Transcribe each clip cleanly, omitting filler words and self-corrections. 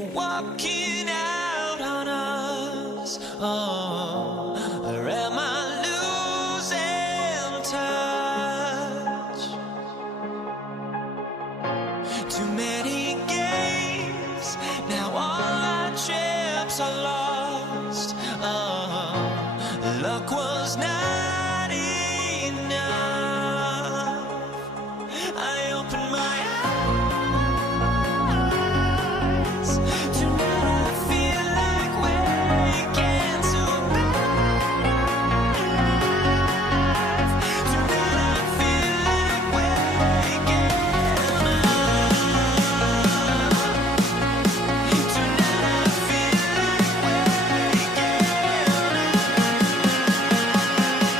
are walking out on us. Oh, or am I losing touch? Too many games, now all our chips are lost. Oh, luck was not enough. I opened my eyes. Tonight I feel like waking to life. Tonight I feel like waking up. Tonight I feel like waking up.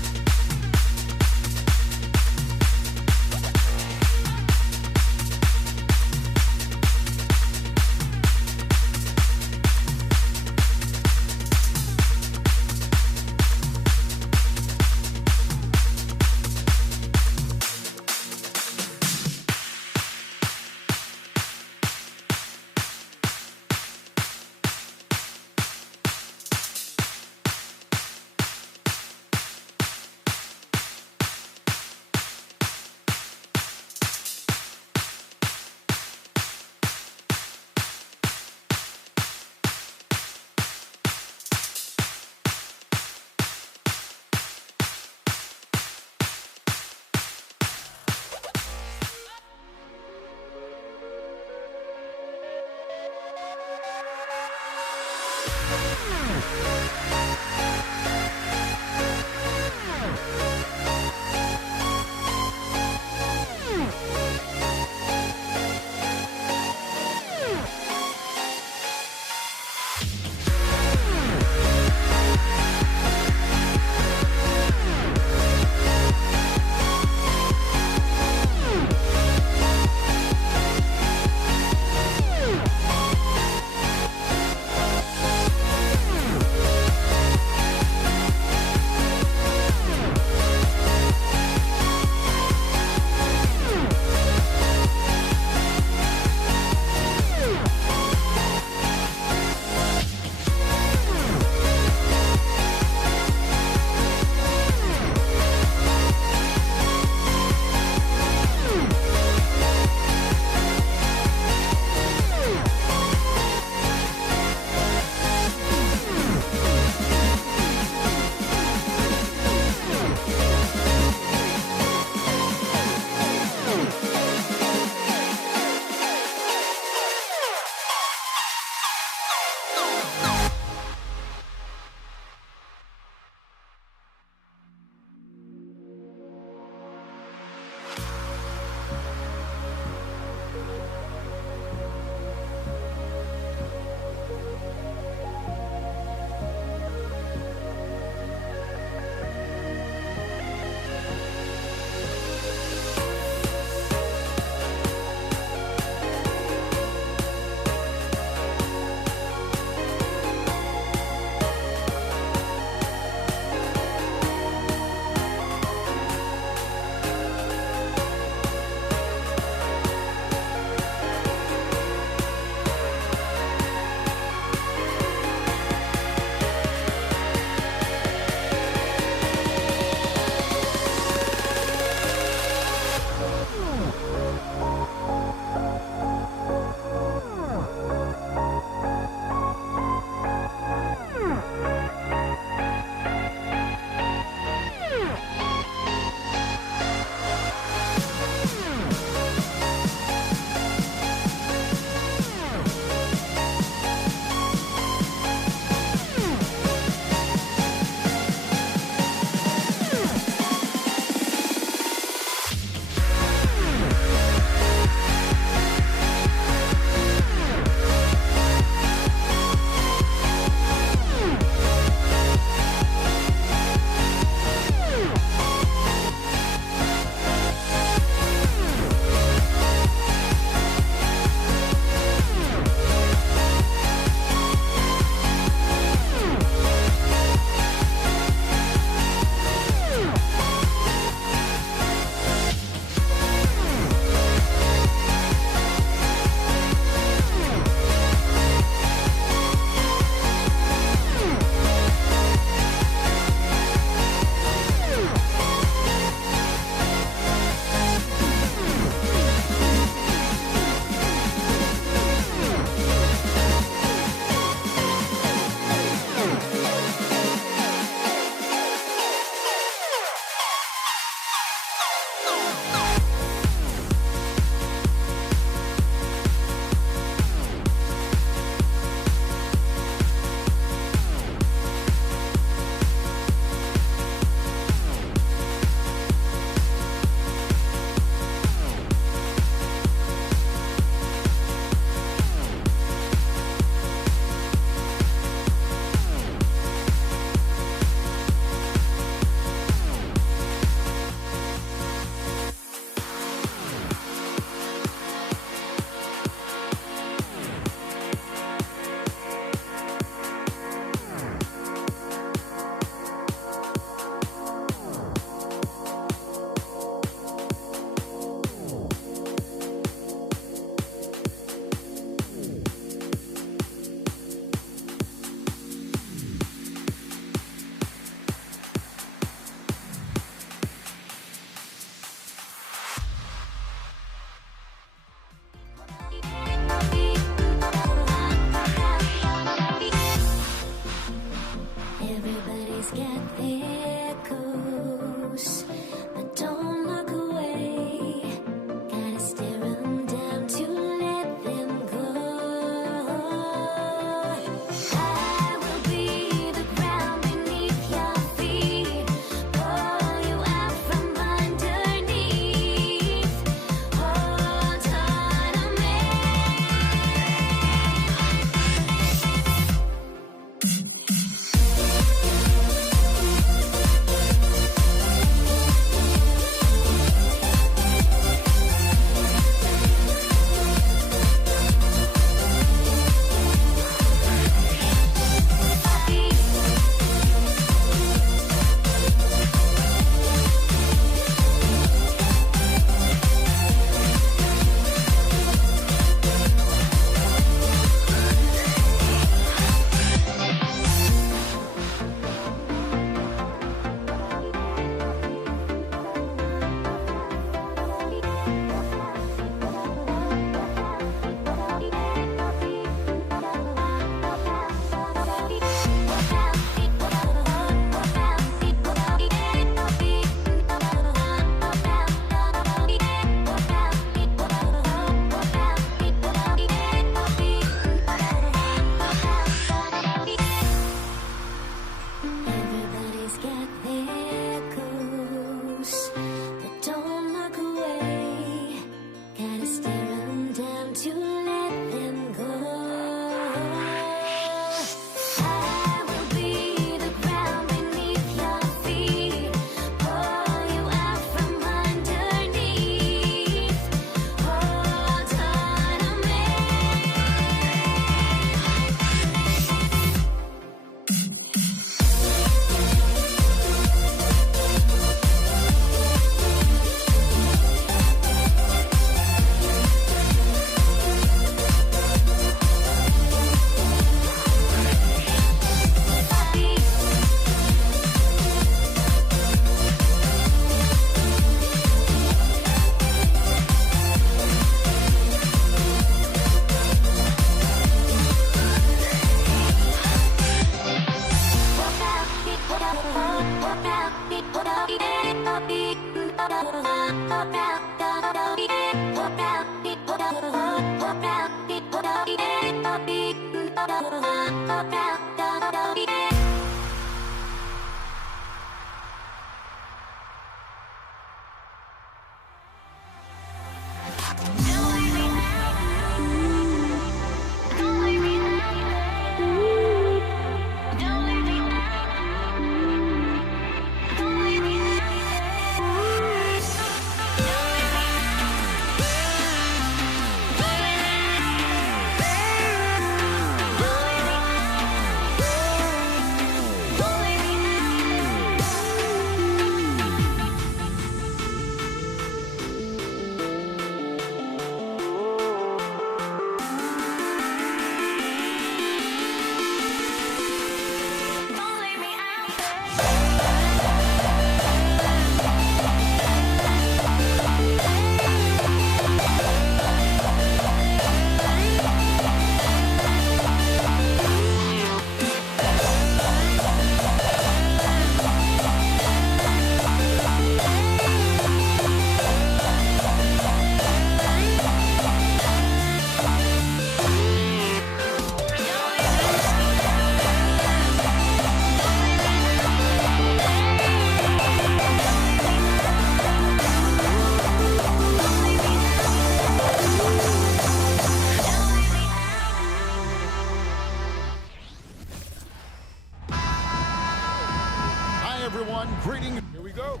everyone. Greetings. Here we go.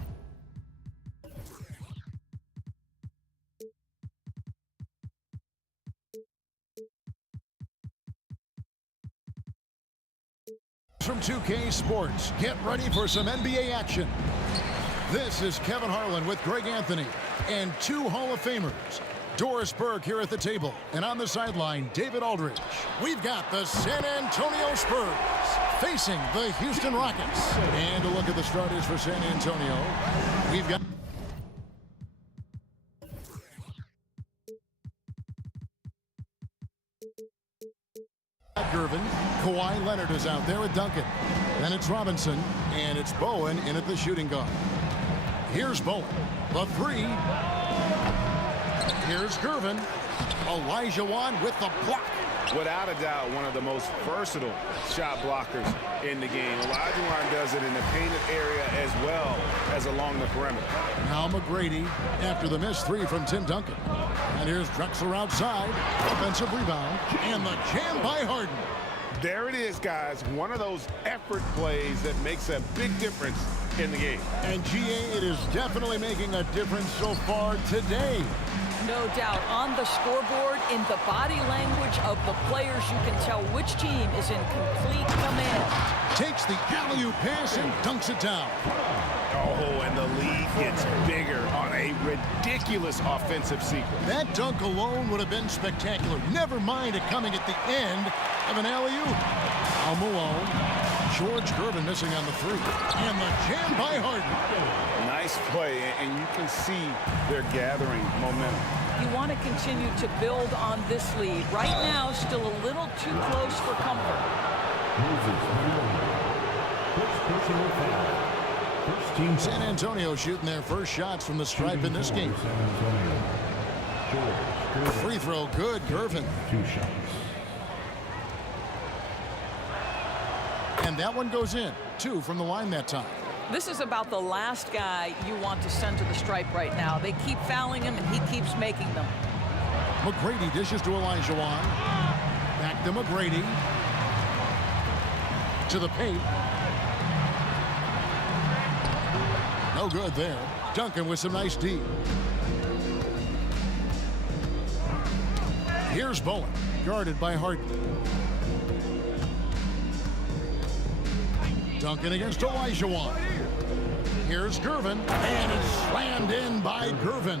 From 2K Sports, get ready for some NBA action. This is Kevin Harlan with Greg Anthony and two Hall of Famers. Doris Burke here at the table, and on the sideline, David Aldridge. We've got the San Antonio Spurs facing the Houston Rockets. And a look at the starters for San Antonio. We've got Gervin. Kawhi Leonard is out there with Duncan. Then it's Robinson, and it's Bowen in at the shooting guard. Here's Bowen. The three. Here's Gervin. Elijah Wan with the block. Without a doubt, one of the most versatile shot blockers in the game. Elijah Wan does it in the painted area as well as along the perimeter. Now McGrady after the missed three from Tim Duncan. And here's Drexler outside. Offensive rebound. And the jam by Harden. There it is, guys. One of those effort plays that makes a big difference in the game. And GA, it is definitely making a difference so far today. No doubt. On the scoreboard, in the body language of the players, you can tell which team is in complete command. Takes the alley-oop pass and dunks it down. Oh, and the lead gets bigger on a ridiculous offensive sequence. That dunk alone would have been spectacular. Never mind it coming at the end of an alley-oop. Al Malone. George Gervin missing on the three. And the jam by Harden. Nice play, and you can see they're gathering momentum. You want to continue to build on this lead. Right now, still a little too close for comfort. San Antonio shooting their first shots from the stripe in this game. Free throw good, Gervin. 2 shots. And that one goes in. 2 from the line that time. This is about the last guy you want to send to the stripe right now. They keep fouling him, and he keeps making them. McGrady dishes to Elijah Wan. Back to McGrady. To the paint. No good there. Duncan with some nice D. Here's Bowen, guarded by Harden. Duncan against Elijah Wan. Here's Gervin, and it's slammed in by Gervin.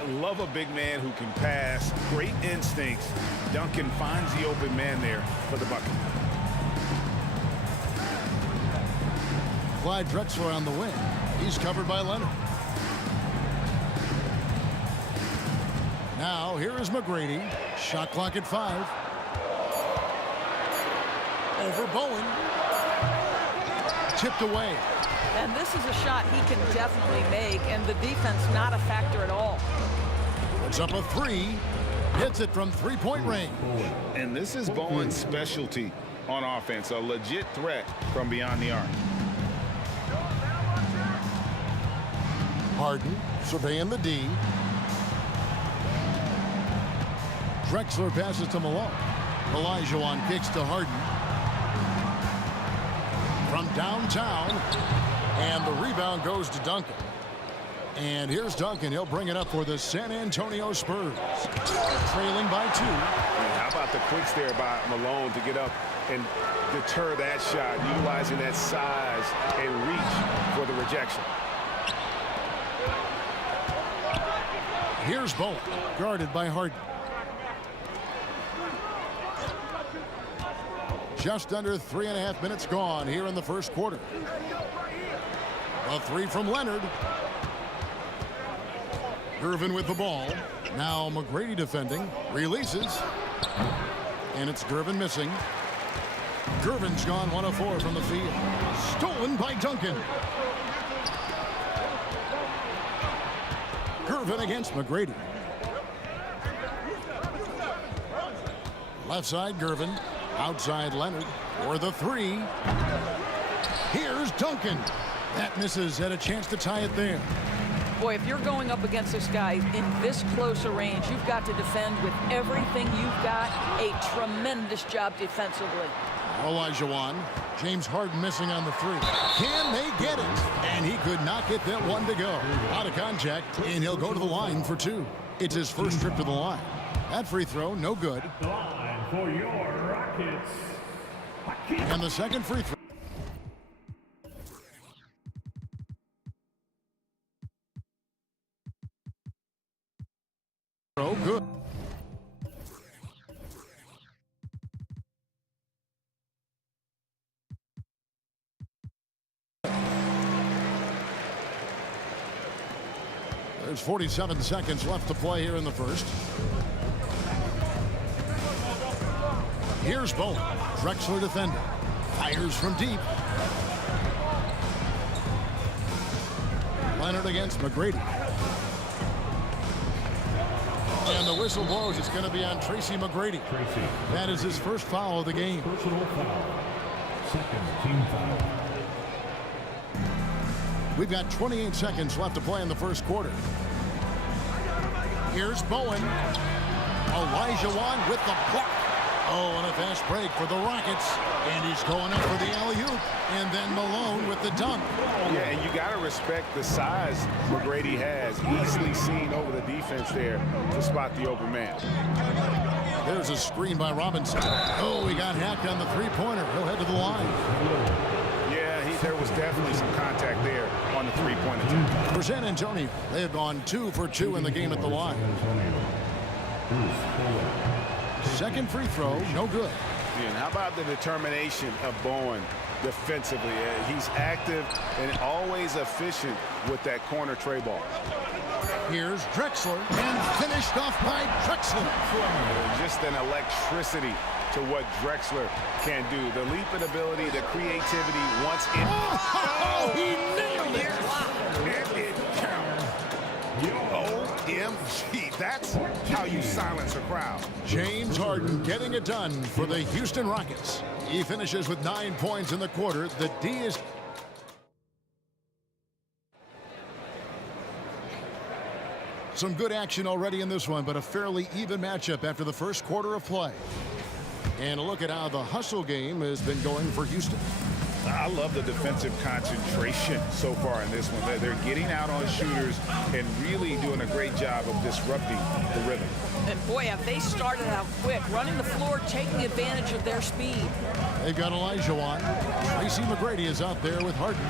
I love a big man who can pass. Great instincts. Duncan finds the open man there for the bucket. Clyde Drexler on the wing. He's covered by Leonard. Now, here is McGrady. Shot clock at 5. Over Bowen. Tipped away. And this is a shot he can definitely make, and the defense not a factor at all. Puts up a three. Hits it from three-point range. And this is Bowen's specialty on offense, a legit threat from beyond the arc. Harden surveying the D. Drexler passes to Malone. Olajuwon kicks to Harden. From downtown. And the rebound goes to Duncan. And here's Duncan. He'll bring it up for the San Antonio Spurs. Trailing by 2. And how about the quicks there by Malone to get up and deter that shot, utilizing that size and reach for the rejection. Here's Bowen, guarded by Harden. Just under 3.5 minutes gone here in the first quarter. A three from Leonard. Gervin with the ball. Now McGrady defending. Releases. And it's Gervin missing. Gervin's gone 1 of 4 from the field. Stolen by Duncan. Gervin against McGrady. Left side Gervin. Outside Leonard for the three. Here's Duncan. That misses. Had a chance to tie it there. Boy, if you're going up against this guy in this close a range, you've got to defend with everything you've got. A tremendous job defensively. Olajuwon. James Harden missing on the three. Can they get it? And he could not get that one to go. Out of contact, and he'll go to the line for 2. It's his first trip to the line. That free throw, no good. The line for your Rockets. And the second free throw, good. There's 47 seconds left to play here in the first. Here's Bowen. Drexler defending. Fires from deep. Leonard against McGrady. And the whistle blows. It's going to be on Tracy McGrady. That is his first foul of the game. Personal foul. Second team foul. We've got 28 seconds left to play in the first quarter. Here's Bowen. Olajuwon with the block. Oh, and a fast break for the Rockets. And he's going up for the alley-oop. And then Malone with the dunk. Yeah, and you got to respect the size McGrady has. Easily seen over the defense there to spot the open man. There's a screen by Robinson. Oh, he got hacked on the three-pointer. He'll head to the line. Yeah, there was definitely some contact there on the three-point attempt. For San Antonio, they have gone 2 for 2 in the game at the line. Second free throw, no good. And how about the determination of Bowen defensively? He's active and always efficient with that corner tray ball. Here's Drexler, and finished off by Drexler. Just an electricity to what Drexler can do. The leaping ability, the creativity once in. Oh, he nailed it. And it counts. OMG, that's how you silence a crowd. James Harden getting it done for the Houston Rockets. He finishes with 9 points in the quarter. The D is... Some good action already in this one, but a fairly even matchup after the first quarter of play. And a look at how the hustle game has been going for Houston. I love the defensive concentration so far in this one. They're getting out on shooters and really doing a great job of disrupting the rhythm. And boy, have they started out quick, running the floor, taking advantage of their speed. They've got Olajuwon. Tracy McGrady is out there with Harden.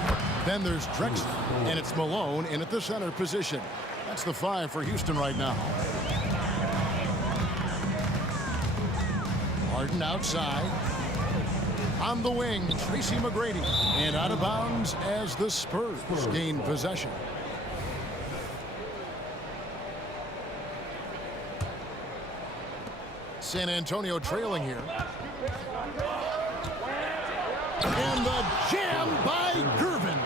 Then there's Drexler, and it's Malone in at the center position. That's the 5 for Houston right now. Harden outside. On the wing, Tracy McGrady. And out of bounds as the Spurs gain possession. San Antonio trailing here. And the jam by Gervin.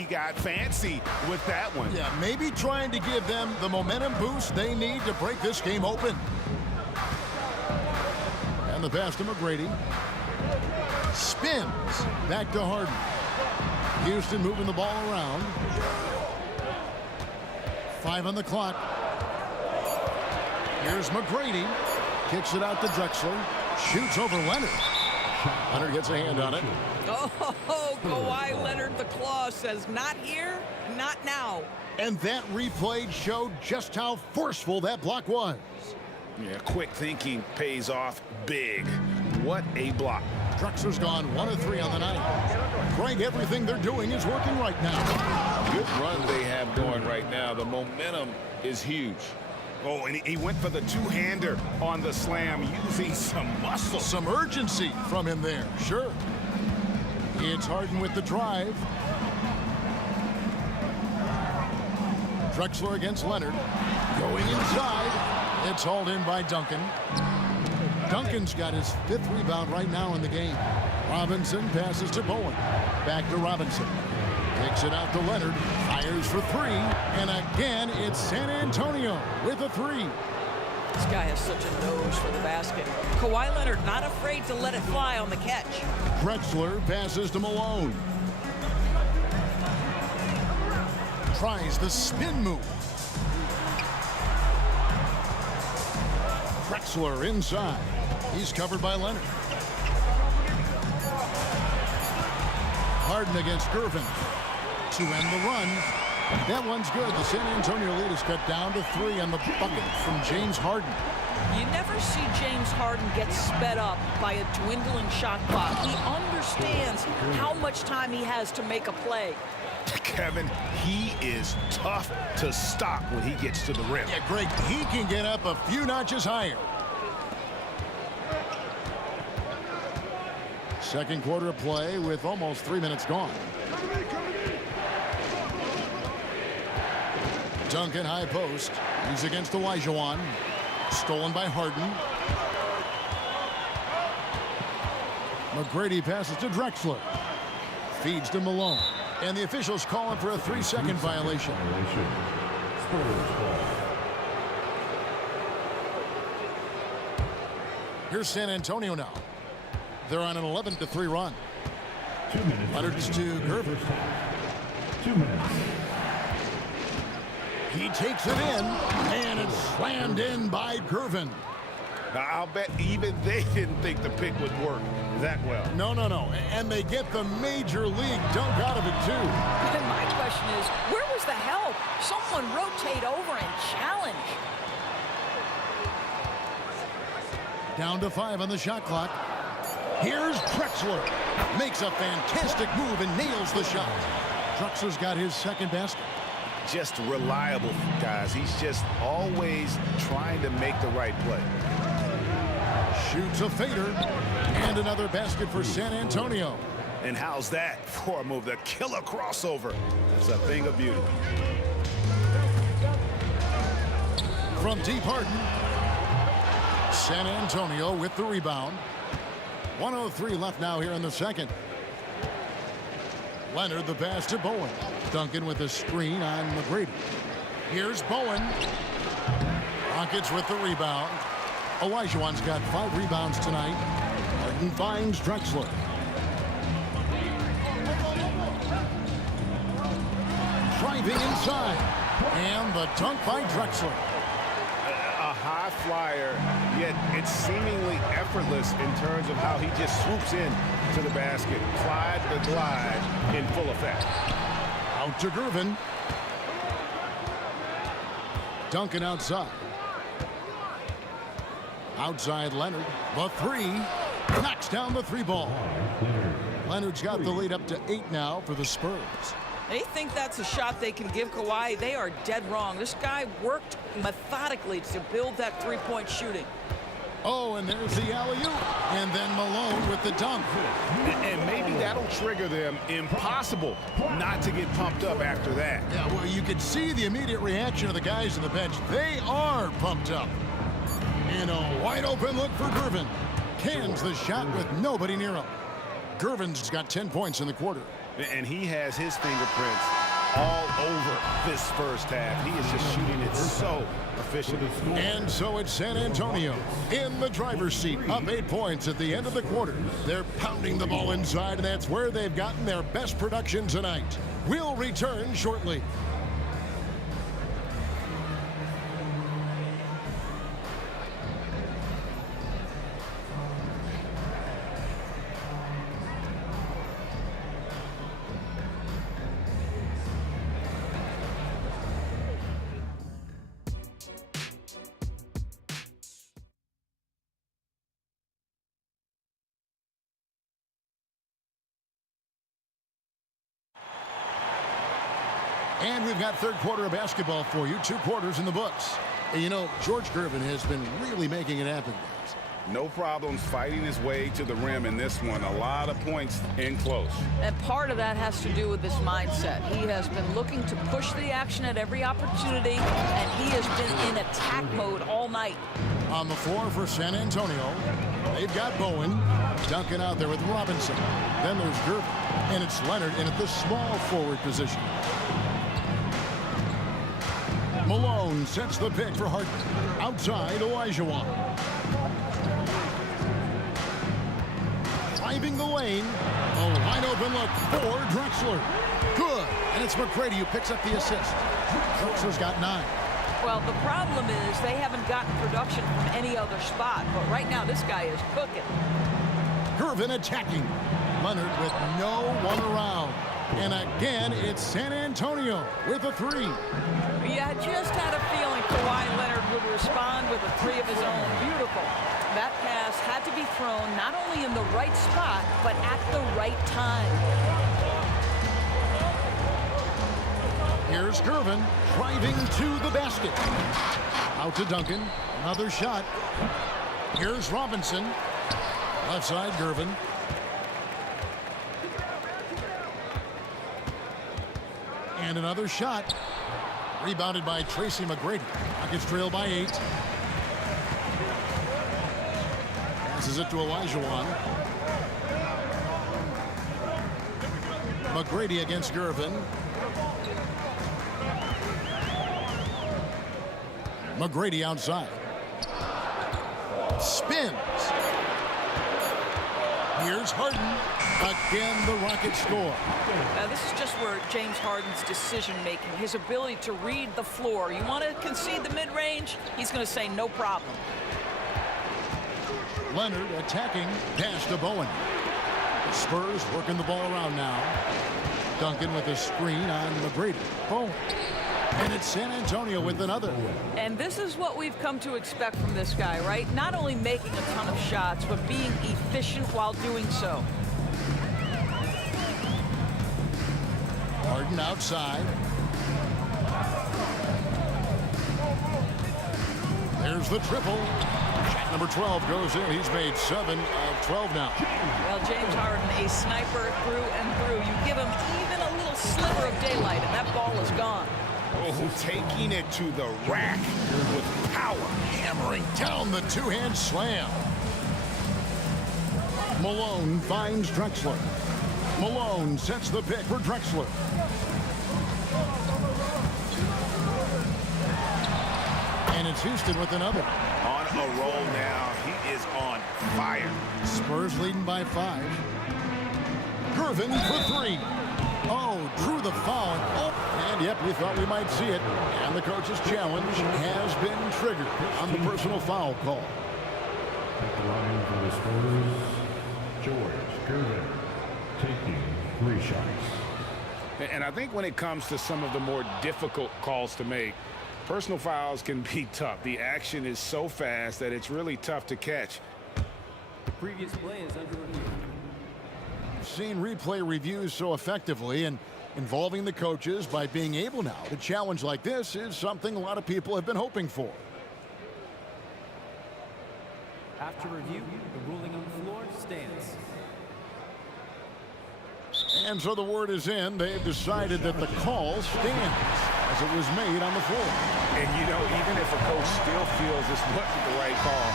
he got fancy with that one. Yeah, maybe trying to give them the momentum boost they need to break this game open. And the pass to McGrady. Spins. Back to Harden. Houston moving the ball around. 5 on the clock. Here's McGrady. Kicks it out to Drexler. Shoots over Leonard. Leonard gets a hand on it. Oh, Kawhi Leonard, the claw says, not here, not now. And that replay showed just how forceful that block was. Yeah, quick thinking pays off big. What a block. Drexler's gone 1 of 3 on the night. Greg, everything they're doing is working right now. Good run they have going right now. The momentum is huge. Oh, and he went for the two-hander on the slam, using some muscle. Some urgency from him there, sure. It's Harden with the drive. Drexler against Leonard. Going inside. It's hauled in by Duncan. Duncan's got his 5th rebound right now in the game. Robinson passes to Bowen. Back to Robinson. Takes it out to Leonard. Fires for 3. And again, it's San Antonio with a 3. This guy has such a nose for the basket. Kawhi Leonard not afraid to let it fly on the catch. Drexler passes to Malone. Tries the spin move. Drexler inside. He's covered by Leonard. Harden against Gervin to end the run. That one's good. The San Antonio lead is cut down to 3 on the bucket from James Harden. You never see James Harden get sped up by a dwindling shot clock. He understands how much time he has to make a play. Kevin, he is tough to stop when he gets to the rim. Yeah, Greg, he can get up a few notches higher. Second quarter of play with almost 3 minutes gone. Duncan high post. He's against Olajuwon. Stolen by Harden. McGrady passes to Drexler. Feeds to Malone. And the officials calling for a 3-second violation. Here's San Antonio now. They're on an 11-3 run. 2 minutes. Leonard's to Gervin. 2 minutes. He takes it in, and it's slammed in by Gervin. Now, I'll bet even they didn't think the pick would work that well. No. And they get the major league dunk out of it, too. And my question is, where was the help? Someone rotate over and challenge. Down to 5 on the shot clock. Here's Drexler. Makes a fantastic move and nails the shot. Drexler's got his second basket. Just reliable, guys. He's just always trying to make the right play. Shoots a fader. And another basket for San Antonio. And how's that for a move? The killer crossover. It's a thing of beauty. From deep Harden. San Antonio with the rebound. 1:03 left now here in the second. Leonard the pass to Bowen. Duncan with a screen on McGrady. Here's Bowen. Rockets with the rebound. Olajuwon's got 5 rebounds tonight. Harden finds Drexler. Driving inside. And the dunk by Drexler. A high flyer, yet it's seemingly effortless in terms of how he just swoops in to the basket. Clyde the glide in full effect. Out to Gervin. Duncan outside. Outside Leonard. The 3. Knocks down the 3 ball. Leonard's got the lead up to 8 now for the Spurs. They think that's a shot they can give Kawhi. They are dead wrong. This guy worked methodically to build that three-point shooting. Oh, and there's the alley-oop. And then Malone with the dunk. And maybe that'll trigger them. Impossible not to get pumped up after that. Yeah, well, you could see the immediate reaction of the guys on the bench. They are pumped up. And a wide open look for Gervin. Cans the shot with nobody near him. Gervin's got 10 points in the quarter. And he has his fingerprints all over this first half. He is just shooting it so efficiently. And so it's San Antonio in the driver's seat, up 8 points at the end of the quarter. They're pounding the ball inside, and that's where they've gotten their best production tonight. We'll return shortly. And we've got third quarter of basketball for you. 2 quarters in the books. And you know, George Gervin has been really making it happen, guys. No problems fighting his way to the rim in this one. A lot of points in close. And part of that has to do with his mindset. He has been looking to push the action at every opportunity, and he has been in attack mode all night. On the floor for San Antonio, they've got Bowen. Duncan out there with Robinson. Then there's Gervin, and it's Leonard in at the small forward position. Malone sets the pick for Harden. Outside, Olajuwon. Driving the lane. A wide open look for Drexler. Good. And it's McGrady who picks up the assist. Drexler's got 9. Well, the problem is they haven't gotten production from any other spot. But right now, this guy is cooking. Gervin attacking. Leonard with no one around. And again, it's San Antonio with a 3. Yeah, I just had a feeling Kawhi Leonard would respond with a 3 of his own. Beautiful. That pass had to be thrown not only in the right spot, but at the right time. Here's Gervin driving to the basket. Out to Duncan. Another shot. Here's Robinson. Left side, Gervin. And another shot. Rebounded by Tracy McGrady. Rockets trail by 8. Passes it to Olajuwon. McGrady against Gervin. McGrady outside. Spins. Here's Harden. Again, the Rockets score. Now, this is just where James Harden's decision-making, his ability to read the floor. You want to concede the mid-range? He's going to say no problem. Leonard attacking. Pass to Bowen. The Spurs working the ball around now. Duncan with a screen on McGrady. Bowen. And it's San Antonio with another. And this is what we've come to expect from this guy, right? Not only making a ton of shots, but being efficient while doing so. Harden outside. There's the triple. Shot number 12 goes in. He's made 7 of 12 now. Well, James Harden, a sniper through and through. You give him even a little sliver of daylight, and that ball is gone. Oh, taking it to the rack with power. Hammering down the two-hand slam. Malone finds Drexler. Malone sets the pick for Drexler. And it's Houston with another. On a roll now. He is on fire. Spurs leading by 5. Gervin for 3. Oh, drew the foul. Oh, and yep, we thought we might see it. And the coach's challenge has been triggered on the personal foul call. At the line for the Spurs, George Gervin taking 3 shots. And I think when it comes to some of the more difficult calls to make, personal fouls can be tough. The action is so fast that it's really tough to catch. The previous play is under review. Seen replay reviews so effectively and involving the coaches by being able now to challenge like this is something a lot of people have been hoping for. After review, the ruling on the floor stands. And so the word is in. They've decided that the call stands as it was made on the floor. And, you know, even if a coach still feels this wasn't the right call,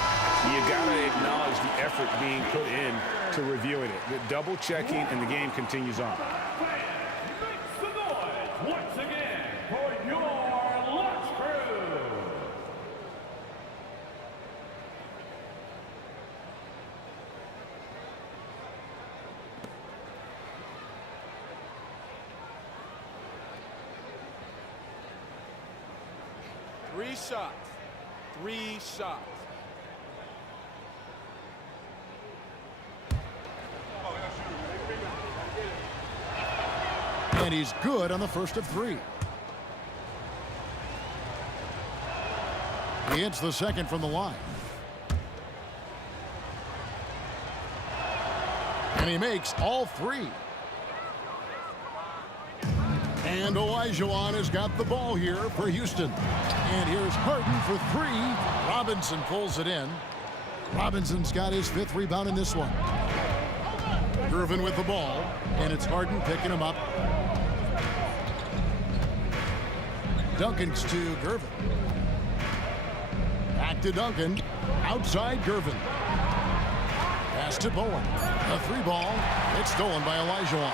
you got to acknowledge the effort being put in to reviewing it. The double checking, and the game continues on. 3 shots. 3 shots. And he's good on the first of 3. He hits the second from the line. And he makes all 3. And Olajuwon has got the ball here for Houston. And here's Harden for 3. Robinson pulls it in. Robinson's got his 5th rebound in this one. Gervin with the ball, and it's Harden picking him up. Duncan's to Gervin. Back to Duncan. Outside Gervin. Pass to Bowen. A 3-ball. It's stolen by Olajuwon.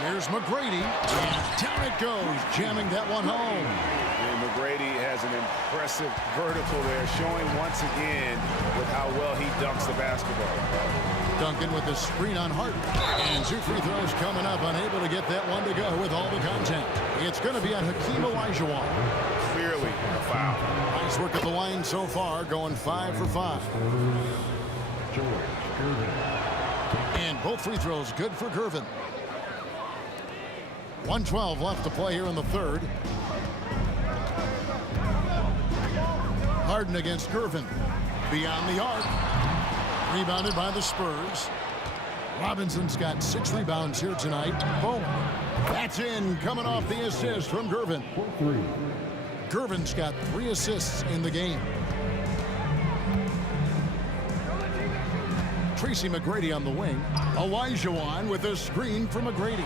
Here's McGrady. And down it goes, jamming that one home. And McGrady has an impressive vertical there, showing once again with how well he dunks the basketball. Duncan with the screen on Harden. And 2 free throws coming up, unable to get that one to go with all the contact. It's going to be on Hakeem Olajuwon. Clearly a foul. Nice work at the line so far, going 5 for 5. George Gervin. And both free throws good for Gervin. 1:12 left to play here in the third. Harden against Gervin. Beyond the arc. Rebounded by the Spurs. Robinson's got 6 rebounds here tonight. Bowen. That's in, coming off the assist from Gervin. 3. Gervin's got 3 assists in the game. Tracy McGrady on the wing. Olajuwon with a screen from McGrady.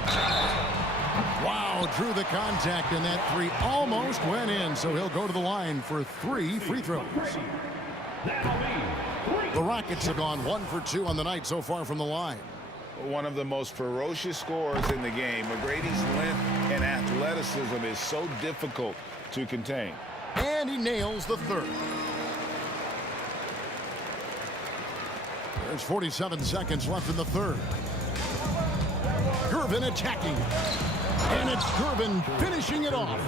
Wow, drew the contact, and that 3 almost went in, so he'll go to the line for 3 free throws. The Rockets have gone 1 for 2 on the night so far from the line. One of the most ferocious scorers in the game. McGrady's length and athleticism is so difficult to contain. And he nails the third. There's 47 seconds left in the third. Gervin attacking. And it's Gervin finishing it off.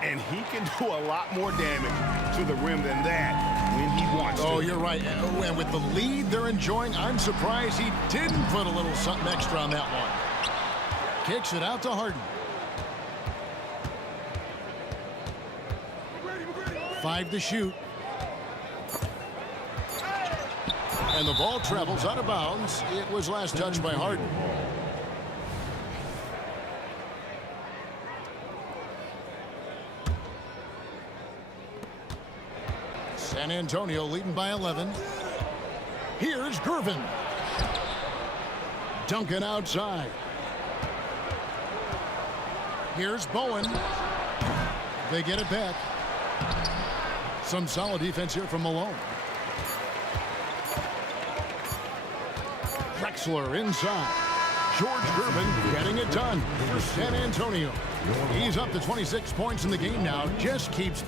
And he can do a lot more damage to the rim than that when he wants to. Oh, you're right. And with the lead they're enjoying, I'm surprised he didn't put a little something extra on that one. Kicks it out to Harden. 5 to shoot. And the ball travels out of bounds. It was last touched by Harden. San Antonio leading by 11. Here's Gervin. Duncan outside. Here's Bowen. They get it back. Some solid defense here from Malone. Drexler inside. George Gervin getting it done for San Antonio. He's up to 26 points in the game now. Just keeps.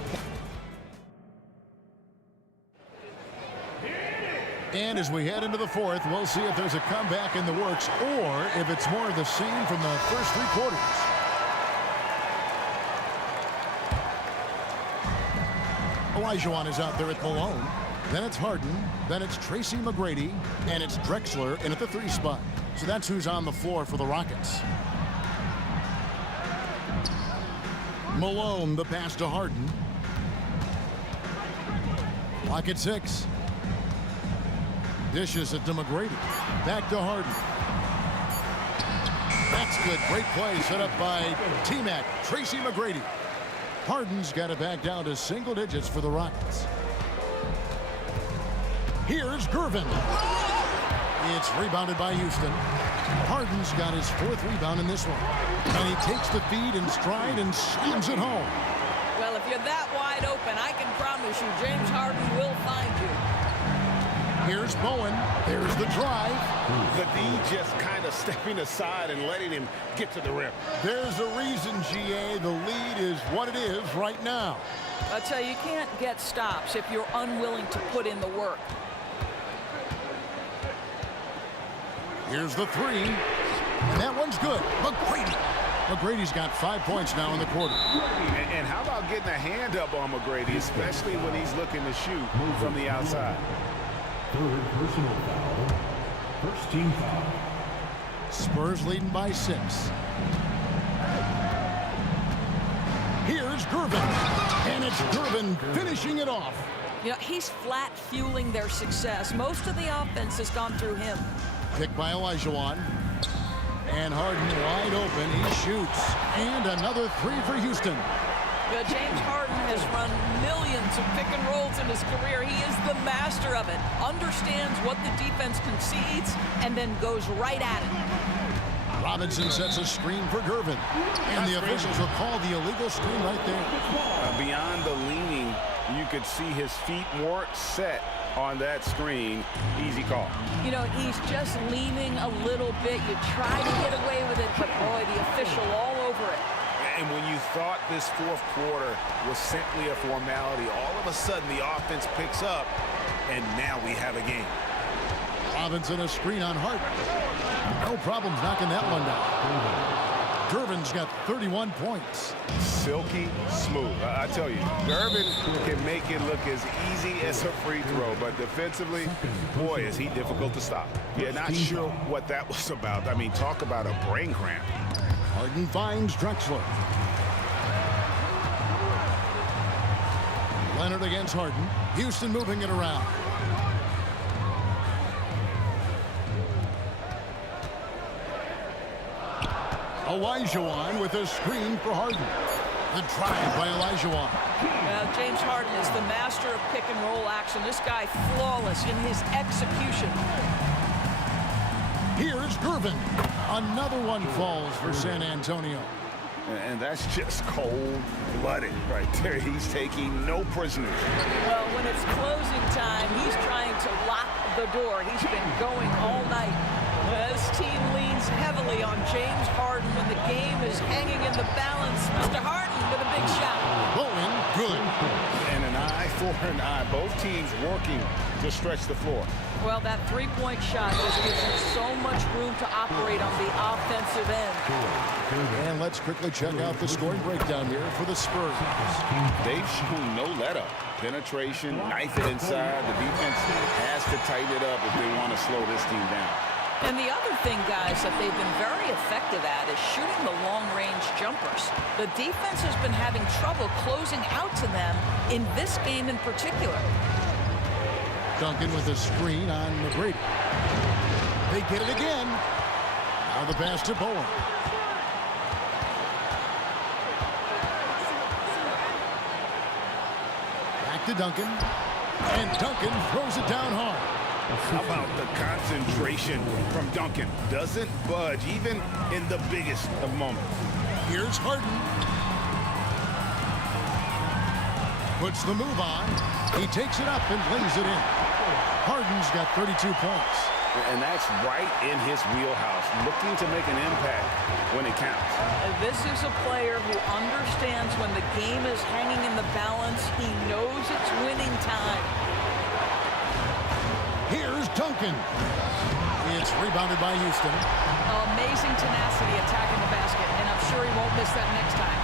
And as we head into the fourth, we'll see if there's a comeback in the works or if it's more of the same from the first 3 quarters. Olajuwon is out there at Malone. Then it's Harden. Then it's Tracy McGrady. And it's Drexler in at the 3 spot. So that's who's on the floor for the Rockets. Malone, the pass to Harden. Clock at 6. Dishes it to McGrady. Back to Harden. That's good. Great play set up by T-Mac, Tracy McGrady. Harden's got it back down to single digits for the Rockets. Here's Gervin. It's rebounded by Houston. Harden's got his 4th rebound in this one. And he takes the feed in stride and slams it home. Well, if you're that wide open, I can promise you James Harden will find you. Here's Bowen. There's the drive. The D just kind of stepping aside and letting him get to the rim. There's a reason, GA. The lead is what it is right now. I'll tell you, you can't get stops if you're unwilling to put in the work. Here's the 3. And that one's good. McGrady. McGrady's got 5 points now in the quarter. And how about getting a hand up on McGrady, especially when he's looking to shoot from the outside? Third personal foul. First team foul. Spurs leading by 6. Here's Gervin. And it's Gervin finishing it off. You know, he's flat fueling their success. Most of the offense has gone through him. Picked by Olajuwon. And Harden wide open. He shoots. And another 3 for Houston. James Harden has run millions of pick and rolls in his career. He is the master of it. Understands what the defense concedes and then goes right at it. Robinson sets a screen for Gervin. And the officials will call the illegal screen right there. Beyond the leaning, you could see his feet weren't set on that screen. Easy call. You know, he's just leaning a little bit. You try to get away with it, but boy, the official all over it. And when you thought this fourth quarter was simply a formality, all of a sudden the offense picks up, and now we have a game. Robinson a screen on Harden. No problems knocking that one down. Gervin's got 31 points. Silky smooth. I tell you, Gervin can make it look as easy as a free throw, but defensively, boy, is he difficult to stop. Yeah, not sure what that was about. I mean, talk about a brain cramp. Harden finds Drexler. Leonard against Harden. Houston moving it around. Olajuwon with a screen for Harden. The drive by Olajuwon. James Harden is the master of pick and roll action. This guy flawless in his execution. Here's Gervin. Another one falls for San Antonio. And that's just cold-blooded right there. He's taking no prisoners. Well, when it's closing time, he's trying to lock the door. He's been going all night. This team leans heavily on James Harden when the game is hanging in the balance. Mr. Harden with a big shot. Going good. And an eye for an eye. Both teams working to stretch the floor. Well, that three-point shot just gives you so much room to operate on the offensive end. And let's quickly check out the scoring breakdown here for the Spurs. They've shown no let-up. Penetration, knife it inside. The defense has to tighten it up if they want to slow this team down. And the other thing, guys, that they've been very effective at is shooting the long-range jumpers. The defense has been having trouble closing out to them in this game in particular. Duncan with a screen on McGrady. They get it again. Now the pass to Bowen. Back to Duncan. And Duncan throws it down hard. How about the concentration from Duncan? Doesn't budge, even in the biggest of moments. Here's Harden. Puts the move on. He takes it up and lays it in. Harden's got 32 points. And that's right in his wheelhouse, looking to make an impact when it counts. This is a player who understands when the game is hanging in the balance. He knows it's winning time. Here's Duncan. It's rebounded by Houston. Amazing tenacity attacking the basket, and I'm sure he won't miss that next time.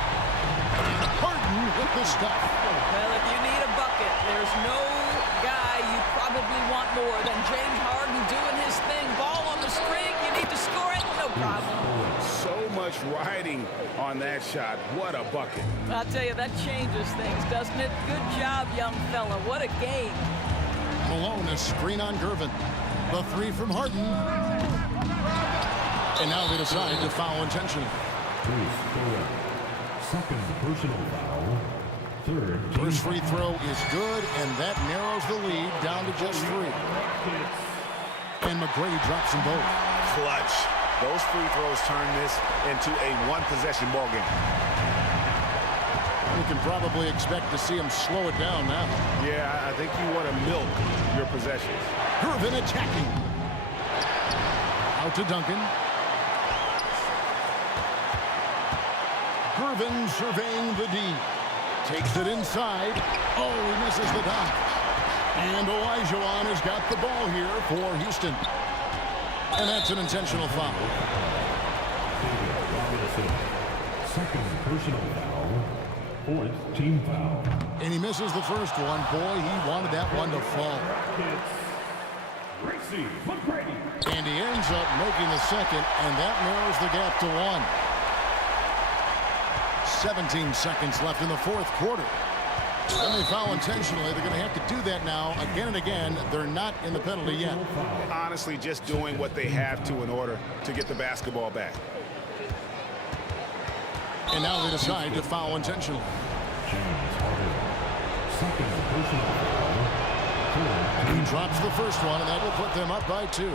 Harden with the stuff. Well, if you need a bucket, there's no guy you probably want more than James Harden doing his thing. Ball on the string, you need to score it, no problem. So much riding on that shot. What a bucket. I'll tell you, that changes things, doesn't it? Good job, young fella. What a game. Malone a screen on Gervin. The three from Harden. And now they decide to foul intentionally. Second personal foul. Third team First free throw is good, and that narrows the lead down to just 3. And McGrady drops them both. Clutch. Those free throws turn this into a one-possession ball game. We can probably expect to see him slow it down now. Yeah, I think you want to milk your possessions. Gervin attacking. Out to Duncan. Gervin surveying the D. Takes it inside. Oh, he misses the dunk. And Olajuwon has got the ball here for Houston. And that's an intentional foul. personal foul. Fourth team foul. And he misses the first one. Boy, he wanted that one to fall. And he ends up making the second, and that narrows the gap to 1. 17 seconds left in the fourth quarter. Then they foul intentionally. They're going to have to do that now again and again. They're not in the penalty yet. Honestly, just doing what they have to in order to get the basketball back. And now they decide to foul intentionally. James Harden. Second personal foul. He drops the first one, and that will put them up by 2.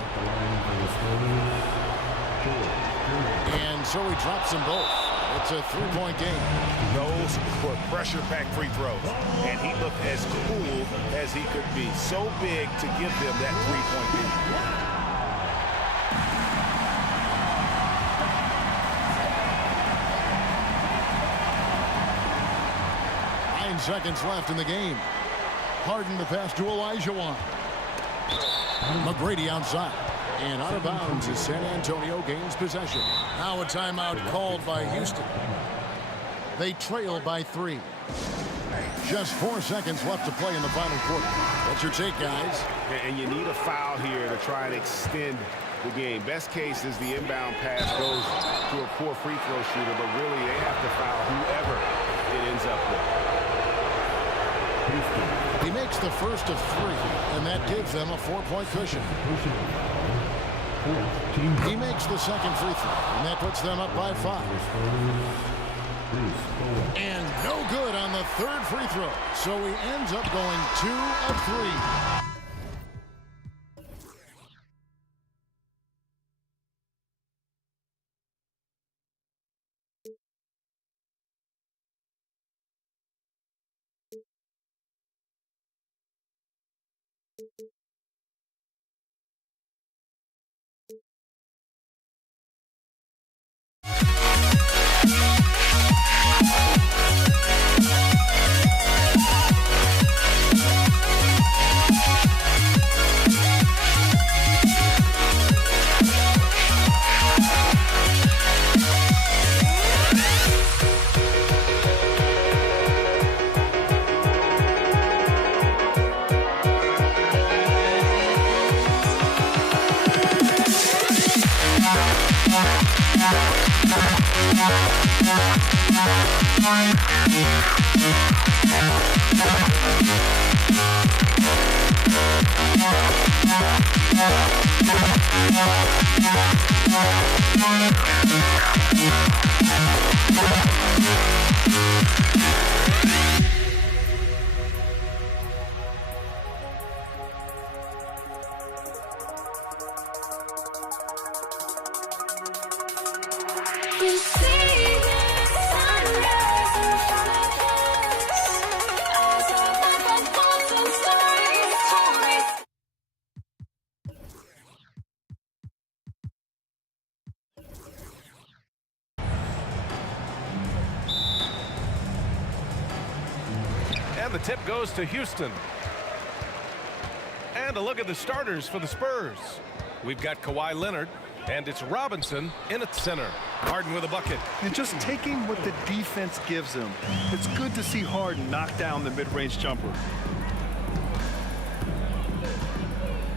And so he drops them both. It's a 3-point game. Those were pressure-packed free throws, and he looked as cool as he could be. So big to give them that 3-point lead. 9 seconds left in the game. Harden the pass to Olajuwon. McGrady outside. And out of bounds as San Antonio gains possession. Now a timeout called by Houston. They trail by 3. Just 4 seconds left to play in the final quarter. What's your take, guys? And you need a foul here to try and extend the game. Best case is the inbound pass goes to a poor free throw shooter, but really they have to foul whoever it ends up with. He makes the first of 3, and that gives them a 4-point cushion. He makes the second free throw, and that puts them up by 5. And no good on the third free throw. So he ends up going 2 of 3. And the tip goes to Houston. And a look at the starters for the Spurs. We've got Kawhi Leonard, and it's Robinson in at center. Harden with a bucket. And just taking what the defense gives him. It's good to see Harden knock down the mid-range jumper.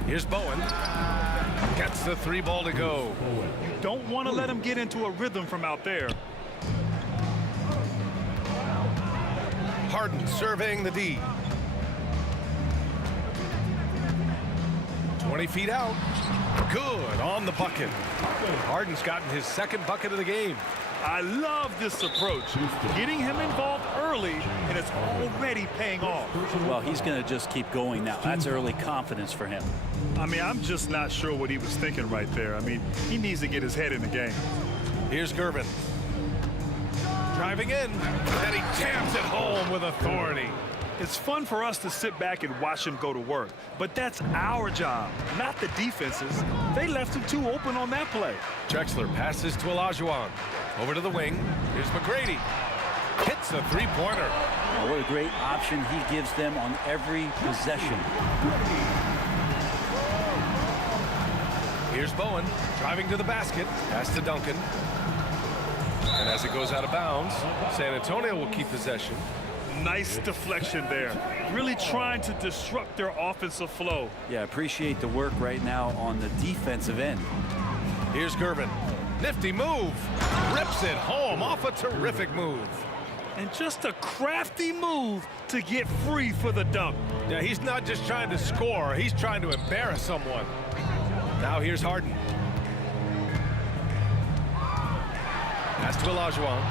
Here's Bowen. Gets the 3 ball to go. You don't want to let him get into a rhythm from out there. Harden surveying the D. 20 feet out. Good on the bucket. Harden's gotten his second bucket of the game. I love this approach. Getting him involved early, and it's already paying off. Well, he's going to just keep going now. That's early confidence for him. I mean, I'm just not sure what he was thinking right there. I mean, he needs to get his head in the game. Here's Gervin. Driving in, and he jams it home with authority. It's fun for us to sit back and watch him go to work, but that's our job, not the defense's. They left him too open on that play. Drexler passes to Olajuwon. Over to the wing. Here's McGrady. Hits a 3-pointer. Oh, what a great option he gives them on every possession. Here's Bowen driving to the basket. Pass to Duncan. And as it goes out of bounds, San Antonio will keep possession. Nice deflection there. Really trying to disrupt their offensive flow. Yeah, appreciate the work right now on the defensive end. Here's Gervin. Nifty move. Rips it home off a terrific move. And just a crafty move to get free for the dunk. Yeah, he's not just trying to score. He's trying to embarrass someone. Now here's Harden. Pass to Olajuwon.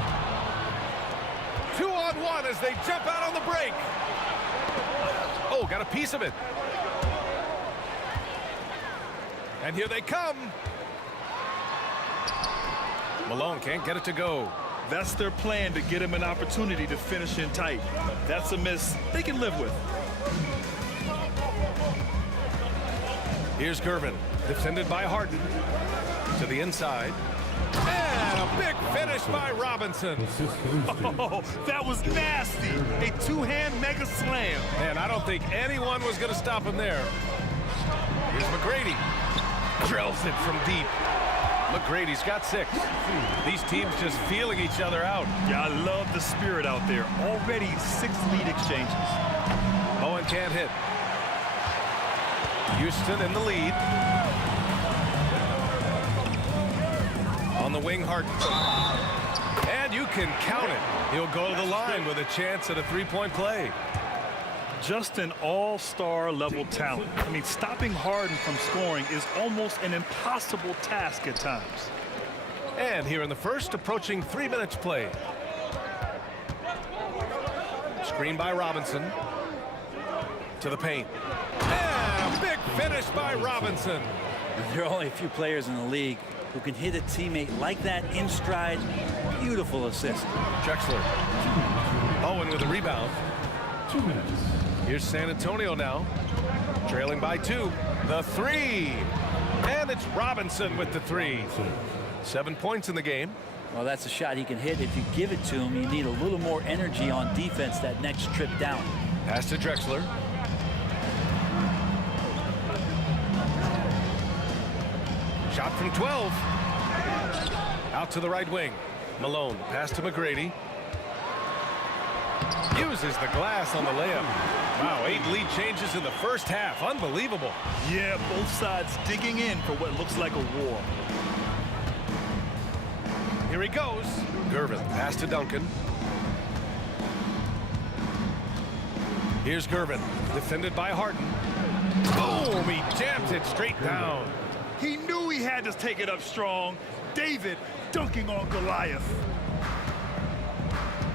2-on-1 as they jump out on the break. Oh, got a piece of it. And here they come. Malone can't get it to go. That's their plan, to get him an opportunity to finish in tight. That's a miss they can live with. Here's Gervin, defended by Harden. To the inside. And a big finish by Robinson. Oh, that was nasty. A two-hand mega slam. Man, I don't think anyone was going to stop him there. Here's McGrady. Drills it from deep. McGrady's got 6. These teams just feeling each other out. Yeah, I love the spirit out there. Already 6 lead exchanges. Bowen can't hit. Houston in the lead. On the wing, Harden. And you can count it. He'll go to the line with a chance at a three-point play. Just an all-star level talent. I mean, stopping Harden from scoring is almost an impossible task at times. And here in the first, approaching 3 minutes play. Screen by Robinson. To the paint. And a big finish by Robinson. There are only a few players in the league who can hit a teammate like that in stride. Beautiful assist. Drexler. Bowen with a rebound. 2 minutes. Here's San Antonio now. Trailing by 2. The 3. And it's Robinson with the 3. 7 points in the game. Well, that's a shot he can hit. If you give it to him, you need a little more energy on defense that next trip down. Pass to Drexler. Shot from 12. Out to the right wing. Malone. Pass to McGrady. Uses the glass on the layup. Wow, 8 lead changes in the first half. Unbelievable. Yeah, both sides digging in for what looks like a war. Here he goes. Gervin. Pass to Duncan. Here's Gervin. Defended by Harden. Boom! He jams it straight down. He knew he had to take it up strong. David dunking on Goliath.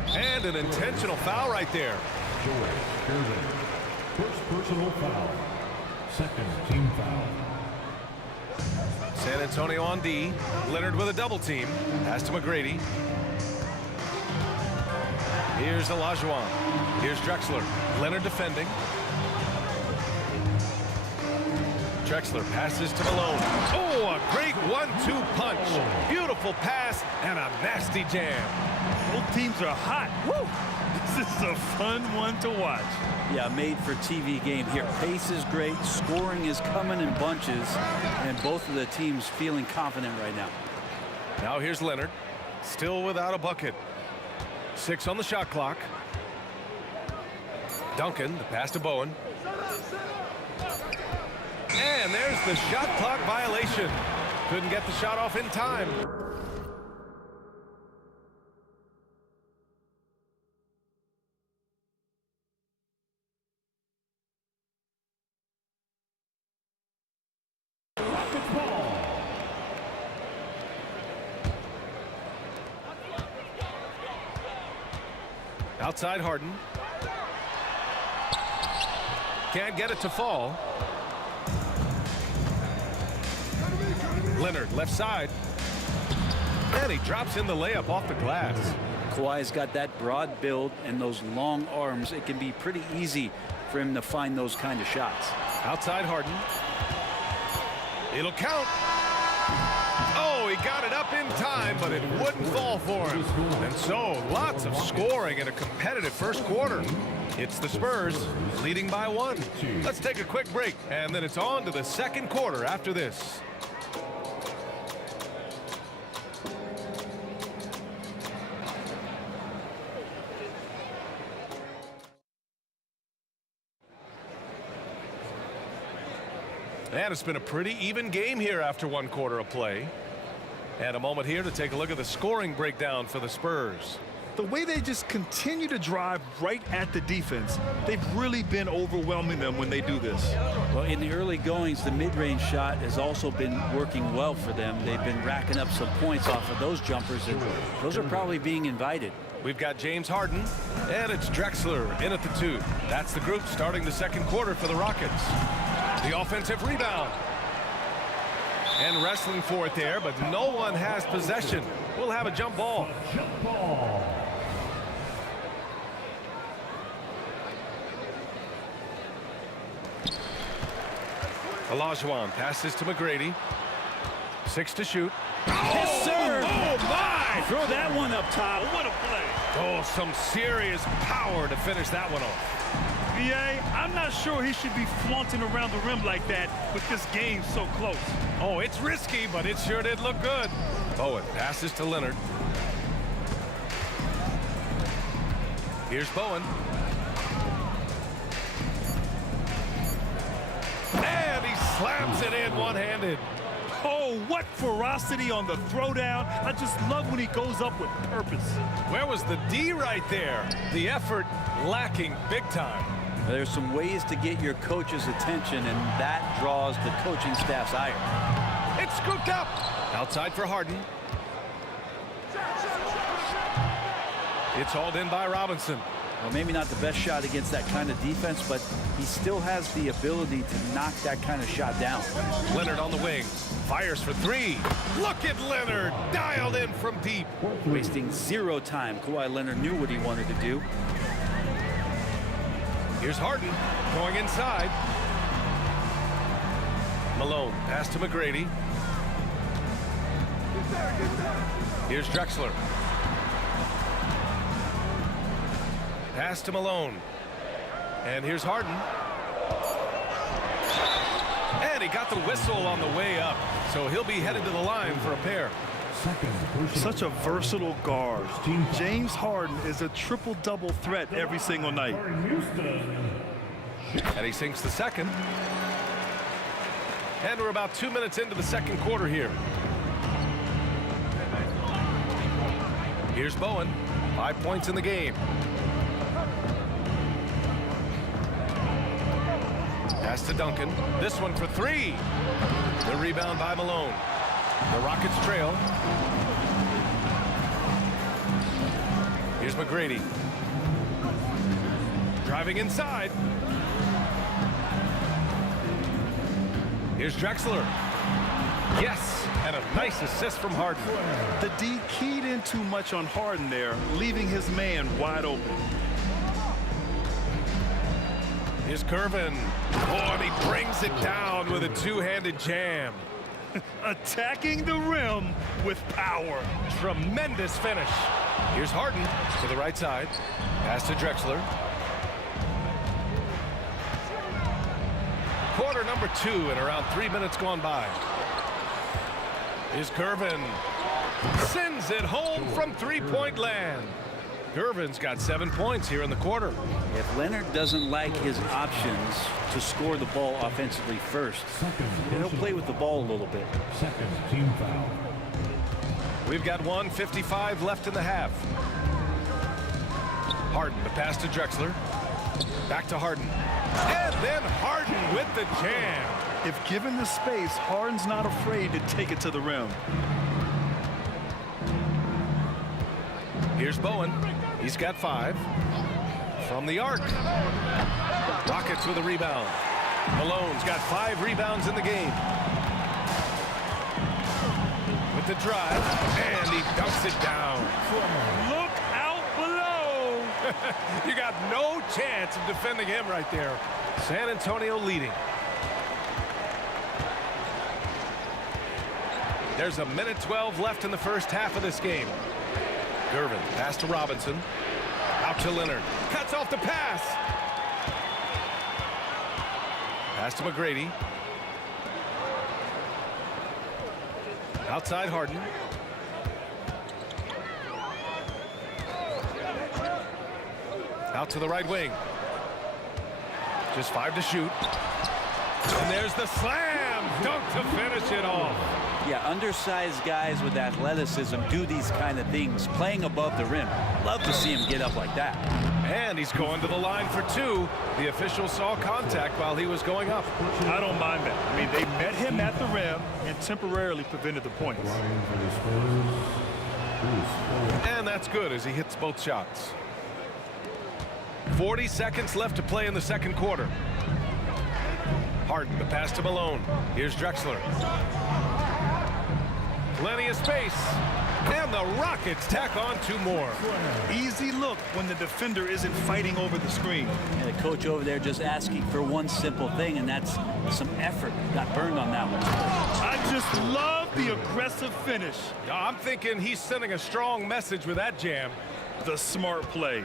And an intentional foul right there. George Gervin. First personal foul. Second team foul. San Antonio on D. Leonard with a double team. Pass to McGrady. Here's Olajuwon. Here's Drexler. Leonard defending. Drexler passes to Malone. Oh, a great 1-2 punch. Beautiful pass and a nasty jam. Both teams are hot. Woo! This is a fun one to watch. Yeah, made for TV game here. Pace is great. Scoring is coming in bunches. And both of the teams feeling confident right now. Now here's Leonard. Still without a bucket. 6 on the shot clock. Duncan, the pass to Bowen. And there's the shot clock violation. Couldn't get the shot off in time. Outside Harden. Can't get it to fall. Leonard left side. And he drops in the layup off the glass. Kawhi's got that broad build and those long arms. It can be pretty easy for him to find those kind of shots. Outside Harden. It'll count. Oh, he got it up in time, but it wouldn't fall for him. And so, lots of scoring in a competitive first quarter. It's the Spurs leading by 1. Let's take a quick break, and then it's on to the second quarter after this. And it's been a pretty even game here after 1 quarter of play. And a moment here to take a look at the scoring breakdown for the Spurs. The way they just continue to drive right at the defense, they've really been overwhelming them when they do this. Well, in the early goings, the mid-range shot has also been working well for them. They've been racking up some points off of those jumpers, and those are probably being invited. We've got James Harden, and it's Drexler in at the 2. That's the group starting the second quarter for the Rockets. The offensive rebound. And wrestling for it there, but no one has possession. We'll have a jump ball. Olajuwon passes to McGrady. 6 to shoot. Yes, sir. Oh, my! Throw that one up top. What a play. Oh, some serious power to finish that one off. BA, I'm not sure he should be flaunting around the rim like that with this game so close. Oh, it's risky, but it sure did look good. Bowen passes to Leonard. Here's Bowen. And he slams it in one-handed. Oh, what ferocity on the throwdown. I just love when he goes up with purpose. Where was the D right there? The effort lacking big time. There's some ways to get your coach's attention, and that draws the coaching staff's ire. It's scooped up. Outside for Harden. It's hauled in by Robinson. Well, maybe not the best shot against that kind of defense, but he still has the ability to knock that kind of shot down. Leonard on the wing. Fires for 3. Look at Leonard. Dialed in from deep. Wasting 0 time. Kawhi Leonard knew what he wanted to do. Here's Harden going inside. Malone pass to McGrady. Here's Drexler. Pass to Malone. And here's Harden. And he got the whistle on the way up. So he'll be headed to the line for a pair. Such a versatile guard. James Harden is a triple-double threat every single night. And he sinks the second. And we're about 2 minutes into the second quarter here. Here's Bowen. 5 points in the game. Pass to Duncan. This one for 3. The rebound by Malone. The Rockets trail. Here's McGrady. Driving inside. Here's Drexler. Yes, and a nice assist from Harden. The D keyed in too much on Harden there, leaving his man wide open. Here's Curvin. Oh, and he brings it down with a 2-handed jam. Attacking the rim with power. Tremendous finish. Here's Harden to the right side. Pass to Drexler. Quarter number 2 and around 3 minutes gone by. Here's Curvin. Sends it home from 3-point land. Gervin's got 7 points here in the quarter. If Leonard doesn't like his options to score the ball offensively first, he'll play with the ball a little bit. Second team foul. We've got 1:55 left in the half. Harden, the pass to Drexler. Back to Harden. And then Harden with the jam. If given the space, Harden's not afraid to take it to the rim. Here's Bowen. He's got 5. From the arc. Rockets with a rebound. Malone's got 5 rebounds in the game. With the drive. And he dunks it down. Look out below. You got no chance of defending him right there. San Antonio leading. There's a minute 12 left in the first half of this game. Gervin, pass to Robinson. Out to Leonard. Cuts off the pass. Pass to McGrady. Outside Harden. Out to the right wing. Just 5 to shoot. And there's the slam. slam dunk to finish it off. Yeah, undersized guys with athleticism do these kind of things, playing above the rim. Love to see him get up like that. And he's going to the line for two. The official saw contact while he was going up. I don't mind that. I mean, they met him at the rim and temporarily prevented the points. And that's good as he hits both shots. 40 seconds left to play in the second quarter. Harden, the pass to Malone. Here's Drexler. Plenty of space. And the Rockets tack on two more. Easy look when the defender isn't fighting over the screen. And the coach over there just asking for one simple thing, and that's some effort. Got burned on that one. I just love the aggressive finish. I'm thinking he's sending a strong message with that jam. The smart play.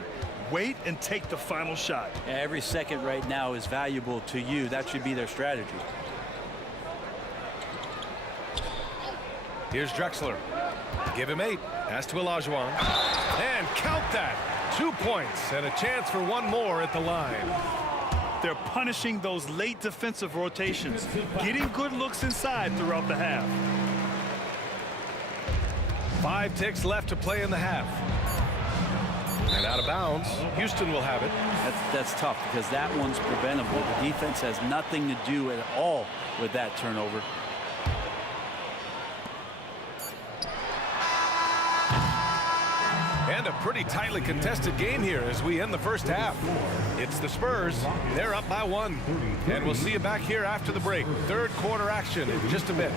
Wait and take the final shot. Yeah, every second right now is valuable to you. That should be their strategy. Here's Drexler. Give him 8. Pass to Olajuwon. And count that. 2 points and a chance for one more at the line. They're punishing those late defensive rotations, getting good looks inside throughout the half. 5 ticks left to play in the half. And out of bounds. Houston will have it. That's tough because that one's preventable. The defense has nothing to do at all with that turnover. And a pretty tightly contested game here as we end the first half. It's the Spurs. They're up by 1. And we'll see you back here after the break. Third quarter action in just a bit.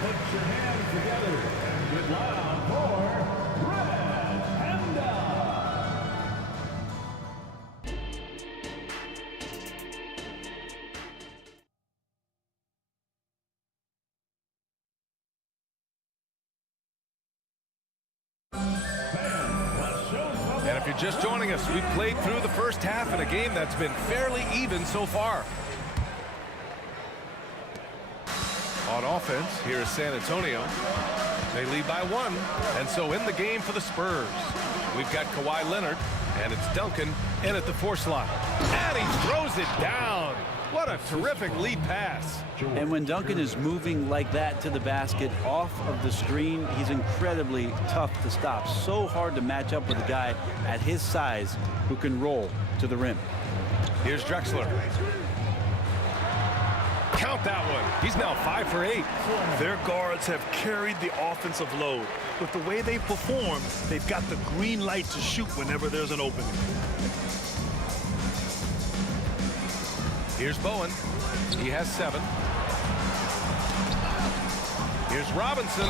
Put your hands together and get loud for Red Panda. And if you're just joining us, we've played through the first half in a game that's been fairly even so far. On offense, here is San Antonio. They lead by 1, and so in the game for the Spurs. We've got Kawhi Leonard, and it's Duncan in at the 4 slot. And he throws it down. What a terrific lead pass. And when Duncan is moving like that to the basket off of the screen, he's incredibly tough to stop. So hard to match up with a guy at his size who can roll to the rim. Here's Drexler. Count that one. He's now 5 for 8. Their guards have carried the offensive load. With the way they perform, they've got the green light to shoot whenever there's an opening. Here's Bowen. He has 7. Here's Robinson.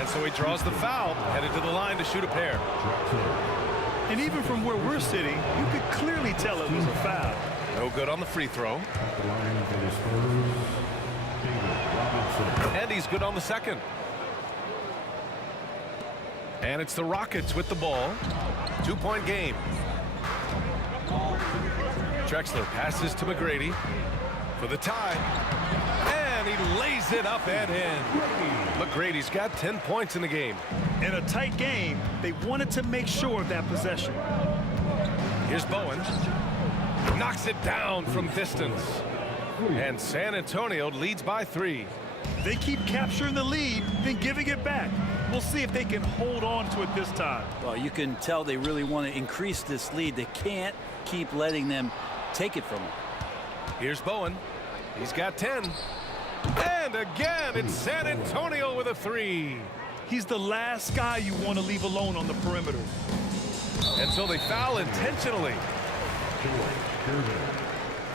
And so he draws the foul, headed to the line to shoot a pair. And even from where we're sitting, you could clearly tell it was a foul. No good on the free throw. And he's good on the second. And it's the Rockets with the ball. 2-point game. Drexler passes to McGrady for the tie. And he lays it up and in. McGrady's got 10 points in the game. In a tight game, they wanted to make sure of that possession. Here's Bowen. Knocks it down from distance. And San Antonio leads by 3. They keep capturing the lead, then giving it back. We'll see if they can hold on to it this time. Well, you can tell they really want to increase this lead. They can't keep letting them take it from them. Here's Bowen. He's got 10. And again, it's San Antonio with a 3. He's the last guy you want to leave alone on the perimeter. And so they foul intentionally.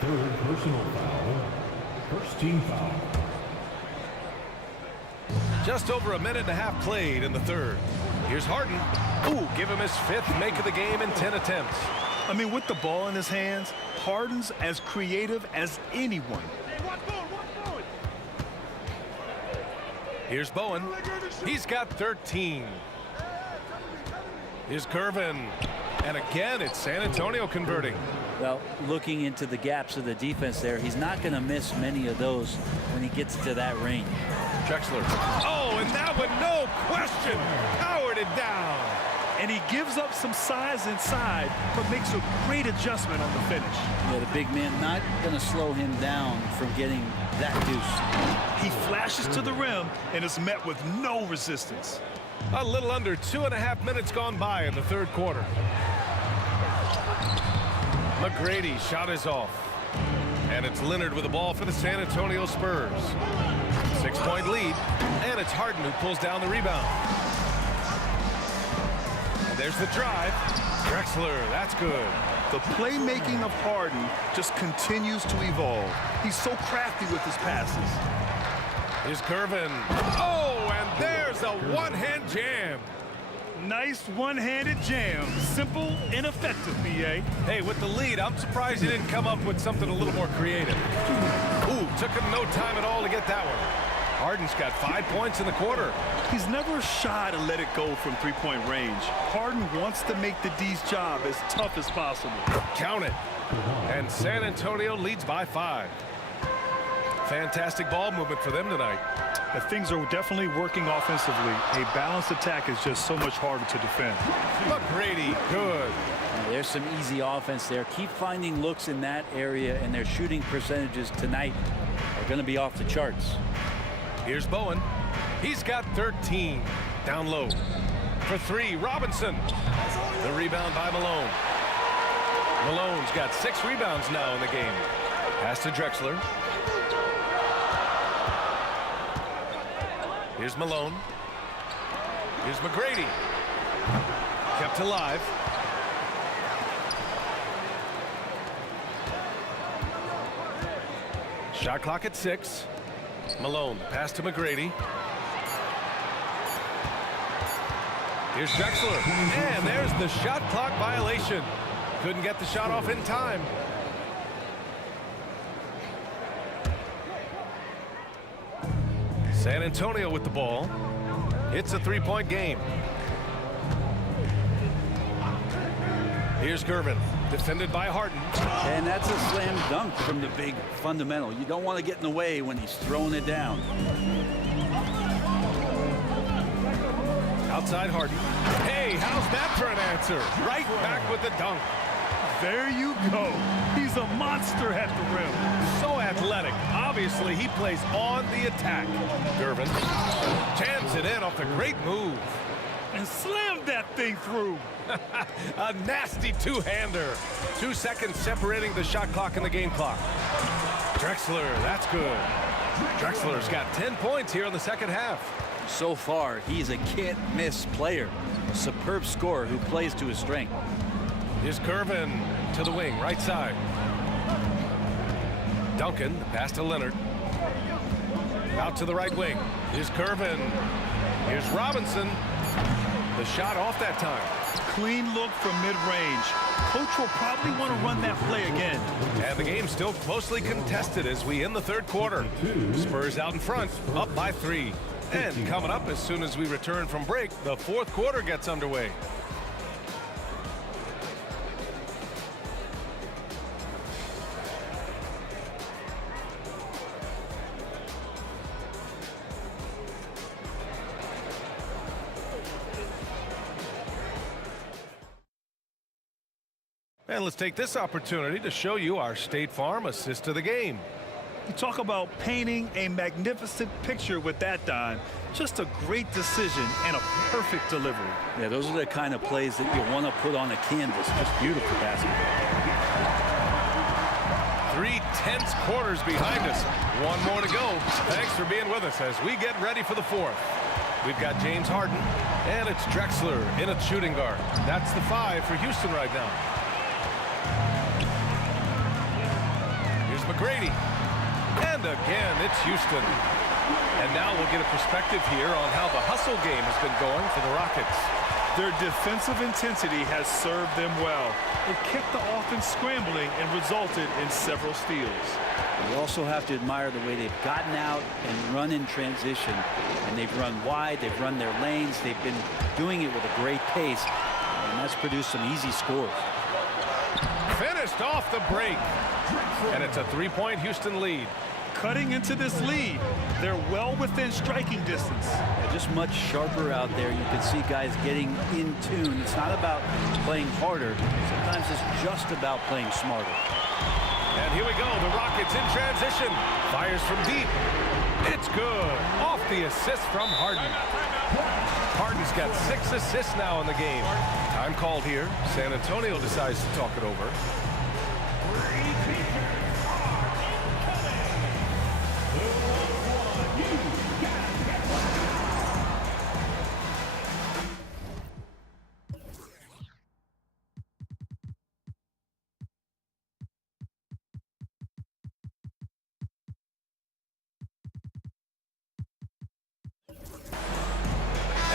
Third personal foul. First team foul. Just over a minute and a half played in the third. Here's Harden. Ooh, give him his 5th make of the game in 10 attempts. I mean, with the ball in his hands, Harden's as creative as anyone. Here's Bowen. He's got 13. Here's Gervin. And again, it's San Antonio converting. Well, looking into the gaps of the defense there, he's not going to miss many of those when he gets to that range. Drexler. Oh, and that one, no question, powered it down. and he gives up some size inside, but makes a great adjustment on the finish. Yeah, the big man not going to slow him down from getting that deuce. He flashes to the rim and is met with no resistance. A little under 2.5 minutes gone by in the third quarter. McGrady shot is off. And it's Leonard with the ball for the San Antonio Spurs. 6-point lead, and it's Harden who pulls down the rebound. And there's the drive. Drexler, that's good. The playmaking of Harden just continues to evolve. He's so crafty with his passes. Here's Gervin. Oh, and there's a one-hand jam. Nice one-handed jam. Simple and effective, B.A. Hey, with the lead, I'm surprised he didn't come up with something a little more creative. Ooh, took him no time at all to get that one. Harden's got 5 points in the quarter. He's never shy to let it go from three-point range. Harden wants to make the D's job as tough as possible. Count it. And San Antonio leads by 5. Fantastic ball movement for them tonight. Things are definitely working offensively. A balanced attack is just so much harder to defend. McGrady, good. There's some easy offense there. Keep finding looks in that area, and their shooting percentages tonight are going to be off the charts. Here's Bowen. He's got 13. Down low. For 3, Robinson. The rebound by Malone. Malone's got 6 rebounds now in the game. Pass to Drexler. Here's Malone. Here's McGrady. Kept alive. Shot clock at 6. Malone, pass to McGrady. Here's Drexler. And there's the shot clock violation. Couldn't get the shot off in time. San Antonio with the ball. It's a 3-point game. Here's Gervin, defended by Harden. And that's a slam dunk from the big fundamental. You don't want to get in the way when he's throwing it down. Outside Harden. Hey, how's that for an answer? Right back with the dunk. There you go. He's a monster at the rim. So athletic. Obviously, he plays on the attack. Gervin jams it in off the great move. And slammed that thing through. A nasty two-hander. 2 seconds separating the shot clock and the game clock. Drexler, that's good. Drexler's got 10 points here in the second half. So far, he's a can't-miss player. A superb scorer who plays to his strength. Here's Gervin to the wing, right side. Duncan, the pass to Leonard. Out to the right wing. Here's Gervin. Here's Robinson. The shot off that time. Clean look from mid-range. Coach will probably want to run that play again. And the game's still closely contested as we end the third quarter. Spurs out in front, up by 3. And coming up as soon as we return from break, the fourth quarter gets underway. And let's take this opportunity to show you our State Farm assist to the game. You talk about painting a magnificent picture with that dime. Just a great decision and a perfect delivery. Yeah, those are the kind of plays that you want to put on a canvas. Just beautiful basketball. 3 tense quarters behind us. 1 more to go. Thanks for being with us as we get ready for the fourth. We've got James Harden, and it's Drexler in a shooting guard. That's the 5 for Houston right now. Here's McGrady. And again, it's Houston. And now we'll get a perspective here on how the hustle game has been going for the Rockets. Their defensive intensity has served them well. It kept the offense scrambling and resulted in several steals. You also have to admire the way they've gotten out and run in transition. And they've run wide, they've run their lanes, they've been doing it with a great pace. And that's produced some easy scores. Finished off the break. And it's a 3-point Houston lead. Cutting into this lead. They're well within striking distance. Just much sharper out there. You can see guys getting in tune. It's not about playing harder. Sometimes it's just about playing smarter. And here we go. The Rockets in transition. Fires from deep. It's good. Off the assist from Harden. Harden's got 6 assists now in the game. Time called here. San Antonio decides to talk it over.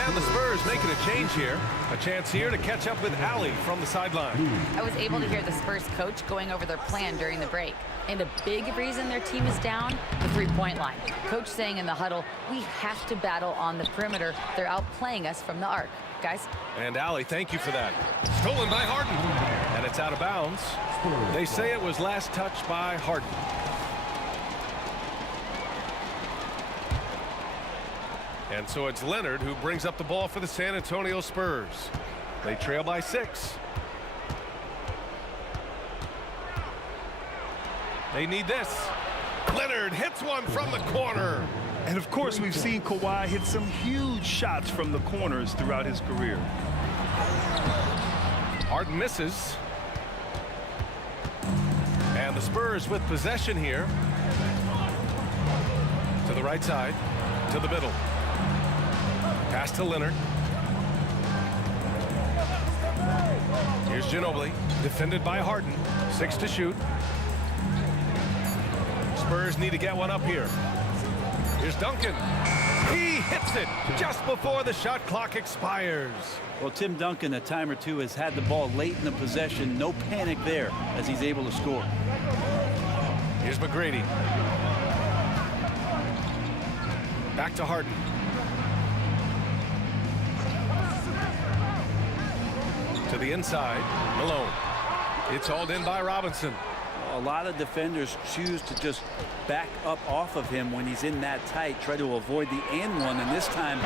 And the Spurs making a change here. A chance here to catch up with Allie from the sideline. I was able to hear the Spurs coach going over their plan during the break. And a big reason their team is down, the three-point line. Coach saying in the huddle, we have to battle on the perimeter. They're outplaying us from the arc. Guys? And Allie, thank you for that. Stolen by Harden. And it's out of bounds. They say it was last touched by Harden. And so it's Leonard who brings up the ball for the San Antonio Spurs. They trail by 6. They need this. Leonard hits one from the corner. And of course, we've seen Kawhi hit some huge shots from the corners throughout his career. Harden misses. And the Spurs with possession here. To the right side, to the middle. Pass to Leonard. Here's Ginobili, defended by Harden. 6 to shoot. Spurs need to get one up here. Here's Duncan. He hits it just before the shot clock expires. Well, Tim Duncan, a time or two, has had the ball late in the possession. No panic there as he's able to score. Here's McGrady. Back to Harden. To the inside, Malone. It's hauled in by Robinson. A lot of defenders choose to just back up off of him when he's in that tight, try to avoid the and one, and this time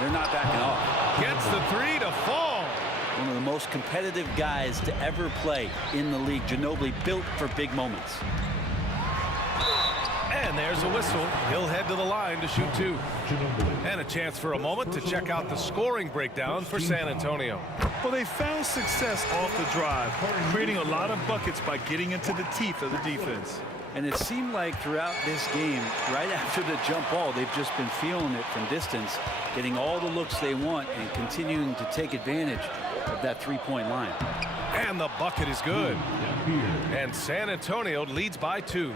they're not backing off. Gets the 3 to fall. One of the most competitive guys to ever play in the league. Ginobili built for big moments. And there's a whistle. He'll head to the line to shoot 2. And a chance for a moment to check out the scoring breakdown for San Antonio. Well, they found success off the drive, creating a lot of buckets by getting into the teeth of the defense. And it seemed like throughout this game, right after the jump ball, they've just been feeling it from distance, getting all the looks they want and continuing to take advantage of that three-point line. And the bucket is good. And San Antonio leads by 2.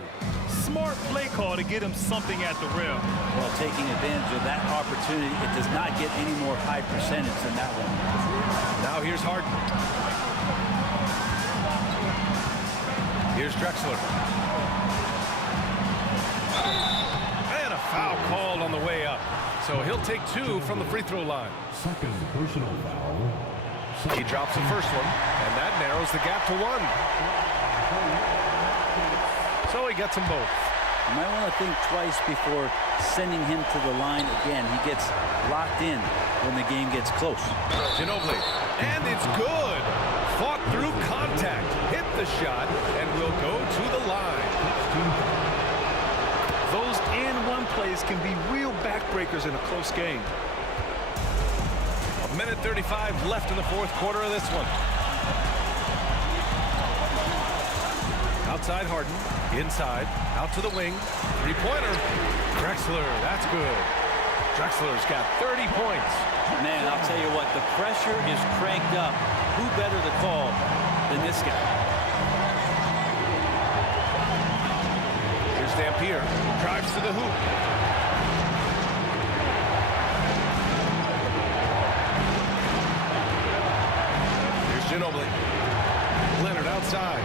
Smart play call to get him something at the rim. While taking advantage of that opportunity, it does not get any more high percentage than that one. Now here's Harden. Here's Drexler. And a foul called on the way up. So he'll take 2 from the free throw line. Second personal foul. He drops the first one, and that narrows the gap to 1. So he gets them both. You might want to think twice before sending him to the line again. He gets locked in when the game gets close. Ginobili, and it's good. Fought through contact, hit the shot, and will go to the line. Those and one plays can be real backbreakers in a close game. 1:35 left in the fourth quarter of this one. Outside Harden, inside, out to the wing, three-pointer. Drexler, that's good. Drexler's got 30 points. Man, I'll tell you what, the pressure is cranked up. Who better to call than this guy? Here's Dampier, drives to the hoop. Here's Ginobili. Leonard outside.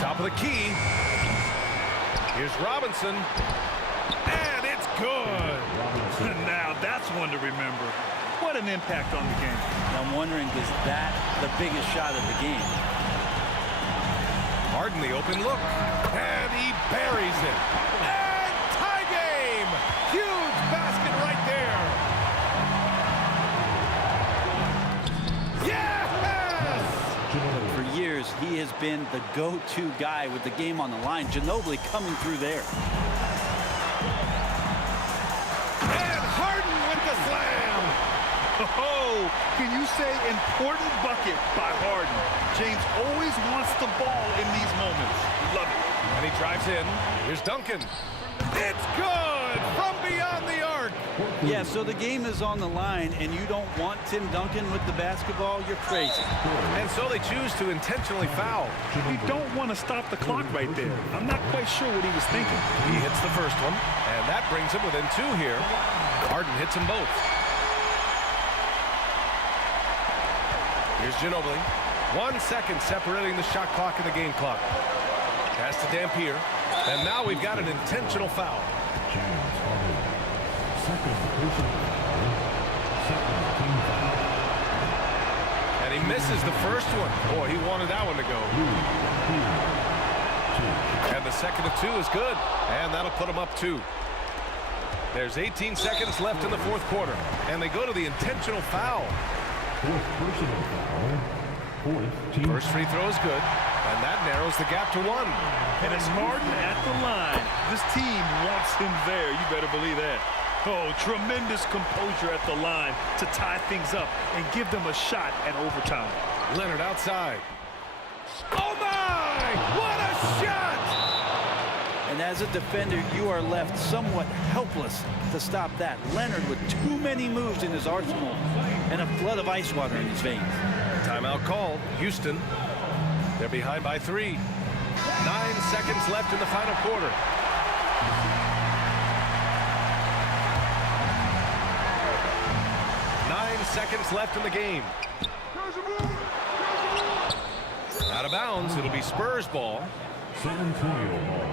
Top of the key. Here's Robinson. And it's good. Now that's one to remember. What an impact on the game. I'm wondering, is that the biggest shot of the game? Harden the open look. And he buries it. And tie game! Huge basket right there. Yes! For years, he has been the go-to guy with the game on the line. Ginobili coming through there. And Harden with the slam. Oh, can you say important bucket by Harden? James always wants the ball in these moments. Love it. And he drives in. Here's Duncan. It's good from beyond the arc. Yeah, so the game is on the line, and you don't want Tim Duncan with the basketball. You're crazy. And so they choose to intentionally foul. You don't want to stop the clock right there. I'm not quite sure what he was thinking. He hits the first one, and that brings him within 2 here. Harden hits them both. Here's Ginobili. 1 second separating the shot clock and the game clock. Pass to Dampier. And now we've got an intentional foul. James Harden. Second personal foul. Second team foul. And he misses the first one. Boy, he wanted that one to go. And the second of 2 is good. And that'll put him up 2. There's 18 seconds left in the fourth quarter. And they go to the intentional foul. Fourth personal foul. Fourth team. First free throw is good. And that narrows the gap to 1. And it's Harden at the line. This team wants him there. You better believe that. Oh, tremendous composure at the line to tie things up and give them a shot at overtime. Leonard outside. Oh, my! What a shot! And as a defender, you are left somewhat helpless to stop that. Leonard with too many moves in his arsenal and a flood of ice water in his veins. Timeout called. Houston. They're behind by 3. 9 seconds left in the final quarter. Seconds left in the game. Out of bounds. It'll be Spurs ball. San Antonio ball.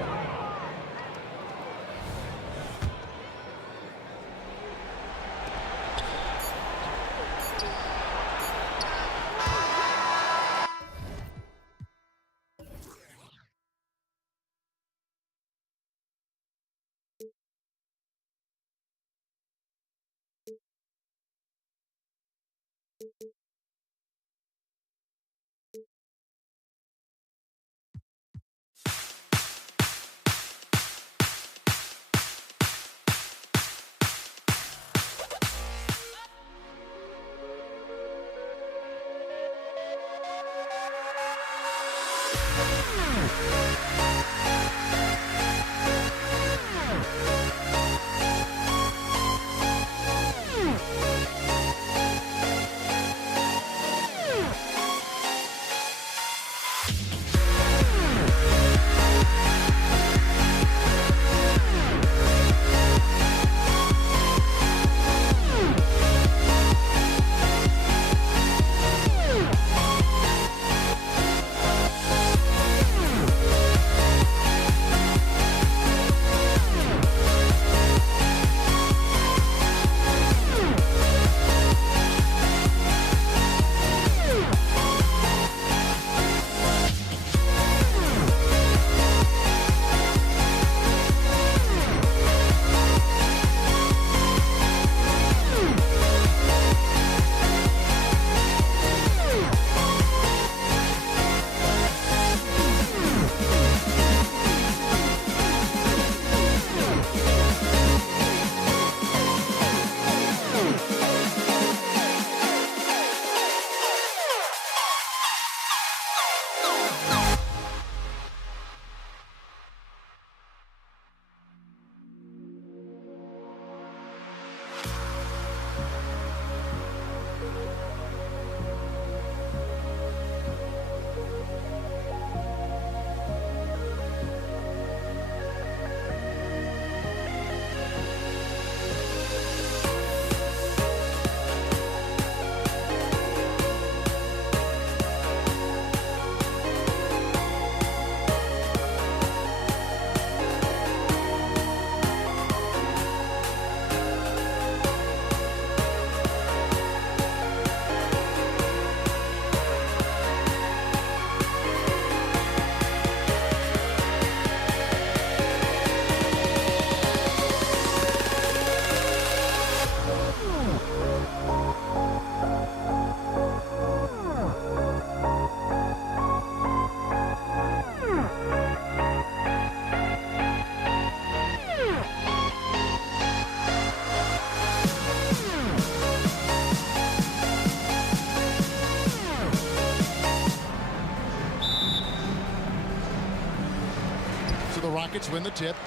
Rockets win the tip.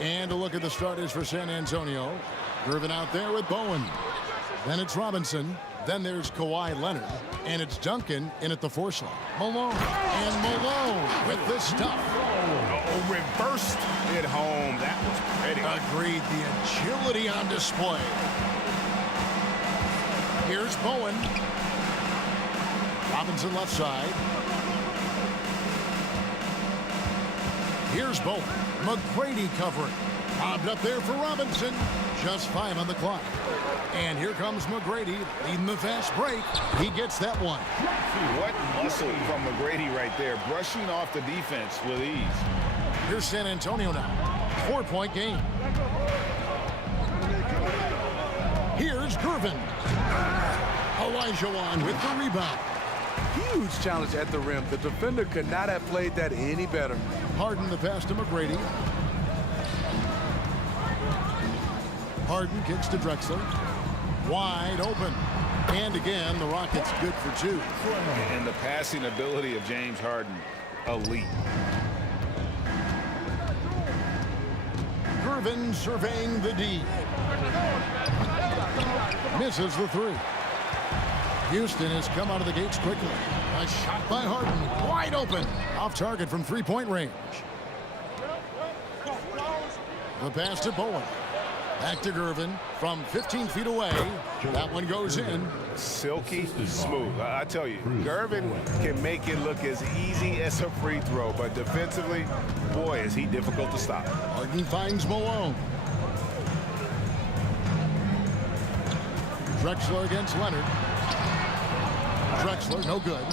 And a look at the starters for San Antonio. Gervin out there with Bowen. Then it's Robinson. Then there's Kawhi Leonard. And it's Duncan in at the 4 slot. Malone. And Malone with the stuff. Oh, reversed it home. That was pretty. Agreed. The agility on display. Here's Bowen. Robinson left side. Here's Bowen. McGrady covering. Bobbed up there for Robinson. Just 5 on the clock. And here comes McGrady leading the fast break. He gets that one. What muscle from McGrady right there, brushing off the defense with ease. Here's San Antonio now. 4-point game. Here's Gervin. Olajuwon with the rebound. Huge challenge at the rim. The defender could not have played that any better. Harden the pass to McGrady. Harden kicks to Drexler. Wide open. And again, the Rockets good for 2. And the passing ability of James Harden, elite. Gervin surveying the D. Misses the 3. Houston has come out of the gates quickly. A shot by Harden. Wide open. Off target from 3-point range. The pass to Bowen. Back to Gervin from 15 feet away. That one goes in. Silky smooth. I tell you, Gervin can make it look as easy as a free throw, but defensively, boy, is he difficult to stop. Harden finds Malone. Drexler against Leonard. Drexler, no good.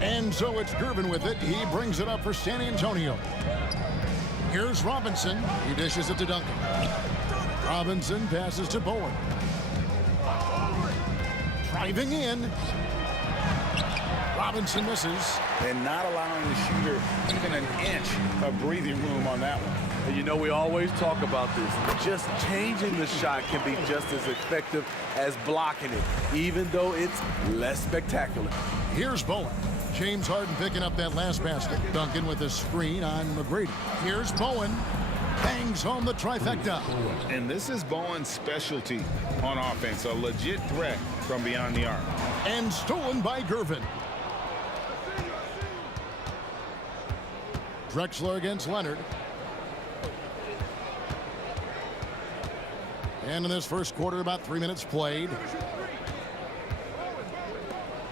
And so it's Gervin with it. He brings it up for San Antonio. Here's Robinson. He dishes it to Duncan. Robinson passes to Bowen. Driving in. Robinson misses. And not allowing the shooter even an inch of breathing room on that one. And you know, we always talk about this. Just changing the shot can be just as effective as blocking it, even though it's less spectacular. Here's Bowen. James Harden picking up that last basket. Duncan with a screen on McGrady. Here's Bowen. Bangs home the trifecta. And this is Bowen's specialty on offense. A legit threat from beyond the arc. And stolen by Gervin. Drexler against Leonard. And in this first quarter, about 3 minutes played.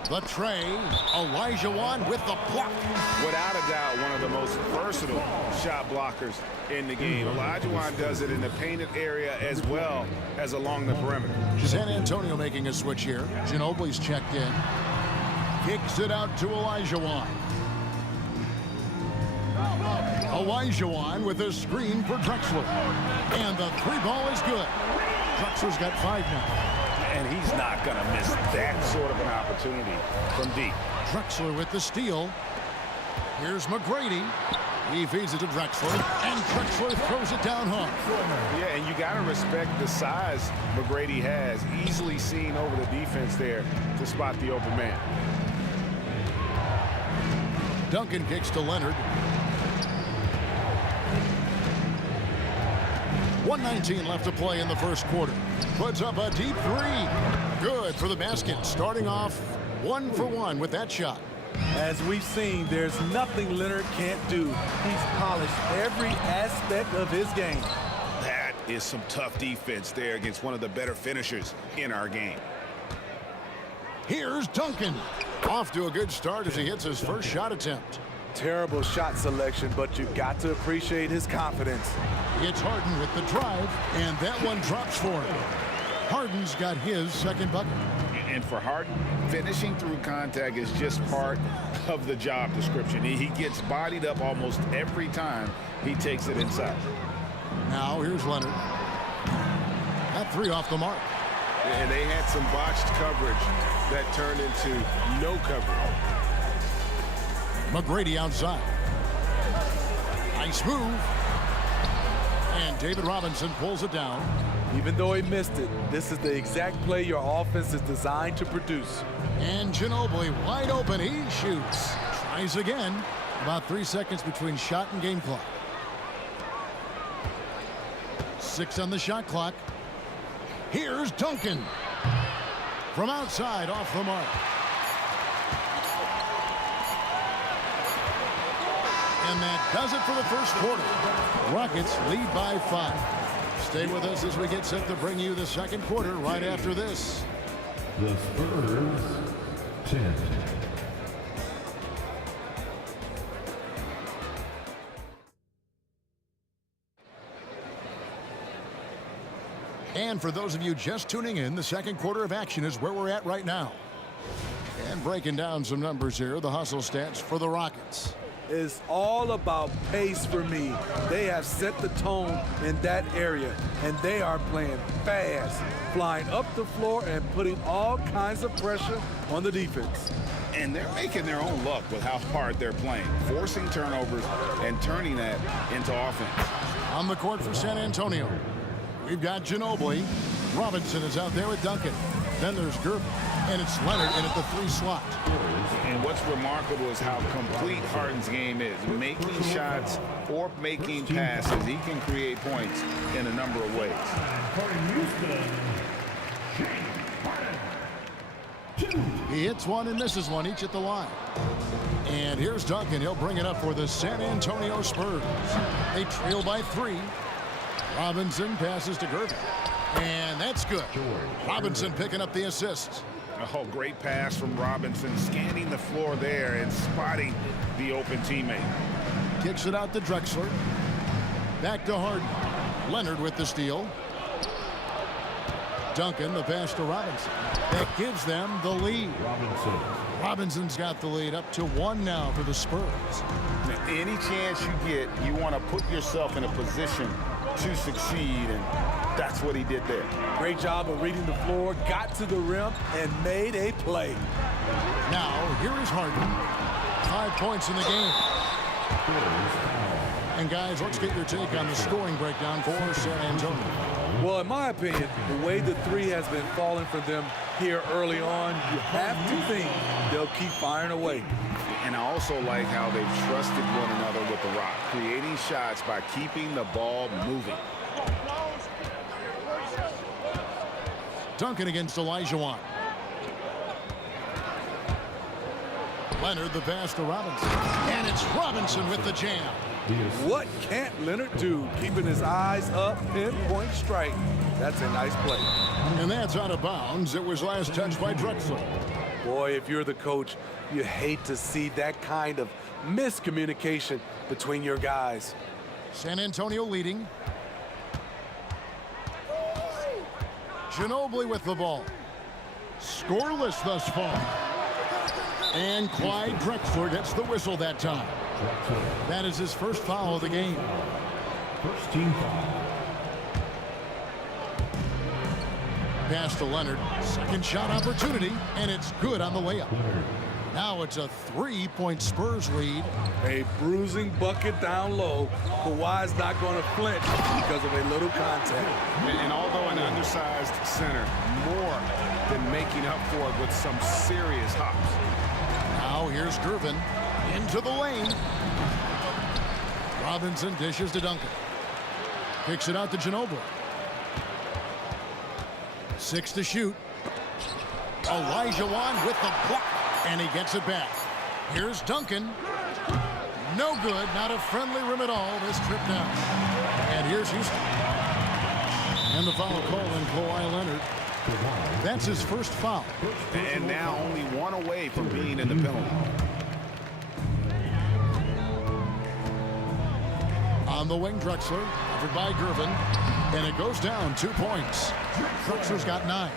The tray, Olajuwon with the block. Without a doubt, one of the most versatile shot blockers in the game. Olajuwon does it in the painted area as well as along the perimeter. San Antonio making a switch here. Ginobili's checked in. Kicks it out to Olajuwon. Olajuwon with a screen for Drexler. And the 3 ball is good. Drexler's got 5 now. And he's not going to miss that sort of an opportunity from deep. Drexler with the steal. Here's McGrady. He feeds it to Drexler, and Drexler throws it down hard. Yeah, and you got to respect the size McGrady has. Easily seen over the defense there to spot the open man. Duncan kicks to Leonard. 1:19 left to play in the first quarter. Puts up a deep 3. Good for the basket. Starting off 1 for 1 with that shot. As we've seen, there's nothing Leonard can't do. He's polished every aspect of his game. That is some tough defense there against one of the better finishers in our game. Here's Duncan. Off to a good start as he hits his first shot attempt. Terrible shot selection, but you've got to appreciate his confidence. It's Harden with the drive, and that one drops for him. Harden's got his second bucket. And for Harden, finishing through contact is just part of the job description. He gets bodied up almost every time he takes it inside. Now here's Leonard. That 3 off the mark. And they had some botched coverage that turned into no coverage. McGrady outside. Nice move. And David Robinson pulls it down. Even though he missed it, this is the exact play your offense is designed to produce. And Ginobili wide open. He shoots. Tries again. About 3 seconds between shot and game clock. 6 on the shot clock. Here's Duncan. From outside, off the mark. And that does it for the first quarter. Rockets lead by 5. Stay with us as we get set to bring you the second quarter right after this. The Spurs 10. And for those of you just tuning in, the second quarter of action is where we're at right now. And breaking down some numbers here, the hustle stats for the Rockets. It's all about pace for me. They have set the tone in that area, and they are playing fast, flying up the floor and putting all kinds of pressure on the defense. And they're making their own luck with how hard they're playing, forcing turnovers and turning that into offense. On the court for San Antonio, we've got Ginobili. Robinson is out there with Duncan. Then there's Gervin, and it's Leonard in at the 3 slot. And what's remarkable is how complete Harden's game is. Making shots or making passes, he can create points in a number of ways. He hits one and misses one, each at the line. And here's Duncan. He'll bring it up for the San Antonio Spurs. They trail by 3. Robinson passes to Gervin. And that's good. Robinson picking up the assist. Oh, great pass from Robinson, scanning the floor there and spotting the open teammate. Kicks it out to Drexler. Back to Harden. Leonard with the steal. Duncan, the pass to Robinson. That gives them the lead. Robinson's got the lead up to 1 now for the Spurs. Any chance you get, you want to put yourself in a position to succeed, and that's what he did there. Great job of reading the floor, got to the rim, and made a play. Now, here is Harden. 5 points in the game. And guys, let's get your take on the scoring breakdown for San Antonio. Well, in my opinion, the way the 3 has been falling for them here early on, you have to think they'll keep firing away. And I also like how they've trusted one another with the rock, creating shots by keeping the ball moving. Duncan against Olajuwon. Leonard the pass to Robinson. And it's Robinson with the jam. What can't Leonard do? Keeping his eyes up, pinpoint strike. That's a nice play. And that's out of bounds. It was last touched by Drexler. Boy, if you're the coach, you hate to see that kind of miscommunication between your guys. San Antonio leading. Ginobili with the ball. Scoreless thus far. And Clyde Drexler gets the whistle that time. That is his first foul of the game. First team foul. Pass to Leonard. Second shot opportunity, and it's good on the layup. Now it's a 3-point Spurs lead. A bruising bucket down low. Kawhi's not going to flinch because of a little contact. And although an undersized center, more than making up for it with some serious hops. Now here's Gervin into the lane. Robinson dishes to Duncan. Kicks it out to Ginobili. 6 to shoot. Olajuwon with the block, and he gets it back. Here's Duncan. No good, not a friendly rim at all this trip down. And here's Houston. And the foul call on Kawhi Leonard. That's his first foul. And now only 1 away from being in the penalty. On the wing, Drexler, covered by Gervin, and it goes down 2 points. Drexler's got 9.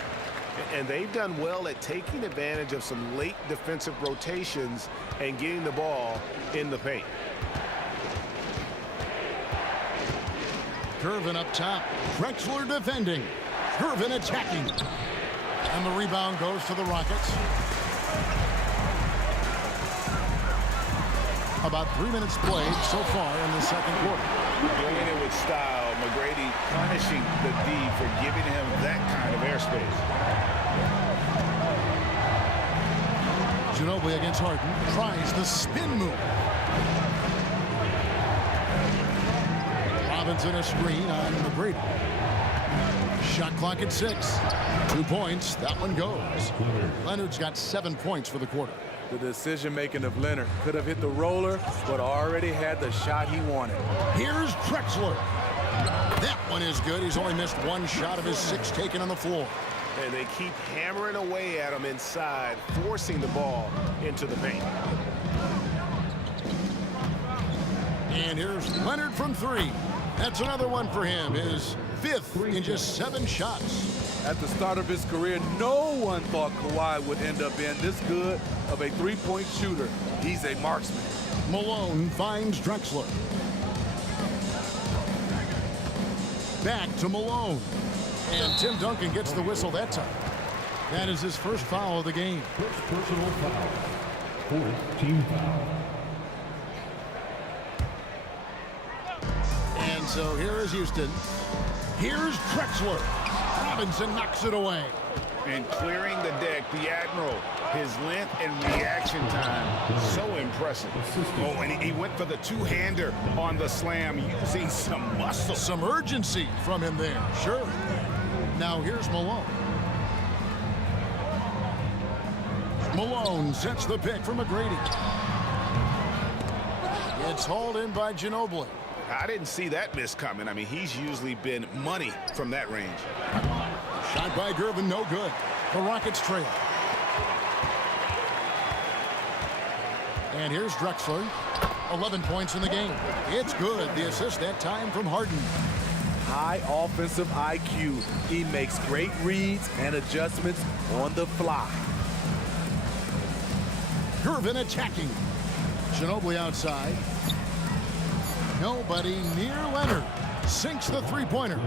And they've done well at taking advantage of some late defensive rotations and getting the ball in the paint. Gervin up top. Drexler defending. Gervin attacking. And the rebound goes to the Rockets. About 3 minutes played so far in the second quarter. Doing it with style. McGrady punishing the D for giving him that kind of airspace. Ginobili against Harden. Tries the spin move. Robinson a screen on McGrady. Shot clock at 6. 2 points. That one goes. Leonard's got 7 points for the quarter. The decision-making of Leonard could have hit the roller, but already had the shot he wanted. Here's Drexler. That one is good. He's only missed 1 shot of his 6 taken on the floor. And they keep hammering away at him inside, forcing the ball into the paint. And here's Leonard from 3. That's another one for him. His 5th in just 7 shots. At the start of his career, no one thought Kawhi would end up being this good of a three-point shooter. He's a marksman. Malone finds Drexler. Back to Malone. And Tim Duncan gets the whistle that time. That is his first foul of the game. First personal foul. 4th team foul. And so here is Houston. Here's Drexler. Robinson knocks it away. And clearing the deck, the Admiral, his length and reaction time, so impressive. Oh, and he went for the two-hander on the slam, using some muscle. Some urgency from him there, sure. Now here's Malone. Malone sets the pick for McGrady. It's hauled in by Ginobili. I didn't see that miss coming. I mean, he's usually been money from that range. Shot by Gervin, no good. The Rockets trail. And here's Drexler. 11 points in the game. It's good. The assist that time from Harden. High offensive IQ. He makes great reads and adjustments on the fly. Gervin attacking. Ginobili outside. Nobody near Leonard. Sinks the three-pointer.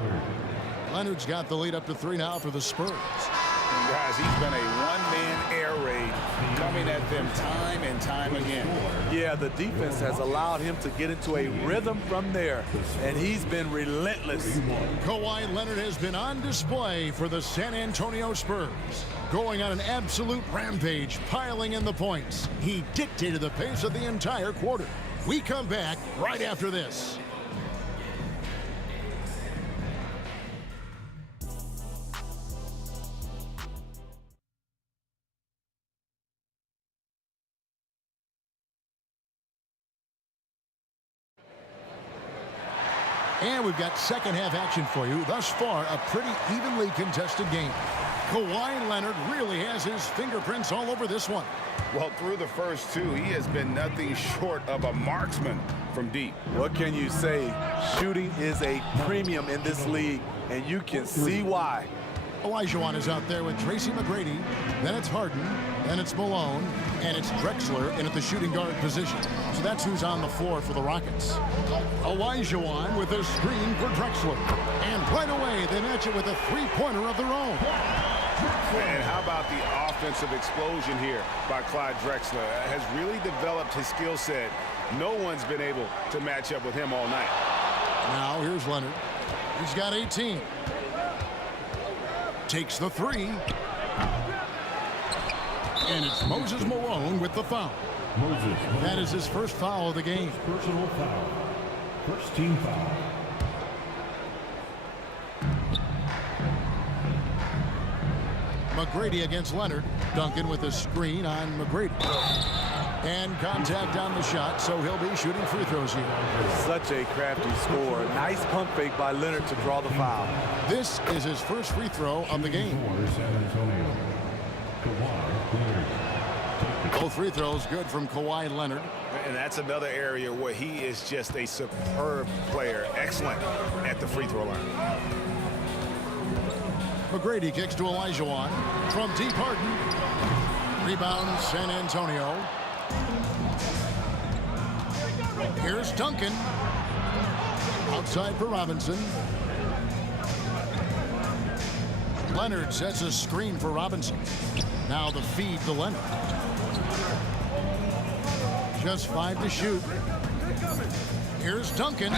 Leonard's got the lead up to 3 now for the Spurs. Guys, he's been a one-man air raid coming at them time and time again. Yeah, the defense has allowed him to get into a rhythm from there, and he's been relentless. Kawhi Leonard has been on display for the San Antonio Spurs. Going on an absolute rampage, piling in the points. He dictated the pace of the entire quarter. We come back right after this. And we've got second half action for you. Thus far, a pretty evenly contested game. Kawhi Leonard really has his fingerprints all over this one. Well, through the first 2, he has been nothing short of a marksman from deep. What can you say? Shooting is a premium in this league, and you can see why. Olajuwon is out there with Tracy McGrady. Then it's Harden. Then it's Malone. And it's Drexler in at the shooting guard position. So that's who's on the floor for the Rockets. Olajuwon with a screen for Drexler. And right away, they match it with a three-pointer of their own. And how about the offensive explosion here by Clyde Drexler? Has really developed his skill set. No one's been able to match up with him all night. Now here's Leonard. He's got 18. Takes the 3. And it's Moses Malone with the foul. That is his first foul of the game. Personal foul. First team foul. McGrady against Leonard. Duncan with a screen on McGrady. And contact on the shot, so he'll be shooting free throws here. Such a crafty score. Nice pump fake by Leonard to draw the foul. This is his first free throw of the game. Both free throws good from Kawhi Leonard. And that's another area where he is just a superb player. Excellent at the free throw line. McGrady kicks to Olajuwon. From deep, Harden. Rebound, San Antonio. Here's Duncan. Outside for Robinson. Leonard sets a screen for Robinson. Now the feed to Leonard. Just 5 to shoot. Here's Duncan.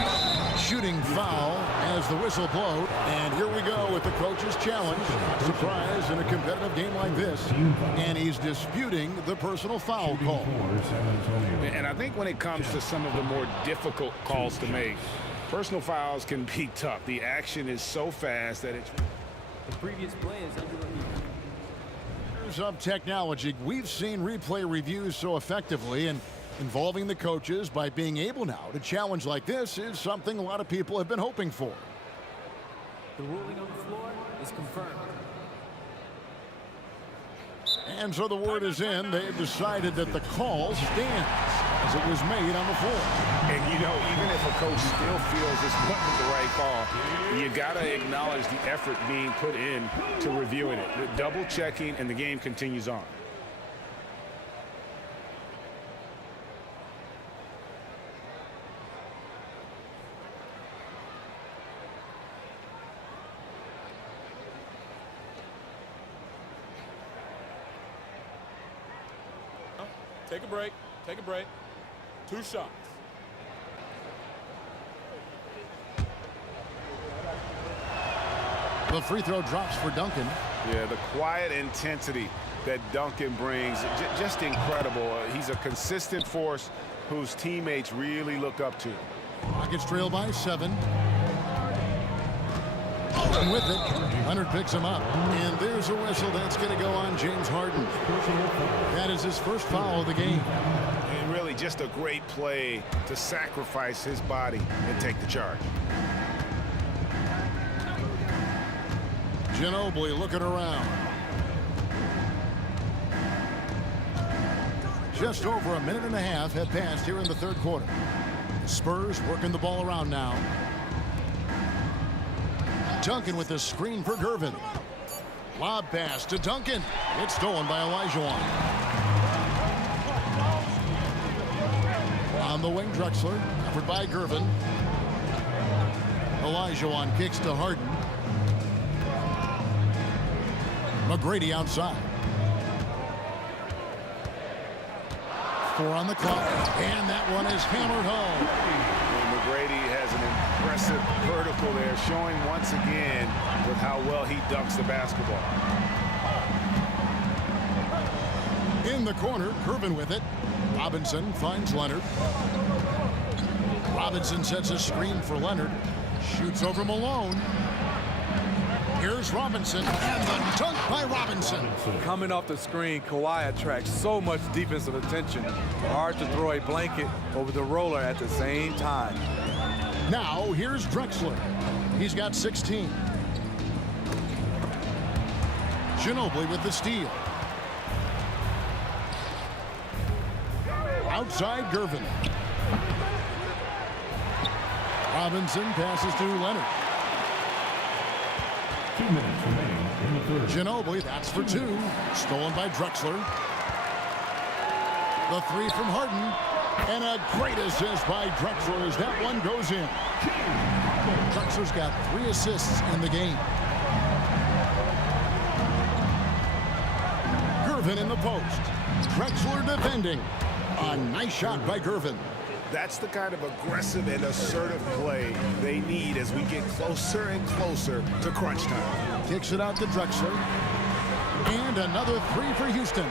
Shooting foul as the whistle blows. And here we go with the coach's challenge. Surprise in a competitive game like this. And he's disputing the personal foul call. And I think when it comes to some of the more difficult calls to make, personal fouls can be tough. The action is so fast that it's... The previous play is under review. Here's up technology. We've seen replay reviews so effectively, and involving the coaches by being able now to challenge like this is something a lot of people have been hoping for. The ruling on the floor is confirmed. And so the word is in. They've decided that the call stands as it was made on the floor. And, you know, even if a coach still feels this wasn't the right call, you got to acknowledge the effort being put in to reviewing it. The double checking, and the game continues on. Take a break. Take a break. 2 shots. The free throw drops for Duncan. Yeah, the quiet intensity that Duncan brings, just incredible. He's a consistent force whose teammates really look up to. Rockets trail by 7. And with it, Leonard picks him up. And there's a whistle that's going to go on James Harden. That is his first foul of the game. And really just a great play to sacrifice his body and take the charge. Ginobili looking around. Just over a minute and a half have passed here in the third quarter. The Spurs working the ball around now. Duncan with the screen for Gervin. Lob pass to Duncan. It's stolen by Olajuwon. On the wing, Drexler. Covered by Gervin. Olajuwon kicks to Harden. McGrady outside. 4 on the clock. And that one is hammered home. McGrady has an impressive vertical there, showing once again with how well he dunks the basketball. In the corner, Gervin with it. Robinson finds Leonard. Robinson sets a screen for Leonard. Shoots over Malone. Here's Robinson, and the dunk by Robinson. Coming off the screen, Kawhi attracts so much defensive attention. Hard to throw a blanket over the roller at the same time. Now, here's Drexler. He's got 16. Ginobili with the steal. Outside, Gervin. Robinson passes to Leonard. 2 minutes remaining in the third. Ginobili, that's for 2. Stolen by Drexler. The 3 from Harden. And a great assist by Drexler as that one goes in. Drexler's got 3 assists in the game. Gervin in the post. Drexler defending. A nice shot by Gervin. That's the kind of aggressive and assertive play they need as we get closer and closer to crunch time. Kicks it out to Drexler. And another 3 for Houston.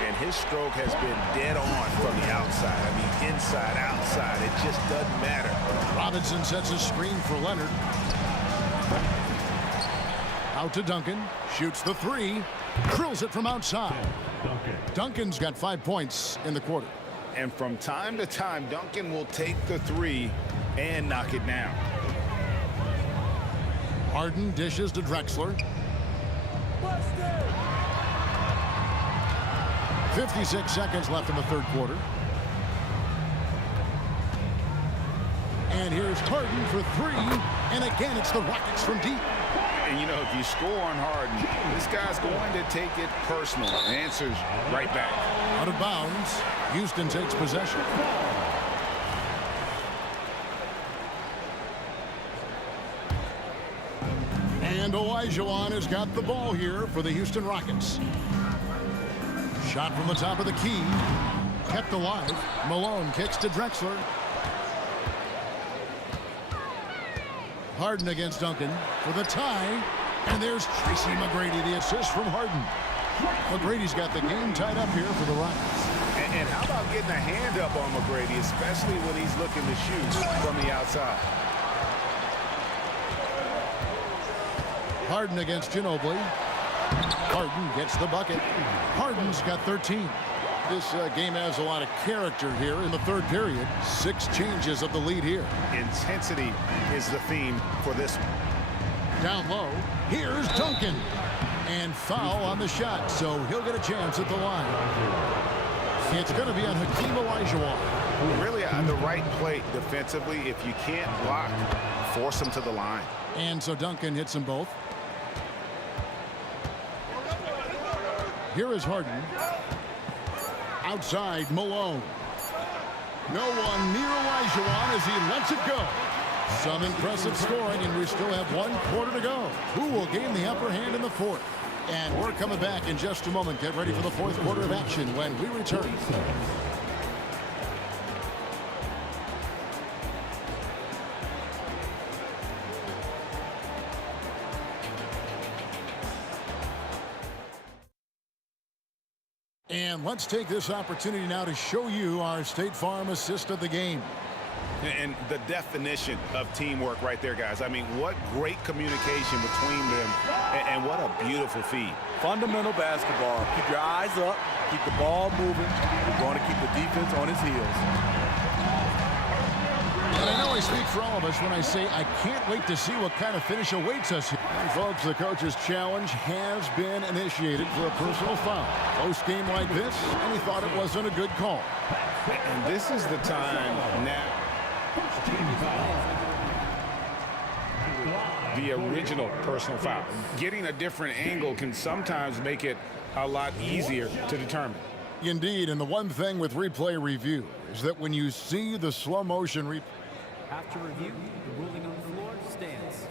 And his stroke has been dead on from the outside. I mean, inside, outside, it just doesn't matter. Robinson sets a screen for Leonard. Out to Duncan. Shoots the 3. Drills it from outside. Duncan's got 5 points in the quarter. And from time to time, Duncan will take the 3 and knock it down. Harden dishes to Drexler. 56 seconds left in the third quarter. And here's Harden for 3. And again, it's the Rockets from deep. And, you know, if you score on Harden, this guy's going to take it personal. Answers right back. Out of bounds. Houston takes possession. And Olajuwon has got the ball here for the Houston Rockets. Shot from the top of the key. Kept alive. Malone kicks to Drexler. Harden against Duncan for the tie. And there's Tracy McGrady, the assist from Harden. McGrady's got the game tied up here for the Rockets. And how about getting a hand up on McGrady, especially when he's looking to shoot from the outside. Harden against Ginobili. Harden gets the bucket. Harden's got 13. This game has a lot of character here in the third period. 6 changes of the lead here. Intensity is the theme for this one. Down low, here's Duncan. And foul on the shot, so he'll get a chance at the line. It's going to be on Hakeem Olajuwon. Really on the right play defensively. If you can't block, force him to the line. And so Duncan hits them both. Here is Harden. Outside, Malone. No one near Olajuwon as he lets it go. Some impressive scoring, and we still have 1 quarter to go. Who will gain the upper hand in the fourth? And we're coming back in just a moment. Get ready for the fourth quarter of action when we return. And let's take this opportunity now to show you our State Farm assist of the game. And the definition of teamwork right there, guys. I mean, what great communication between them, and what a beautiful feed. Fundamental basketball. Keep your eyes up. Keep the ball moving. You're going to keep the defense on his heels. And I know I speak for all of us when I say I can't wait to see what kind of finish awaits us here. And folks, the coach's challenge has been initiated for a personal foul. Close game like this, and he thought it wasn't a good call. And this is the time now. The original personal foul. Getting a different angle can sometimes make it a lot easier to determine. Indeed, and the one thing with replay review is that when you see the slow motion replay, After review, the ruling on the floor stands.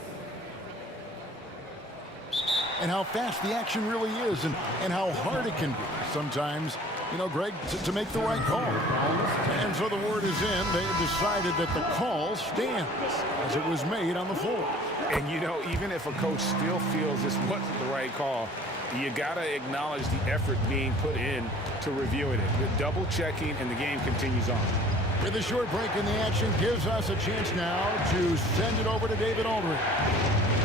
and how fast the action really is and how hard it can be sometimes, you know, Greg, to make the right call. And so the word is in. They have decided that the call stands as it was made on the floor. And, you know, even if a coach still feels this wasn't the right call, you got to acknowledge the effort being put in to reviewing it. The double checking, and the game continues on. With a short break in the action gives us a chance now to send it over to David Aldridge.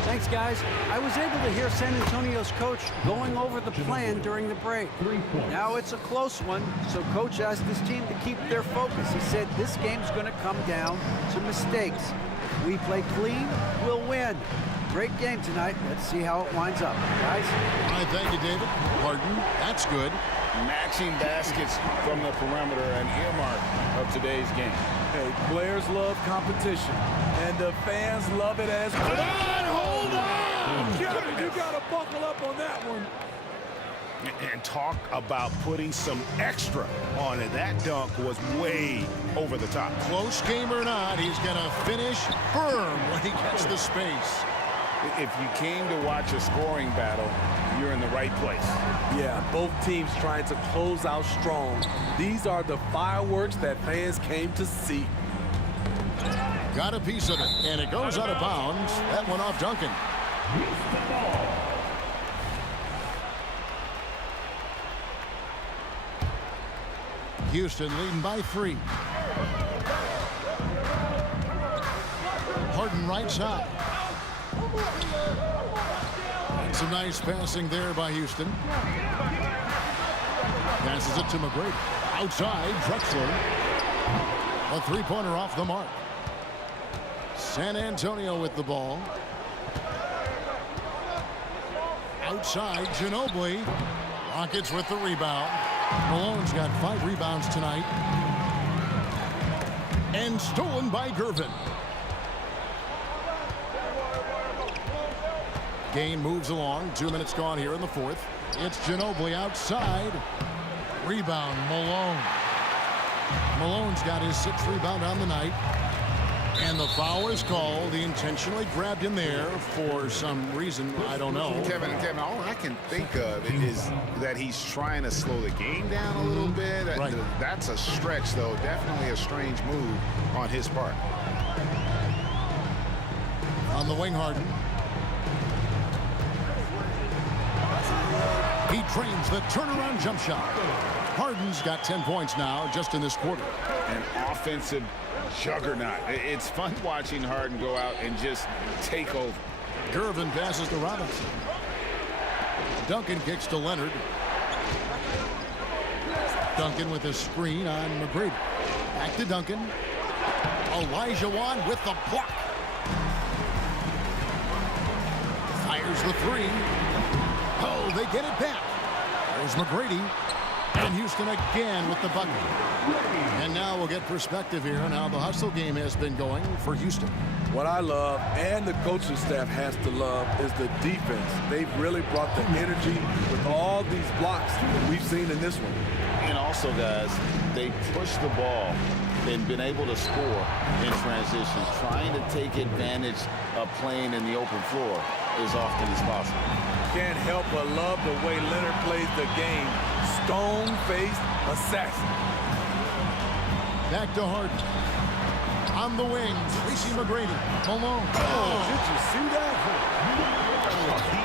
Thanks, guys. I was able to hear San Antonio's coach going over the plan during the break. Now it's a close one, so coach asked his team to keep their focus. He said this game's going to come down to mistakes. If we play clean, we'll win. Great game tonight. Let's see how it winds up, guys. All right, thank you, David. Harden, that's good. Matching baskets from the perimeter, an earmark of today's game. Hey, players love competition, and the fans love it as well. Hold on! You gotta buckle up on that one. And talk about putting some extra on it. That dunk was way over the top. Close game or not, he's going to finish firm when he gets the space. If you came to watch a scoring battle, you're in the right place. Yeah, both teams trying to close out strong. These are the fireworks that fans came to see. Got a piece of it, and it goes out of bounds. That one off Duncan. Houston leading by 3. Harden right side. Some nice passing there by Houston. Passes it to McGrady. Outside, Drexler. A three-pointer off the mark. San Antonio with the ball. Outside, Ginobili. Rockets with the rebound. Malone's got 5 rebounds tonight. And stolen by Gervin. Game moves along. 2 minutes gone here in the fourth. It's Ginobili outside. Rebound, Malone. Malone's got his 6th rebound on the night. And the foul is called. He intentionally grabbed him there for some reason. I don't know. Kevin, all I can think of is that he's trying to slow the game down a little bit. Right. That's a stretch, though. Definitely a strange move on his part. On the wing, Harden. He trains the turnaround jump shot. Harden's got 10 points now just in this quarter. An offensive juggernaut. It's fun watching Harden go out and just take over. Gervin passes to Robinson. Duncan kicks to Leonard. Duncan with a screen on McGrady. Back to Duncan. Olajuwon with the block. Fires the three. Oh, they get it back. There's McGrady. And Houston again with the bucket. And now we'll get perspective here on how the hustle game has been going for Houston. What I love, and the coaching staff has to love, is the defense. They've really brought the energy with all these blocks that we've seen in this one. And also, guys, they push the ball and been able to score in transition, trying to take advantage of playing in the open floor as often as possible. Can't help but love the way Leonard plays the game. Stone-faced assassin. Back to Harden. On the wing, Tracy McGrady. Malone. Oh, did you see that?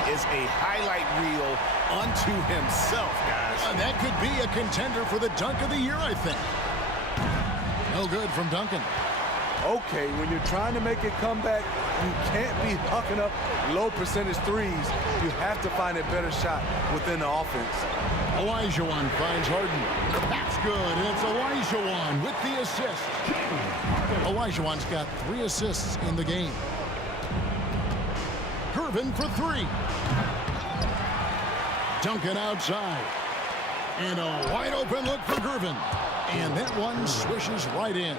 He is a highlight reel unto himself, guys. And that could be a contender for the dunk of the year, I think. No good from Duncan. Okay, when you're trying to make a comeback, you can't be hucking up low percentage threes. You have to find a better shot within the offense. Olajuwon finds Harden. That's good, and it's Olajuwon with the assist. Olajuwon's got 3 assists in the game. Gervin for 3. Duncan outside. And a wide open look for Gervin. And that one swishes right in.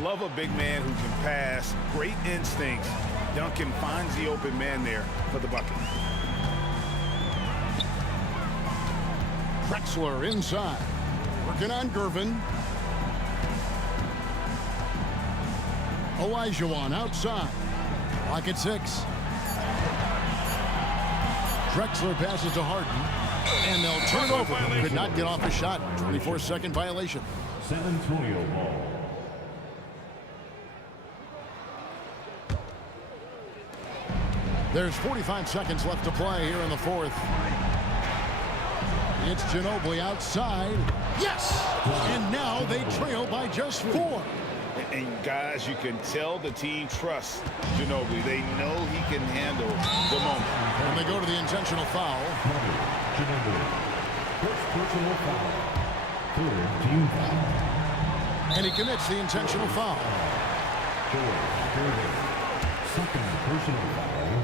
Love a big man who can pass. Great instincts. Duncan finds the open man there for the bucket. Drexler inside. Working on Gervin. Olajuwon outside. Lock at 6. Drexler passes to Harden. And they'll turn it over. Could not get off a shot. 24-second violation. San Antonio ball. There's 45 seconds left to play here in the 4th. It's Ginobili outside. Yes! And now they trail by just 4. And guys, you can tell the team trusts Ginobili. They know he can handle the moment. And they go to the intentional foul. Ginobili. First personal foul. 4th team foul. And he commits the intentional foul. Second personal foul.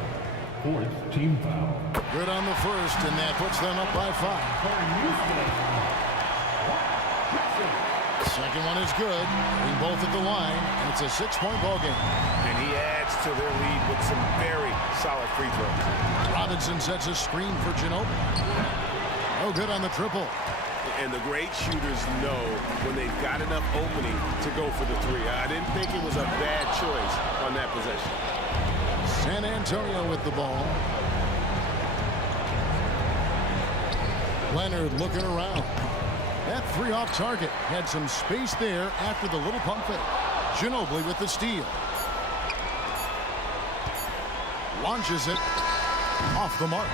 4th team foul. Good on the first, and that puts them up by 5. Second one is good. Being both at the line, and it's a 6-point ball game. And he adds to their lead with some very solid free throws. Robinson sets a screen for Ginobili. Oh, good on the triple. And the great shooters know when they've got enough opening to go for the 3. I didn't think it was a bad choice on that possession. San Antonio with the ball. Leonard looking around. That 3 off target. Had some space there after the little pump fake. Ginobili with the steal. Launches it off the mark.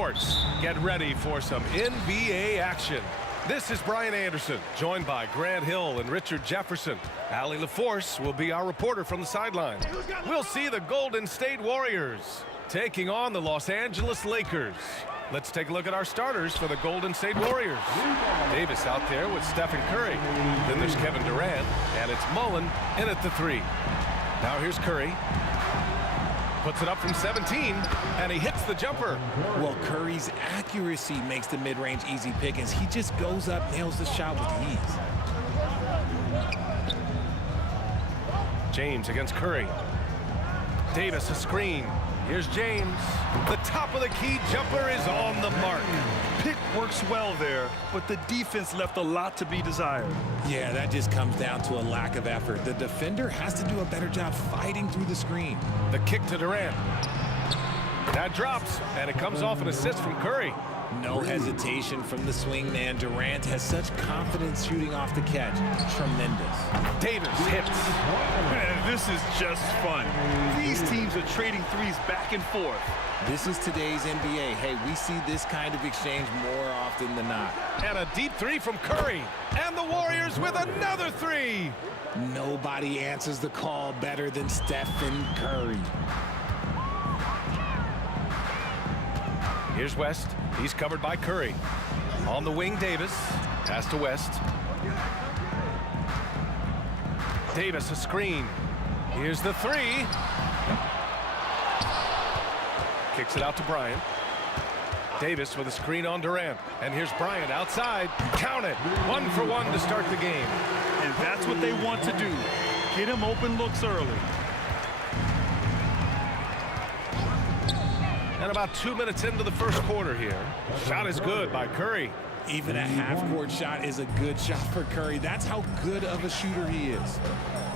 sports. Get ready for some NBA action. This is Brian Anderson, joined by Grant Hill and Richard Jefferson. Allie LaForce will be our reporter from the sideline. We'll see the Golden State Warriors taking on the Los Angeles Lakers. Let's take a look at our starters for the Golden State Warriors. Davis out there with Stephen Curry. Then there's Kevin Durant, and it's Mullen in at the 3. Now here's Curry. Puts it up from 17, and he hits the jumper. Well, Curry's accuracy makes the mid-range easy pickings. He just goes up, nails the shot with ease. James against Curry. Davis a screen. Here's James. The top of the key jumper is on the mark. Pick works well there, but the defense left a lot to be desired. Yeah, that just comes down to a lack of effort. The defender has to do a better job fighting through the screen. The kick to Durant. That drops, and it comes off an assist from Curry. No hesitation from the swing man. Durant has such confidence shooting off the catch. Tremendous. Davis hits. Man, this is just fun. These teams are trading threes back and forth. This is today's NBA. Hey, we see this kind of exchange more often than not. And a deep 3 from Curry. And the Warriors with another 3. Nobody answers the call better than Stephen Curry. Here's West. He's covered by Curry. On the wing, Davis. Pass to West. Davis a screen. Here's the 3. Kicks it out to Bryant. Davis with a screen on Durant. And here's Bryant outside. Count it. 1 for 1 to start the game. And that's what they want to do. Get him open looks early. And about 2 minutes into the first quarter here. Shot is good by Curry. Even a half-court shot is a good shot for Curry. That's how good of a shooter he is.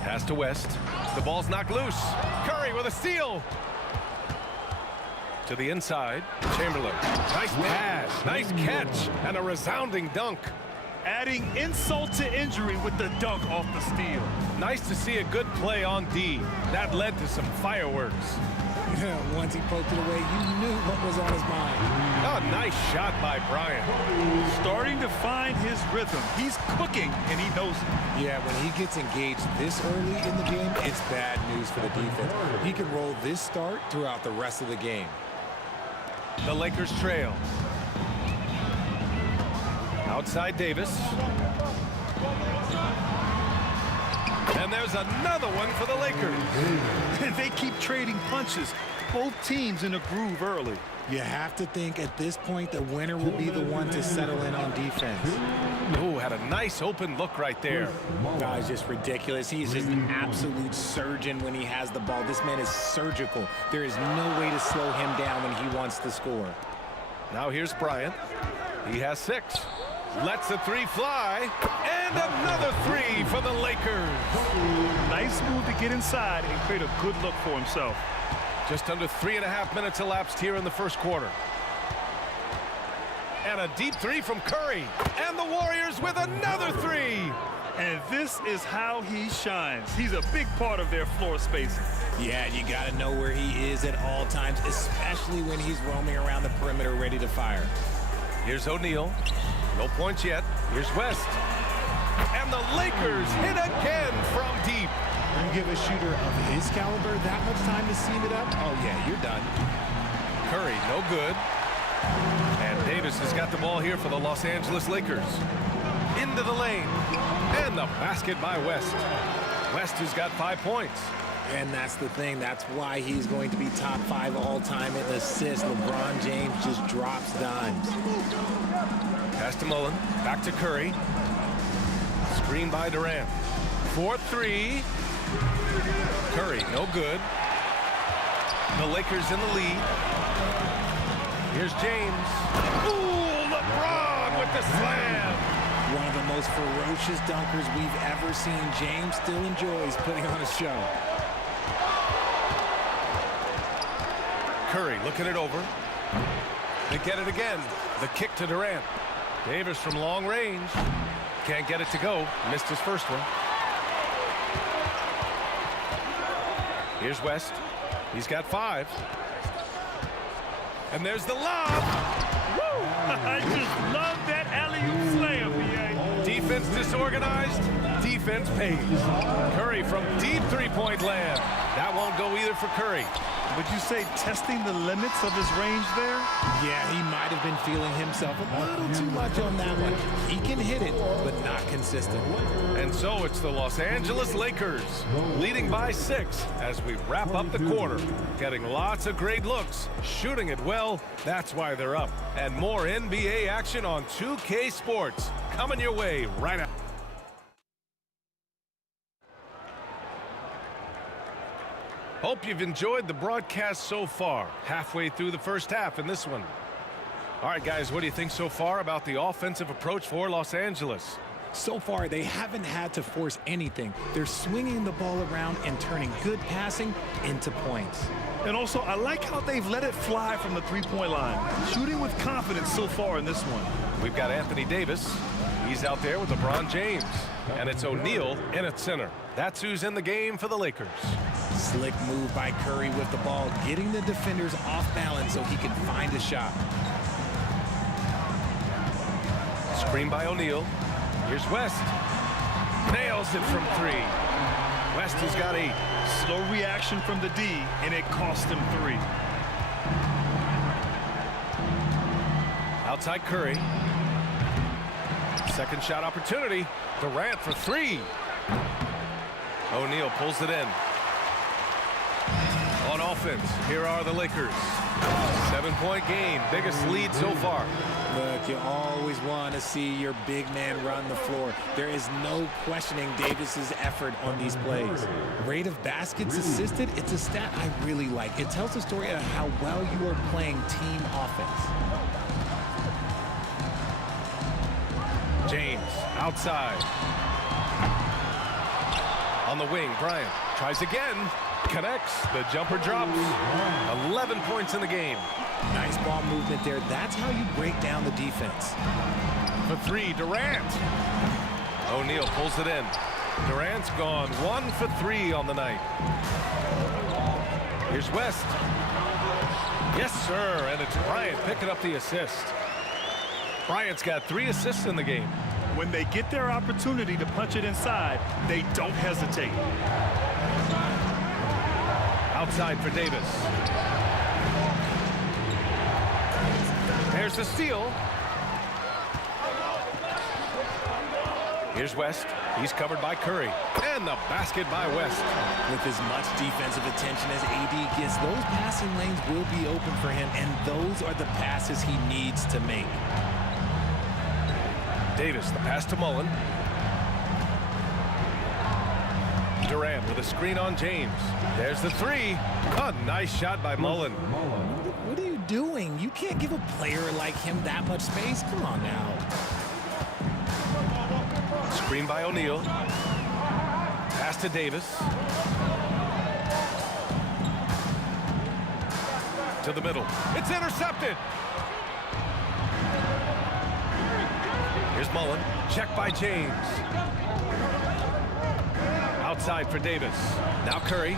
Pass to West. The ball's knocked loose. Curry with a steal. To the inside. Chamberlain. Nice pass. Nice catch. And a resounding dunk. Adding insult to injury with the dunk off the steal. Nice to see a good play on D. That led to some fireworks. Once he poked it away, you knew what was on his mind. A nice shot by Bryant. Starting to find his rhythm. He's cooking, and he knows it. Yeah, when he gets engaged this early in the game, it's bad news for the defense. He can roll this start throughout the rest of the game. The Lakers trail. Outside Davis. And there's another one for the Lakers. They keep trading punches. Both teams in a groove early. You have to think at this point the winner will be the one to settle in on defense. Ooh, had a nice open look right there. Guy's just ridiculous. He's just an absolute surgeon when he has the ball. This man is surgical. There is no way to slow him down when he wants to score. Now here's Bryant. He has 6. Lets the 3 fly. And another 3 for the Lakers. Nice move to get inside and create a good look for himself. Just under 3.5 minutes elapsed here in the first quarter. And a deep 3 from Curry. And the Warriors with another 3. And this is how he shines. He's a big part of their floor space. Yeah, you got to know where he is at all times, especially when he's roaming around the perimeter ready to fire. Here's O'Neal. No points yet. Here's West. And the Lakers hit again from deep. You give a shooter of his caliber that much time to seam it up? Oh, yeah, you're done. Curry, no good. And Davis has got the ball here for the Los Angeles Lakers. Into the lane. And the basket by West. West has got 5 points. And that's the thing. That's why he's going to be top 5 all-time in assists. LeBron James just drops dimes. Pass to Mullen. Back to Curry. Screen by Durant. 4-3. Curry, no good. The Lakers in the lead. Here's James. Ooh, LeBron with the slam. One of the most ferocious dunkers we've ever seen. James still enjoys putting on a show. Curry looking it over. They get it again. The kick to Durant. Davis from long range. Can't get it to go. Missed his first one. Here's West. He's got 5. And there's the lob. I just love that alley-oop slam, B.A. Defense disorganized, defense pays. Curry from deep three-point land. That won't go either for Curry. Would you say testing the limits of his range there? Yeah, he might have been feeling himself a little too much on that one. He can hit it, but not consistent. And so it's the Los Angeles Lakers leading by 6 as we wrap up the quarter. Getting lots of great looks, shooting it well. That's why they're up. And more NBA action on 2K Sports coming your way right now. Hope you've enjoyed the broadcast so far. Halfway through the first half in this one. All right, guys, what do you think so far about the offensive approach for Los Angeles? So far, they haven't had to force anything. They're swinging the ball around and turning good passing into points. And also, I like how they've let it fly from the three-point line. Shooting with confidence so far in this one. We've got Anthony Davis. He's out there with LeBron James. And it's O'Neal in at center. That's who's in the game for the Lakers. Slick move by Curry with the ball, getting the defenders off balance so he can find a shot. Screen by O'Neal. Here's West. Nails it from 3. West has got 8. Slow reaction from the D, and it cost him 3. Outside Curry. Second shot opportunity. Durant for 3. O'Neal pulls it in. On offense, here are the Lakers. 7-point game, biggest lead so far. Look, you always want to see your big man run the floor. There is no questioning Davis's effort on these plays. Rate of baskets assisted, it's a stat I really like. It tells the story of how well you are playing team offense. James outside. On the wing, Bryant tries again. Connects. The jumper drops. 11 points in the game. Nice ball movement there. That's how you break down the defense. For 3, Durant. O'Neal pulls it in. Durant's gone 1 for 3 on the night. Here's West. Yes, sir. And it's Bryant picking up the assist. Bryant's got 3 assists in the game. When they get their opportunity to punch it inside, they don't hesitate. Outside for Davis. There's the steal. Here's West. He's covered by Curry. And the basket by West. With as much defensive attention as AD gets, those passing lanes will be open for him, and those are the passes he needs to make. Davis, the pass to Mullen. Durant with a screen on James. There's the 3. A nice shot by Mullen. What are you doing? You can't give a player like him that much space. Come on now. Screen by O'Neal. Pass to Davis. To the middle. It's intercepted. Here's Mullen. Check by James. Outside for Davis. Now Curry.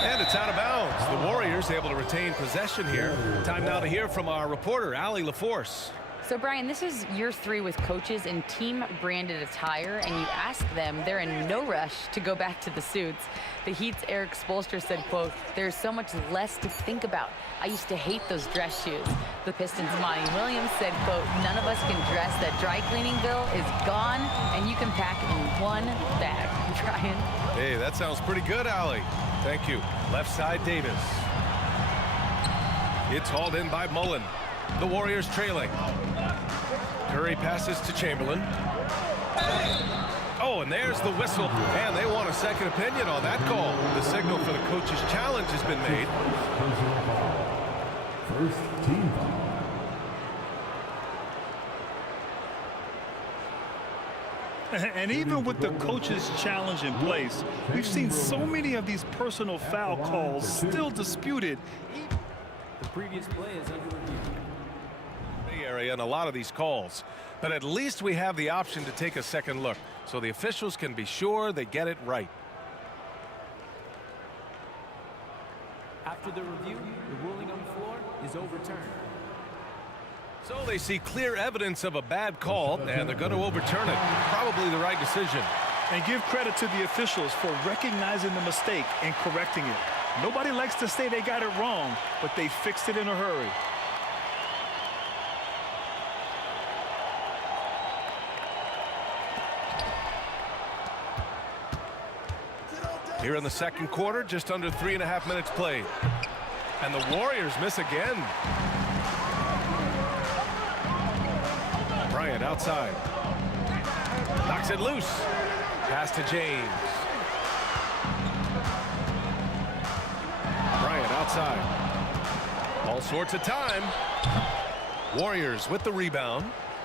And it's out of bounds. The Warriors able to retain possession here. Time now to hear from our reporter, Allie LaForce. So, Brian, this is year 3 with coaches in team-branded attire, and you ask them, they're in no rush to go back to the suits. The Heat's Eric Spoelstra said, quote, "There's so much less to think about. I used to hate those dress shoes." The Pistons' Monty Williams said, quote, "None of us can dress. That dry cleaning bill is gone, and you can pack in one bag." Brian? Hey, that sounds pretty good, Allie. Thank you. Left side, Davis. It's hauled in by Mullen. The Warriors trailing. Curry passes to Chamberlain. Oh, and there's the whistle. And they want a second opinion on that call. The signal for the coach's challenge has been made. First team foul. And even with the coach's challenge in place, we've seen so many of these personal foul calls still disputed. The previous play is under review. Area in a lot of these calls, but at least we have the option to take a second look so the officials can be sure they get it right. After the review, the ruling on the floor is overturned. So they see clear evidence of a bad call, and they're going to overturn it. Probably the right decision. And give credit to the officials for recognizing the mistake and correcting it. Nobody likes to say they got it wrong, but they fixed it in a hurry. Here in the second quarter, just under 3.5 minutes played. And the Warriors miss again. Bryant outside. Knocks it loose. Pass to James. Bryant outside. All sorts of time. Warriors with the rebound.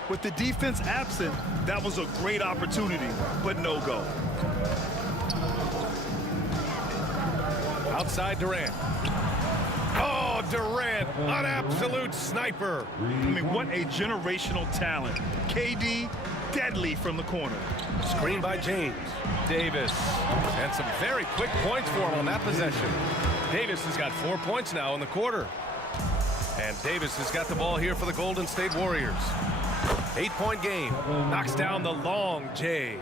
With the defense absent, that was a great opportunity, but no go. Outside Durant. Oh, Durant, an absolute sniper. I mean, what a generational talent. KD, deadly from the corner. Screen by James. Davis. And some very quick points for him on that possession. Davis has got 4 points now in the quarter. And Davis has got the ball here for the Golden State Warriors. 8-point game. Knocks down the long J.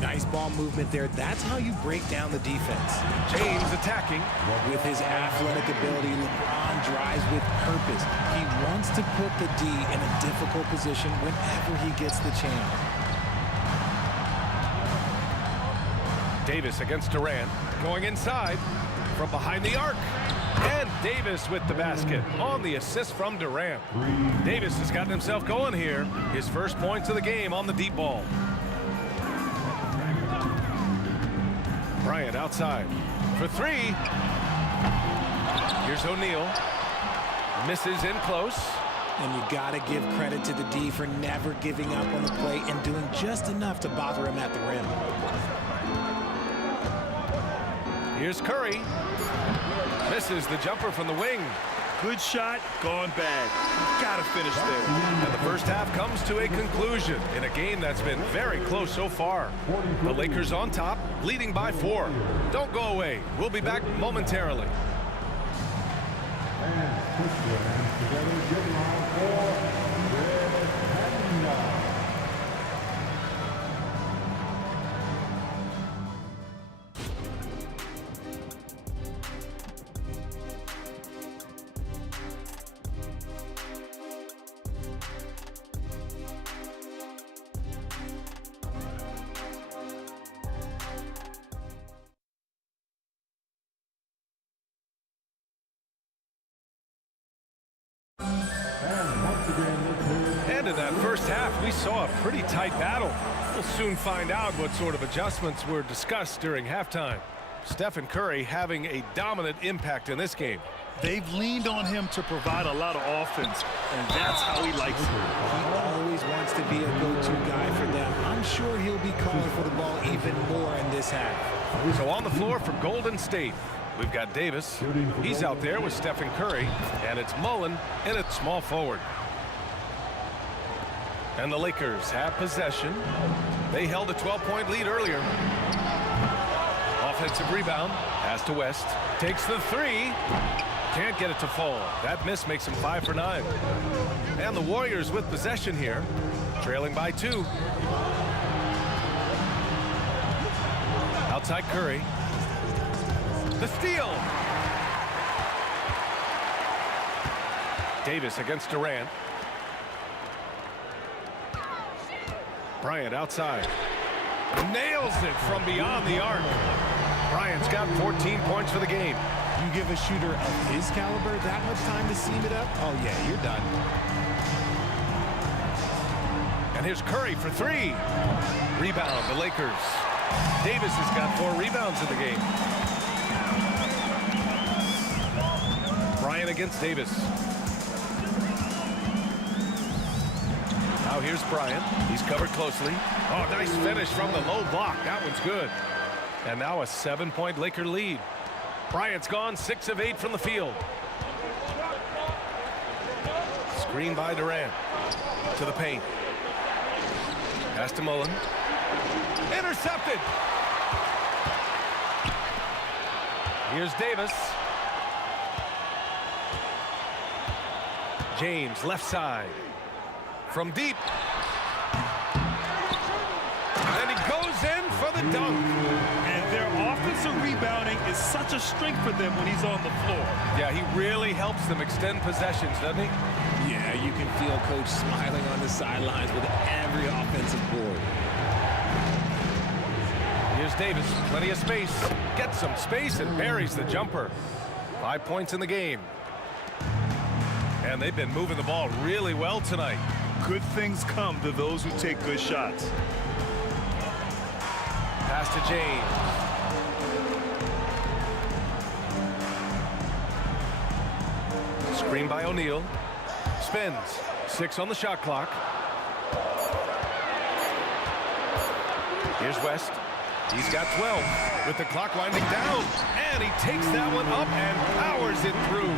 Nice ball movement there. That's how you break down the defense. James attacking. With his athletic ability, LeBron drives with purpose. He wants to put the D in a difficult position whenever he gets the chance. Davis against Durant. Going inside from behind the arc. And Davis with the basket on the assist from Durant. Davis has gotten himself going here. His first points of the game on the deep ball. Bryant outside for three. Here's O'Neal. Misses in close. And you got to give credit to the D for never giving up on the play and doing just enough to bother him at the rim. Here's Curry. Misses the jumper from the wing. Good shot, gone bad. Gotta finish there. And the first half comes to a conclusion in a game that's been very close so far. The Lakers on top, leading by 4. Don't go away. We'll be back momentarily. And in that first half, we saw a pretty tight battle. We'll soon find out what sort of adjustments were discussed during halftime. Stephen Curry having a dominant impact in this game. They've leaned on him to provide a lot of offense, and that's how he likes it. He always wants to be a go-to guy for them. I'm sure he'll be calling for the ball even more in this half. So on the floor for Golden State, we've got Davis. He's out there with Stephen Curry, and it's Mullen in at small forward. And the Lakers have possession. They held a 12-point lead earlier. Offensive rebound. Pass to West. Takes the three. Can't get it to fall. That miss makes him 5 for 9. And the Warriors with possession here. Trailing by 2. Outside Curry. The steal. Davis against Durant. Bryant outside. Nails it from beyond the arc. Bryant's got 14 points for the game. You give a shooter of his caliber that much time to seam it up? Oh, yeah, you're done. And here's Curry for 3. Rebound, the Lakers. Davis has got 4 rebounds in the game. Bryant against Davis. Now here's Bryant. He's covered closely. Oh, nice finish from the low block. That one's good. And now a 7-point Laker lead. Bryant's gone 6 of 8 from the field. Screen by Durant. To the paint. Pass to Mullen. Intercepted. Here's Davis. James left side. from deep. And he goes in for the dunk. And their offensive rebounding is such a strength for them when he's on the floor. Yeah, he really helps them extend possessions, doesn't he? Yeah, you can feel Coach smiling on the sidelines with every offensive board. Here's Davis, plenty of space. Gets some space and buries the jumper. 5 points in the game. And they've been moving the ball really well tonight. Good things come to those who take good shots. Pass to James. Screen by O'Neal. Spins. 6 on the shot clock. Here's West. He's got 12 with the clock winding down. And he takes that one up and powers it through.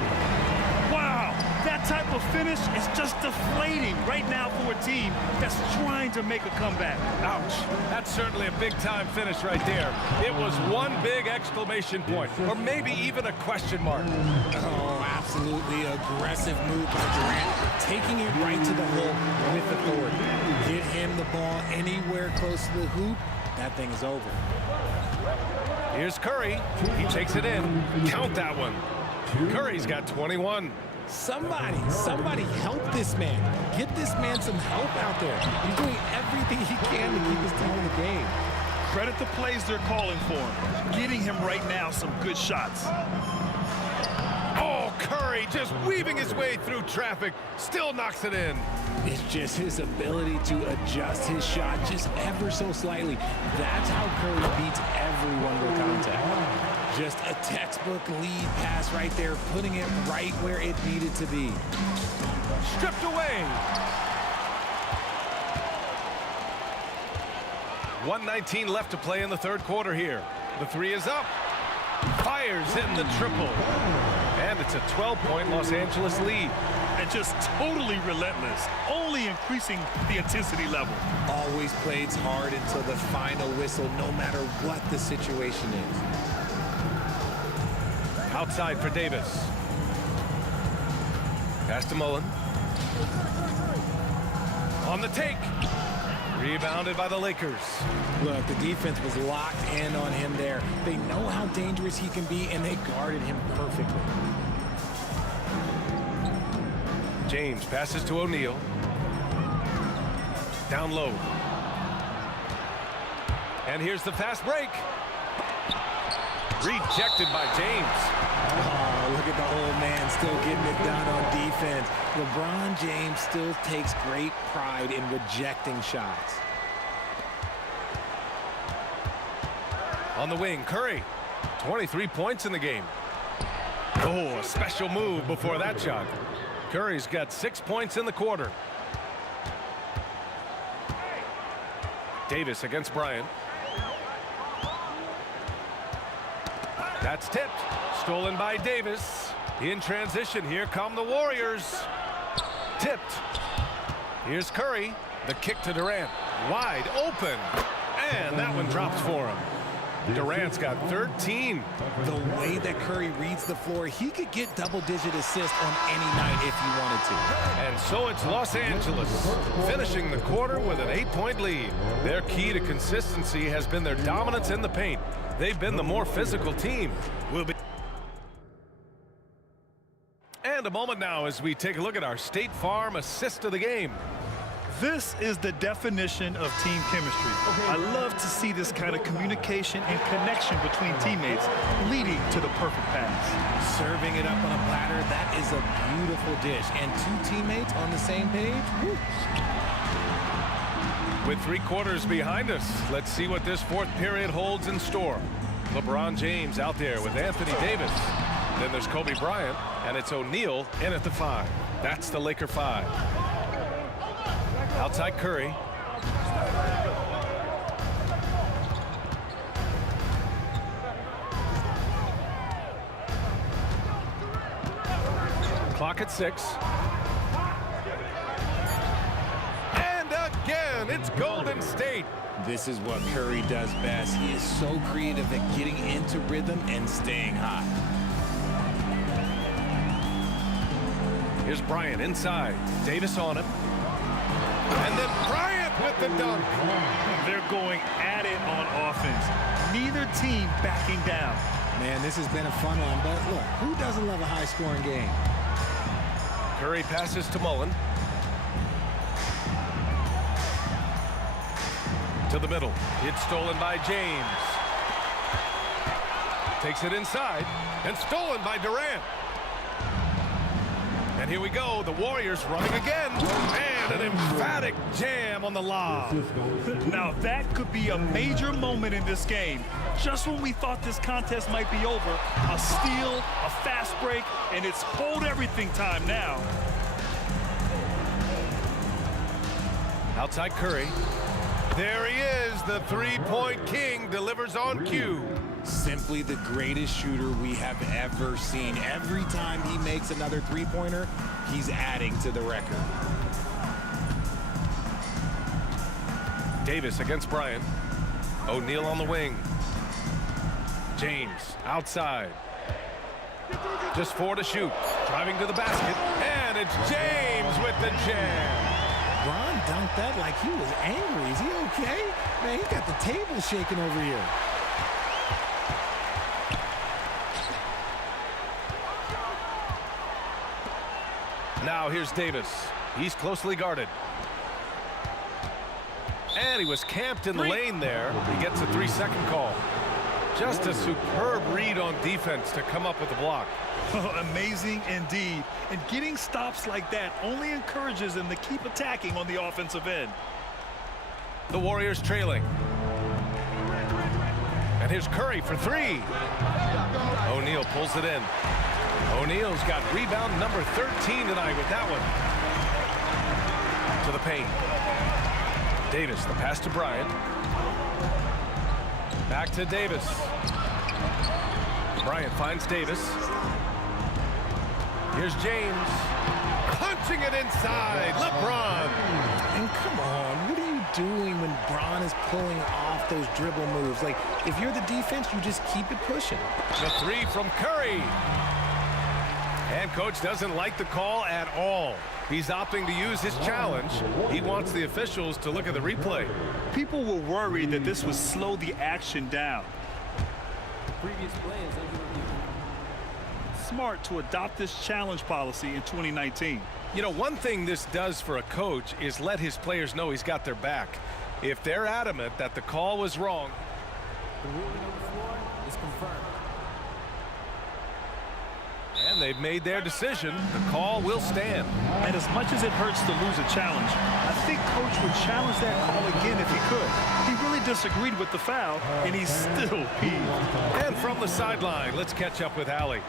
Wow, that type of finish is just deflating right now for a team that's trying to make a comeback. Ouch. That's certainly a big-time finish right there. It was one big exclamation point, or maybe even a question mark. Oh, absolutely aggressive move by Durant, taking it right to the hole with authority. Get him the ball anywhere close to the hoop, that thing is over. Here's Curry. He takes it in. Count that one. Curry's got 21. Somebody help this man. Get this man some help out there. He's doing everything he can to keep his team in the game. Credit the plays they're calling for him. Getting him right now some good shots. Oh, Curry just weaving his way through traffic. Still knocks it in. It's just his ability to adjust his shot just ever so slightly. That's how Curry beats everyone with contact. Just a textbook lead pass right there, putting it right where it needed to be. Stripped away. 1:19 left to play in the third quarter here. The three is up. Fires in the triple. And it's a 12-point Los Angeles lead. And just totally relentless, only increasing the intensity level. Always plays hard until the final whistle, no matter what the situation is. Outside for Davis. Pass to Mullen. On the take. Rebounded by the Lakers. Look, the defense was locked in on him there. They know how dangerous he can be, and they guarded him perfectly. James passes to O'Neal. Down low. And here's the fast break. Rejected by James. Oh, look at the old man still getting it done on defense. LeBron James still takes great pride in rejecting shots. On the wing, Curry. 23 points in the game. Oh, a special move before that shot. Curry's got 6 points in the quarter. Davis against Bryant. That's tipped. Stolen by Davis. In transition, here come the Warriors. Tipped. Here's Curry. The kick to Durant. Wide open. And that one drops for him. Durant's got 13. The way that Curry reads the floor, he could get double-digit assists on any night if he wanted to. And so it's Los Angeles, finishing the quarter with an 8-point lead. Their key to consistency has been their dominance in the paint. They've been the more physical team. And a moment now as we take a look at our State Farm assist of the game. This is the definition of team chemistry. I love to see this kind of communication and connection between teammates leading to the perfect pass. Serving it up on a platter, that is a beautiful dish. And two teammates on the same page. Woo. With 3 quarters behind us, let's see what this fourth period holds in store. LeBron James out there with Anthony Davis. Then there's Kobe Bryant, and it's O'Neal in at the 5. That's the Laker 5. Outside Curry. Clock at 6. And again, it's Golden State. This is what Curry does best. He is so creative at getting into rhythm and staying hot. Here's Bryant inside. Davis on him. And then Bryant with the dunk. They're going at it on offense. Neither team backing down. Man, this has been a fun one, but look, who doesn't love a high-scoring game? Curry passes to Mullen. To the middle. It's stolen by James. Takes it inside and stolen by Durant. And here we go. The Warriors running again. And an emphatic jam on the lob. Now that could be a major moment in this game. Just when we thought this contest might be over, a steal, a fast break, and it's hold everything time now. Outside Curry. There he is. The three-point king delivers on cue. Simply the greatest shooter we have ever seen. Every time he makes another three-pointer, he's adding to the record. Davis against Bryant. O'Neal on the wing. James outside. Just 4 to shoot. Driving to the basket. And it's James with the jam. Bron dunked that like he was angry. Is he okay? Man, he got the table shaking over here. Now here's Davis. He's closely guarded. And he was camped in the lane there. He gets a 3-second call. Just a superb read on defense to come up with the block. Amazing indeed. And getting stops like that only encourages them to keep attacking on the offensive end. The Warriors trailing. And here's Curry for 3. O'Neal pulls it in. O'Neal's got rebound number 13 tonight with that one. To the paint. Davis, the pass to Bryant. Back to Davis. Bryant finds Davis. Here's James. Punching it inside. LeBron. And come on, what are you doing when Bron is pulling off those dribble moves? Like, if you're the defense, you just keep it pushing. The 3 from Curry. And coach doesn't like the call at all. He's opting to use his challenge. He wants the officials to look at the replay. People were worried that this would slow the action down. Previous play is under review. Smart to adopt this challenge policy in 2019. You know, one thing this does for a coach is let his players know he's got their back. If they're adamant that the call was wrong, The ruling on the floor is confirmed. and they've made their decision, the call will stand. And as much as it hurts to lose a challenge, I think coach would challenge that call again if he could. He really disagreed with the foul, and he's still peeved. And from the sideline, let's catch up with Allie.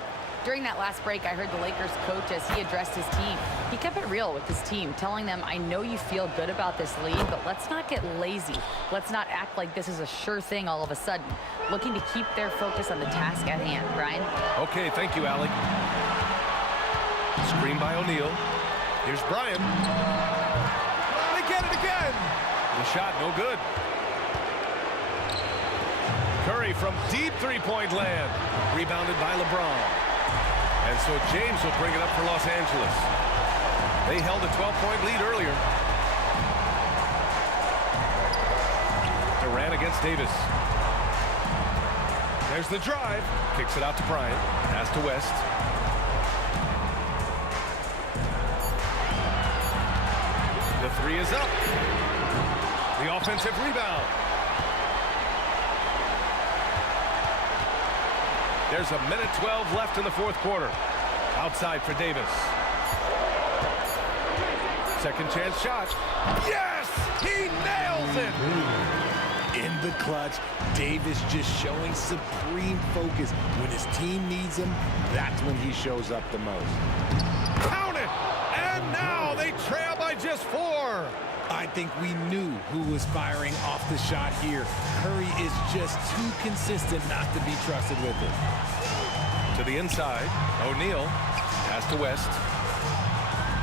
During that last break, I heard the Lakers coach as he addressed his team. He kept it real with his team, telling them, I know you feel good about this lead, but let's not get lazy. Let's not act like this is a sure thing all of a sudden. Looking to keep their focus on the task at hand. Brian? Okay, thank you, Allie. Screen by O'Neal. Here's Bryant. They get it again. The shot no good. Curry from deep three-point land. Rebounded by LeBron. And so James will bring it up for Los Angeles. They held a 12-point lead earlier. Durant against Davis. There's the drive. Kicks it out to Bryant. Pass to West. The 3 is up. The offensive rebound. There's a minute 12 left in the fourth quarter. Outside for Davis. Second chance shot. Yes! He nails it! In the clutch, Davis just showing supreme focus. When his team needs him, that's when he shows up the most. Count it! And now they trail by just 4. I think we knew who was firing off the shot here. Curry is just too consistent not to be trusted with it. To the inside, O'Neal. Pass to West.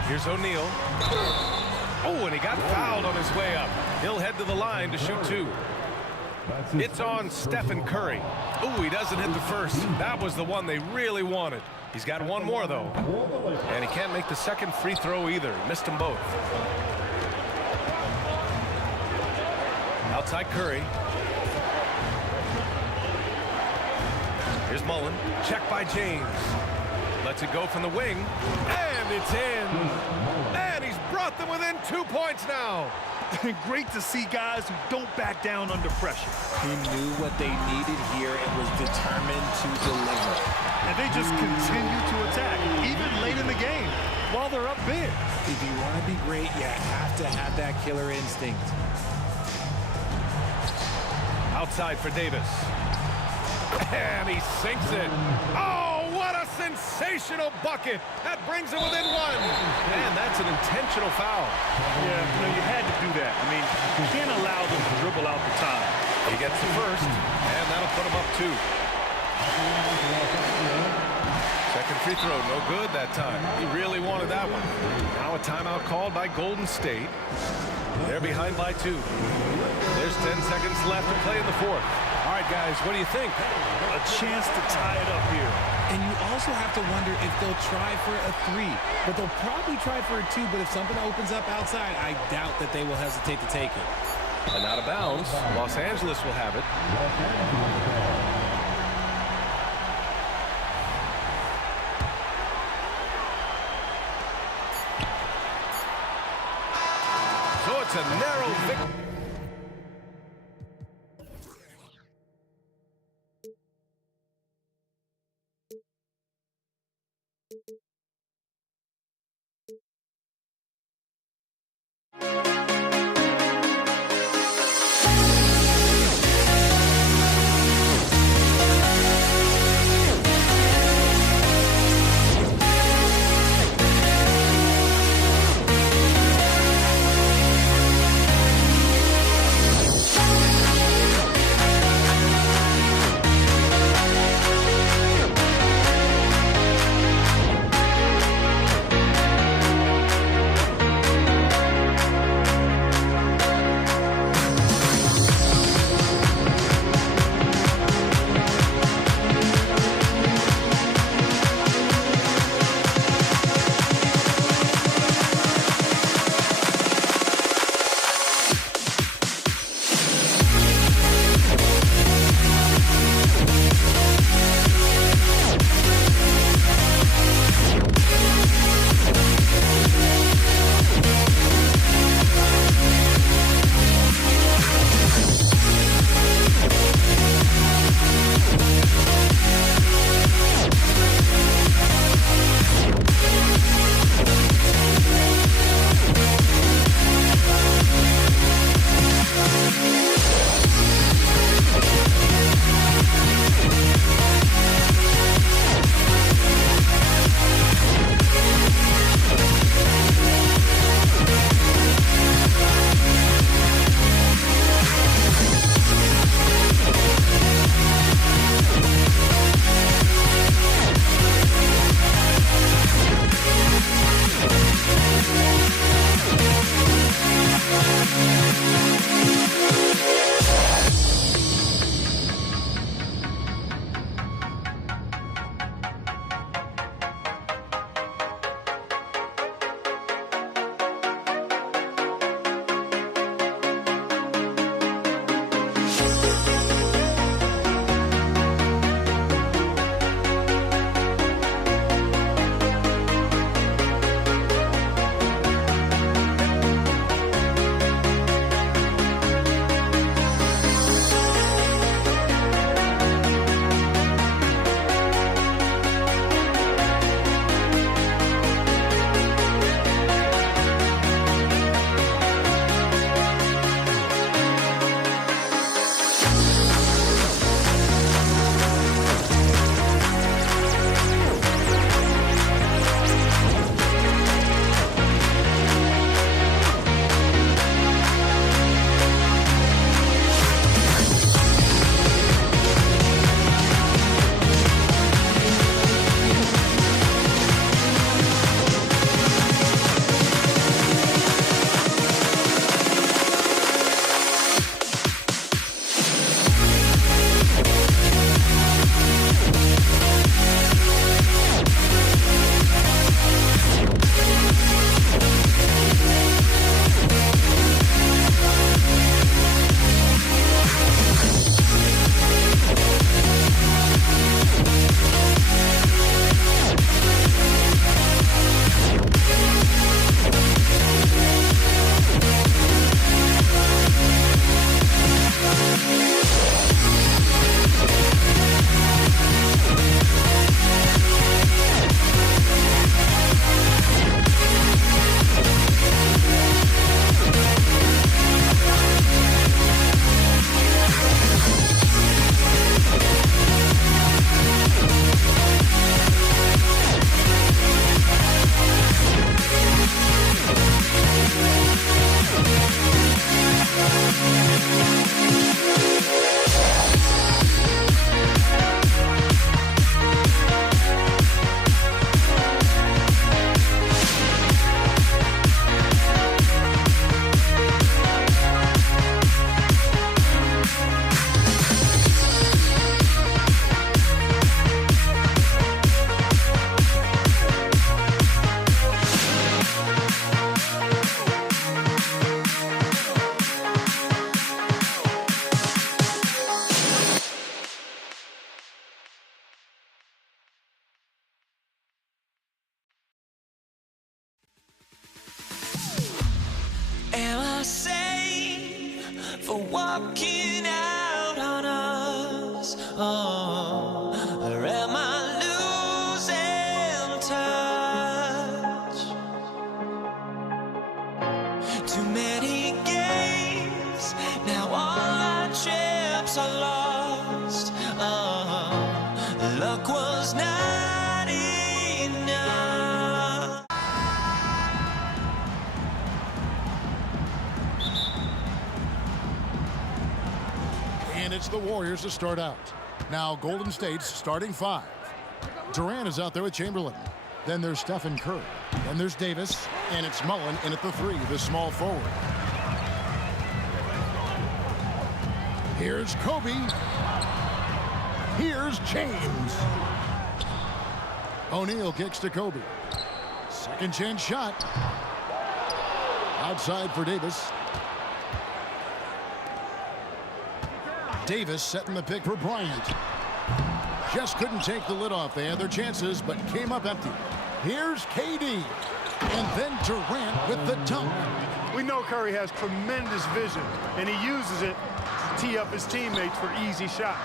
Here's O'Neal. Oh, and he got fouled on his way up. He'll head to the line to shoot 2. It's on Stephen Curry. Oh, he doesn't hit the first. That was the one they really wanted. He's got one more, though. And he can't make the second free throw either. He missed them both. Outside Curry. Here's Mullen. Check by James. Lets it go from the wing. And it's in. And he's brought them within 2 points now. Great to see guys who don't back down under pressure. He knew what they needed here and was determined to deliver. And they just continue to attack, even late in the game, while they're up big. If you want to be great, you have to have that killer instinct. Outside for Davis. And he sinks it. Oh, what a sensational bucket. That brings him within one. And that's an intentional foul. Yeah, you had to do that. I mean, you can't allow them to dribble out the time. He gets the first, and that'll put him up 2. Second free throw, no good that time. He really wanted that one. Now a timeout called by Golden State. They're behind by 2. There's 10 seconds left to play in the fourth. All right, guys, what do you think? A chance to tie it up here. And you also have to wonder if they'll try for a 3. But they'll probably try for a 2. But if something opens up outside, I doubt that they will hesitate to take it. And out of bounds, Los Angeles will have it. So it's a narrow victory. not enough. And it's the Warriors to start out. Now Golden State's starting 5. Durant is out there with Chamberlain. Then there's Stephen Curry. Then there's Davis. And it's Mullen in at the 3, the small forward. Here's Kobe. Here's James. O'Neal kicks to Kobe. Second chance shot. Outside for Davis. Davis setting the pick for Bryant. Just couldn't take the lid off. They had their chances, but came up empty. Here's KD. And then Durant with the dunk. We know Curry has tremendous vision, and he uses it to tee up his teammates for easy shots.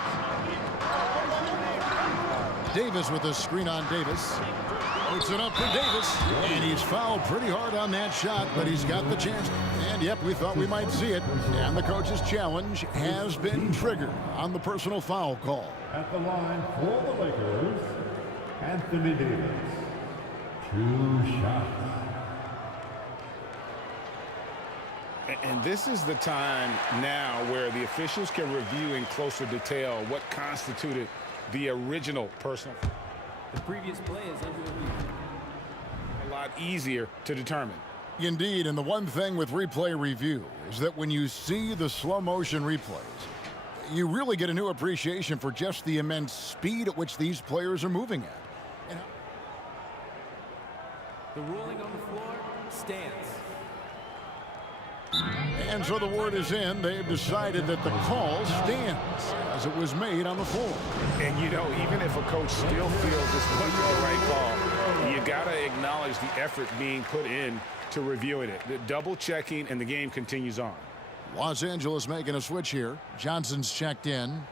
Davis with a screen on Davis. Puts it up for Davis. And he's fouled pretty hard on that shot, but he's got the chance. And, yep, we thought we might see it. And the coach's challenge has been triggered on the personal foul call. At the line for the Lakers, Anthony Davis. 2 shots. And this is the time now where the officials can review in closer detail what constituted the original personal. The previous play is under review. A lot easier to determine. Indeed, and the one thing with replay review is that when you see the slow motion replays, you really get a new appreciation for just the immense speed at which these players are moving at. And the ruling on the floor stands. And so the word is in. They've decided that the call stands as it was made on the floor. And, you know, even if a coach still feels this wasn't the right call, you got to acknowledge the effort being put in to reviewing it. The double checking, and the game continues on. Los Angeles making a switch here. Johnson's checked in.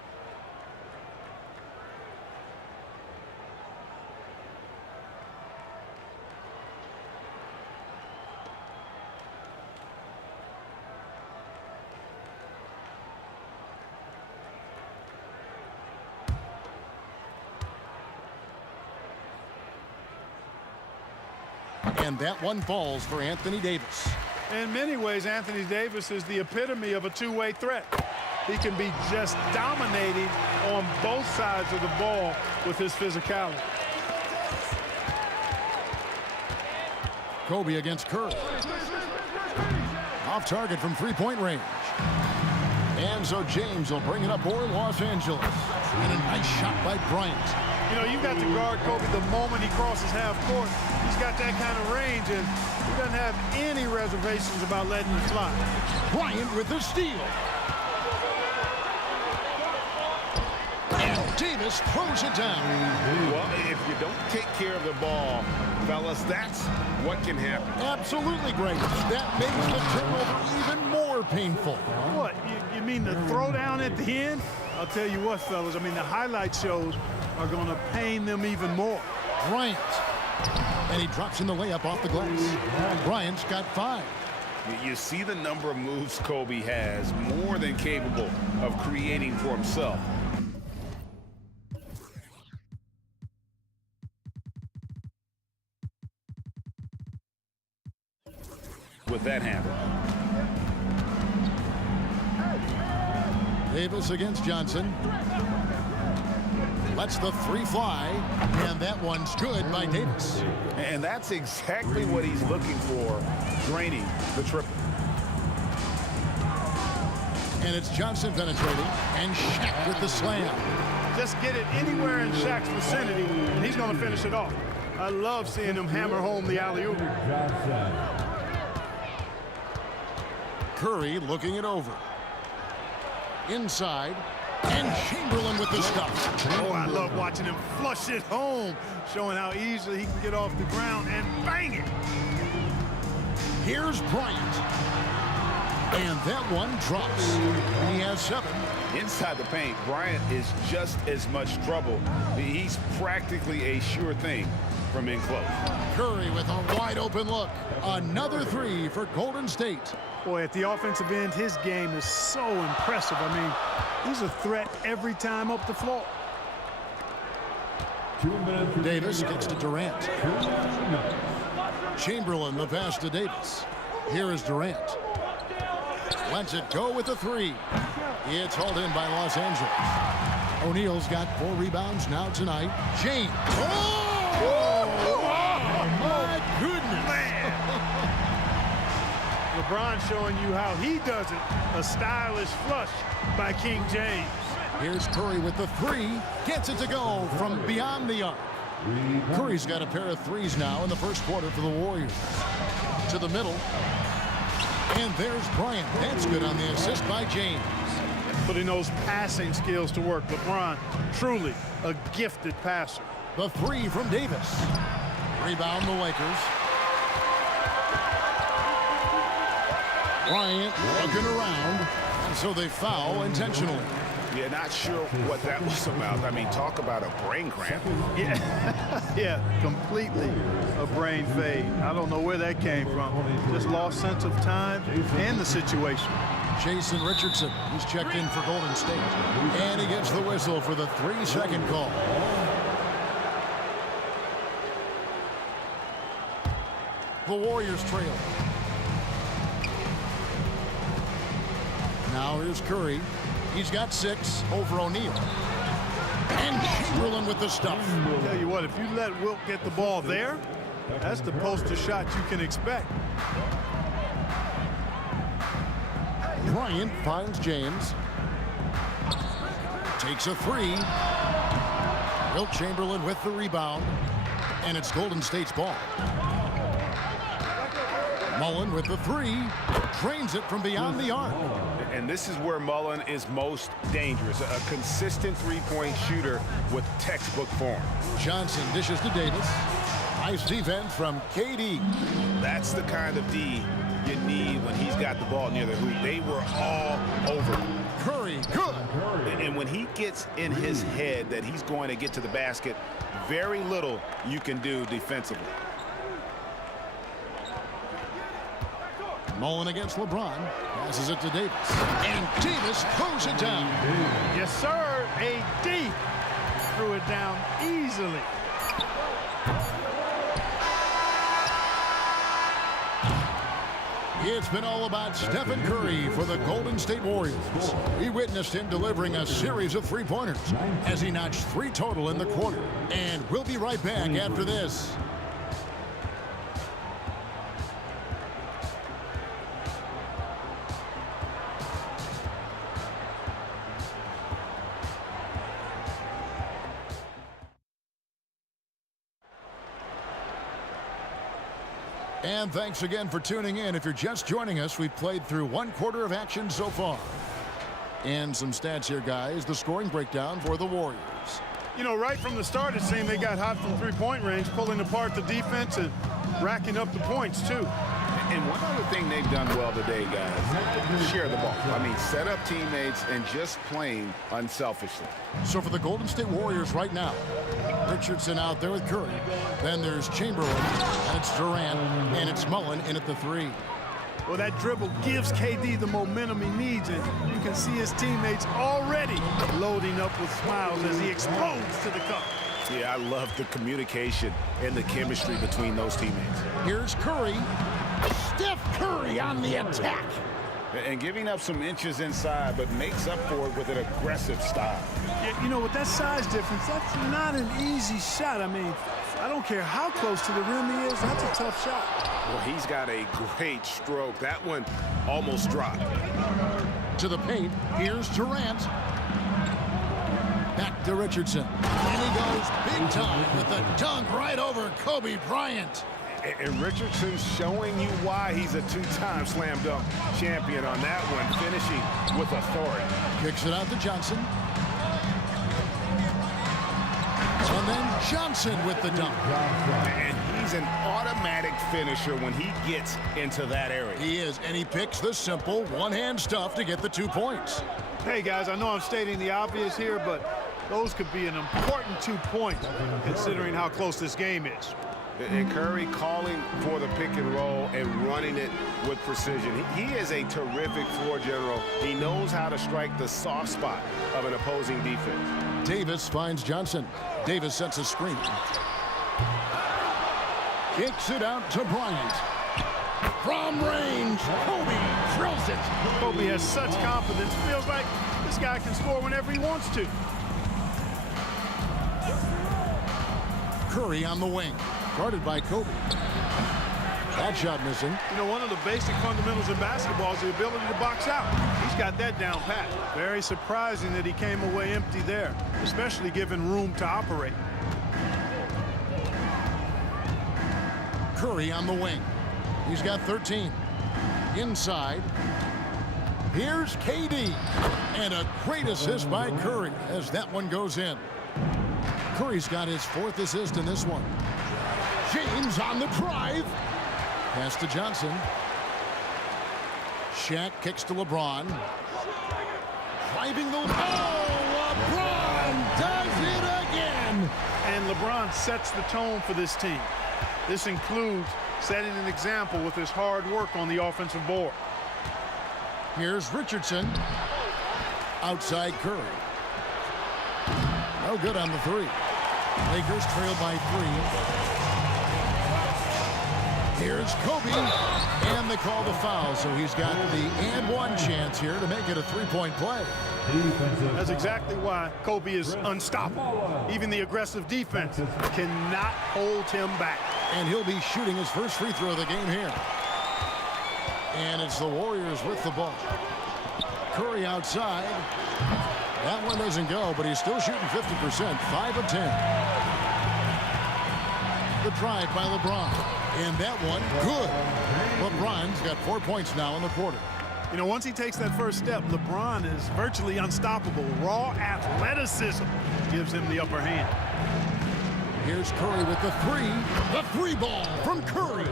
And that one falls for Anthony Davis. In many ways, Anthony Davis is the epitome of a two-way threat. He can be just dominating on both sides of the ball with his physicality. Kobe against Curry. Off target from three-point range. And so James will bring it up for Los Angeles. And a nice shot by Bryant. You know, you've got to guard Kobe the moment he crosses half court. He's got that kind of range, and he doesn't have any reservations about letting it fly. Bryant with the steal. And Davis throws it down. Well, if you don't take care of the ball, fellas, that's what can happen. Absolutely great. That makes the turnover even more painful. What, you mean the throwdown at the end? I'll tell you what, fellas, I mean, the highlight shows are going to pain them even more. Bryant. And he drops in the layup off the glass. Bryant's got 5. You see the number of moves Kobe has, more than capable of creating for himself. With that handle. Davis against Johnson. Lets the 3 fly, and that one's good by Davis. And that's exactly what he's looking for, draining the triple. And it's Johnson penetrating, and Shaq with the slam. Just get it anywhere in Shaq's vicinity, and he's going to finish it off. I love seeing him hammer home the alley-oop. Curry looking it over. Inside. And Chamberlain with the stuff. Oh, I love watching him flush it home, showing how easily he can get off the ground and bang it. Here's Bryant. And that one drops. He has 7. Inside the paint, Bryant is just as much trouble. He's practically a sure thing from in close. Curry with a wide open look. Another 3 for Golden State. Boy, at the offensive end, his game is so impressive. I mean, he's a threat every time up the floor. Davis gets to Durant. Chamberlain the pass to Davis. Here is Durant. Lets it go with a three. It's hauled in by Los Angeles. O'Neal's got 4 rebounds now tonight. James. Oh, my goodness. LeBron showing you how he does it. A stylish flush by King James. Here's Curry with the three. Gets it to go from beyond the arc. Curry's got a pair of threes now in the first quarter for the Warriors. To the middle. And there's Bryant. That's good on the assist by James. Putting those passing skills to work. LeBron, truly a gifted passer. The three from Davis. Rebound the Lakers. Bryant looking around. And so they foul intentionally. Yeah, not sure what that was about. I mean, talk about a brain cramp. Yeah, completely a brain fade. I don't know where that came from. Just lost sense of time and the situation. Jason Richardson, he's checked in for Golden State. And he gets the whistle for the 3-second call. The Warriors trail. Now here's Curry. He's got 6 over O'Neal. And Chamberlain with the stuff. I'll tell you what, if you let Wilt get the ball there, that's the poster shot you can expect. Bryant finds James. Takes a three. Wilt Chamberlain with the rebound. And it's Golden State's ball. Mullen with the three. Drains it from beyond the arc. And this is where Mullen is most dangerous. A consistent three-point shooter with textbook form. Johnson dishes to Davis. Nice defense from KD. That's the kind of D you need when he's got the ball near the hoop. They were all over. Curry, good. And when he gets in his head that he's going to get to the basket, very little you can do defensively. Mullen against LeBron. Passes it to Davis. And Davis throws it down. Yes, sir. AD threw it down easily. It's been all about Stephen Curry for the Golden State Warriors. We witnessed him delivering a series of three-pointers as he notched 3 total in the quarter. And we'll be right back after this. And thanks again for tuning in. If you're just joining us, we've played through 1 quarter of action so far. And some stats here, guys. The scoring breakdown for the Warriors. You know, right from the start, it seemed they got hot from three-point range, pulling apart the defense and racking up the points, too. And one other thing they've done well today, guys, share the ball. I mean, set up teammates and just playing unselfishly. So for the Golden State Warriors right now, Richardson out there with Curry. Then there's Chamberlain, and it's Durant, and it's Mullen in at the 3. Well, that dribble gives KD the momentum he needs, and you can see his teammates already loading up with smiles as he explodes to the cup. Yeah, I love the communication and the chemistry between those teammates. Here's Curry. Steph Curry on the attack. And giving up some inches inside, but makes up for it with an aggressive style. Yeah, you know, with that size difference, that's not an easy shot. I mean, I don't care how close to the rim he is, that's a tough shot. Well, he's got a great stroke. That one almost dropped. To the paint, here's Durant. Back to Richardson. And he goes big time with the dunk right over Kobe Bryant. And Richardson's showing you why he's a 2-time slam dunk champion on that one, finishing with authority. Kicks it out to Johnson. And then Johnson with the dunk. And he's an automatic finisher when he gets into that area. He is, and he picks the simple one-hand stuff to get the 2 points. Hey, guys, I know I'm stating the obvious here, but those could be an important 2 points considering how close this game is. And Curry calling for the pick and roll and running it with precision. He is a terrific floor general. He knows how to strike the soft spot of an opposing defense. Davis finds Johnson. Davis sets a screen. Kicks it out to Bryant. From range, Kobe drills it. Kobe has such confidence. Feels like this guy can score whenever he wants to. Curry on the wing, guarded by Kobe. That shot missing. You know, one of the basic fundamentals in basketball is the ability to box out. He's got that down pat. Very surprising that he came away empty there, especially given room to operate. Curry on the wing. He's got 13. Inside. Here's KD. And a great assist by Curry as that one goes in. Curry's got his 4th assist in this one. James on the drive. Pass to Johnson. Shaq kicks to LeBron. Driving the... Oh, LeBron does it again! And LeBron sets the tone for this team. This includes setting an example with his hard work on the offensive board. Here's Richardson. Outside Curry. No good on the 3. Lakers trail by 3. Here's Kobe. And they call the foul, so he's got the and one chance here to make it a 3-point play. That's exactly why Kobe is unstoppable. Even the aggressive defense cannot hold him back. And he'll be shooting his first free throw of the game here. And it's the Warriors with the ball. Curry outside. That one doesn't go, but he's still shooting 50%, 5 of 10. The drive by LeBron. And that one, good. LeBron's got 4 points now in the quarter. You know, once he takes that first step, LeBron is virtually unstoppable. Raw athleticism gives him the upper hand. Here's Curry with the 3. The 3 ball from Curry.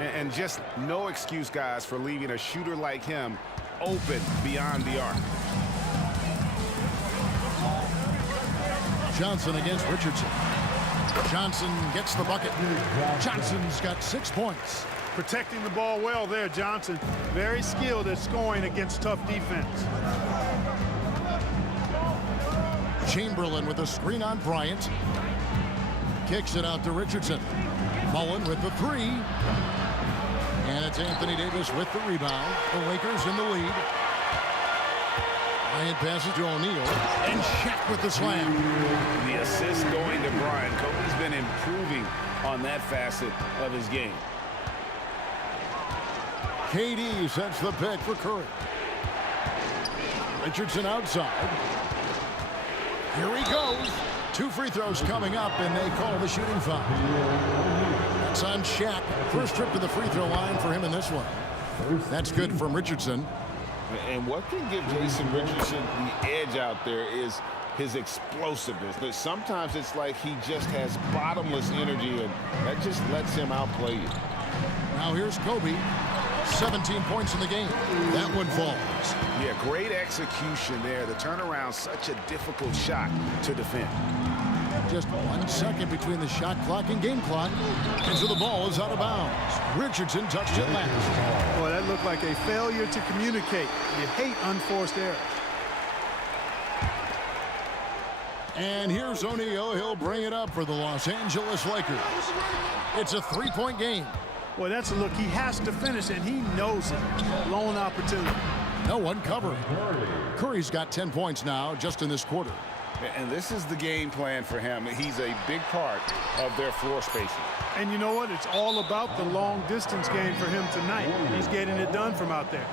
And just no excuse, guys, for leaving a shooter like him open beyond the arc. Johnson against Richardson. Johnson gets the bucket. Johnson's got 6 points. Protecting the ball well there, Johnson. Very skilled at scoring against tough defense. Chamberlain with a screen on Bryant. Kicks it out to Richardson. Mullen with the 3. And it's Anthony Davis with the rebound. The Lakers in the lead. Bryant passes to O'Neal. And Shaq with the slam. The assist going to Bryant. Kobe's been improving on that facet of his game. KD sets the pick for Curry. Richardson outside. Here he goes. 2 free throws coming up, and they call the shooting foul. That's on Shaq. First trip to the free throw line for him in this one. That's good from Richardson. And what can give Jason Richardson the edge out there is his explosiveness. But sometimes it's like he just has bottomless energy, and that just lets him outplay you. Now here's Kobe. 17 points in the game. That one falls. Yeah, great execution there. The turnaround, such a difficult shot to defend. Just 1 second between the shot clock and game clock. And so the ball is out of bounds. Richardson touched it last. Boy, that looked like a failure to communicate. You hate unforced errors. And here's O'Neal. He'll bring it up for the Los Angeles Lakers. It's a 3-point game. Boy, that's a look he has to finish, and he knows it. Lone opportunity. No one covering. Curry's got 10 points now just in this quarter. And this is the game plan for him. He's a big part of their floor spacing. And you know what? It's all about the long distance game for him tonight. He's getting it done from out there.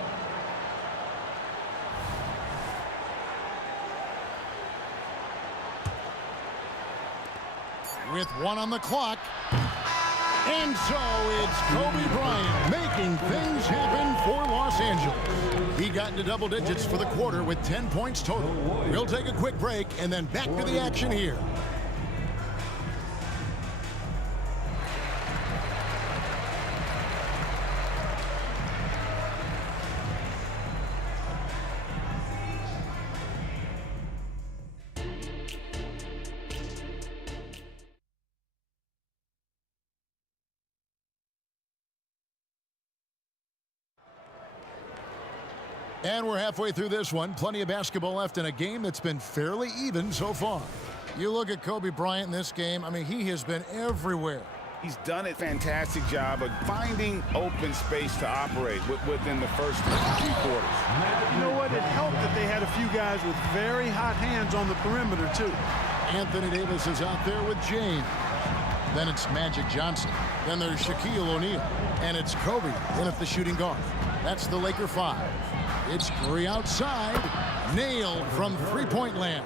With 1 on the clock. And so it's Kobe Bryant making things happen for Los Angeles. He got into double digits for the quarter with 10 points total. We'll take a quick break and then back to the action here. And we're halfway through this one. Plenty of basketball left in a game that's been fairly even so far. You look at Kobe Bryant in this game, I mean, he has been everywhere. He's done a fantastic job of finding open space to operate within the first 3 quarters. You know what? It helped that they had a few guys with very hot hands on the perimeter, too. Anthony Davis is out there with James. Then it's Magic Johnson. Then there's Shaquille O'Neal. And it's Kobe in at the shooting guard. That's the Laker 5. It's Curry outside. Nailed from three-point land.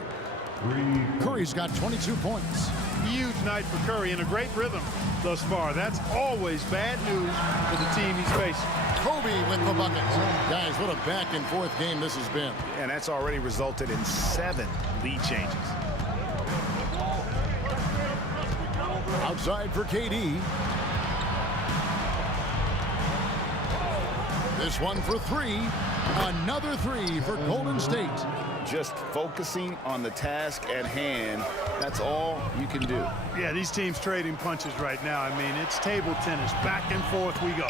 Curry's got 22 points. Huge night for Curry and a great rhythm thus far. That's always bad news for the team he's facing. Kobe with the buckets. Guys, what a back-and-forth game this has been. And that's already resulted in 7 lead changes. Outside for KD. This one for 3. Another 3 for Golden State. Just focusing on the task at hand, that's all you can do. Yeah, these teams trading punches right now. I mean, it's table tennis. Back and forth we go.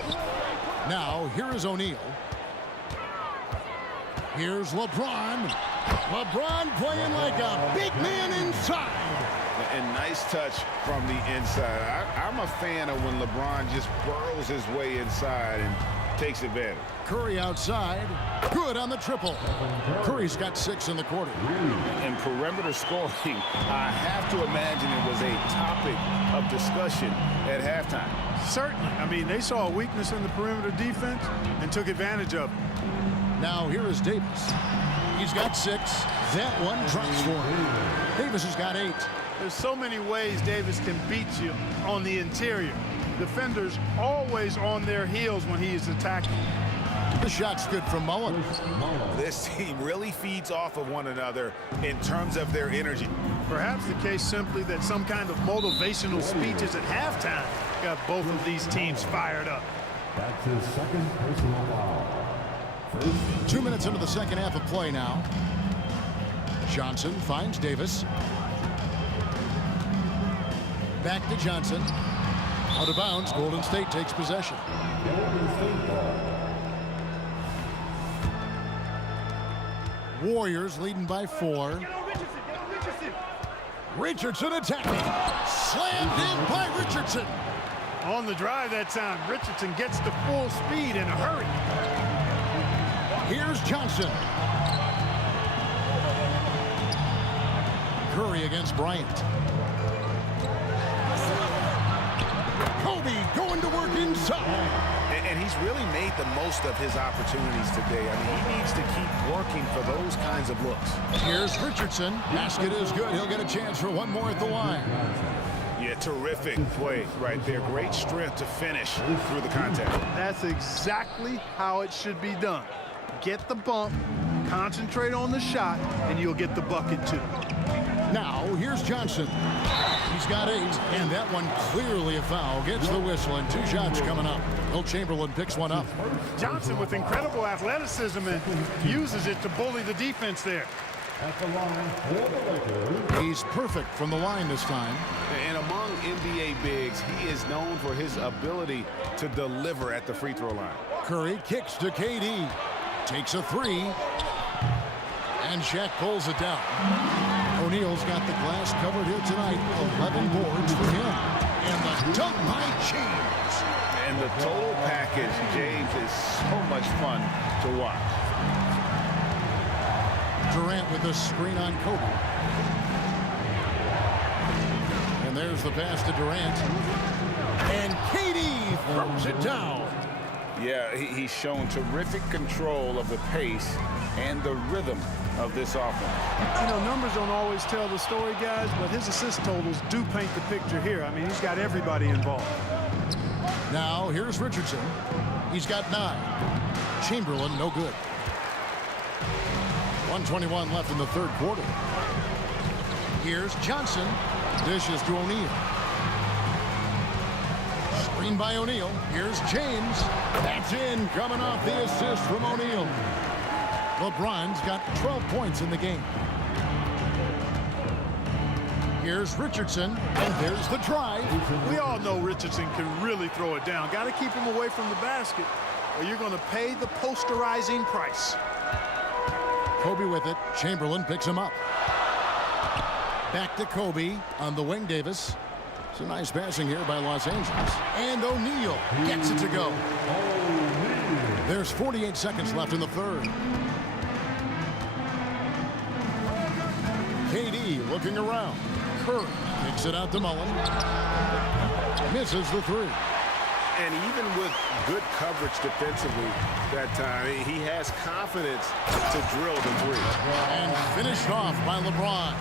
Now, here is O'Neal. Here's LeBron. LeBron playing like a big man inside. And nice touch from the inside. I'm a fan of when LeBron just burrows his way inside and takes advantage. Curry outside. Good on the triple. Curry's got 6 in the quarter. And perimeter scoring, I have to imagine it was a topic of discussion at halftime. Certainly. I mean, they saw a weakness in the perimeter defense and took advantage of it. Now here is Davis. He's got 6. That one drops for him. Davis has got 8. There's so many ways Davis can beat you on the interior. Defenders always on their heels when he is attacking. The shot's good from Mullen. This team really feeds off of one another in terms of their energy. Perhaps the case simply that some kind of motivational speeches at halftime got both of these teams fired up. That's his second personal foul. 2 minutes into the second half of play now. Johnson finds Davis. Back to Johnson. Out of bounds, Golden State takes possession. Warriors leading by 4. Richardson attacking. Slammed in by Richardson. On the drive that time, Richardson gets to full speed in a hurry. Here's Johnson. Curry against Bryant. Kobe going to work inside. And he's really made the most of his opportunities today. I mean, he needs to keep working for those kinds of looks. Here's Richardson. Basket is good. He'll get a chance for one more at the line. Yeah, terrific play right there. Great strength to finish through the contact. That's exactly how it should be done. Get the bump, concentrate on the shot, and you'll get the bucket too. Now, here's Johnson. He's got 8, and that one clearly a foul. Gets the whistle, and 2 shots coming up. Will Chamberlain picks one up. Johnson with incredible athleticism and uses it to bully the defense there. At the line for the Lakers. He's perfect from the line this time. And among NBA bigs, he is known for his ability to deliver at the free throw line. Curry kicks to KD. Takes a 3. And Shaq pulls it down. O'Neal's got the glass covered here tonight. 11 boards for him. And the dunk by James. And the total package, James, is so much fun to watch. Durant with a screen on Kobe. And there's the pass to Durant. And KD throws it down. Yeah, he's shown terrific control of the pace and the rhythm of this offense. You know, numbers don't always tell the story, guys, but his assist totals do paint the picture here. I mean, he's got everybody involved. Now, here's Richardson. He's got 9. Chamberlain, no good. 1:21 left in the third quarter. Here's Johnson. Dishes to O'Neal. Screen by O'Neal. Here's James. That's in, coming off the assist from O'Neal. LeBron's got 12 points in the game. Here's Richardson, and there's the drive. We all know Richardson can really throw it down. Got to keep him away from the basket, or you're going to pay the posterizing price. Kobe with it. Chamberlain picks him up. Back to Kobe on the wing. Davis. It's a nice passing here by Los Angeles. And O'Neal gets it to go. There's 48 seconds left in the third. KD looking around. Curry kicks it out to Mullen. Misses the three. And even with good coverage defensively that time, he has confidence to drill the three. And finished off by LeBron.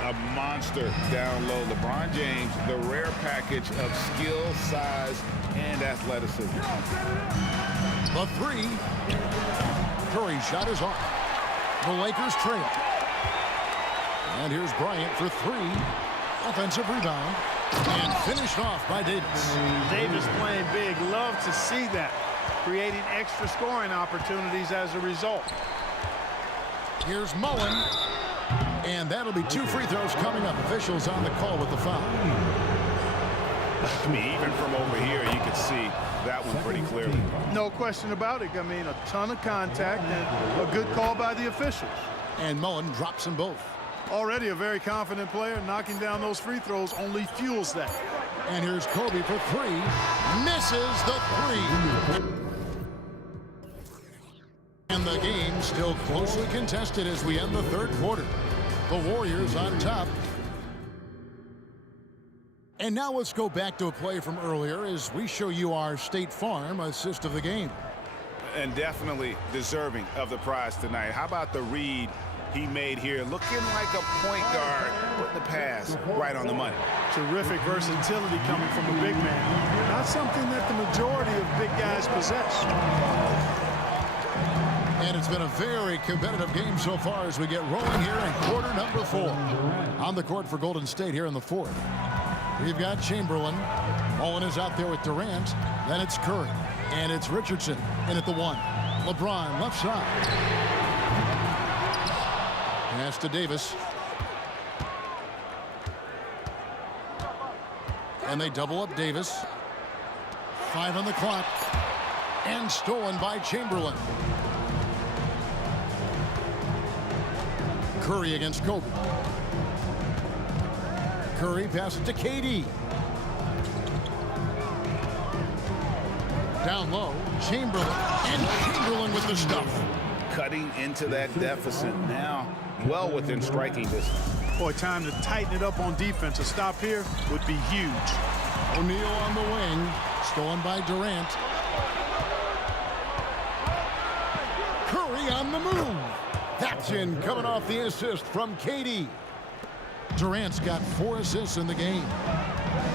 A monster down low. LeBron James, the rare package of skill, size, and athleticism. The three. Curry's shot is off. The Lakers trail. And here's Bryant for three. Offensive rebound. And finished off by Davis. Davis playing big. Love to see that. Creating extra scoring opportunities as a result. Here's Mullen. And that'll be 2 free throws coming up. Officials on the call with the foul. I mean, even from over here, you can see that one pretty clearly. No question about it. I mean, a ton of contact and a good call by the officials. And Mullen drops them both. Already a very confident player. Knocking down those free throws only fuels that. And here's Kobe for three. Misses the three. And the game still closely contested as we end the third quarter. The Warriors on top. And now let's go back to a play from earlier as we show you our State Farm assist of the game. And definitely deserving of the prize tonight. How about the read he made here? Looking like a point guard, putting the pass right on the money. Terrific versatility coming from a big man. Not something that the majority of big guys possess. And it's been a very competitive game so far as we get rolling here in quarter number 4. On the court for Golden State here in the fourth. We've got Chamberlain. Mullen is out there with Durant. Then it's Curry. And it's Richardson in at the 1. LeBron left side. Pass to Davis. And they double up Davis. 5 on the clock. And stolen by Chamberlain. Curry against Kobe. Curry passes to KD. Down low, Chamberlain. And Chamberlain with the stuff. Cutting into that deficit now, well within striking distance. Boy, time to tighten it up on defense. A stop here would be huge. O'Neal on the wing. Stolen by Durant. Curry on the move. That's in, coming off the assist from KD. Durant's got 4 assists in the game.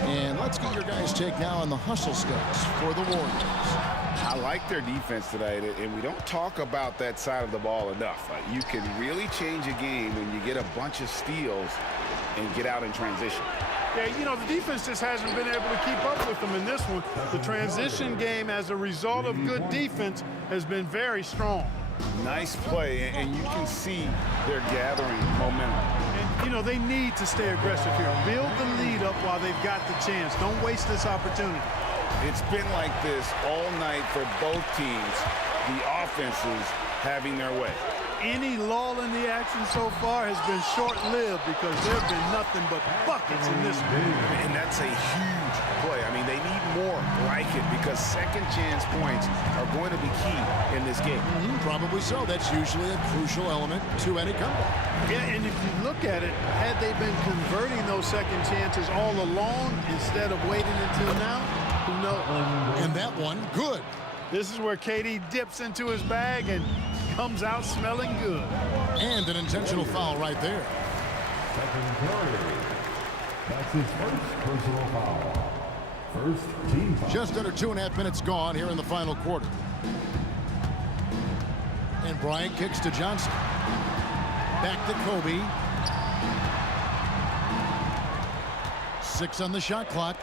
And let's get your guys' take now on the hustle stats for the Warriors. I like their defense tonight, and we don't talk about that side of the ball enough. You can really change a game when you get a bunch of steals and get out in transition. Yeah, you know, the defense just hasn't been able to keep up with them in this one. The transition game, as a result of good defense, has been very strong. Nice play, and you can see they're gathering momentum. And, you know, they need to stay aggressive here. Build the lead up while they've got the chance. Don't waste this opportunity. It's been like this all night for both teams. The offenses having their way. Any lull in the action so far has been short-lived because there have been nothing but buckets in this one. And that's a huge play. I mean, they need more like it because second chance points are going to be key in this game. Probably so. That's usually a crucial element to any comeback. Yeah, and if you look at it, had they been converting those second chances all along instead of waiting until now, who knows? And that one, good. This is where KD dips into his bag and comes out smelling good. And an intentional foul right there. Second Curry. That's his first personal foul. First team foul. Just under 2.5 minutes gone here in the final quarter. And Bryant kicks to Johnson. Back to Kobe. 6 on the shot clock.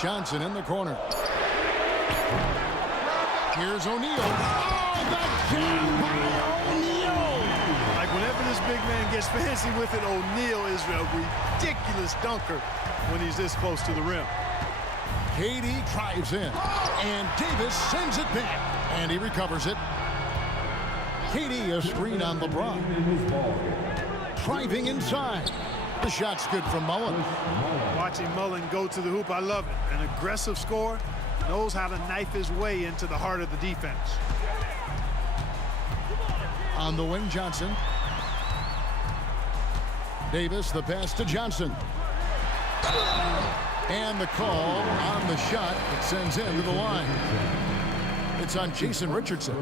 Johnson in the corner. Here's O'Neal. Oh, the jam by O'Neal! Like whenever this big man gets fancy with it, O'Neal is a ridiculous dunker when he's this close to the rim. KD drives in, and Davis sends it back, and he recovers it. KD a screen on LeBron. Driving inside. The shot's good from Mullen. Watching Mullen go to the hoop, I love it. An aggressive scorer, knows how to knife his way into the heart of the defense. On the wing, Johnson. Davis, the pass to Johnson. And the call on the shot. It sends him to the line. It's on Jason Richardson.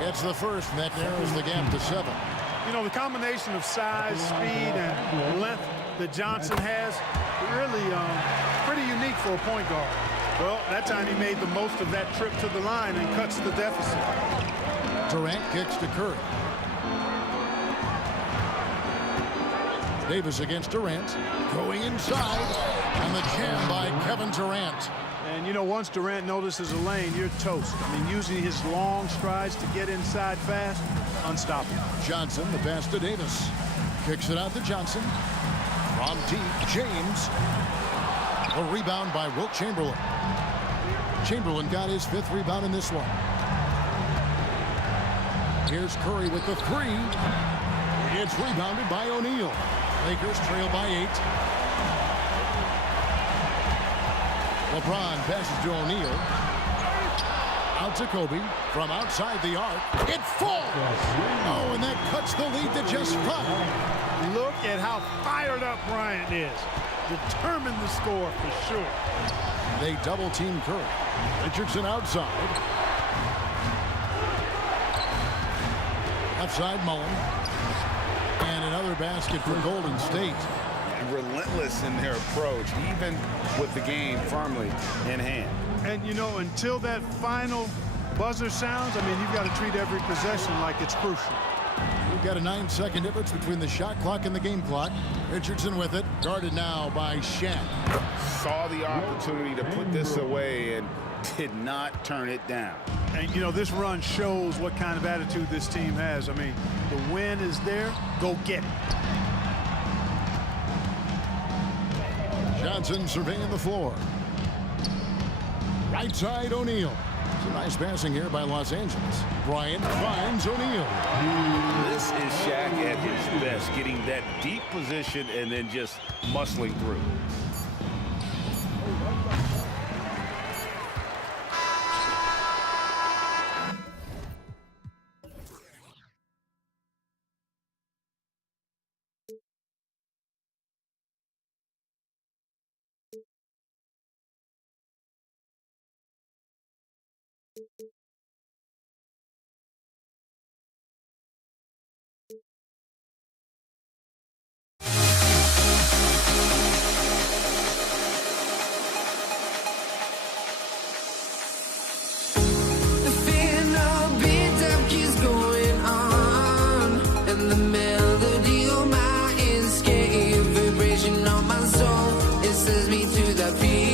It's the first, and that narrows the gap to 7. You know, the combination of size, speed, and length that Johnson has, really pretty unique for a point guard. Well, that time he made the most of that trip to the line and cuts the deficit. Durant kicks to Curry. Davis against Durant. Going inside. And the jam by Kevin Durant. And, you know, once Durant notices a lane, you're toast. I mean, using his long strides to get inside fast, unstoppable. Johnson, the pass to Davis. Kicks it out to Johnson. From deep, James. A rebound by Wilt Chamberlain. Chamberlain got his 5th rebound in this one. Here's Curry with the 3. It's rebounded by O'Neal. Lakers trail by 8. LeBron passes to O'Neal. Out to Kobe from outside the arc. It falls. Oh, and that cuts the lead to just 5. Look at how fired up Bryant is. Determined to score for sure. They double team Curry. Richardson outside. Left side Mullen. And another basket for Golden State. Relentless in their approach, even with the game firmly in hand. And, you know, until that final buzzer sounds, I mean, you've got to treat every possession like it's crucial. We've got a 9-second difference between the shot clock and the game clock. Richardson with it, guarded now by Shaq. Saw the opportunity to put this away and did not turn it down. And, you know, this run shows what kind of attitude this team has. I mean, the win is there. Go get it. Johnson surveying the floor. Right side O'Neal. Some nice passing here by Los Angeles. Bryant finds O'Neal. This is Shaq at his best, getting that deep position and then just muscling through. The feeling of beat-up keeps going on, and the melody of my escape, vibration on my soul, it sends me to the peak.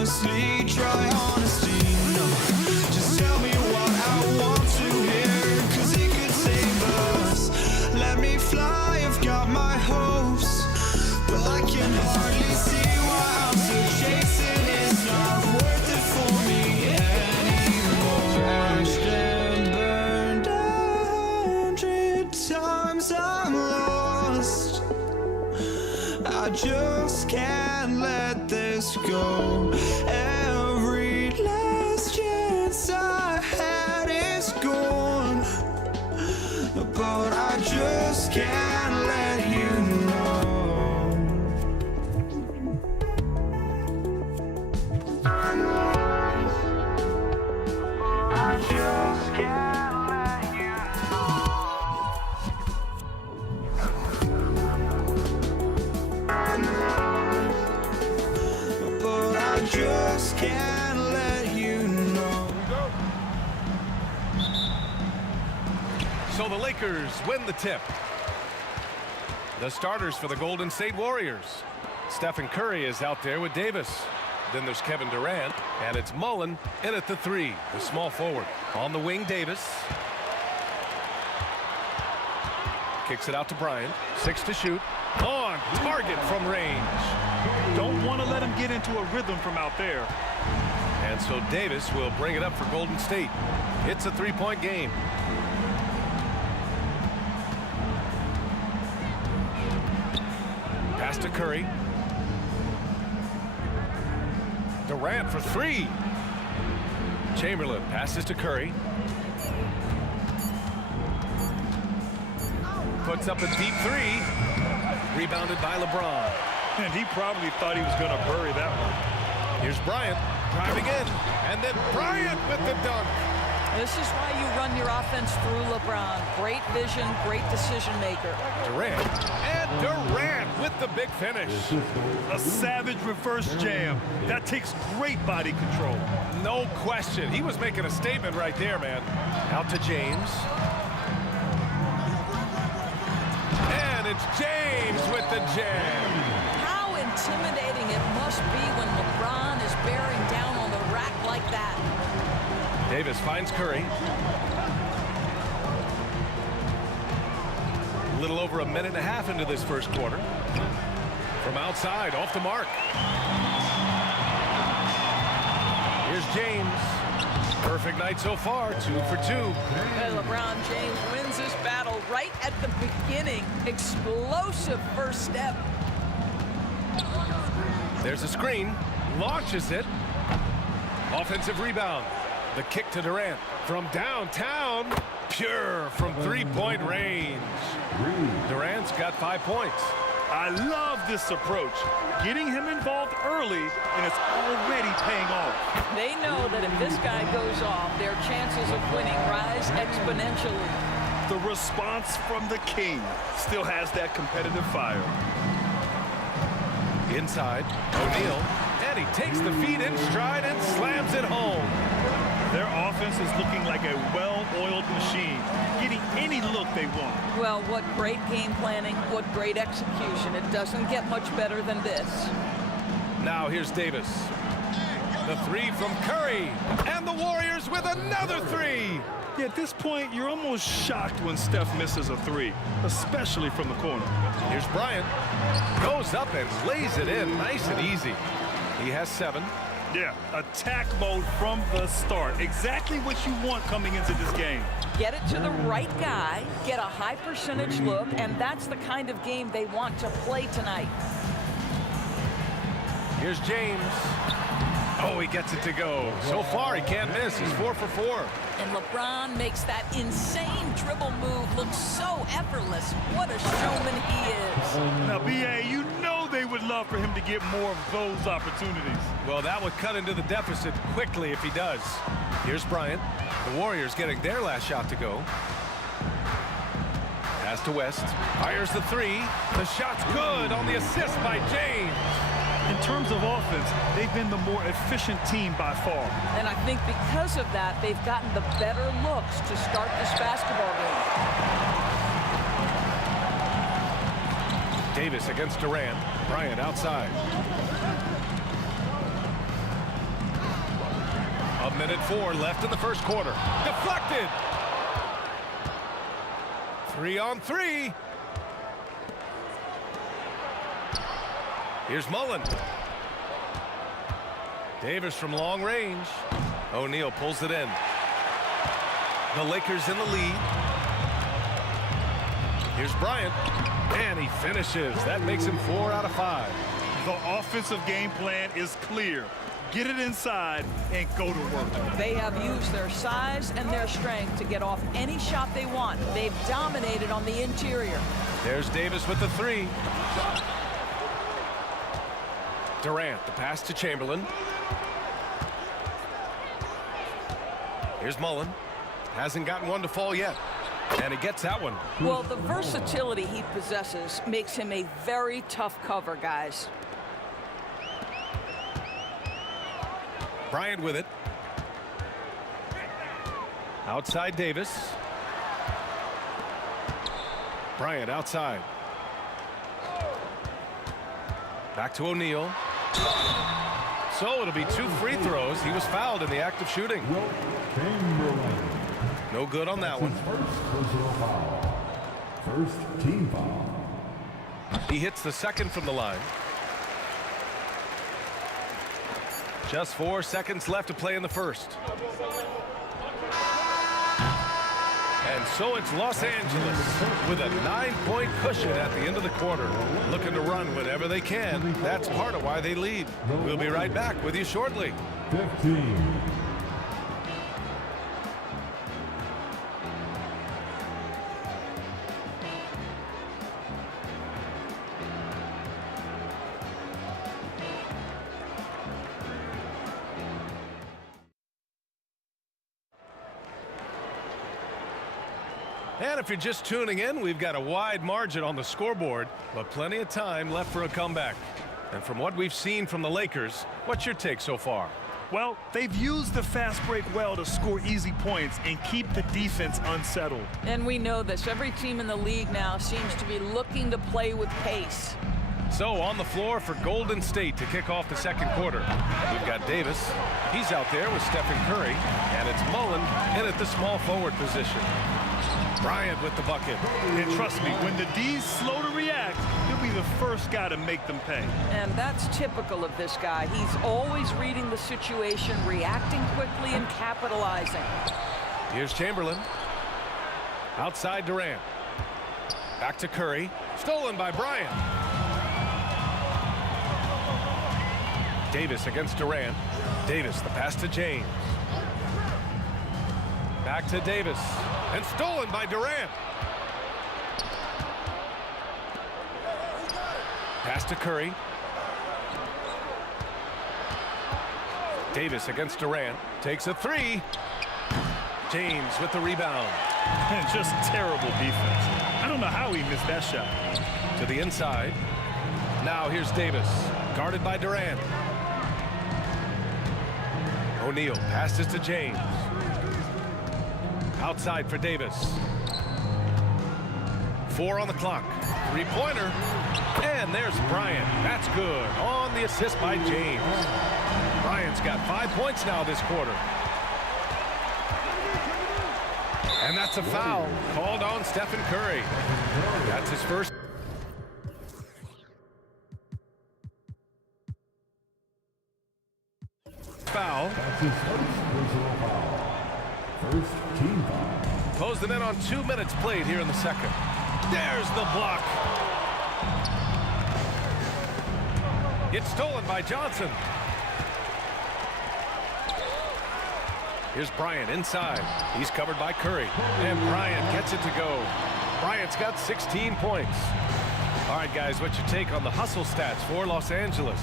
honestly, try honesty. No, just tell me what I want to hear, 'cause it could save us. Let me fly, I've got my hopes, but I can hardly see why I'm still chasing. It's not worth it for me anymore. Crashed and burned 100 times, I'm lost. I just can't let this go. Every last chance I had is gone, but I just can't let you know. I just can't let you know. But I just can't let you know. So the Lakers win the tip. The starters for the Golden State Warriors. Stephen Curry is out there with Davis. Then there's Kevin Durant, and it's Mullen in at the 3, the small forward. On the wing, Davis. Kicks it out to Bryant. 6 to shoot. On target from range. Don't want to let him get into a rhythm from out there. And so Davis will bring it up for Golden State. It's a 3-point game. Pass to Curry. Durant for 3. Chamberlain passes to Curry. Puts up a deep 3. Rebounded by LeBron. And he probably thought he was going to bury that one. Here's Bryant driving in. And then Bryant with the dunk. This is why you run your offense through LeBron. Great vision, great decision maker. Durant. And Durant with the big finish. A savage reverse jam. That takes great body control. No question. He was making a statement right there, man. Out to James. And it's James with the jam. How intimidating it must be when LeBron is bearing down on the rack like that. Davis finds Curry. A little over a minute and a half into this first quarter. From outside, off the mark. Here's James. Perfect night so far, 2 for 2. And LeBron James wins this battle right at the beginning. Explosive first step. There's a screen. Launches it. Offensive rebound. The kick to Durant from downtown. Pure from 3-point range. Durant's got 5 points. I love this approach. Getting him involved early, and it's already paying off. They know that if this guy goes off, their chances of winning rise exponentially. The response from the king still has that competitive fire. Inside, O'Neal, and he takes the feed in stride and slams it home. Their offense is looking like a well-oiled machine, getting any look they want. Well, what great game planning, what great execution. It doesn't get much better than this. Now here's Davis. The 3 from Curry, and the Warriors with another 3. Yeah, at this point, you're almost shocked when Steph misses a 3, especially from the corner. Here's Bryant. Goes up and lays it in nice and easy. He has 7. Yeah, attack mode from the start. Exactly what you want coming into this game. Get it to the right guy, get a high percentage look, and that's the kind of game they want to play tonight. Here's James. Oh, he gets it to go. So far, he can't miss. He's 4 for 4. And LeBron makes that insane dribble move look so effortless. What a showman he is. Now, B.A., you know they would love for him to get more of those opportunities. Well, that would cut into the deficit quickly if he does. Here's Bryant. The Warriors getting their last shot to go. Pass to West. Fires the 3. The shot's good on the assist by James. In terms of offense, they've been the more efficient team by far. And I think because of that, they've gotten the better looks to start this basketball game. Davis against Durant. Bryant outside. 1:04 left in the first quarter. Deflected. 3-on-3. Here's Mullen. Davis from long range. O'Neal pulls it in. The Lakers in the lead. Here's Bryant. And he finishes. That makes him 4 out of 5. The offensive game plan is clear. Get it inside and go to work. They have used their size and their strength to get off any shot they want. They've dominated on the interior. There's Davis with the 3. Durant, the pass to Chamberlain. Here's Mullen. Hasn't gotten one to fall yet. And he gets that one. Well, the versatility he possesses makes him a very tough cover, guys. Bryant with it. Outside Davis. Bryant outside. Back to O'Neal. So it'll be 2 free throws. He was fouled in the act of shooting. No good on that one. First team foul. He hits the second from the line. Just 4 seconds left to play in the first. And so it's Los Angeles with a 9-point cushion at the end of the quarter. Looking to run whenever they can. That's part of why they lead. We'll be right back with you shortly. 15. And if you're just tuning in, we've got a wide margin on the scoreboard, but plenty of time left for a comeback. And from what we've seen from the Lakers, what's your take so far? Well, they've used the fast break well to score easy points and keep the defense unsettled. And we know this. Every team in the league now seems to be looking to play with pace. So on the floor for Golden State to kick off the second quarter. We've got Davis. He's out there with Stephen Curry. And it's Mullen in at the small forward position. Bryant with the bucket. And trust me, when the D's slow to react, he'll be the first guy to make them pay. And that's typical of this guy. He's always reading the situation, reacting quickly and capitalizing. Here's Chamberlain. Outside Durant. Back to Curry. Stolen by Bryant. Davis against Durant. Davis, the pass to James. Back to Davis. And stolen by Durant. Pass to Curry. Davis against Durant. Takes a 3. James with the rebound. And just terrible defense. I don't know how he missed that shot. To the inside. Now here's Davis. Guarded by Durant. O'Neal passes to James. Outside for Davis. 4 on the clock. 3-pointer. And there's Bryant. That's good. On the assist by James. Bryant's got 5 points now this quarter. And that's a foul called on Stephen Curry. That's his first. Foul. That's his first foul. First team foul. Closing in on 2 minutes played here in the second. There's the block. It's stolen by Johnson. Here's Bryant inside. He's covered by Curry. And Bryant gets it to go. Bryant's got 16 points. All right, guys, what's your take on the hustle stats for Los Angeles?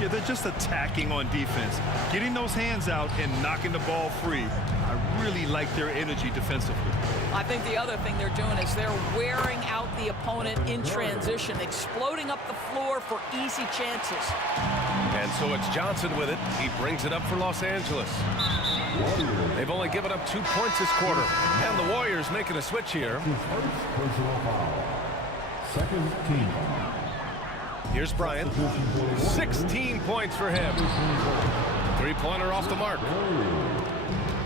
Yeah, they're just attacking on defense. Getting those hands out and knocking the ball free. I really like their energy defensively. I think the other thing they're doing is they're wearing out the opponent in transition, exploding up the floor for easy chances. And so it's Johnson with it. He brings it up for Los Angeles. They've only given up 2 points this quarter. And the Warriors making a switch here. Second team foul. Here's Bryant. 16 points for him. Three-pointer off the mark.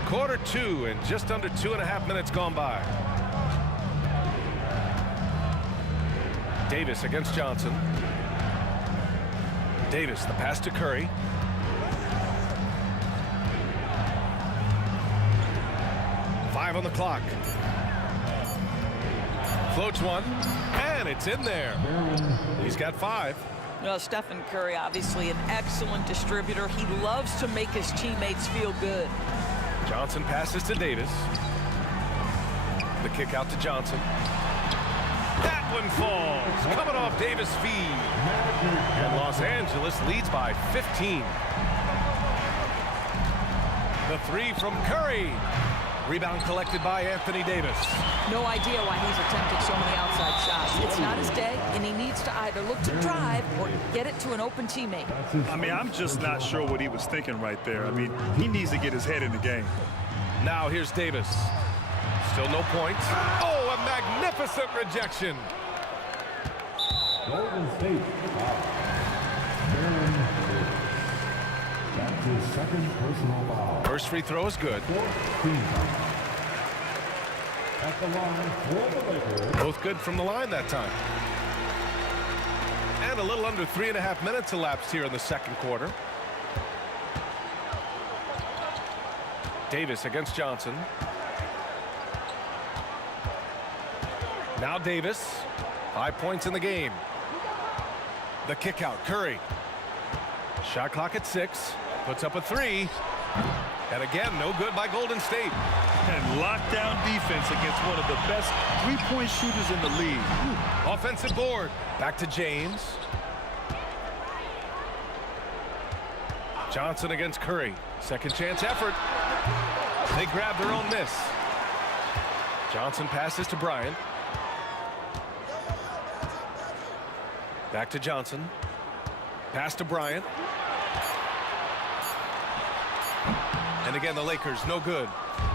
Quarter two and just under 2.5 minutes gone by. Davis against Johnson. Davis, the pass to Curry. Five on the clock. Floats one, and it's in there. He's got 5. Well, Stephen Curry, obviously an excellent distributor. He loves to make his teammates feel good. Johnson passes to Davis. The kick out to Johnson. That one falls, coming off Davis' feed. And Los Angeles leads by 15. The three from Curry. Rebound collected by Anthony Davis. No idea why he's attempting so many outside shots. It's not his day, and he needs to either look to drive or get it to an open teammate. I mean, I'm just not sure what he was thinking right there. I mean, he needs to get his head in the game. Now here's Davis. Still no points. Oh, a magnificent rejection. Golden State. That's his second personal foul. First free throw is good. At the line for the Lakers. Both good from the line that time. And a little under 3.5 minutes elapsed here in the second quarter. Davis against Johnson. Now Davis. 5 points in the game. The kick out, Curry. Shot clock at 6. Puts up a 3. And again, no good by Golden State. And lockdown defense against one of the best three-point shooters in the league. Offensive board. Back to James. Johnson against Curry. Second chance effort. They grab their own miss. Johnson passes to Bryant. Back to Johnson. Pass to Bryant. And again, the Lakers, no good.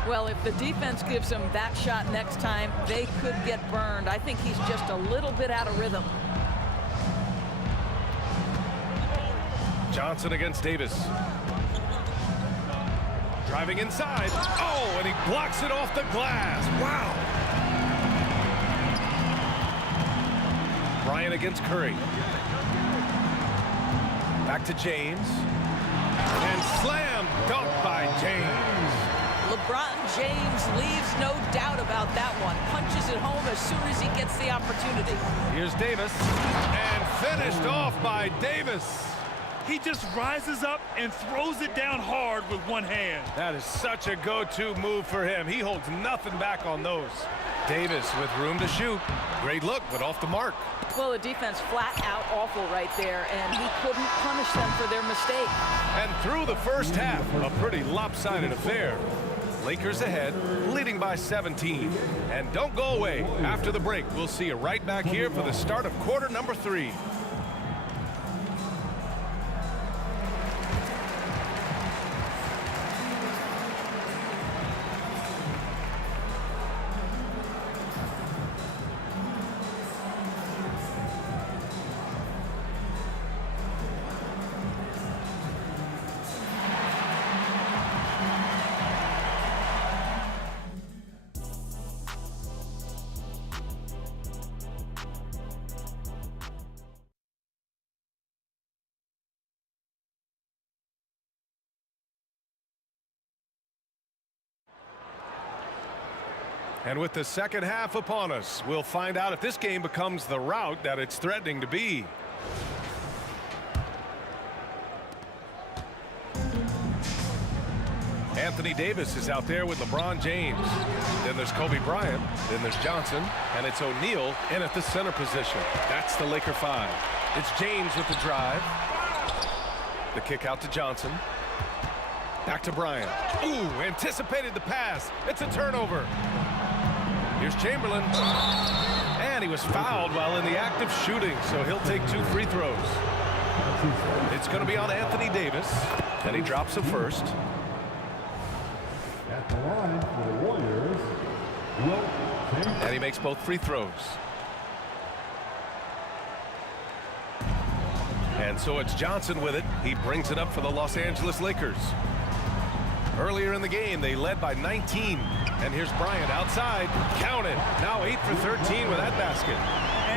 Well, if the defense gives him that shot next time, they could get burned. I think he's just a little bit out of rhythm. Johnson against Davis. Driving inside. Oh, and he blocks it off the glass. Wow. Bryant against Curry. Back to James. And slam dunk by James. LeBron James leaves no doubt about that one. Punches it home as soon as he gets the opportunity. Here's Davis. And finished off by Davis. He just rises up and throws it down hard with one hand. That is such a go-to move for him. He holds nothing back on those. Davis with room to shoot. Great look, but off the mark. Well, the defense flat out awful right there, and he couldn't punish them for their mistake. And through the first half, a pretty lopsided affair. Lakers ahead, leading by 17. And don't go away. After the break, we'll see you right back here for the start of quarter number 3. And with the second half upon us, we'll find out if this game becomes the rout that it's threatening to be. Anthony Davis is out there with LeBron James. Then there's Kobe Bryant. Then there's Johnson. And it's O'Neal in at the center position. That's the Laker 5. It's James with the drive. The kick out to Johnson. Back to Bryant. Ooh, anticipated the pass. It's a turnover. Here's Chamberlain. And he was fouled while in the act of shooting, so he'll take 2 free throws. It's going to be on Anthony Davis. Then he drops a first. At the line for the Warriors, And he makes both free throws. And so it's Johnson with it. He brings it up for the Los Angeles Lakers. Earlier in the game, they led by 19. And here's Bryant outside. Count it. Now 8 for 13 with that basket.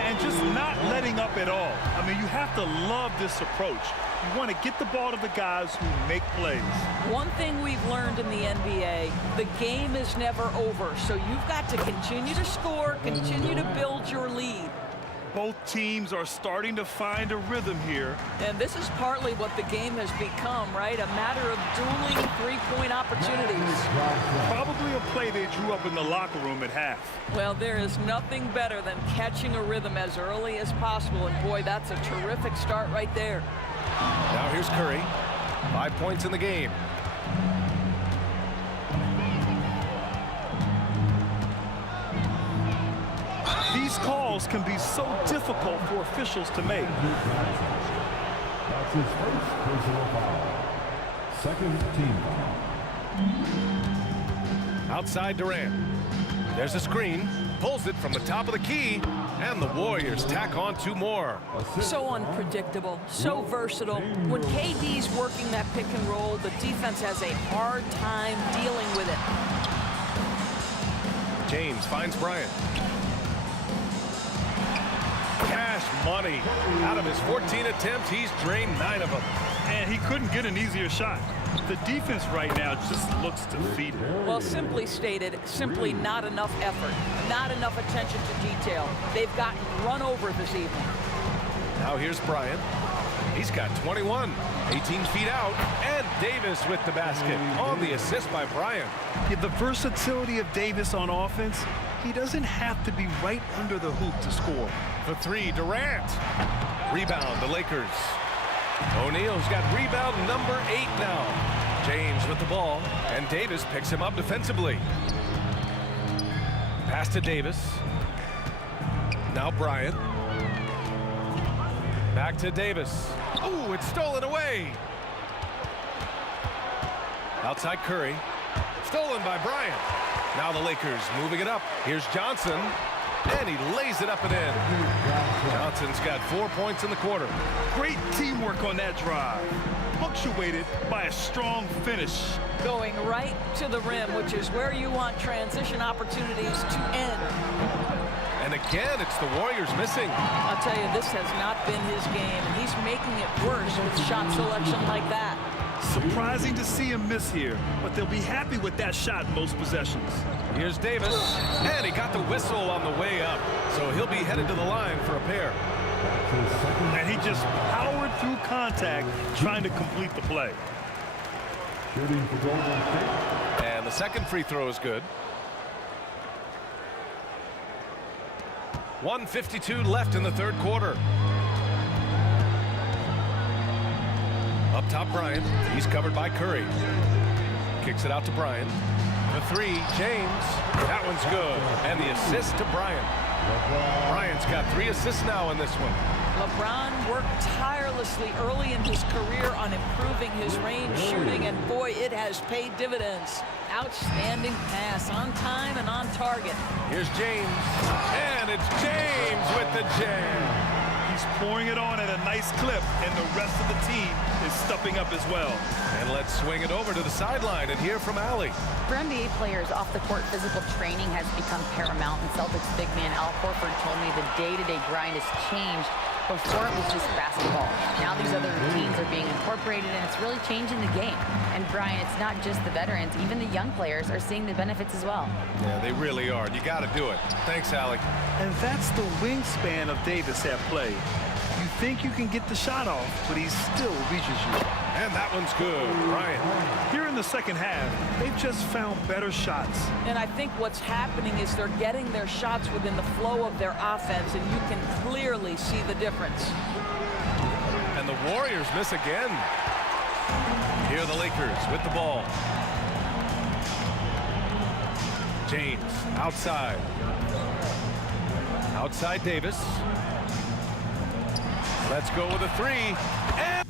And just not letting up at all. I mean, you have to love this approach. You want to get the ball to the guys who make plays. One thing we've learned in the NBA, the game is never over. So you've got to continue to score, continue to build your lead. Both teams are starting to find a rhythm here. And this is partly what the game has become, right? A matter of dueling three-point opportunities. Probably a play they drew up in the locker room at half. Well, there is nothing better than catching a rhythm as early as possible. And boy, that's a terrific start right there. Now here's Curry. 5 points in the game. These calls can be so difficult for officials to make. That's his first personal foul. Second team foul. Outside Durant. There's a screen. Pulls it from the top of the key. And the Warriors tack on 2 more. So unpredictable, so versatile. When KD's working that pick and roll, the defense has a hard time dealing with it. James finds Bryant. Cash money. Out of his 14 attempts, he's drained 9 of them. And he couldn't get an easier shot. The defense right now just looks defeated. Well, simply stated, simply not enough effort, not enough attention to detail. They've gotten run over this evening. Now here's Bryant. He's got 21, 18 feet out, and Davis with the basket on the assist by Bryant. Yeah, the versatility of Davis on offense, he doesn't have to be right under the hoop to score. For 3, Durant. Rebound, the Lakers. O'Neal's got rebound number 8 now. James with the ball, and Davis picks him up defensively. Pass to Davis. Now Bryant. Back to Davis. Ooh, it's stolen away. Outside Curry. Stolen by Bryant. Now the Lakers moving it up. Here's Johnson. And he lays it up and in. Johnson's got 4 points in the quarter. Great teamwork on that drive. Punctuated by a strong finish. Going right to the rim, which is where you want transition opportunities to end. And again, it's the Warriors missing. I'll tell you, this has not been his game, and he's making it worse with shot selection like that. Surprising to see him miss here, but they'll be happy with that shot most possessions. Here's Davis, and he got the whistle on the way up, so he'll be headed to the line for a pair. And he just powered through contact, trying to complete the play. Shooting for Golden State. And the second free throw is good. 1:52 left in the third quarter. Up top, Bryant. He's covered by Curry. Kicks it out to Bryant. The 3, James. That one's good. And the assist to Bryant. Bryant's got 3 assists now in this one. LeBron worked tirelessly early in his career on improving his range shooting, and boy, it has paid dividends. Outstanding pass, on time and on target. Here's James. And it's James with the jam. He's pouring it on at a nice clip, and the rest of the team is stepping up as well. And let's swing it over to the sideline and hear from Allie. For NBA players, off-the-court physical training has become paramount, and Celtics big man Al Horford told me the day-to-day grind has changed. Before it was just basketball. Now these other routines are being incorporated, and it's really changing the game. And Brian, it's not just the veterans, even the young players are seeing the benefits as well. Yeah, they really are. You got to do it. Thanks, Allie. And that's the wingspan of Davis at play. You think you can get the shot off, but he still reaches you. And that one's good, Bryant. Here in the second half, they've just found better shots. And I think what's happening is they're getting their shots within the flow of their offense, and you can clearly see the difference. And the Warriors miss again. Here are the Lakers with the ball. James outside. Outside Davis. Let's go with a 3. And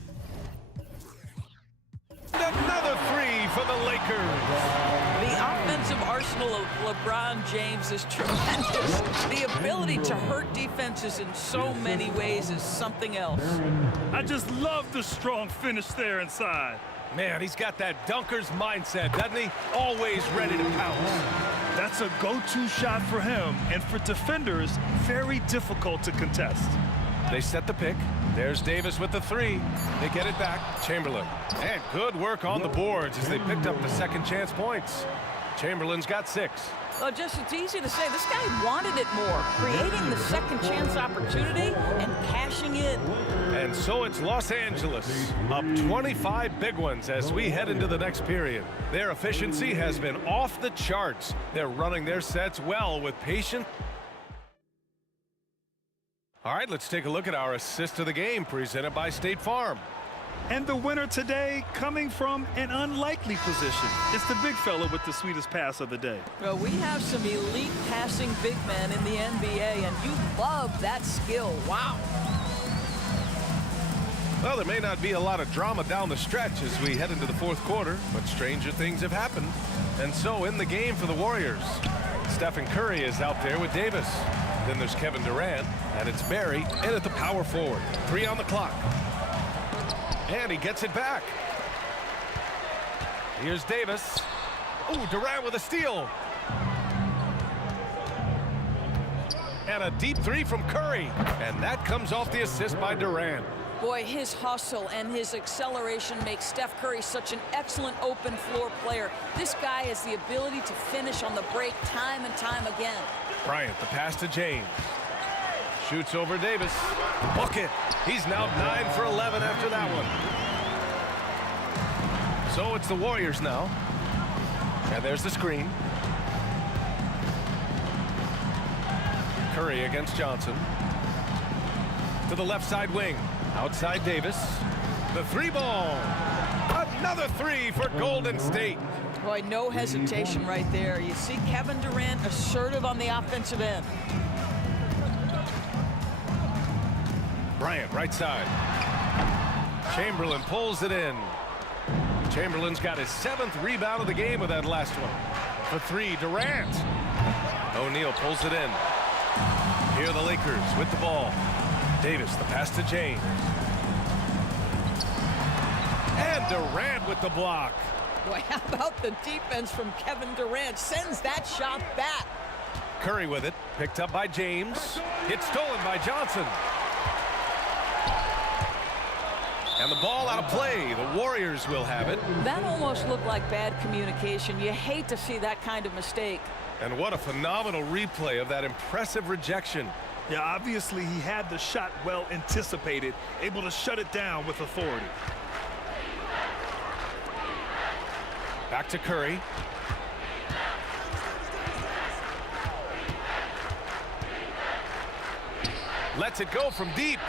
another 3 for the Lakers. The offensive arsenal of LeBron James is tremendous. The ability to hurt defenses in so many ways is something else. I just love the strong finish there inside. Man, he's got that dunker's mindset, doesn't he? Always ready to pounce. That's a go-to shot for him, and for defenders, very difficult to contest. They set the pick. There's Davis with the three. They get it back. Chamberlain. And good work on the boards as they picked up the second chance points. Chamberlain's got 6. Well, it's easy to say. This guy wanted it more, creating the second chance opportunity and cashing in. And so it's Los Angeles, up 25 big ones as we head into the next period. Their efficiency has been off the charts. They're running their sets well with patience. All right, let's take a look at our assist of the game presented by State Farm. And the winner today coming from an unlikely position. It's the big fella with the sweetest pass of the day. Well, we have some elite passing big men in the NBA, and you love that skill. Wow. Well, there may not be a lot of drama down the stretch as we head into the fourth quarter, but stranger things have happened. And so in the game for the Warriors, Stephen Curry is out there with Davis. Then there's Kevin Durant, and it's Barry in at the power forward. 3 on the clock. And he gets it back. Here's Davis. Oh, Durant with a steal. And a deep 3 from Curry. And that comes off the assist by Durant. Boy, his hustle and his acceleration makes Steph Curry such an excellent open floor player. This guy has the ability to finish on the break time and time again. Bryant, the pass to James. Shoots over Davis. Bucket. He's now 9 for 11 after that one. So it's the Warriors now. And there's the screen. Curry against Johnson. To the left side wing. Outside Davis. The 3 ball. Another 3 for Golden State. Boy, no hesitation right there. You see Kevin Durant assertive on the offensive end. Bryant, right side. Chamberlain pulls it in. Chamberlain's got his 7th rebound of the game with that last one. For 3, Durant. O'Neal pulls it in. Here are the Lakers with the ball. Davis, the pass to James. And Durant with the block. Boy, how about the defense from Kevin Durant? Sends that shot back. Curry with it. Picked up by James. It's stolen by Johnson. And the ball out of play. The Warriors will have it. That almost looked like bad communication. You hate to see that kind of mistake. And what a phenomenal replay of that impressive rejection. Yeah, obviously he had the shot well anticipated, able to shut it down with authority. Back to Curry. Lets it go from deep.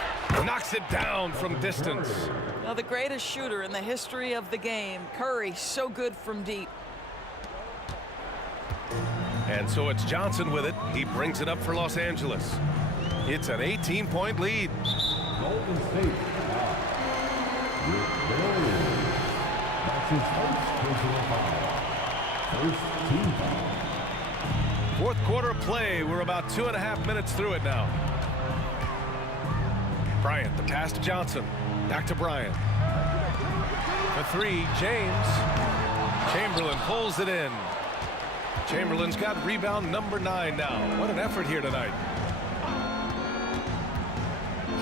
Knocks it down from distance. Now, the greatest shooter in the history of the game, Curry, so good from deep. And so it's Johnson with it. He brings it up for Los Angeles. It's an 18-point lead. Golden State. That's his first team foul. Fourth quarter play. We're about 2.5 minutes through it now. Bryant, the pass to Johnson. Back to Bryant. For 3, James. Chamberlain pulls it in. Chamberlain's got rebound number 9 now. What an effort here tonight.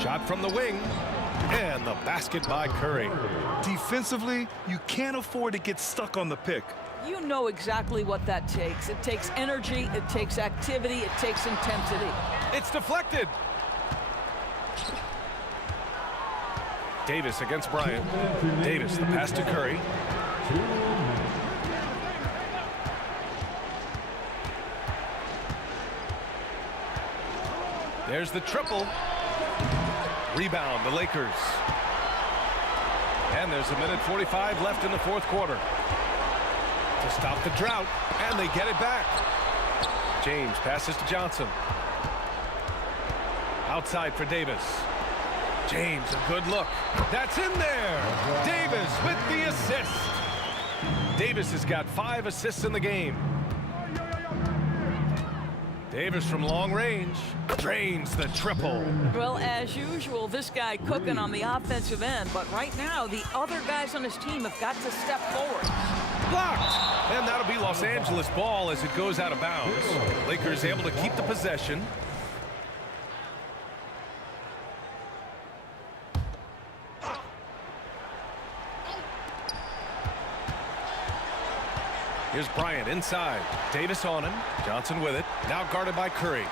Shot from the wing. And the basket by Curry. Defensively, you can't afford to get stuck on the pick. You know exactly what that takes. It takes energy, it takes activity, it takes intensity. It's deflected. Davis against Bryant. Davis, the pass to Curry. There's the triple. Rebound, the Lakers. And there's 1:45 left in the fourth quarter. To stop the drought, and they get it back. James passes to Johnson. Outside for Davis. James, a good look. That's in there. Davis with the assist. Davis has got 5 assists in the game. Davis from long range drains the triple. Well, as usual, this guy cooking on the offensive end, but right now the other guys on his team have got to step forward. Blocked! And that'll be Los Angeles ball as it goes out of bounds. Lakers able to keep the possession. Here's Bryant inside. Davis on him. Johnson with it. Now guarded by Curry.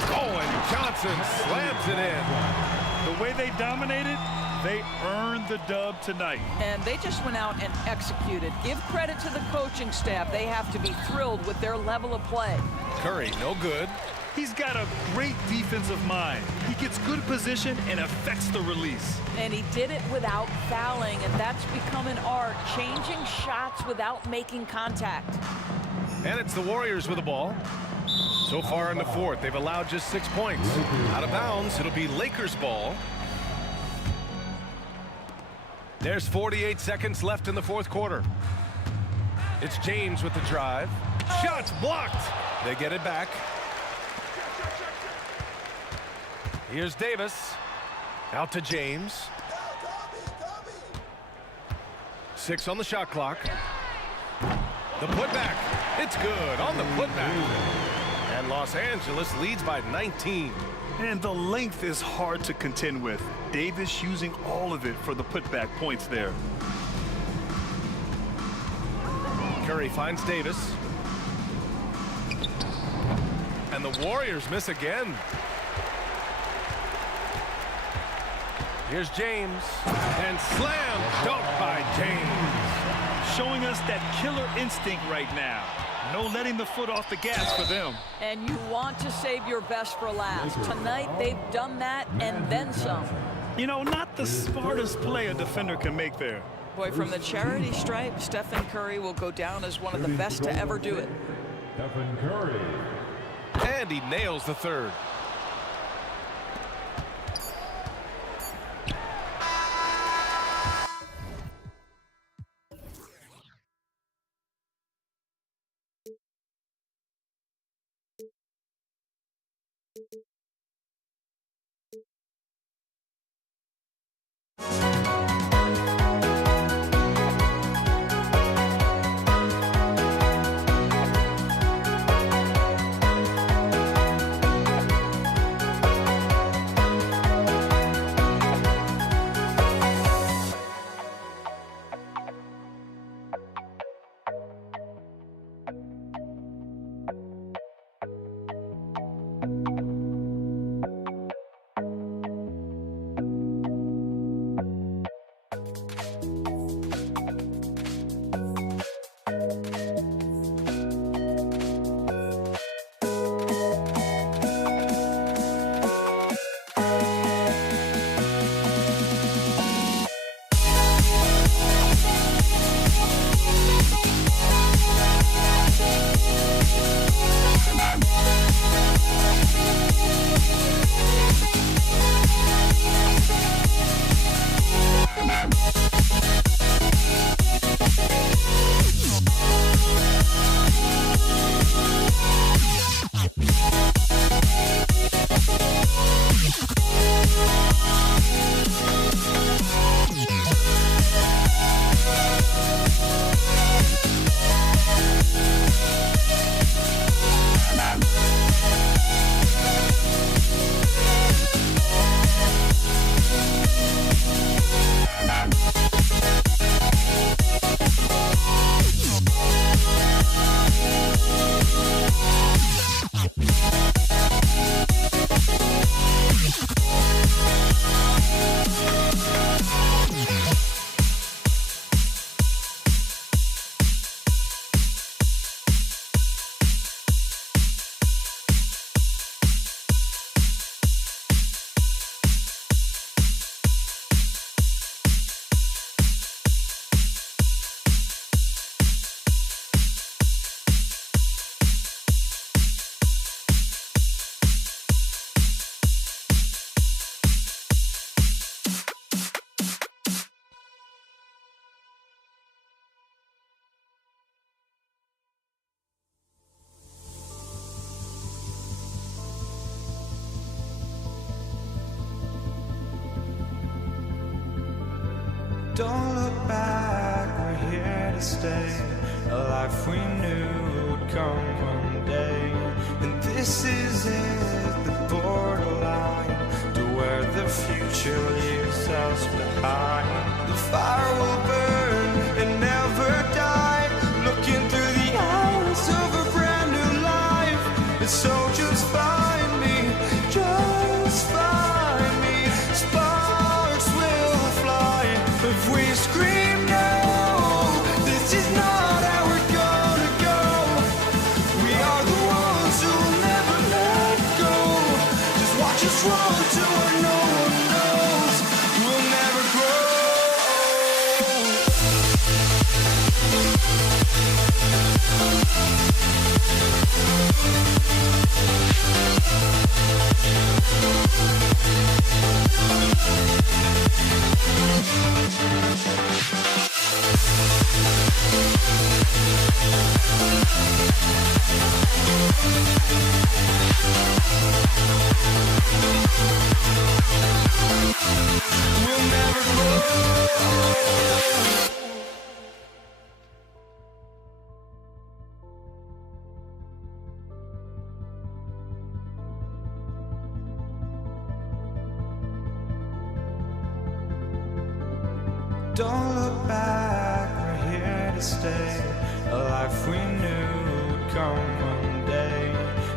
Oh, and Johnson slams it in. The way they dominated, they earned the dub tonight. And they just went out and executed. Give credit to the coaching staff. They have to be thrilled with their level of play. Curry, no good. He's got a great defensive mind. He gets good position and affects the release. And he did it without fouling, and that's become an art, changing shots without making contact. And it's the Warriors with the ball. So far in the fourth, they've allowed just 6 points. Out of bounds, it'll be Lakers ball. There's 48 seconds left in the fourth quarter. It's James with the drive. Shots blocked. They get it back. Here's Davis. Out to James. 6 on the shot clock. The putback. It's good on the putback. And Los Angeles leads by 19. And the length is hard to contend with. Davis using all of it for the putback points there. Curry finds Davis. And the Warriors miss again. Here's James. And slam dunk by James. Showing us that killer instinct right now. No letting the foot off the gas for them. And you want to save your best for last. Tonight, they've done that and then some. You know, not the smartest play a defender can make there. Boy, from the charity stripe, Stephen Curry will go down as one of the best to ever do it. Stephen Curry. And he nails the third. Don't look back, we're here to stay. A life we knew would come one day. And this is it, the borderline to where the future leaves us behind. The fire will burn and never die, looking through the eyes of a brand new life. And so just find me, just find me. Sparks will fly if we scream no. This is not how we're gonna go. We are the ones who will never let go. Just watch us run to where no one knows. We'll never grow. We'll never grow. Don't look back, we're here to stay. A life we knew would come one day.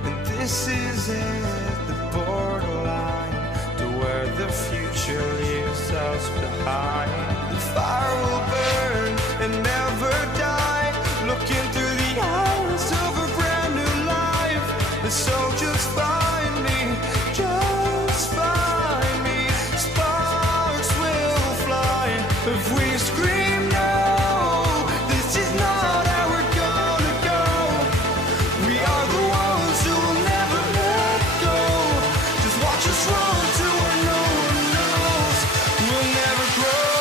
And this is it, the borderline to where the future leaves us behind. The fire will burn and never die, looking through the eyes of a brand new life. And so just find me, just find me. Sparks will fly if we scream no. This is not how we're gonna go. We are the ones who will never let go. Just watch us run to where no one knows. We'll never grow.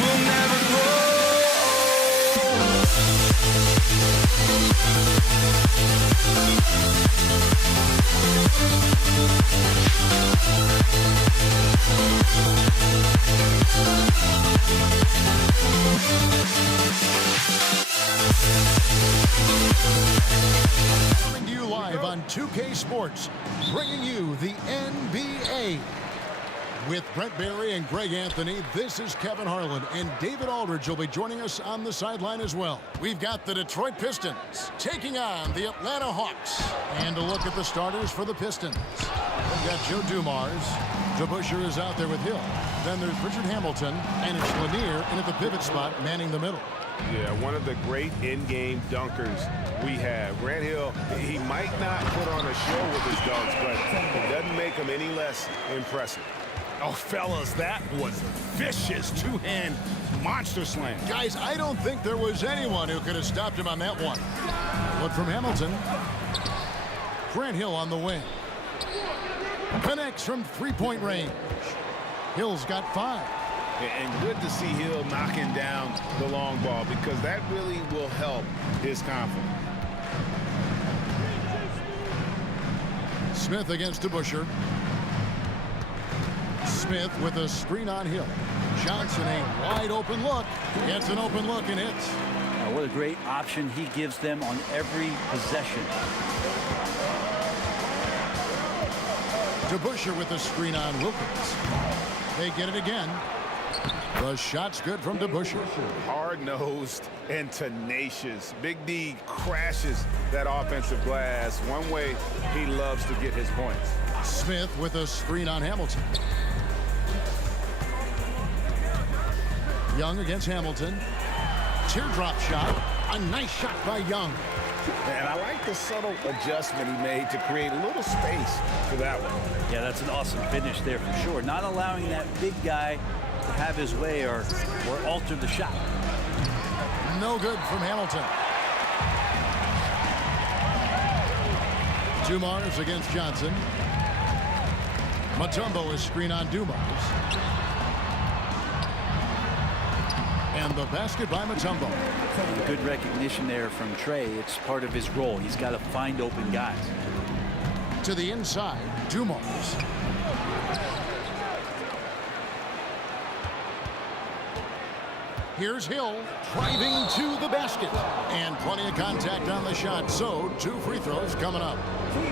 We'll never grow. Coming to you live on 2K Sports, bringing you the NBA. With Brent Barry and Greg Anthony, this is Kevin Harlan, and David Aldridge will be joining us on the sideline as well. We've got the Detroit Pistons taking on the Atlanta Hawks. And a look at the starters for the Pistons. We've got Joe Dumars. DeBusschere is out there with Hill. Then there's Richard Hamilton, and it's Lanier in at the pivot spot, manning the middle. Yeah, one of the great in-game dunkers we have. Grant Hill, he might not put on a show with his dunks, but it doesn't make him any less impressive. Oh, fellas, that was vicious two-hand monster slam. Guys, I don't think there was anyone who could have stopped him on that one. Look from Hamilton. Grant Hill on the wing. Connects from three-point range. Hill's got 5. And good to see Hill knocking down the long ball, because that really will help his confidence. Smith against DeBusschere. Smith with a screen on Hill. Johnson, a wide open look. Gets an open look and hits. What a great option he gives them on every possession. DeBusschere with a screen on Wilkins. They get it again. The shot's good from DeBusschere. Hard-nosed and tenacious. Big D crashes that offensive glass. One way he loves to get his points. Smith with a screen on Hamilton. Young against Hamilton. Teardrop shot. A nice shot by Young. And I like the subtle adjustment he made to create a little space for that one. Yeah, that's an awesome finish there for sure. Not allowing that big guy to have his way or alter the shot. No good from Hamilton. Dumars against Johnson. Mutombo is screen on Dumars. And the basket by Mutombo. Good recognition there from Trey. It's part of his role. He's got to find open guys. To the inside, Dumars. Here's Hill driving to the basket. And plenty of contact on the shot. So 2 free throws coming up.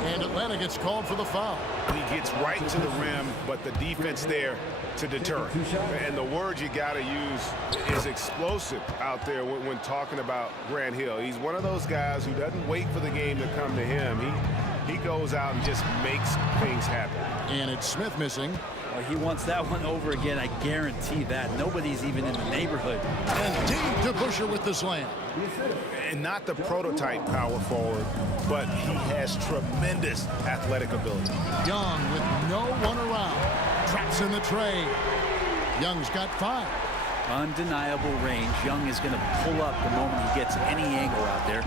And Atlanta gets called for the foul. He gets right to the rim, but the defense there to deter him. And the word you got to use is explosive out there when talking about Grant Hill. He's one of those guys who doesn't wait for the game to come to him. He goes out and just makes things happen. And it's Smith missing. Well, he wants that one over again. I guarantee that. Nobody's even in the neighborhood. And deep to Busher with the slam. And not the prototype power forward, but he has tremendous athletic ability. Young with no one around. Traps in the tray. Young's got 5. Undeniable range. Young is going to pull up the moment he gets any angle out there.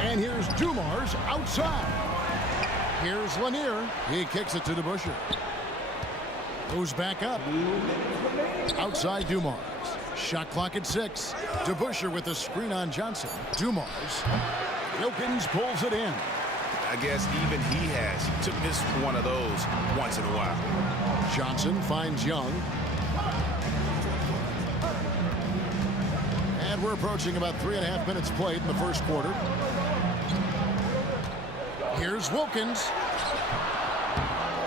And here's Dumars outside. Here's Lanier. He kicks it to DeBusschere. Goes back up. Outside Dumars. Shot clock at 6. DeBusschere with the screen on Johnson. Dumars. Wilkins pulls it in. I guess even he has to miss one of those once in a while. Johnson finds Young. And we're approaching about 3.5 minutes played in the first quarter. Here's Wilkins.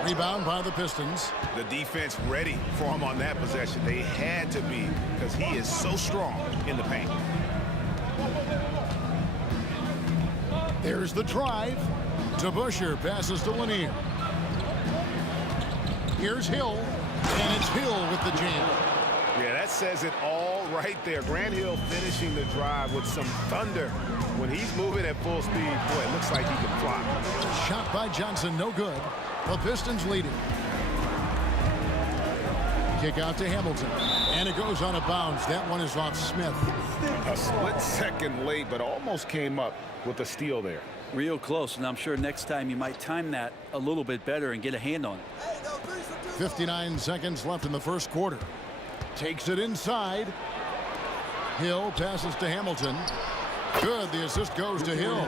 Rebound by the Pistons. The defense ready for him on that possession. They had to be, because he is so strong in the paint. There's the drive. DeBusschere passes to Lanier. Here's Hill. And it's Hill with the jam. Yeah, that says it all right there. Grant Hill finishing the drive with some thunder. When he's moving at full speed, boy, it looks like he can fly. Shot by Johnson, no good. The Pistons leading. Kick out to Hamilton. And it goes on a bounce. That one is off Smith. A split second late, but almost came up with a steal there. Real close, and I'm sure next time you might time that a little bit better and get a hand on it. 59 seconds left in the first quarter. Takes it inside. Hill passes to Hamilton. Good. The assist goes to Hill.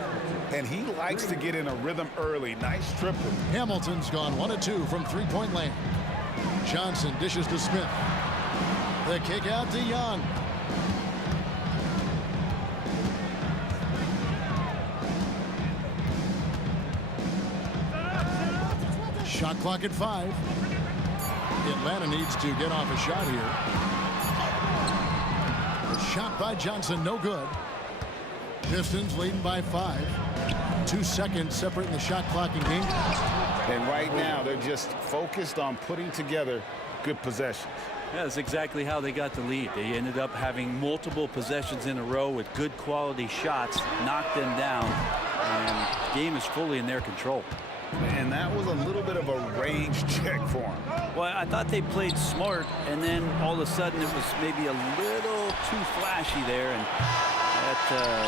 And he likes to get in a rhythm early. Nice triple. Hamilton's gone 1 of 2 from three-point land. Johnson dishes to Smith. The kick out to Young. Shot clock at 5. Atlanta needs to get off a shot here. The shot by Johnson, no good. Pistons leading by 5. 2 seconds separating the shot clock and game. And right now, they're just focused on putting together good possessions. Yeah, that's exactly how they got the lead. They ended up having multiple possessions in a row with good quality shots, knocked them down, and the game is fully in their control. And that was a little bit of a range check for him. Well, I thought they played smart, and then all of a sudden it was maybe a little too flashy there, and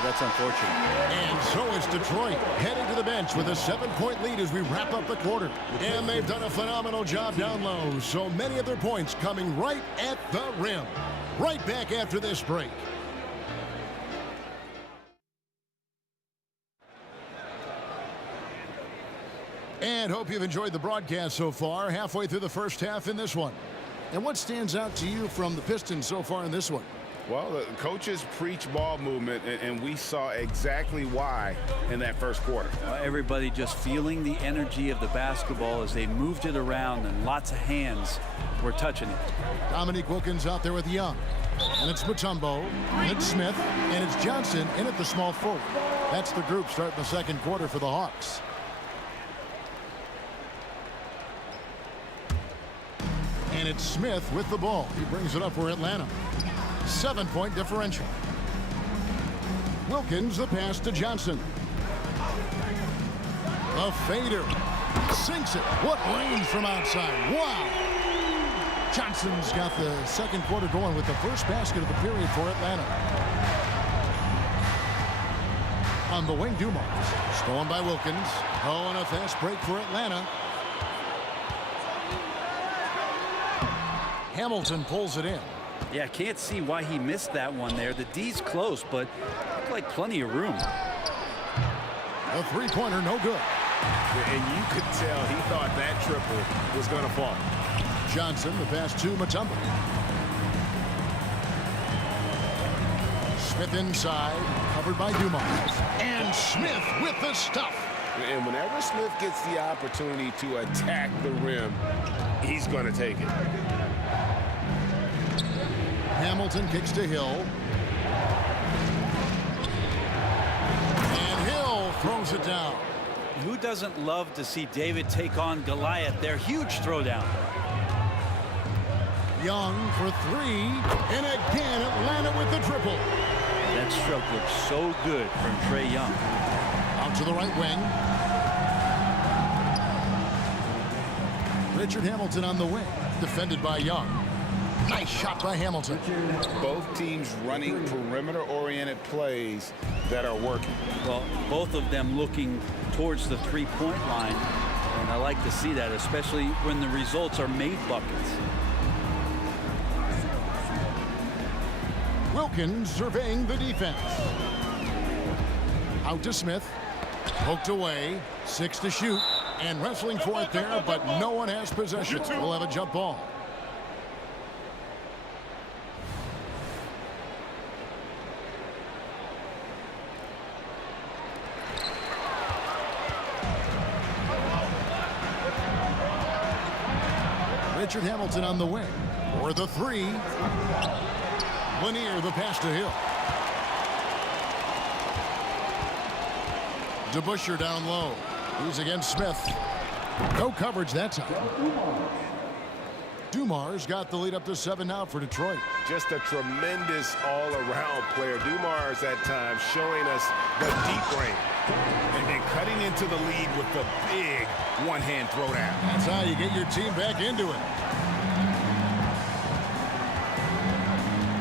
that's unfortunate. And so is Detroit heading to the bench with a 7-point lead as we wrap up the quarter. And they've done a phenomenal job down low. So many of their points coming right at the rim. Right back after this break. And hope you've enjoyed the broadcast so far. Halfway through the first half in this one. And what stands out to you from the Pistons so far in this one? Well, the coaches preach ball movement, and we saw exactly why in that first quarter. Everybody just feeling the energy of the basketball as they moved it around, and lots of hands were touching it. Dominique Wilkins out there with Young. And it's Mutombo, and it's Smith, and it's Johnson in at the small forward. That's the group starting the second quarter for the Hawks. And it's Smith with the ball. He brings it up for Atlanta. 7-point differential. Wilkins, the pass to Johnson. A fader. Sinks it. What range from outside. Wow. Johnson's got the second quarter going with the first basket of the period for Atlanta. On the wing, Dumars. Stolen by Wilkins. Oh, and a fast break for Atlanta. Hamilton pulls it in. Yeah, can't see why he missed that one there. The D's close, but looked like plenty of room. A three-pointer, no good. And you could tell he thought that triple was going to fall. Johnson, the pass to Mutombo. Smith inside, covered by Dumars. And Smith with the stuff. And whenever Smith gets the opportunity to attack the rim, he's going to take it. Hamilton kicks to Hill. And Hill throws it down. Who doesn't love to see David take on Goliath? Their huge throwdown. Young for three. And again, Atlanta with the triple. That stroke looks so good from Trae Young. Out to the right wing. Richard Hamilton on the wing. Defended by Young. Nice shot by Hamilton. Both teams running perimeter-oriented plays that are working. Well, both of them looking towards the three-point line. And I like to see that, especially when the results are made buckets. Wilkins surveying the defense. Out to Smith. Poked away. 6 to shoot. And wrestling for it there, but no one has possession. We'll have a jump ball. Richard Hamilton on the wing. For the three. Lanier, the pass to Hill. DeBusschere down low. He's against Smith. No coverage that time. Dumars got the lead up to 7 now for Detroit. Just a tremendous all-around player. Dumars at times showing us the deep range. And then cutting into the lead with the big one-hand throwdown. That's how you get your team back into it.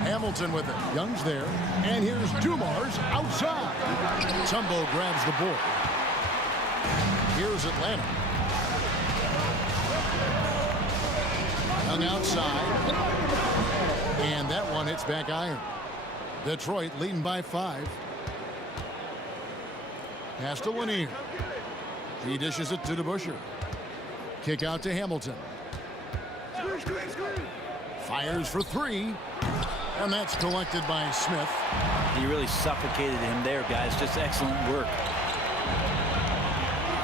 Hamilton with it. Young's there. And here's Dumars outside. Mutombo grabs the board. Here's Atlanta. Young outside. And that one hits back iron. Detroit leading by 5. Pass to Lanier. He dishes it to DeBusschere. Kick out to Hamilton. Fires for 3. And that's collected by Smith. He really suffocated him there, guys. Just excellent work.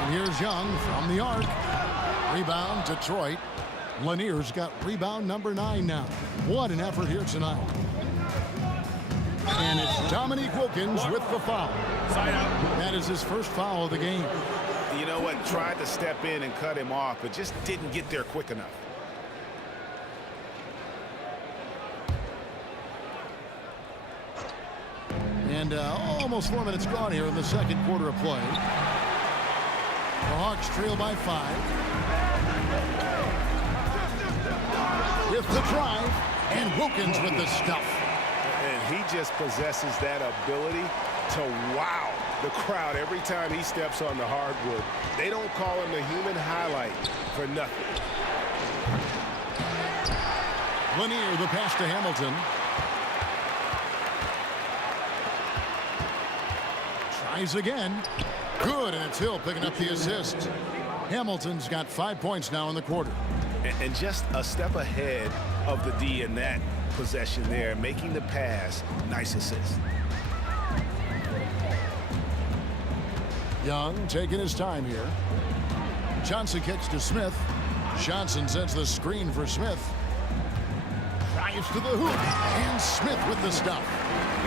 And here's Young from the arc. Rebound, Detroit. Lanier's got rebound number 9 now. What an effort here tonight. And it's Dominique Wilkins with the foul. Side out. That is his first foul of the game. You know what? Tried to step in and cut him off, but just didn't get there quick enough. And almost 4 minutes gone here in the second quarter of play. The Hawks trail by 5. With the drive, and Wilkins with the stuff. And he just possesses that ability to wow the crowd every time he steps on the hardwood. They don't call him the human highlight for nothing. Lanier, the pass to Hamilton. Tries again. Good, and it's Hill picking up the assist. Hamilton's got 5 points now in the quarter. And just a step ahead of the D in that possession there, making the pass. Nice assist. Young taking his time here. Johnson kicks to Smith. Johnson sends the screen for Smith. Drives to the hoop. And Smith with the stuff.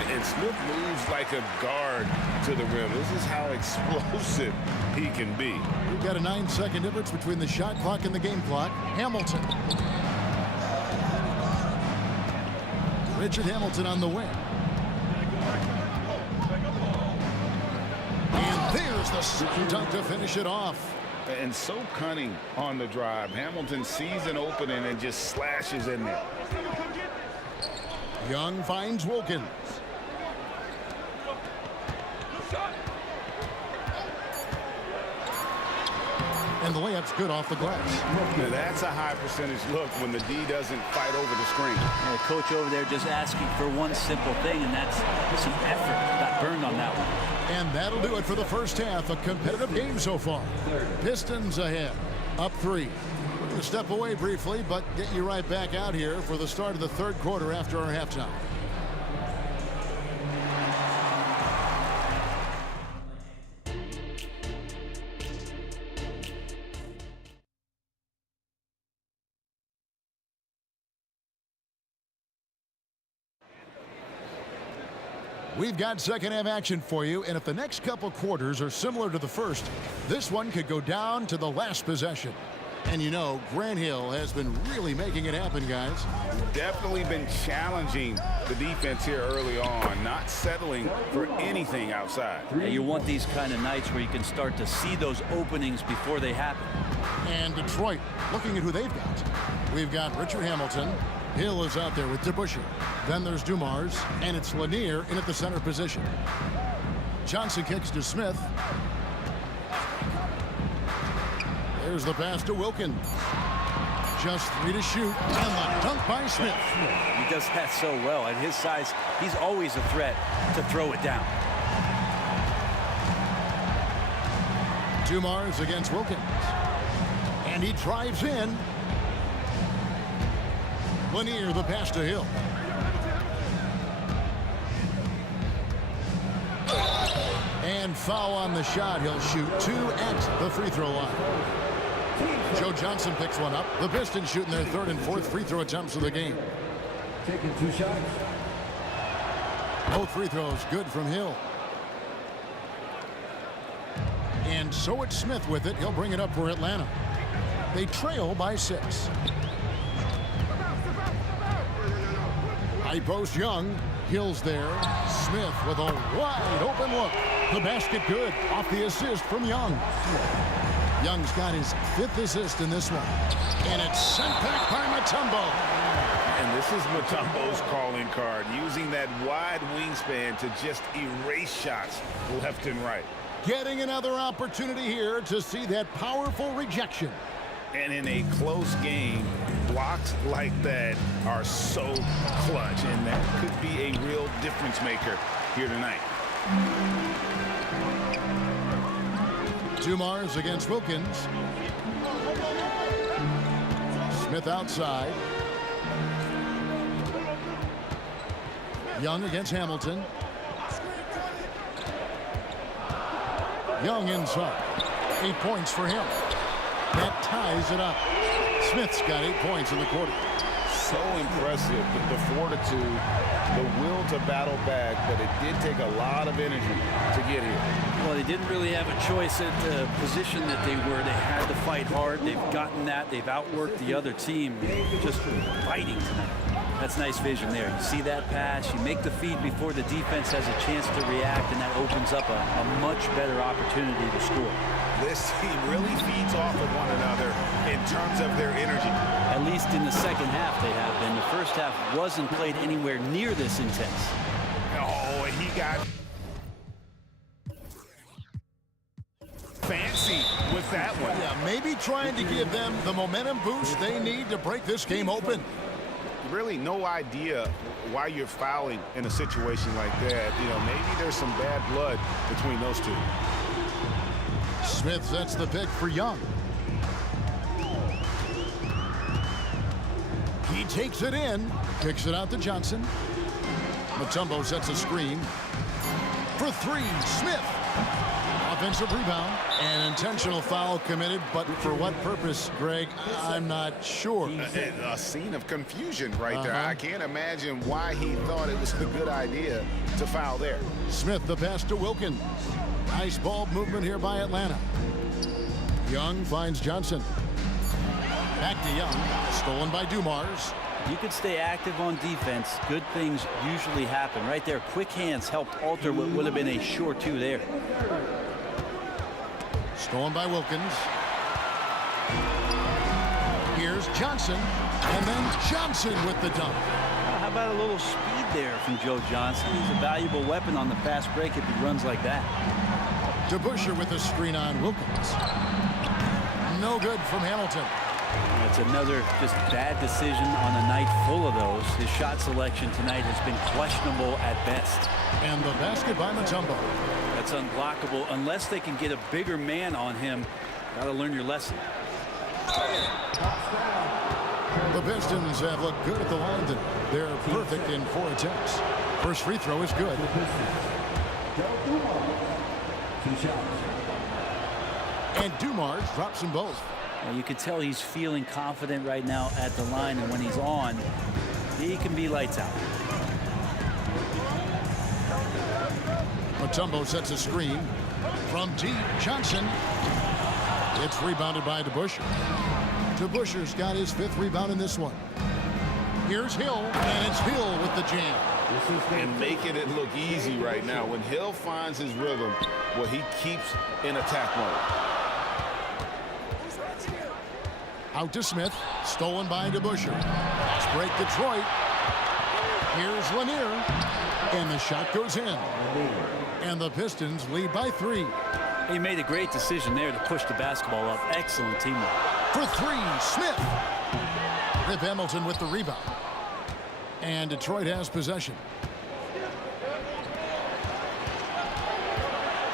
And Smith moves like a guard to the rim. This is how explosive he can be. We've got a 9-second difference between the shot clock and the game clock. Hamilton. Richard Hamilton on the wing. And there's the slam dunk to finish it off. And so cunning on the drive. Hamilton sees an opening and just slashes in there. Young finds Wilkins. And the layup's good off the glass. Now that's a high percentage look when the D doesn't fight over the screen. The coach over there just asking for one simple thing, and that's some effort. Got burned on that one. And that'll do it for the first half. A competitive game so far. Pistons ahead, up 3. We're going to step away briefly, but get you right back out here for the start of the third quarter after our halftime. We've got second half action for you, and if the next couple quarters are similar to the first, this one could go down to the last possession. And you know, Grant Hill has been really making it happen, guys. Definitely been challenging the defense here early on, not settling for anything outside. Yeah, you want these kind of nights where you can start to see those openings before they happen. And Detroit, looking at who they've got. We've got Richard Hamilton. Hill is out there with DeBusschere. Then there's Dumars, and it's Lanier in at the center position. Johnson kicks to Smith. There's the pass to Wilkins. Just 3 to shoot, and the dunk by Smith. He does that so well. At his size, he's always a threat to throw it down. Dumars against Wilkins. And he drives in. Lanier, the pass to Hill. And foul on the shot. He'll shoot 2 at the free throw line. Joe Johnson picks one up. The Pistons shooting their third and fourth free throw attempts of the game. Taking 2 shots. Both free throws good from Hill. And so it's Smith with it. He'll bring it up for Atlanta. They trail by 6. High post Young. Hill's there. Smith with a wide open look. The basket good off the assist from Young. Young's got his 5th assist in this one. And it's sent back by Mutombo. And this is Mutombo's calling card, using that wide wingspan to just erase shots left and right. Getting another opportunity here to see that powerful rejection. And in a close game, blocks like that are so clutch, and that could be a real difference maker here tonight. Dumars against Wilkins. Smith outside. Young against Hamilton. Young inside. 8 points for him. That ties it up. Smith's got 8 points in the quarter. So impressive, the fortitude, the will to battle back, but it did take a lot of energy to get here. Well, they didn't really have a choice at the position that they were. They had to fight hard. They've gotten that. They've outworked the other team, just fighting tonight. That's nice vision there. You see that pass, you make the feed before the defense has a chance to react, and that opens up a much better opportunity to score. This team really feeds off of one another in terms of their energy. At least in the second half they have been. The first half wasn't played anywhere near this intense. Oh, and he got fancy with that one. Yeah, maybe trying to give them the momentum boost they need to break this game open. Really no idea why you're fouling in a situation like that. You know, maybe there's some bad blood between those two. Smith sets the pick for Young. He takes it in, kicks it out to Johnson. Mutombo sets a screen. For 3, Smith. Offensive rebound. An intentional foul committed, but for what purpose, Greg? I'm not sure. A scene of confusion right there. I can't imagine why he thought it was a good idea to foul there. Smith, the pass to Wilkins. Nice ball movement here by Atlanta. Young finds Johnson. Back to Young. Stolen by Dumars. You could stay active on defense. Good things usually happen. Right there, quick hands helped alter what would have been a sure 2 there. Stolen by Wilkins. Here's Johnson. And then Johnson with the dunk. How about a little speed there from Joe Johnson? He's a valuable weapon on the fast break if he runs like that. DeBusschere with a screen on Wilkins. no good from Hamilton. That's another just bad decision on a night full of those. His shot selection tonight has been questionable at best. And the basket by Mutombo. That's unblockable unless they can get a bigger man on him. Got to learn your lesson. The Pistons have looked good at the line tonight. They're perfect in 4 attempts. First free throw is good. And Dumars drops them both. Well, you can tell he's feeling confident right now at the line, and when he's on, he can be lights out. Mutombo sets a screen from deep. Johnson. It's rebounded by DeBusschere. DeBusschere's got his 5th rebound in this one. Here's Hill, and it's Hill with the jam. And making it look easy right now. When Hill finds his rhythm, well, he keeps in attack mode. Out to Smith, stolen by DeBusschere. Fast break Detroit. Here's Lanier, and the shot goes in. And the Pistons lead by 3. He made a great decision there to push the basketball up. Excellent teamwork. For 3, Smith. Rip Hamilton with the rebound. And Detroit has possession.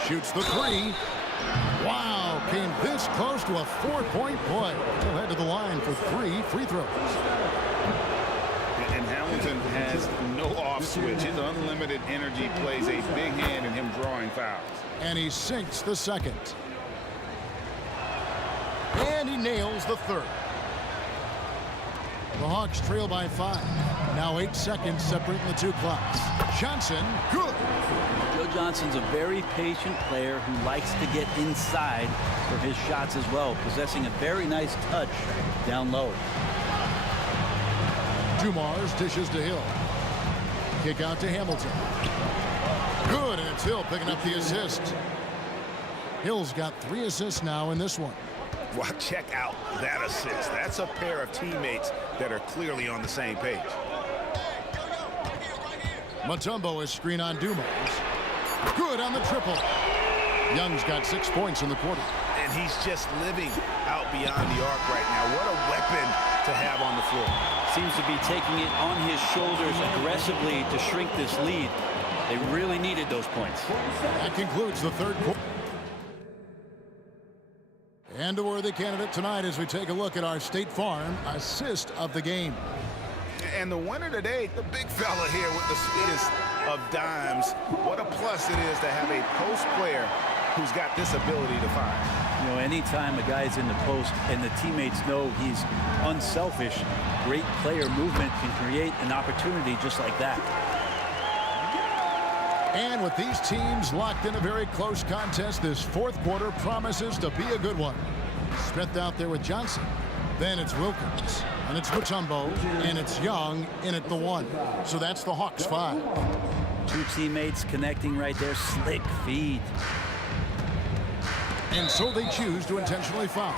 Shoots the 3. Wow, came this close to a 4-point play. He'll head to the line for 3 free throws. And Hamilton has no off switch. His unlimited energy plays a big hand in him drawing fouls. And he sinks the 2nd. And he nails the 3rd. The Hawks trail by 5. Now 8 seconds separating the 2 clocks. Johnson, good. Joe Johnson's a very patient player who likes to get inside for his shots as well, possessing a very nice touch down low. Dumars dishes to Hill. Kick out to Hamilton. Good, and it's Hill picking up the assist. Hill's got 3 assists now in this one. Well, check out that assist. That's a pair of teammates that are clearly on the same page. Mutombo is screen on Dumars. Good on the triple. Young's got 6 points in the quarter. And he's just living out beyond the arc right now. What a weapon to have on the floor. Seems to be taking it on his shoulders aggressively to shrink this lead. They really needed those points. That concludes the 3rd quarter. And a worthy candidate tonight as we take a look at our State Farm assist of the game. And the winner today, the big fella here with the sweetest of dimes. What a plus it is to have a post player who's got this ability to find. You know, anytime a guy's in the post and the teammates know he's unselfish, great player movement can create an opportunity just like that. And with these teams locked in a very close contest, this 4th quarter promises to be a good one. Smith out there with Johnson. Then it's Wilkins. And it's Mutombo. And it's Young in at the 1. So that's the Hawks 5. 2 teammates connecting right there. Slick feed. And so they choose to intentionally foul.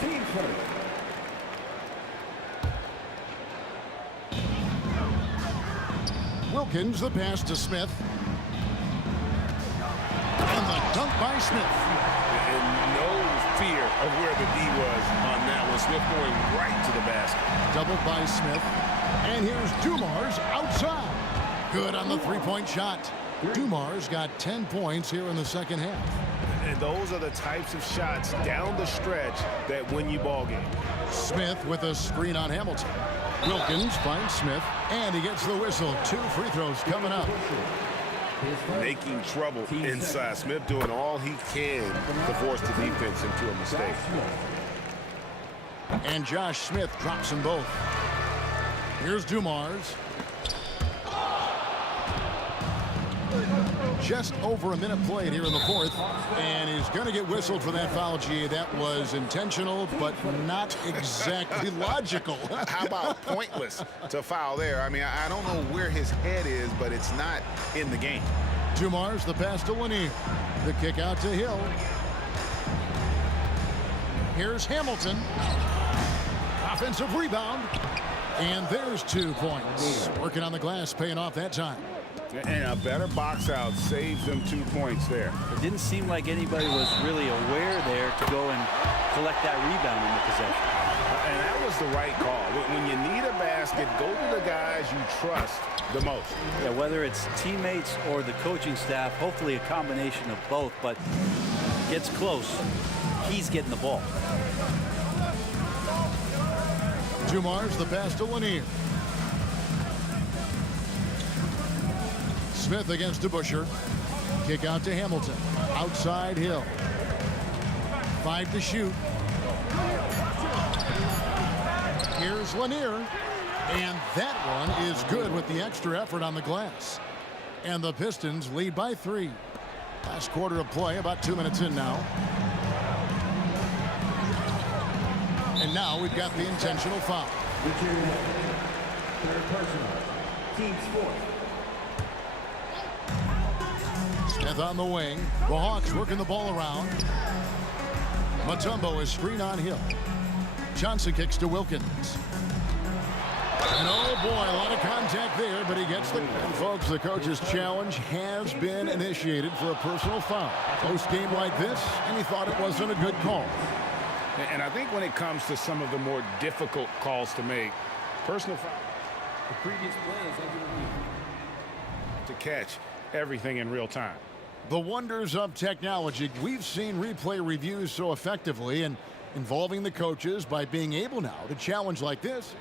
Team first. Wilkins, the pass to Smith. And the dunk by Smith. And no fear of where the D was on that one. Smith going right to the basket. Doubled by Smith. And here's Dumars outside. Good on the 3-point shot. Dumars got 10 points here in the 2nd half. And those are the types of shots down the stretch that win you ball games. Smith with a screen on Hamilton. Wilkins finds Smith, and he gets the whistle. 2 free throws coming up. Making trouble inside. Smith doing all he can to force the defense into a mistake. And Josh Smith drops them both. Here's Dumars. Just over a minute played here in the 4th, and he's going to get whistled for that foul. G. That was intentional, but not exactly logical. How about pointless to foul there? I mean, I don't know where his head is, but it's not in the game. Dumars, the pass to Lanier. The kick out to Hill. Here's Hamilton. Offensive rebound. And there's 2 points. Working on the glass, paying off that time. And a better box out saves them 2 points there. It didn't seem like anybody was really aware there to go and collect that rebound in the possession. And that was the right call. When you need a basket, go to the guys you trust the most. Yeah, whether it's teammates or the coaching staff, hopefully a combination of both, but gets close, he's getting the ball. Dumars the pass to Lanier. Smith against DeBuscher. Kick out to Hamilton. Outside Hill. 5 to shoot. Here's Lanier. And that one is good with the extra effort on the glass. And the Pistons lead by 3. Last quarter of play, about 2 minutes in now. And now we've got the intentional foul. Third personal. Team's fourth. Smith on the wing. The Hawks working the ball around. Mutombo is screen on Hill. Johnson kicks to Wilkins. And oh boy, a lot of contact there, but he gets the... And folks, the coach's challenge has been initiated for a personal foul. Post game like this, and he thought it wasn't a good call. And I think when it comes to some of the more difficult calls to make, personal foul. The previous play is under review. To catch everything in real time. The wonders of technology. We've seen replay reviews so effectively and involving the coaches by being able now to challenge like this.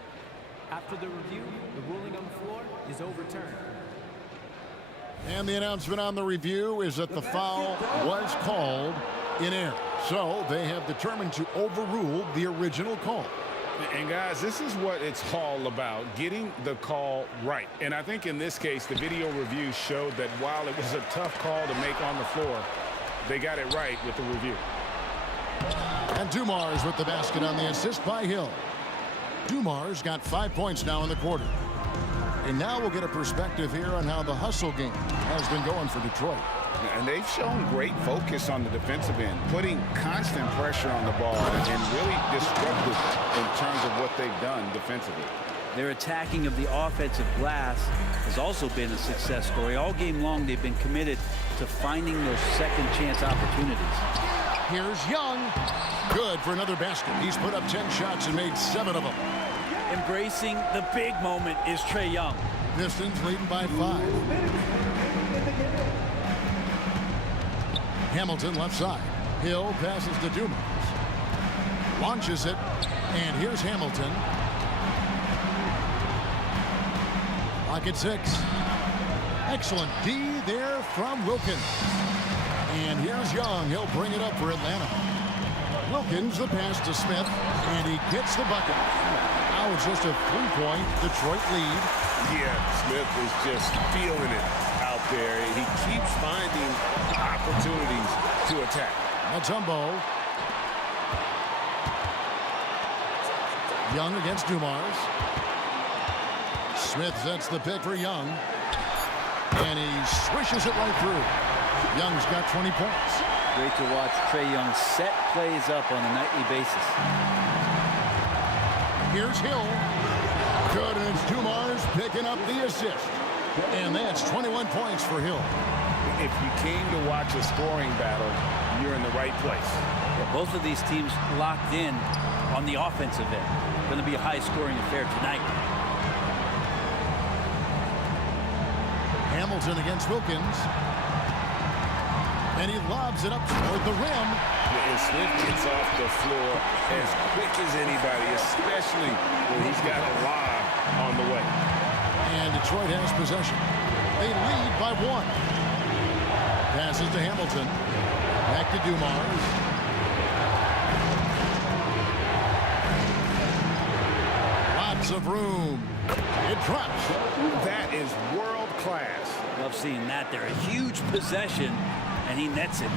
After the review, the ruling on the floor is overturned. And the announcement on the review is that the foul was called in error. So they have determined to overrule the original call. And guys, this is what it's all about, getting the call right. And I think in this case, the video review showed that while it was a tough call to make on the floor, they got it right with the review. And Dumars with the basket on the assist by Hill. Dumars got 5 points now in the quarter. And now we'll get a perspective here on how the hustle game has been going for Detroit. And they've shown great focus on the defensive end, putting constant pressure on the ball and really disruptive in terms of what they've done defensively. Their attacking of the offensive glass has also been a success story. All game long, they've been committed to finding those second chance opportunities. Here's Young. Good for another basket. He's put up 10 shots and made 7 of them. Embracing the big moment is Trae Young. Pistons leading by 5. Hamilton left side. Hill passes to Dumars. Launches it. And here's Hamilton. Pocket 6. Excellent D there from Wilkins. And here's Young. He'll bring it up for Atlanta. Wilkins, the pass to Smith. And he gets the bucket. Now it's just a 3-point Detroit lead. Yeah, Smith is just feeling it out there. He keeps finding opportunities to attack. Mutombo. Young against Dumars. Smith sets the pick for Young. And he swishes it right through. Young's got 20 points. Great to watch Trae Young set plays up on a nightly basis. Here's Hill. Good, and it's Dumars picking up the assist. And that's 21 points for Hill. If you came to watch a scoring battle, you're in the right place. Yeah, both of these teams locked in on the offensive end. Going to be a high-scoring affair tonight. Hamilton against Wilkins. And he lobs it up toward the rim. And Smith gets off the floor as quick as anybody, especially when he's got a lob on the way. And Detroit has possession. They lead by 1. Passes to Hamilton. Back to Dumars. Lots of room. It drops. That is world class. Love seeing that there. A huge possession, and he nets it.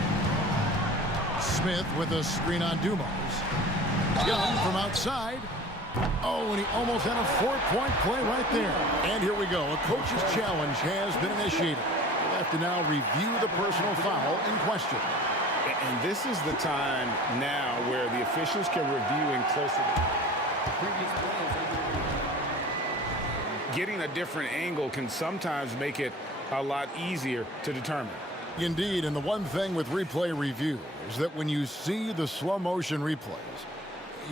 Smith with a screen on Dumars. Young from outside. Oh, and he almost had a 4-point play right there. And here we go. A coach's challenge has been initiated. We'll have to now review the personal foul in question. And this is the time now where the officials can review in closer. Previous play is under review. Getting a different angle can sometimes make it a lot easier to determine. Indeed, and the one thing with replay review is that when you see the slow motion replays,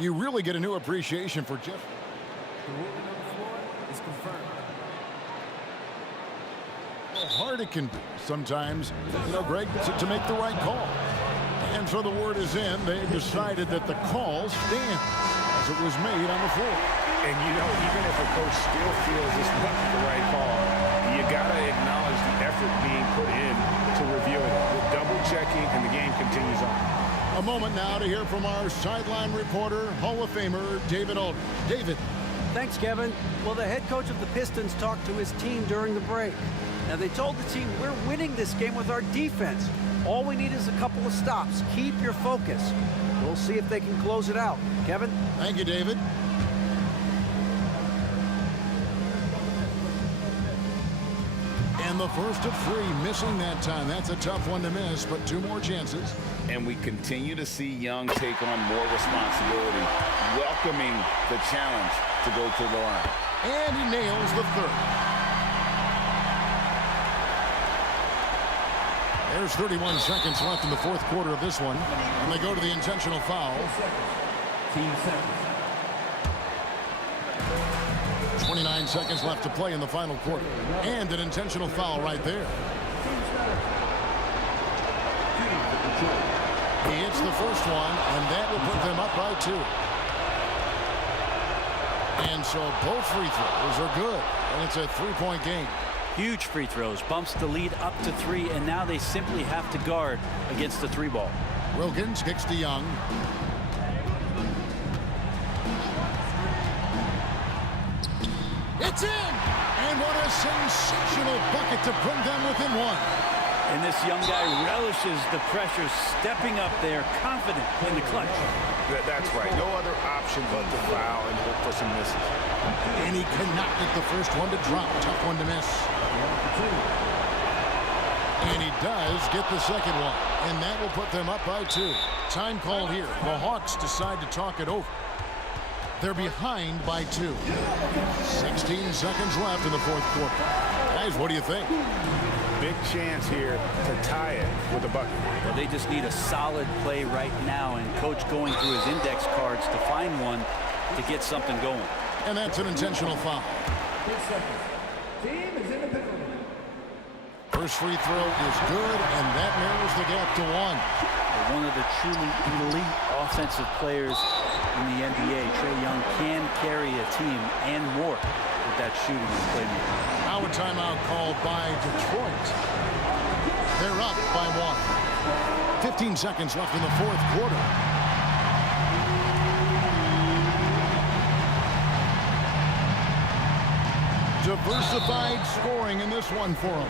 you really get a new appreciation for Jeff. The ruling on the floor is confirmed. How hard it can be sometimes, Greg, to make the right call. And so the word is in. They've decided that the call stands as it was made on the floor. And, even if a coach still feels this wasn't the right call, you got to acknowledge the effort being put in to reviewing it. The double-checking, and the game continues on. A moment now to hear from our sideline reporter, Hall of Famer David Aldridge. David. Thanks, Kevin. Well, the head coach of the Pistons talked to his team during the break. Now, they told the team, we're winning this game with our defense. All we need is a couple of stops. Keep your focus. We'll see if they can close it out. Kevin? Thank you, David. And the first of 3, missing that time. That's a tough one to miss, but 2 more chances. And we continue to see Young take on more responsibility, welcoming the challenge to go to the line. And he nails the 3rd. There's 31 seconds left in the 4th quarter of this one, and they go to the intentional foul. 29 seconds left to play in the final quarter, and an intentional foul right there. He hits the first one, and that will put them up by 2. And so both free throws are good, and it's a 3-point game. Huge free throws, bumps the lead up to 3, and now they simply have to guard against the 3 ball. Wilkins kicks to Young. It's in! And what a sensational bucket to bring them within 1. And this young guy relishes the pressure, stepping up there, confident in the clutch. That's right. No other option but to foul and hope for some misses. And he cannot get the first one to drop. Tough one to miss. And he does get the second one. And that will put them up by 2. Time called here. The Hawks decide to talk it over. They're behind by 2. 16 seconds left in the 4th quarter. Guys, what do you think? Big chance here to tie it with a bucket. Well, they just need a solid play right now, and coach going through his index cards to find one to get something going. And that's an intentional foul. Team is in the penalty. First free throw is good, and that narrows the gap to 1. One of the truly elite offensive players in the NBA, Trae Young, can carry a team and more with that shooting and playmaking. Now a timeout called by Detroit. They're up by 1. 15 seconds left in the 4th quarter. Diversified scoring in this one for them.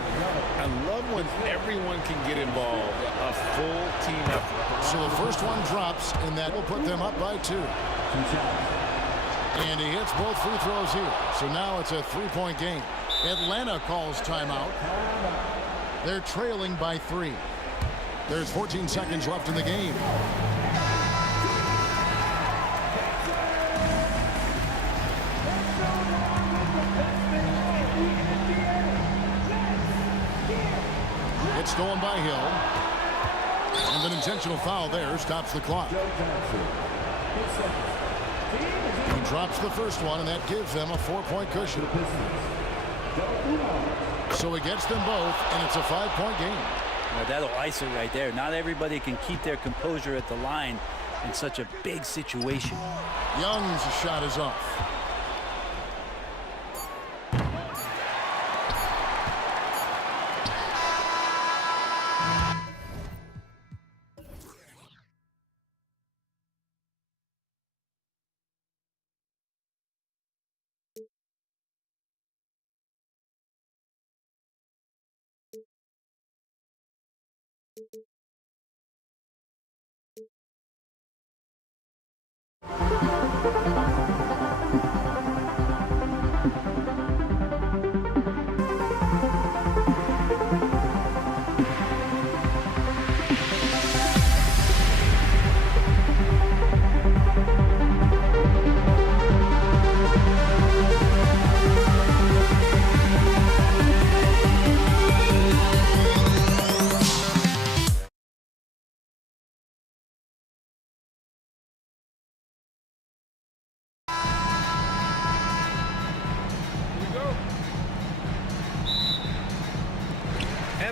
I love when everyone can get involved. A full team effort. So the first one drops, and that will put them up by 2. And he hits both free throws here. So now it's a 3-point game. Atlanta calls timeout. They're trailing by 3. There's 14 seconds left in the game. It's stolen by Hill. And an intentional foul there stops the clock. He drops the first one, and that gives them a 4-point cushion. So he gets them both, and it's a 5-point game. Well, that'll ice it right there. Not everybody can keep their composure at the line in such a big situation. Young's shot is off.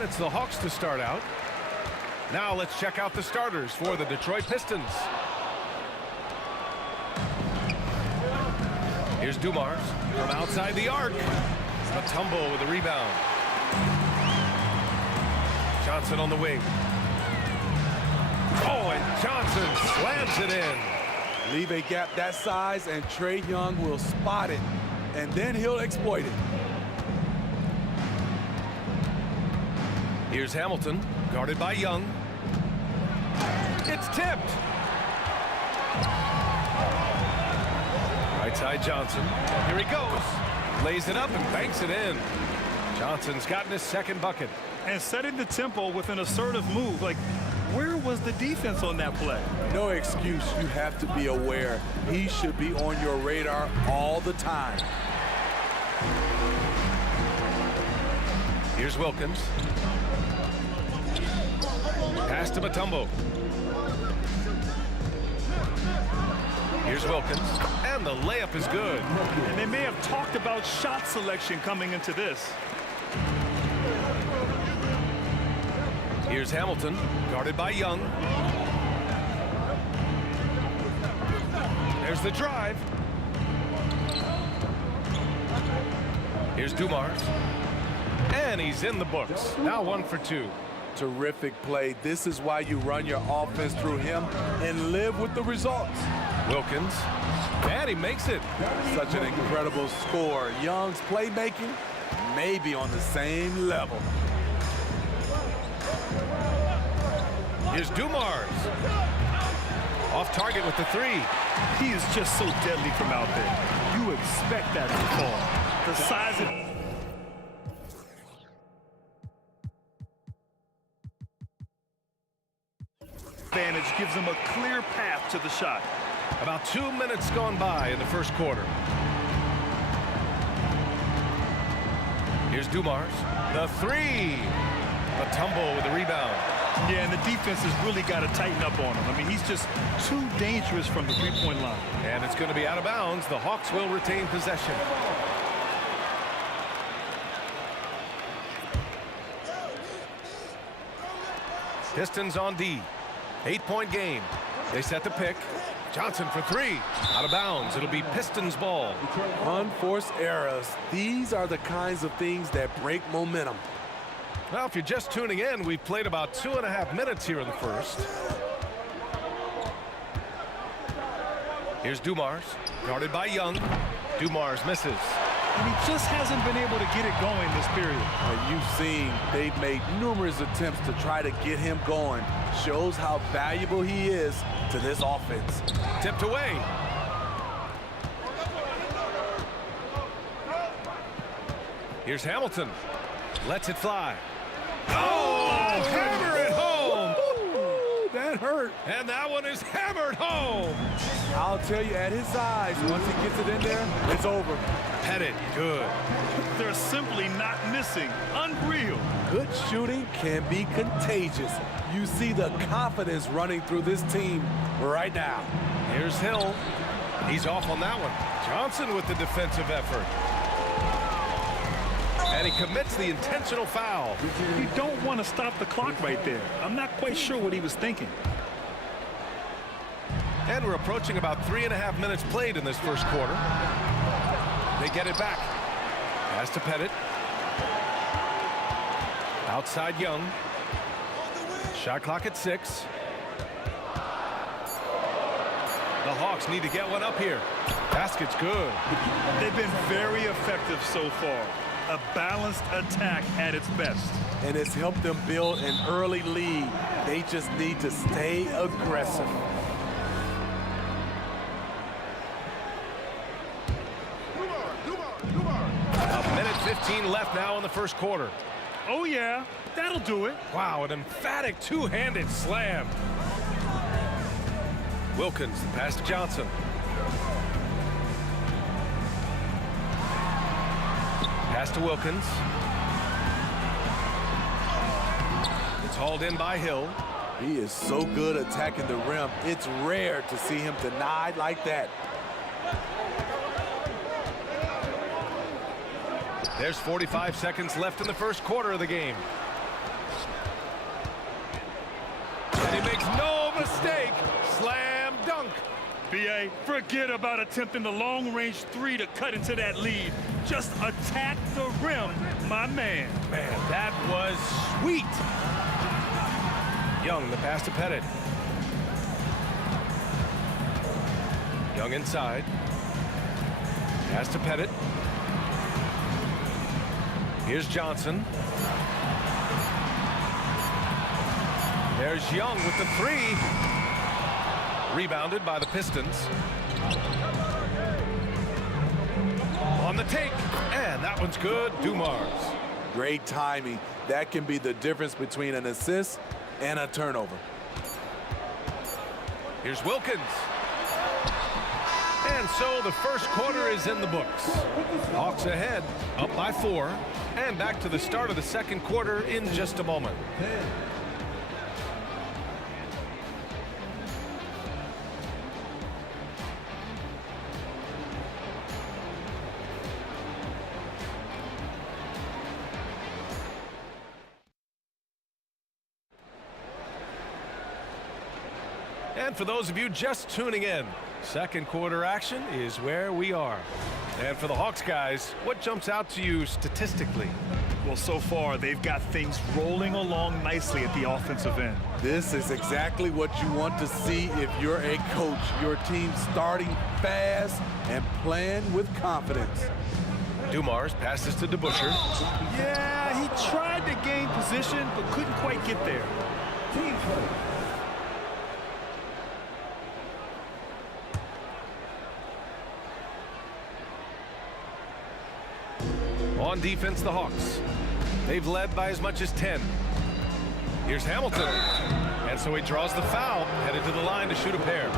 it's the Hawks to start out. Now let's check out the starters for the Detroit Pistons. Here's Dumars from outside the arc. Matumbo with a rebound. Johnson on the wing. Oh, and Johnson slams it in. Leave a gap that size and Trae Young will spot it, and then he'll exploit it. Here's Hamilton, guarded by Young. It's tipped. Right side Johnson. Here he goes. Lays it up and banks it in. Johnson's gotten his second bucket. And setting the tempo with an assertive move. Like, where was the defense on that play? No excuse. You have to be aware. He should be on your radar all the time. Here's Wilkins. Pass to Matumbo. Here's Wilkins, and the layup is good. And they may have talked about shot selection coming into this. Here's Hamilton, guarded by Young. There's the drive. Here's Dumars. And he's in the books. Now 1 for 2. Terrific play. This is why you run your offense through him and live with the results. Wilkins, and he makes it. Such an incredible score. Young's playmaking may be on the same level. Here's Dumars. Off target with the 3. He is just so deadly from out there. You expect that to fall. The size of... advantage gives him a clear path to the shot. About 2 minutes gone by in the first quarter. Here's Dumars. The 3. Matumbo with the rebound. Yeah, and the defense has really got to tighten up on him. I mean, he's just too dangerous from the three-point line. And it's going to be out of bounds. The Hawks will retain possession. Pistons on D. 8-point game. They set the pick. Johnson for 3. Out of bounds. It'll be Pistons ball. Unforced errors. These are the kinds of things that break momentum. Well, if you're just tuning in, we've played about 2.5 minutes here in the first. Here's Dumars, guarded by Young. Dumars misses. And he just hasn't been able to get it going this period. You've seen they've made numerous attempts to try to get him going. Shows how valuable he is to this offense. Tipped away. Here's Hamilton. Lets it fly. Oh, hammer it home. That hurt. And that one is hammered home. I'll tell you, at his size, once he gets it in there, it's over. Pettit, good. They're simply not missing. Unreal. Good shooting can be contagious. You see the confidence running through this team right now. Here's Hill. He's off on that one. Johnson with the defensive effort. And he commits the intentional foul. You don't want to stop the clock right there. I'm not quite sure what he was thinking. And we're approaching about 3.5 minutes played in this first quarter. They get it back. Pass to Pettit. Outside Young. Shot clock at 6. The Hawks need to get one up here. Basket's good. They've been very effective so far. A balanced attack at its best. And it's helped them build an early lead. They just need to stay aggressive. A minute 15 left now in the first quarter. Oh, yeah. That'll do it. Wow, an emphatic two-handed slam. Wilkins, pass to Johnson. Pass to Wilkins. It's hauled in by Hill. He is so good attacking the rim. It's rare to see him denied like that. There's 45 seconds left in the first quarter of the game. B.A., forget about attempting the long-range three to cut into that lead. Just attack the rim, my man. Man, that was sweet. Young, the pass to Pettit. Young inside. Pass to Pettit. Here's Johnson. There's Young with the three. Rebounded by the Pistons. On the take, and that one's good. Dumars. Great timing. That can be the difference between an assist and a turnover. Here's Wilkins. And so the first quarter is in the books. Hawks ahead, up by 4, and back to the start of the second quarter in just a moment. And for those of you just tuning in, second quarter action is where we are. And for the Hawks guys, what jumps out to you statistically? Well, so far, they've got things rolling along nicely at the offensive end. This is exactly what you want to see if you're a coach. Your team starting fast and playing with confidence. Dumars passes to DeBusschere. Yeah, he tried to gain position, but couldn't quite get there. On defense, the Hawks. They've led by as much as 10. Here's Hamilton. And so he draws the foul, headed to the line to shoot a pair.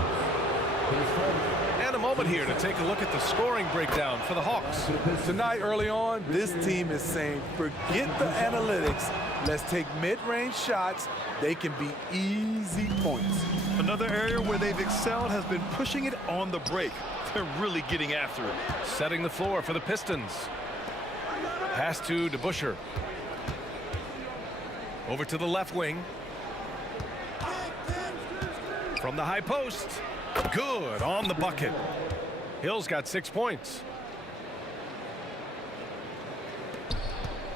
And a moment here to take a look at the scoring breakdown for the Hawks. Tonight, early on, this team is saying, forget the analytics. Let's take mid-range shots. They can be easy points. Another area where they've excelled has been pushing it on the break. They're really getting after it. Setting the floor for the Pistons. Pass to DeBusschere. Over to the left wing. From the high post. Good on the bucket. Hill's got 6 points.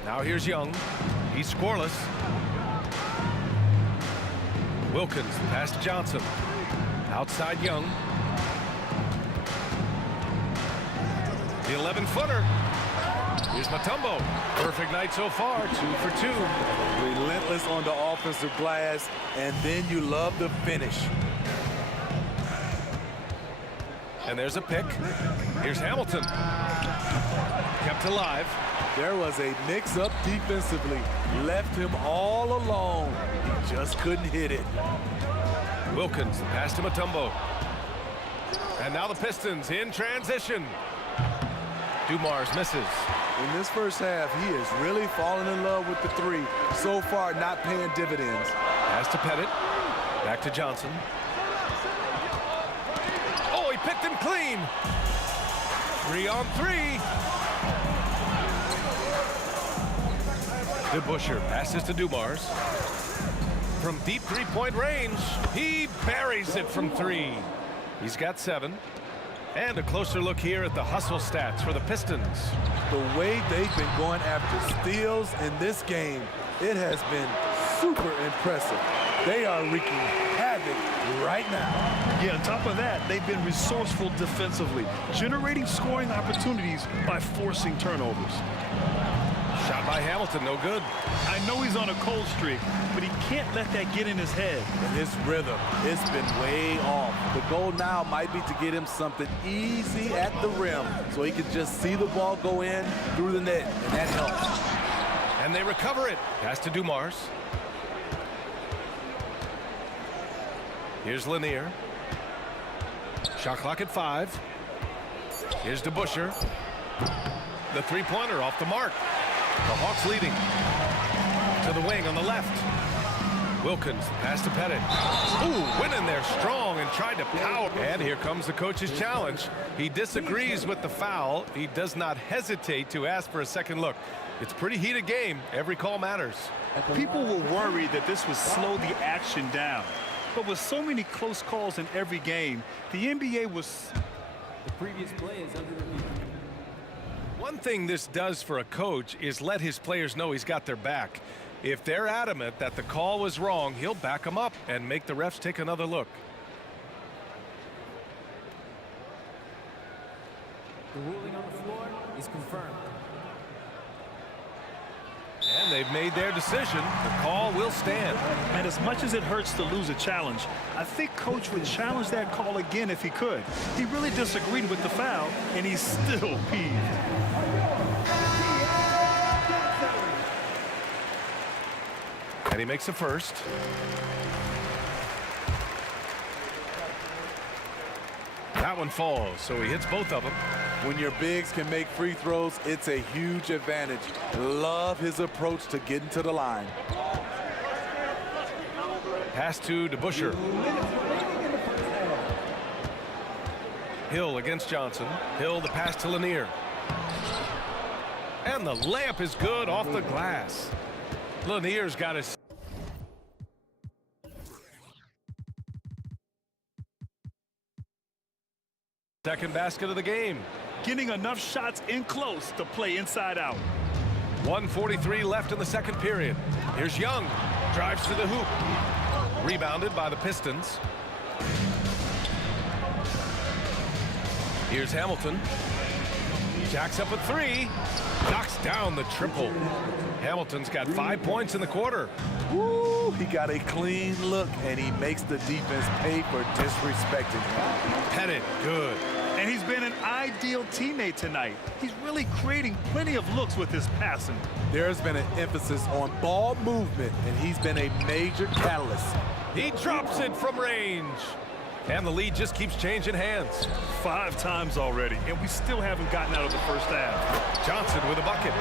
Now here's Young. He's scoreless. Wilkins, pass to Johnson. Outside Young. The 11-footer. Here's Mutombo. Perfect night so far, 2 for 2. Relentless on the offensive glass, and then you love the finish. And there's a pick. Here's Hamilton. Kept alive. There was a mix-up defensively. Left him all alone. He just couldn't hit it. Wilkins, the pass to Mutombo. And now the Pistons in transition. Dumars misses. In this first half, he is really falling in love with the three. So far, not paying dividends. Pass to Pettit. Back to Johnson. Oh, he picked him clean. 3 on 3. DeBusschere passes to Dumars. From deep three-point range, he buries it from 3. He's got 7. And a closer look here at the hustle stats for the Pistons. The way they've been going after steals in this game, it has been super impressive. They are wreaking havoc right now. Yeah, on top of that, they've been resourceful defensively, generating scoring opportunities by forcing turnovers. Shot by Hamilton, no good. I know he's on a cold streak, but he can't let that get in his head. And his rhythm, it's been way off. The goal now might be to get him something easy at the rim so he can just see the ball go in through the net, and that helps. And they recover it. Pass to Dumars. Here's Lanier. Shot clock at 5. Here's DeBusschere. The three-pointer off the mark. The Hawks leading. To the wing on the left. Wilkins, pass to Pettit. Ooh, went in there strong and tried to power. And here comes the coach's challenge. He disagrees with the foul. He does not hesitate to ask for a second look. It's a pretty heated game. Every call matters. People were worried that this would slow the action down. But with so many close calls in every game, the NBA was... The previous play is under review. One thing this does for a coach is let his players know he's got their back. If they're adamant that the call was wrong, he'll back them up and make the refs take another look. The ruling on the floor is confirmed. And they've made their decision. The call will stand. And as much as it hurts to lose a challenge, I think Coach would challenge that call again if he could. He really disagreed with the foul, and he's still peeved. And he makes the first. That one falls, so he hits both of them. When your bigs can make free throws, it's a huge advantage. Love his approach to getting to the line. Pass to DeBusschere. Hill against Johnson. Hill the pass to Lanier. And the layup is good off the glass. Lanier's got his... second basket of the game. Getting enough shots in close to play inside out. 1:43 left in the second period. Here's Young. Drives to the hoop. Rebounded by the Pistons. Here's Hamilton. Jacks up a three. Knocks down the triple. Hamilton's got 5 points in the quarter. Woo, he got a clean look, and he makes the defense pay for disrespecting him. Pettit, good. And he's been an ideal teammate tonight. He's really creating plenty of looks with his passing. There's been an emphasis on ball movement, and he's been a major catalyst. He drops it from range. And the lead just keeps changing hands. 5 times already, and we still haven't gotten out of the first half. Johnson with a bucket.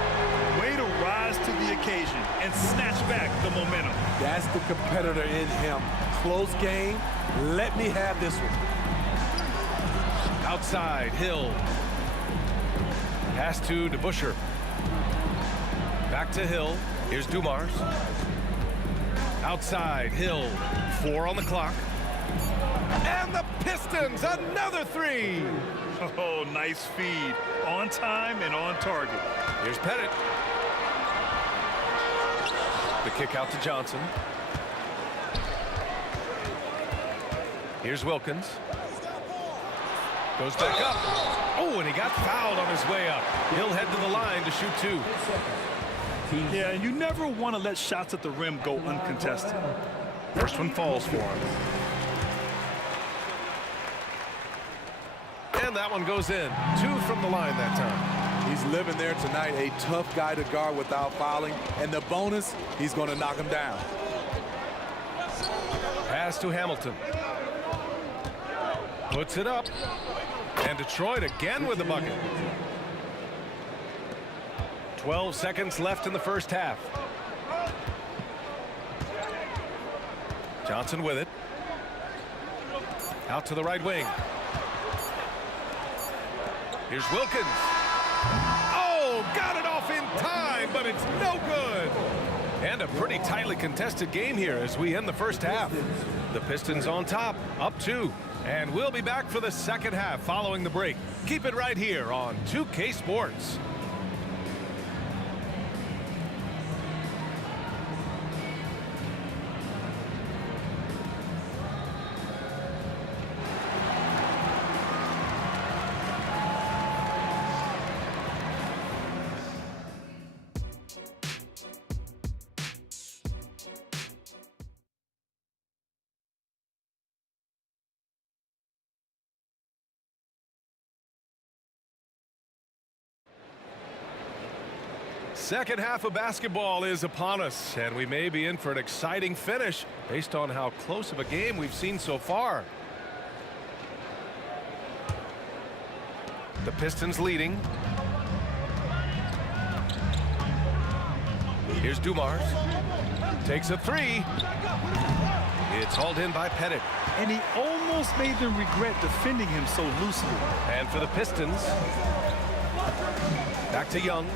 Way to rise to the occasion and snatch back the momentum. That's the competitor in him. Close game. Let me have this one. Outside, Hill. Pass to DeBusschere. Back to Hill. Here's Dumars. Outside, Hill. 4 on the clock. And the Pistons, another three. Oh, nice feed. On time and on target. Here's Pettit. The kick out to Johnson. Here's Wilkins. Goes back up. Oh, and he got fouled on his way up. He'll head to the line to shoot 2. Yeah, and you never want to let shots at the rim go uncontested. First one falls for him. And that one goes in. 2 from the line that time. He's living there tonight, a tough guy to guard without fouling. And the bonus, he's going to knock him down. Pass to Hamilton. Puts it up. And Detroit again with the bucket. 12 seconds left in the first half. Johnson with it. Out to the right wing. Here's Wilkins. Oh, got it off in time, but it's no good. And a pretty tightly contested game here as we end the first half. The Pistons on top, up 2. And we'll be back for the second half following the break. Keep it right here on 2K Sports. Second half of basketball is upon us, and we may be in for an exciting finish based on how close of a game we've seen so far. The Pistons leading. Here's Dumars. Takes a 3. It's hauled in by Pettit. And he almost made them regret defending him so loosely. And for the Pistons, back to Young.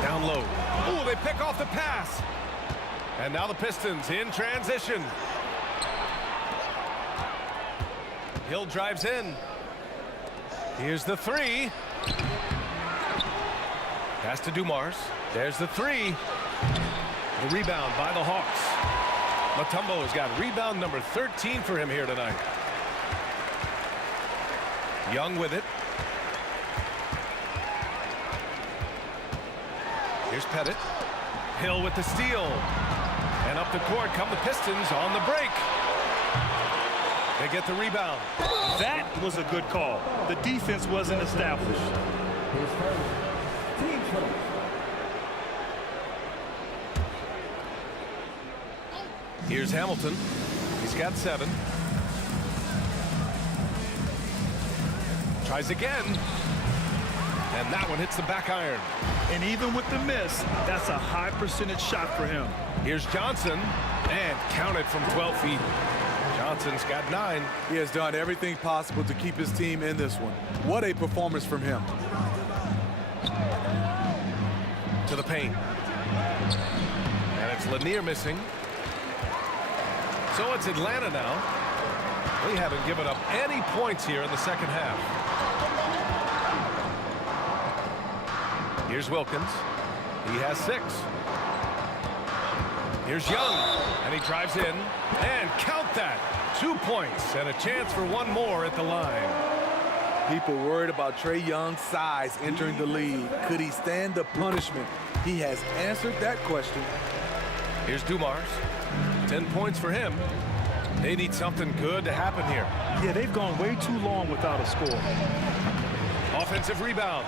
Down low. Oh, they pick off the pass. And now the Pistons in transition. Hill drives in. Here's the three. Pass to Dumars. There's the three. The rebound by the Hawks. Mutombo has got rebound number 13 for him here tonight. Young with it. Here's Pettit. Hill with the steal. And up the court come the Pistons on the break. They get the rebound. That was a good call. The defense wasn't established. Here's Hamilton. He's got 7. Tries again. And that one hits the back iron. And even with the miss, that's a high percentage shot for him. Here's Johnson. And counted from 12 feet. Johnson's got 9. He has done everything possible to keep his team in this one. What a performance from him. To the paint. And it's Lanier missing. So it's Atlanta now. They haven't given up any points here in the second half. Here's Wilkins. He has 6. Here's Young. And he drives in. And count that. 2 points and a chance for one more at the line. People worried about Trae Young's size entering the league. Could he stand the punishment? He has answered that question. Here's Dumars. 10 points for him. They need something good to happen here. Yeah, they've gone way too long without a score. Offensive rebound.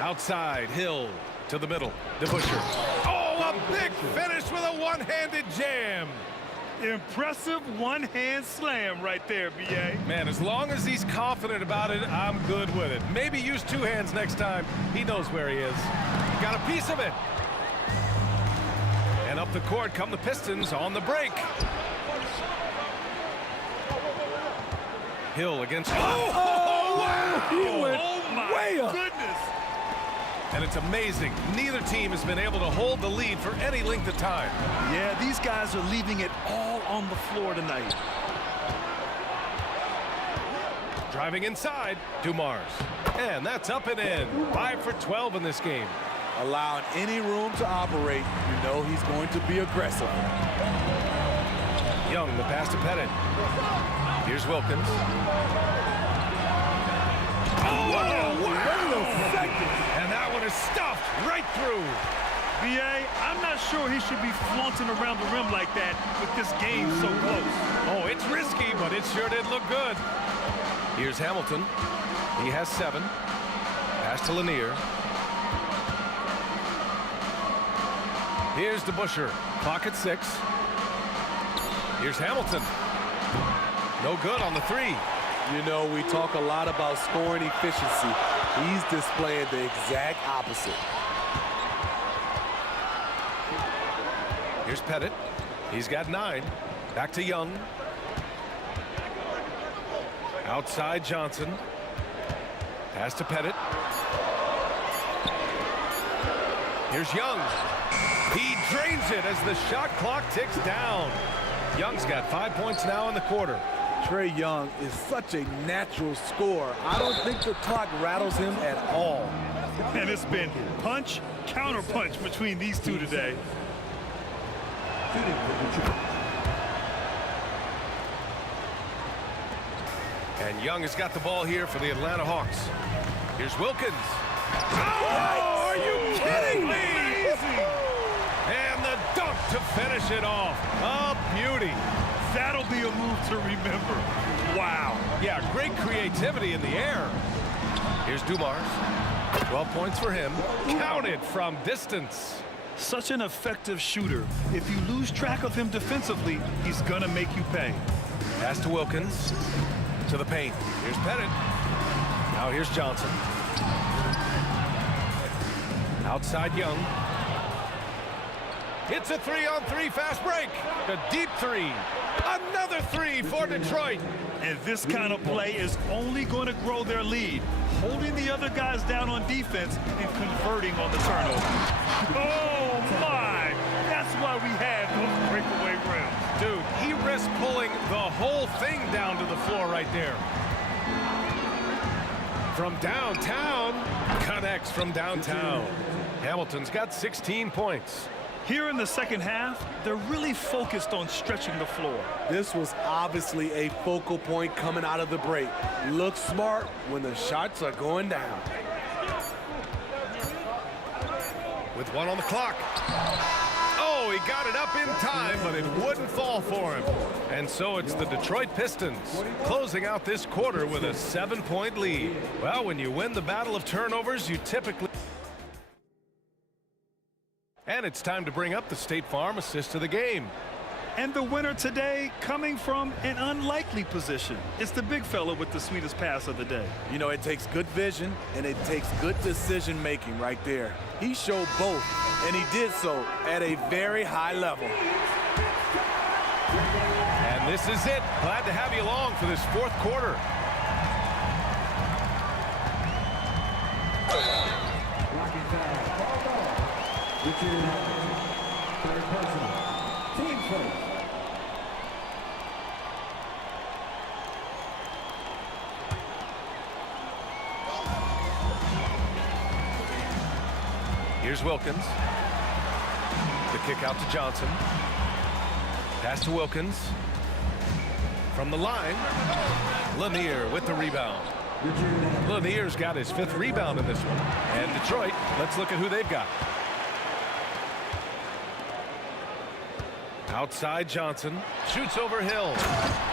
Outside, Hill to the middle. DeBusschere. Oh, a big finish with a one-handed jam. Impressive one-hand slam right there, B.A. Man, as long as he's confident about it, I'm good with it. Maybe use 2 hands next time. He knows where he is. He got a piece of it. And up the court come the Pistons on the break. Hill against... Oh, wow! He went way up. Goodness! And it's amazing. Neither team has been able to hold the lead for any length of time. Yeah, these guys are leaving it all on the floor tonight. Driving inside, Dumars. And that's up and in. 5 for 12 in this game. Allowing any room to operate, you know he's going to be aggressive. Young, the pass to Pettit. Here's Wilkins. Oh, wow! And that one is stuffed right through. B.A., I'm not sure he should be flaunting around the rim like that with this game so close. Oh, it's risky, but it sure did look good. Here's Hamilton. He has 7. Pass to Lanier. Here's DeBusschere. Clock at 6. Here's Hamilton. No good on the 3. You know, we talk a lot about scoring efficiency. He's displaying the exact opposite. Here's Pettit. He's got 9. Back to Young. Outside Johnson. Pass to Pettit. Here's Young. He drains it as the shot clock ticks down. Young's got 5 points now in the quarter. Trae Young is such a natural scorer. I don't think the clock rattles him at all. And it's been punch, counter punch between these two today. And Young has got the ball here for the Atlanta Hawks. Here's Wilkins. Oh, are you kidding me? Amazing. And the dunk to finish it off. A beauty. That'll be a move to remember. Wow. Yeah, great creativity in the air. Here's Dumars. 12 points for him. Counted from distance. Such an effective shooter. If you lose track of him defensively, he's gonna make you pay. Pass to Wilkins. To the paint. Here's Pettit. Now here's Johnson. Outside Young. It's a 3-on-3 fast break. A deep 3. Another 3 for Detroit. And this kind of play is only going to grow their lead, holding the other guys down on defense and converting on the turnover. Oh, my. That's why we had those breakaway rims. Dude, he risked Just pulling the whole thing down to the floor right there. From downtown, connects from downtown. Hamilton's got 16 points. Here in the second half, they're really focused on stretching the floor. This was obviously a focal point coming out of the break. Look smart when the shots are going down. With 1 on the clock. Oh, he got it up in time, but it wouldn't fall for him. And so it's the Detroit Pistons closing out this quarter with a 7-point lead. Well, when you win the battle of turnovers, you typically... And it's time to bring up the State Farm assist of the game. And the winner today coming from an unlikely position. It's the big fella with the sweetest pass of the day. You know, it takes good vision and it takes good decision making right there. He showed both, and he did so at a very high level. And this is it. Glad to have you along for this fourth quarter. Team first. Here's Wilkins. The kick out to Johnson. Pass to Wilkins. From the line, Lanier with the rebound. Lanier's got his 5th rebound in this one. And Detroit, let's look at who they've got. Outside Johnson, shoots over Hill.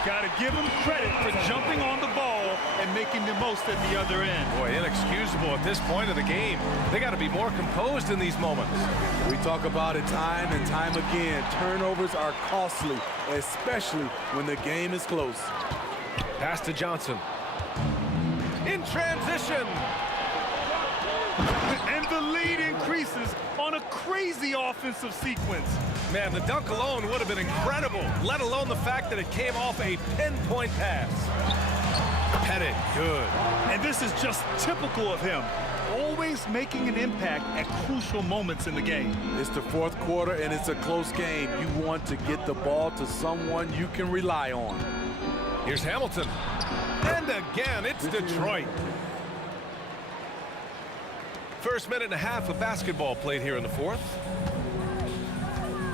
Got to give him credit for jumping on the ball and making the most at the other end. Boy, inexcusable at this point of the game. They got to be more composed in these moments. We talk about it time and time again. Turnovers are costly, especially when the game is close. Pass to Johnson. In transition. And the lead increases on a crazy offensive sequence. Man, the dunk alone would have been incredible, let alone the fact that it came off a pinpoint pass. Pettit, good. And this is just typical of him. Always making an impact at crucial moments in the game. It's the fourth quarter and it's a close game. You want to get the ball to someone you can rely on. Here's Hamilton. And again, it's Detroit. First minute and a half of basketball played here in the fourth.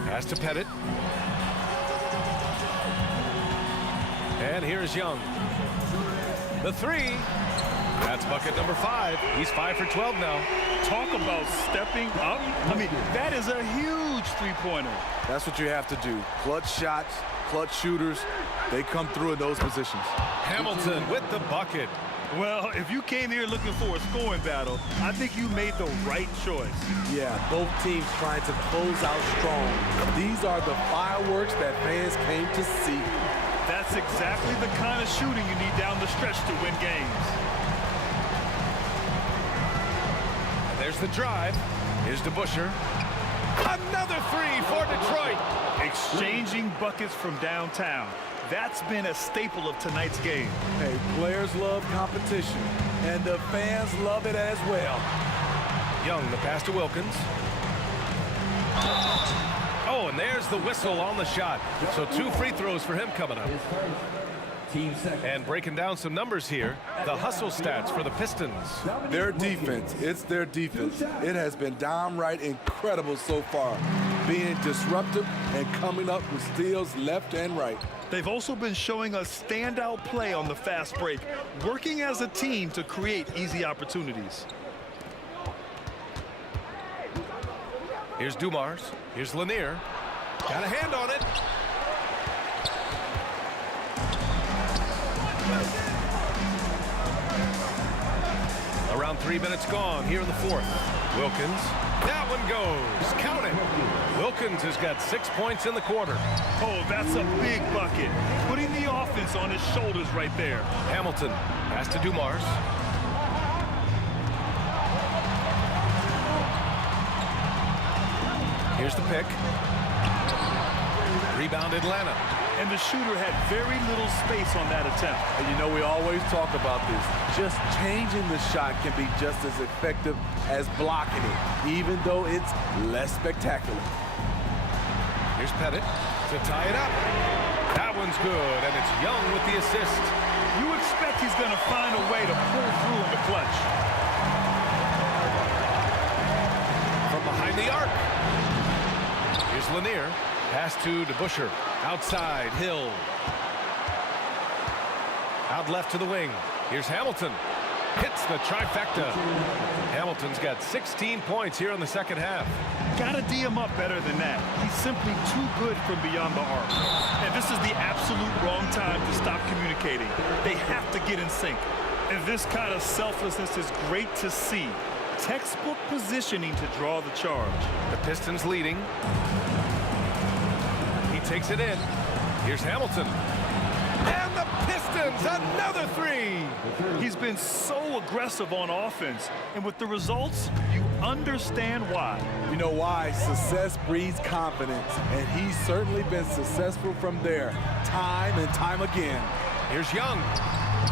Pass to Pettit. And here's Young. The 3. That's bucket number 5. He's 5 for 12 now. Talk about stepping up. I mean, that is a huge three-pointer. That's what you have to do. Clutch shots, clutch shooters, they come through in those positions. Hamilton with the bucket. Well, if you came here looking for a scoring battle, I think you made the right choice. Yeah, both teams trying to close out strong. These are the fireworks that fans came to see. That's exactly the kind of shooting you need down the stretch to win games. And there's the drive. Here's DeBuscher. Another 3 for Detroit. Exchanging buckets from downtown. That's been a staple of tonight's game. Hey, players love competition, and the fans love it as well. Young, the pass to Wilkins. Oh, and there's the whistle on the shot. So 2 free throws for him coming up. And breaking down some numbers here, the hustle stats for the Pistons. Their defense, it's their defense. It has been downright incredible so far, being disruptive and coming up with steals left and right. They've also been showing us standout play on the fast break, working as a team to create easy opportunities. Here's Dumars. Here's Lanier. Got a hand on it. Around 3 minutes gone here in the fourth. Wilkins. That one goes. Count it. Wilkins has got 6 points in the quarter. Oh, that's a big bucket. Putting the offense on his shoulders right there. Hamilton. Pass to Dumars. Here's the pick. Rebound Atlanta. And the shooter had very little space on that attempt. And you know, we always talk about this. Just changing the shot can be just as effective as blocking it, even though it's less spectacular. Here's Pettit to tie it up. That one's good, and it's Young with the assist. You expect he's going to find a way to pull through in the clutch. From behind the arc. Here's Lanier. Pass to DeBusschere. Outside, Hill. Out left to the wing. Here's Hamilton. Hits the trifecta. Hamilton's got 16 points here in the second half. Gotta D him up better than that. He's simply too good from beyond the arc. And this is the absolute wrong time to stop communicating. They have to get in sync. And this kind of selflessness is great to see. Textbook positioning to draw the charge. The Pistons leading. He takes it in. Here's Hamilton. And the Pistons, another three. He's been so aggressive on offense, and with the results, you understand why. You know why? Success breeds confidence, and he's certainly been successful from there, time and time again. Here's Young.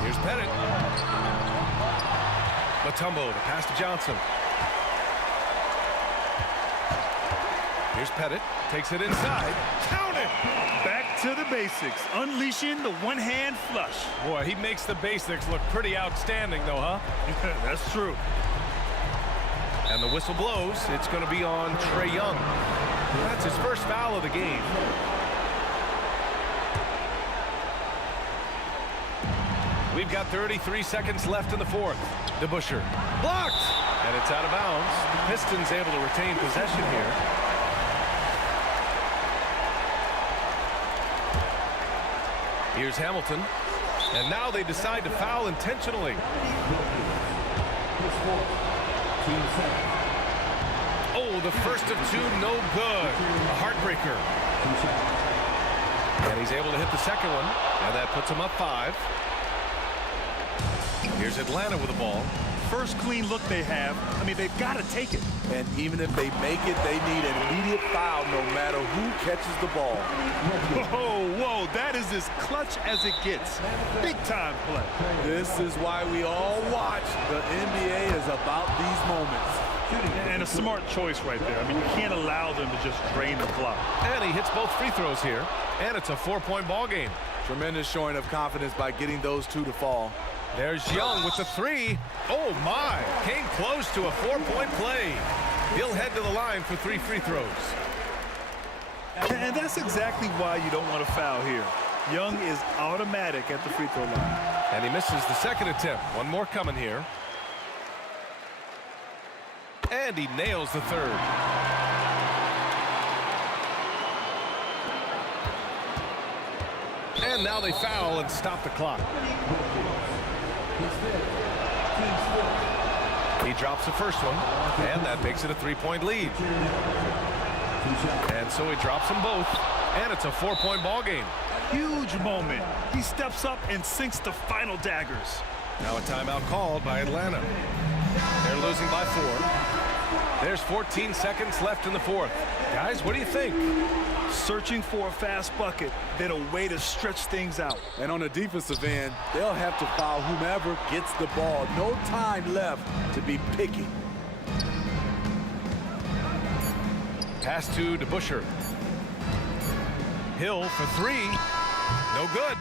Here's Pettit. Mutombo to pass to Johnson. Here's Pettit. Takes it inside. Count it! Back to the basics, unleashing the one-hand flush. Boy, he makes the basics look pretty outstanding, though, huh? That's true. And the whistle blows. It's going to be on Trae Young. That's his first foul of the game. We've got 33 seconds left in the fourth. DeBusschere blocked, and it's out of bounds. The Pistons able to retain possession here. Here's Hamilton, and now they decide to foul intentionally. Oh, the first of two, no good. A heartbreaker. And he's able to hit the second one, and that puts him up 5. Here's Atlanta with the ball. First clean look they have. I mean, they've got to take it. And even if they make it, they need an immediate foul no matter who catches the ball. Whoa, that is as clutch as it gets. Big time play. This is why we all watch. The NBA is about these moments. And a smart choice right there. I mean, you can't allow them to just drain the clock. And he hits both free throws here. And it's a 4-point ball game. Tremendous showing of confidence by getting those two to fall. There's Young with the 3. Oh, my. Came close to a 4-point play. He'll head to the line for 3 free throws. And that's exactly why you don't want to foul here. Young is automatic at the free throw line. And he misses the second attempt. One more coming here. And he nails the third. And now they foul and stop the clock. He drops the first one, and that makes it a 3-point lead. And so he drops them both, and it's a 4-point ball game. Huge moment. He steps up and sinks the final daggers. Now a timeout called by Atlanta. They're losing by 4. There's 14 seconds left in the fourth. Guys, what do you think? Searching for a fast bucket, then a way to stretch things out. And on the defensive end, they'll have to foul whomever gets the ball. No time left to be picky. Pass to DeBusschere. Hill for 3. No good.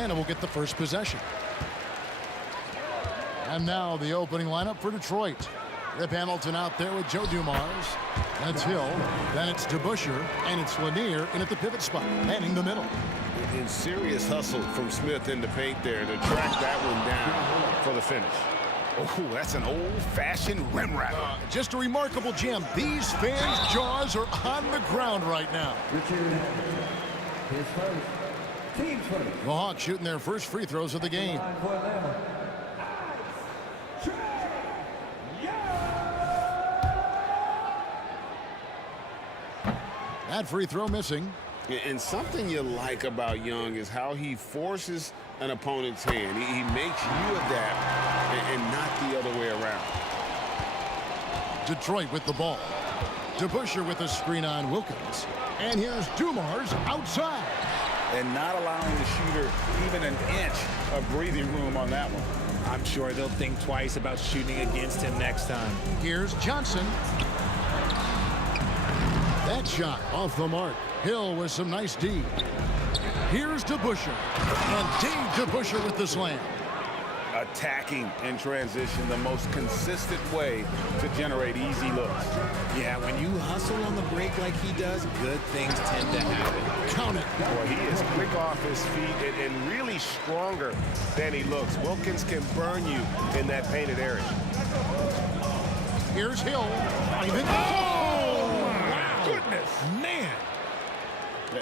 Atlanta will get the first possession. And now the opening lineup for Detroit. Rip Hamilton out there with Joe Dumars. That's Hill. Then it's DeBusschere, and it's Lanier in at the pivot spot, manning the middle. In serious hustle from Smith in the paint there to track that one down for the finish. Oh, that's an old-fashioned rim rattler. Just a remarkable jam. These fans' jaws are on the ground right now. His first. Team's first. The Hawks shooting their first free throws of the game. That free throw missing. And something you like about Young is how he forces an opponent's hand. He makes you adapt and not the other way around. Detroit with the ball. DeBusschere with a screen on Wilkins. And here's Dumars outside. And not allowing the shooter even an inch of breathing room on that one. I'm sure they'll think twice about shooting against him next time. Here's Johnson. That shot off the mark. Hill with some nice D. Here's DeBusschere. And Dave DeBusschere with the slam. Attacking in transition, the most consistent way to generate easy looks. Yeah, when you hustle on the break like he does, good things tend to happen. Count it. Boy, he is quick off his feet and really stronger than he looks. Wilkins can burn you in that painted area. Here's Hill. Goodness, man.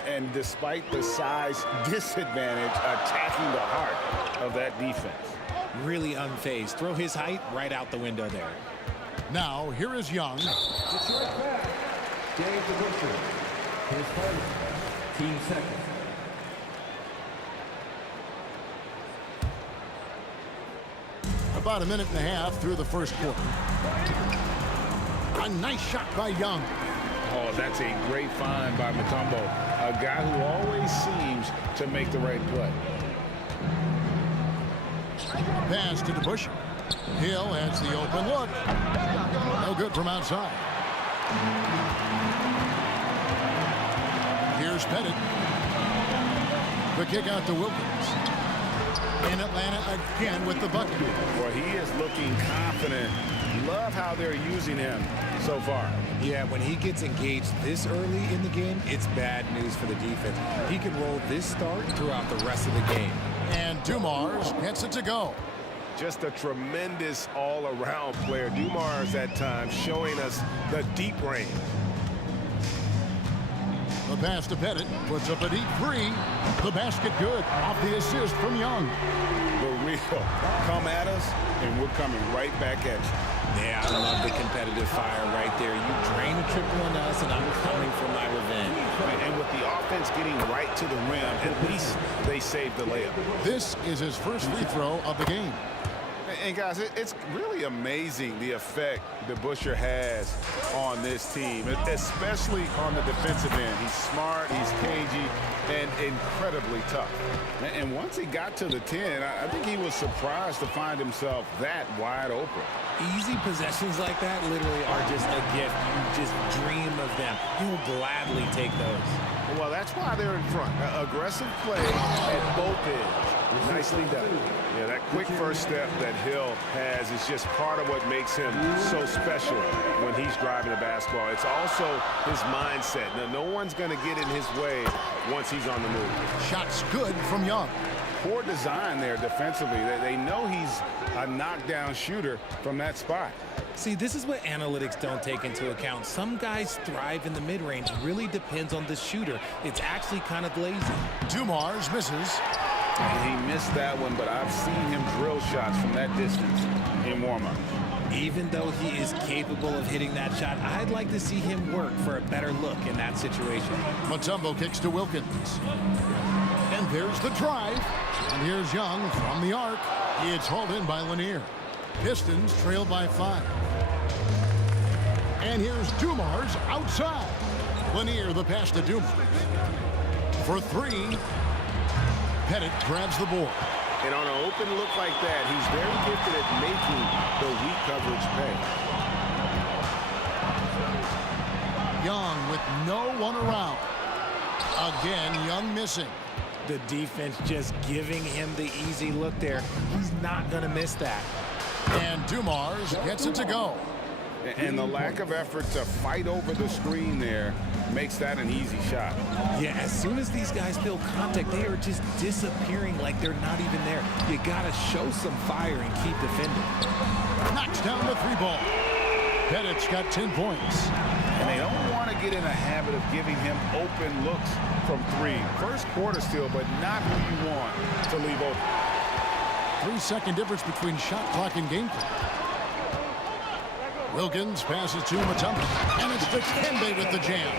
And despite the size disadvantage, attacking the heart of that defense. Really unfazed. Throw his height right out the window there. Now, here is Young. Detroit back. Dave DeBusschere. His first. Team second. About a minute and a half through the first quarter. A nice shot by Young. Oh, that's a great find by Mutombo, a guy who always seems to make the right play. Pass to DeBusschere. Hill has the open look. No good from outside. Here's Pettit. The kick out to Wilkins. And Atlanta again with the bucket. Well, he is looking confident. Love how they're using him so far. Yeah, when he gets engaged this early in the game, it's bad news for the defense. He can roll this start throughout the rest of the game. And Dumars gets it to go. Just a tremendous all-around player. Dumars at times showing us the deep range. The pass to Pettit puts up a deep three. The basket good off the assist from Young. The real come at us, and we're coming right back at you. Yeah, I love the competitive fire right there. You drain a triple on us, and I'm coming for my revenge. And with the offense getting right to the rim, at least they saved the layup. This is his first free throw of the game. And guys, it's really amazing the effect DeBusschere has on this team, especially on the defensive end. He's smart, he's cagey, and incredibly tough. And once he got to the 10, I think he was surprised to find himself that wide open. Easy possessions like that literally are just a gift. You just dream of them. You'll gladly take those. Well, that's why they're in front. Aggressive play at both ends. Nicely done. Yeah, that quick first step that Hill has is just part of what makes him so special when he's driving the basketball. It's also his mindset. Now, no one's going to get in his way once he's on the move. Shots good from Young. Poor design there defensively. They know he's a knockdown shooter from that spot. See, this is what analytics don't take into account. Some guys thrive in the mid-range. Really depends on the shooter. It's actually kind of lazy. Dumars misses. And he missed that one, but I've seen him drill shots from that distance in warm-up. Even though he is capable of hitting that shot, I'd like to see him work for a better look in that situation. Mutombo kicks to Wilkins. And there's the drive. And here's Young from the arc. It's hauled in by Lanier. Pistons trail by 5. And here's Dumars outside. Lanier the pass to Dumars. For 3. Pettit grabs the board. And on an open look like that, he's very gifted at making the weak coverage pay. Young with no one around. Again, Young missing. The defense just giving him the easy look there. He's not going to miss that. And Dumars gets it to go. And the lack of effort to fight over the screen there makes that an easy shot. Yeah, as soon as these guys feel contact, they are just disappearing like they're not even there. You got to show some fire and keep defending. Knocks down the 3-ball. Pettit's got 10 points. And they don't want to get in a habit of giving him open looks from 3. First quarter still, but not who you want to leave open. 3-second difference between shot clock and game clock. Wilkins passes to Mutombo, and it's Dikembe with the jam.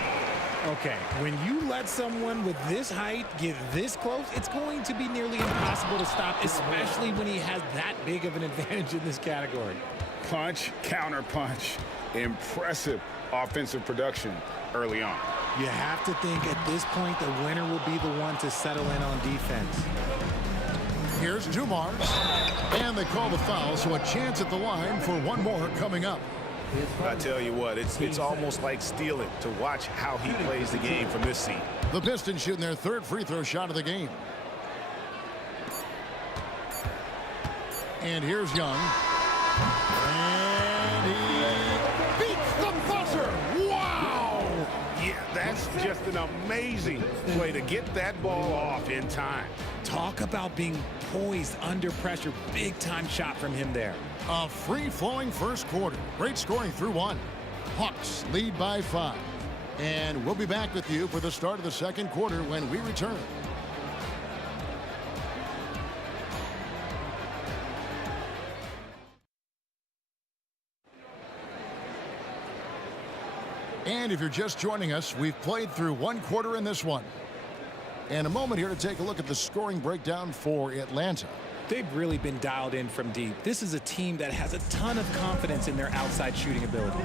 Okay, when you let someone with this height get this close, it's going to be nearly impossible to stop, especially when he has that big of an advantage in this category. Punch, counter punch. Impressive offensive production early on. You have to think at this point the winner will be the one to settle in on defense. Here's Dumars, and they call the foul, so a chance at the line for one more coming up. I tell you what, it's almost like stealing to watch how he plays the game from this seat. The Pistons shooting their 3rd free throw shot of the game. And here's Young. And he beats the buzzer. Wow! Yeah, that's just an amazing play to get that ball off in time. Talk about being poised under pressure. Big time shot from him there. A free-flowing first quarter. Great scoring through 1. Hawks lead by 5. And we'll be back with you for the start of the second quarter when we return. And if you're just joining us, we've played through 1 quarter in this one. And a moment here to take a look at the scoring breakdown for Atlanta. They've really been dialed in from deep. This is a team that has a ton of confidence in their outside shooting ability.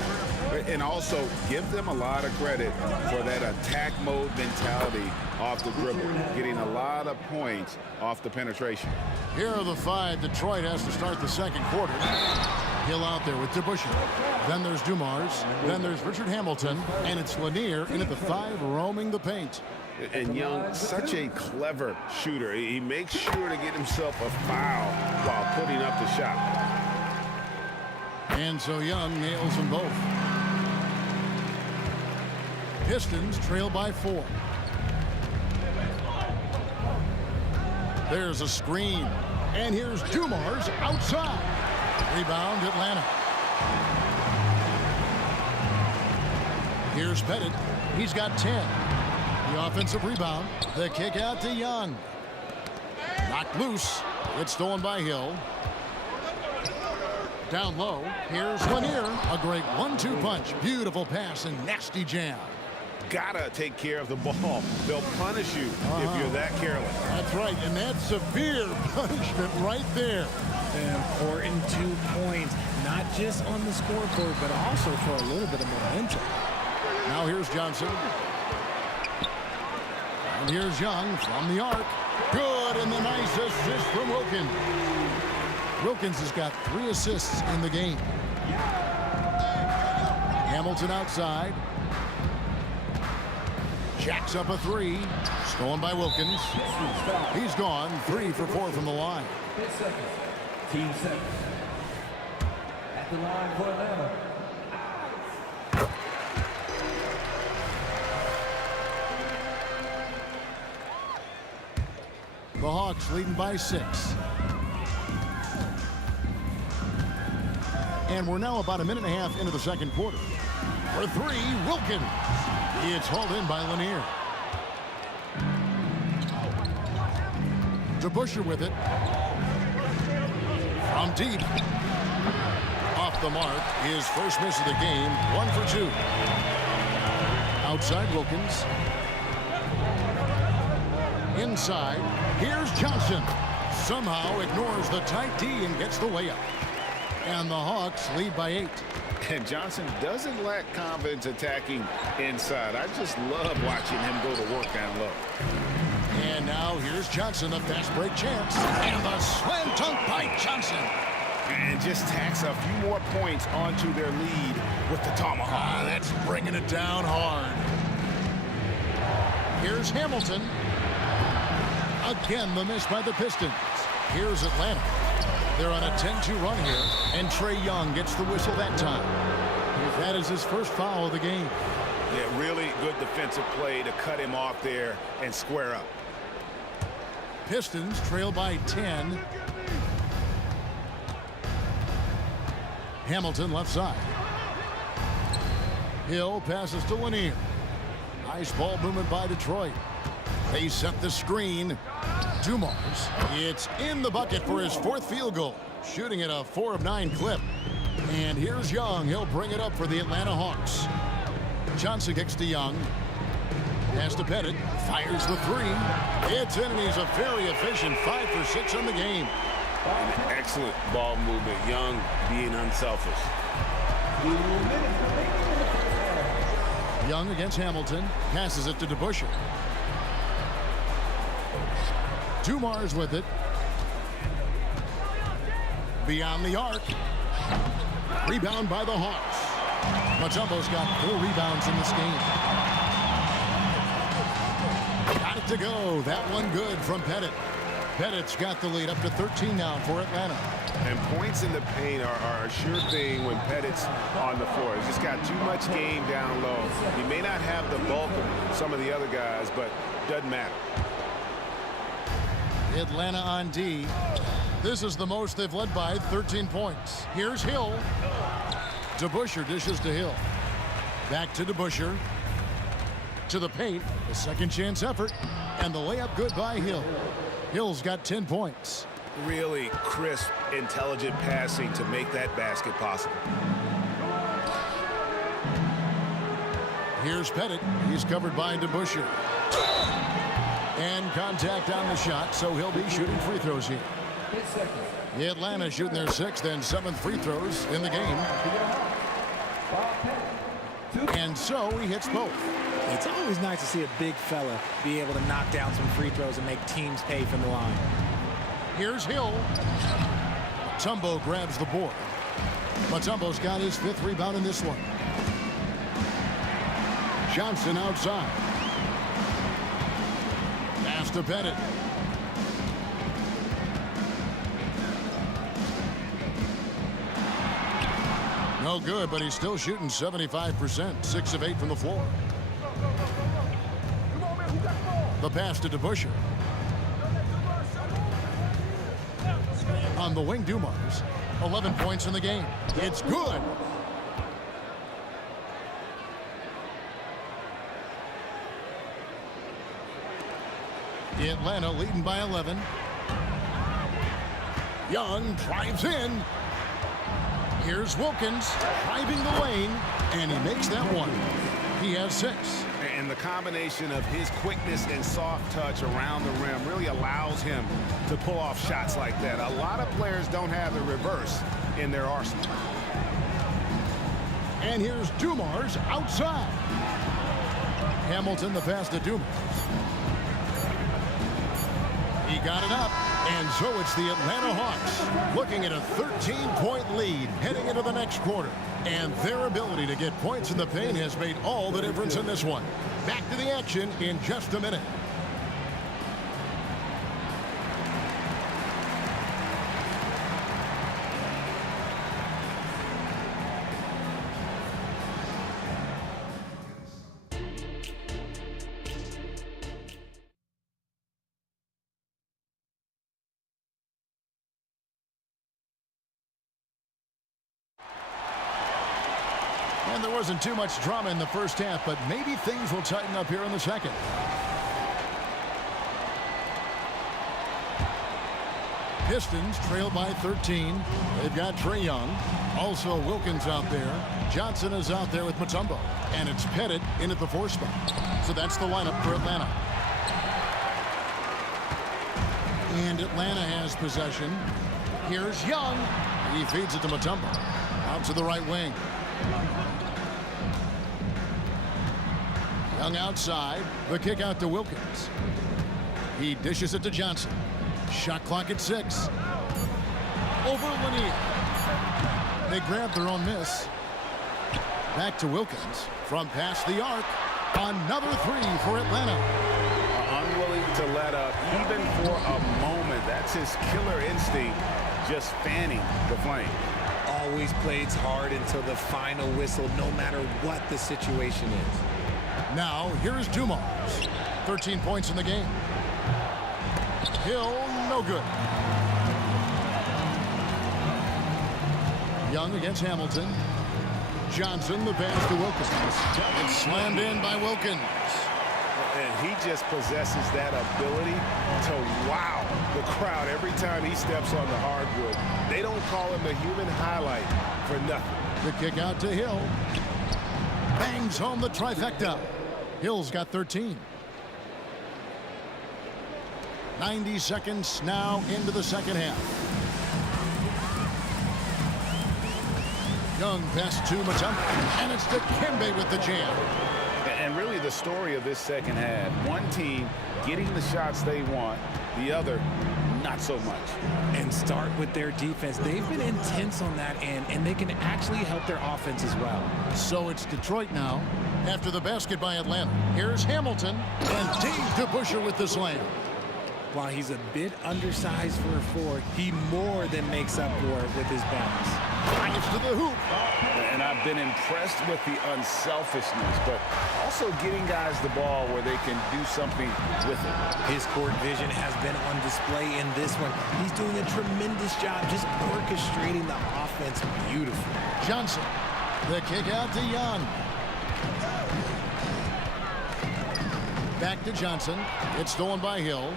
And also give them a lot of credit for that attack mode mentality off the dribble, getting a lot of points off the penetration. Here are the 5 Detroit has to start the second quarter. Hill out there with DeBusschere. Then there's Dumars. Then there's Richard Hamilton. And it's Lanier in at the 5 roaming the paint. And Young, such a clever shooter. He makes sure to get himself a foul while putting up the shot. And so Young nails them both. Pistons trail by 4. There's a screen. And here's Dumars outside. Rebound Atlanta. Here's Pettit. He's got 10. The offensive rebound. The kick out to Young. Knocked loose. It's stolen by Hill. Down low. Here's Lanier. A great 1-2 punch. Beautiful pass and nasty jam. Gotta take care of the ball. They'll punish you if you're that careless. That's right, and that's severe punishment right there. Important 2 points, not just on the scoreboard, but also for a little bit of momentum. Now here's Johnson. And here's Young from the arc. Good, and the nice assist from Wilkins. Wilkins has got 3 assists in the game. Hamilton outside. Jacks up a 3. Stolen by Wilkins. He's gone 3 for 4 from the line. Team 7. At the line for Atlanta. The Hawks leading by 6. And we're now about a minute and a half into the second quarter. For 3, Wilkins. It's hauled in by Lanier. DeBusschere with it. From deep. Off the mark. His first miss of the game. 1 for 2. Outside Wilkins. Inside. Here's Johnson. Somehow ignores the tight D and gets the layup. And the Hawks lead by 8. And Johnson doesn't lack confidence attacking inside. I just love watching him go to work down low. And now here's Johnson, a fast break chance. And the slam dunk by Johnson. And just tacks a few more points onto their lead with the tomahawk. That's bringing it down hard. Here's Hamilton. Again, the miss by the Pistons. Here's Atlanta. They're on a 10-2 run here, and Trae Young gets the whistle that time. That is his first foul of the game. Yeah, really good defensive play to cut him off there and square up. Pistons trail by 10. Hamilton left side. Hill passes to Lanier. Nice ball movement by Detroit. They set the screen. Dumars. It's in the bucket for his fourth field goal. Shooting at a 4 of 9 clip. And here's Young. He'll bring it up for the Atlanta Hawks. Johnson kicks to Young. Pass to Pettit. Fires the three. It's in, and he's a very efficient 5 for 6 on the game. An excellent ball movement. Young being unselfish. Young against Hamilton. Passes it to DeBusschere. Dumars with it. Beyond the arc. Rebound by the Hawks. Mutombo's got 4 rebounds in this game. Got it to go. That one good from Pettit. Pettit's got the lead up to 13 now for Atlanta. And points in the paint are a sure thing when Pettit's on the floor. He's just got too much game down low. He may not have the bulk of some of the other guys, but doesn't matter. Atlanta on D. This is the most they've led by, 13 points. Here's Hill. DeBusschere dishes to Hill. Back to DeBusschere. To the paint. A second chance effort. And the layup good by Hill. Hill's got 10 points. Really crisp, intelligent passing to make that basket possible. Here's Pettit. He's covered by DeBusschere. And contact on the shot, so he'll be shooting free throws here. Atlanta shooting their 6th and 7th free throws in the game. And so he hits both. It's always nice to see a big fella be able to knock down some free throws and make teams pay from the line. Here's Hill. Mutombo grabs the board. Mutombo's got his 5th rebound in this one. Johnson outside. Pass to Pettit. No good, but he's still shooting 75%, 6 of 8 from the floor. The pass to DeBusschere. On the wing, Dumars. 11 points in the game. It's good. Atlanta leading by 11. Young drives in. Here's Wilkins driving the lane, and he makes that one. He has 6. And the combination of his quickness and soft touch around the rim really allows him to pull off shots like that. A lot of players don't have the reverse in their arsenal. And here's Dumars outside. Hamilton the pass to Dumars. He got it up, and so it's the Atlanta Hawks looking at a 13-point lead heading into the next quarter. And their ability to get points in the paint has made all the difference in this one. Back to the action in just a minute. And there wasn't too much drama in the first half, but maybe things will tighten up here in the second. Pistons trail by 13. They've got Trae Young. Also Wilkins out there. Johnson is out there with Mutombo. And it's Pettit in at the 4 spot. So that's the lineup for Atlanta. And Atlanta has possession. Here's Young. He feeds it to Mutombo. Out to the right wing. Young outside. The kick out to Wilkins. He dishes it to Johnson. Shot clock at 6. Over Lanier. They grab their own miss. Back to Wilkins. From past the arc. Another 3 for Atlanta. Unwilling willing to let up even for a moment. That's his killer instinct, just fanning the flame. Always plays hard until the final whistle, no matter what the situation is. Now, here's Dumars. 13 points in the game. Hill, no good. Young against Hamilton. Johnson, the pass to Wilkins. It's slammed in by Wilkins. And he just possesses that ability to wow the crowd every time he steps on the hardwood. They don't call him the human highlight for nothing. The kick out to Hill. Bangs home the trifecta. Hill's got 13. 90 seconds now into the second half. Young pass to Mutombo, and it's to Kembe with the jam. And really the story of this second half, one team getting the shots they want, the other not so much. And start with their defense. They've been intense on that end, and they can actually help their offense as well. So it's Detroit now after the basket by Atlanta. Here's Hamilton, and Dave DeBusschere with the slam. While he's a bit undersized for a four, he more than makes up for it with his bounce. Drives to the hoop. And I've been impressed with the unselfishness, but also getting guys the ball where they can do something with it. His court vision has been on display in this one. He's doing a tremendous job just orchestrating the offense beautifully. Johnson, the kick out to Young. Back to Johnson. It's stolen by Hill.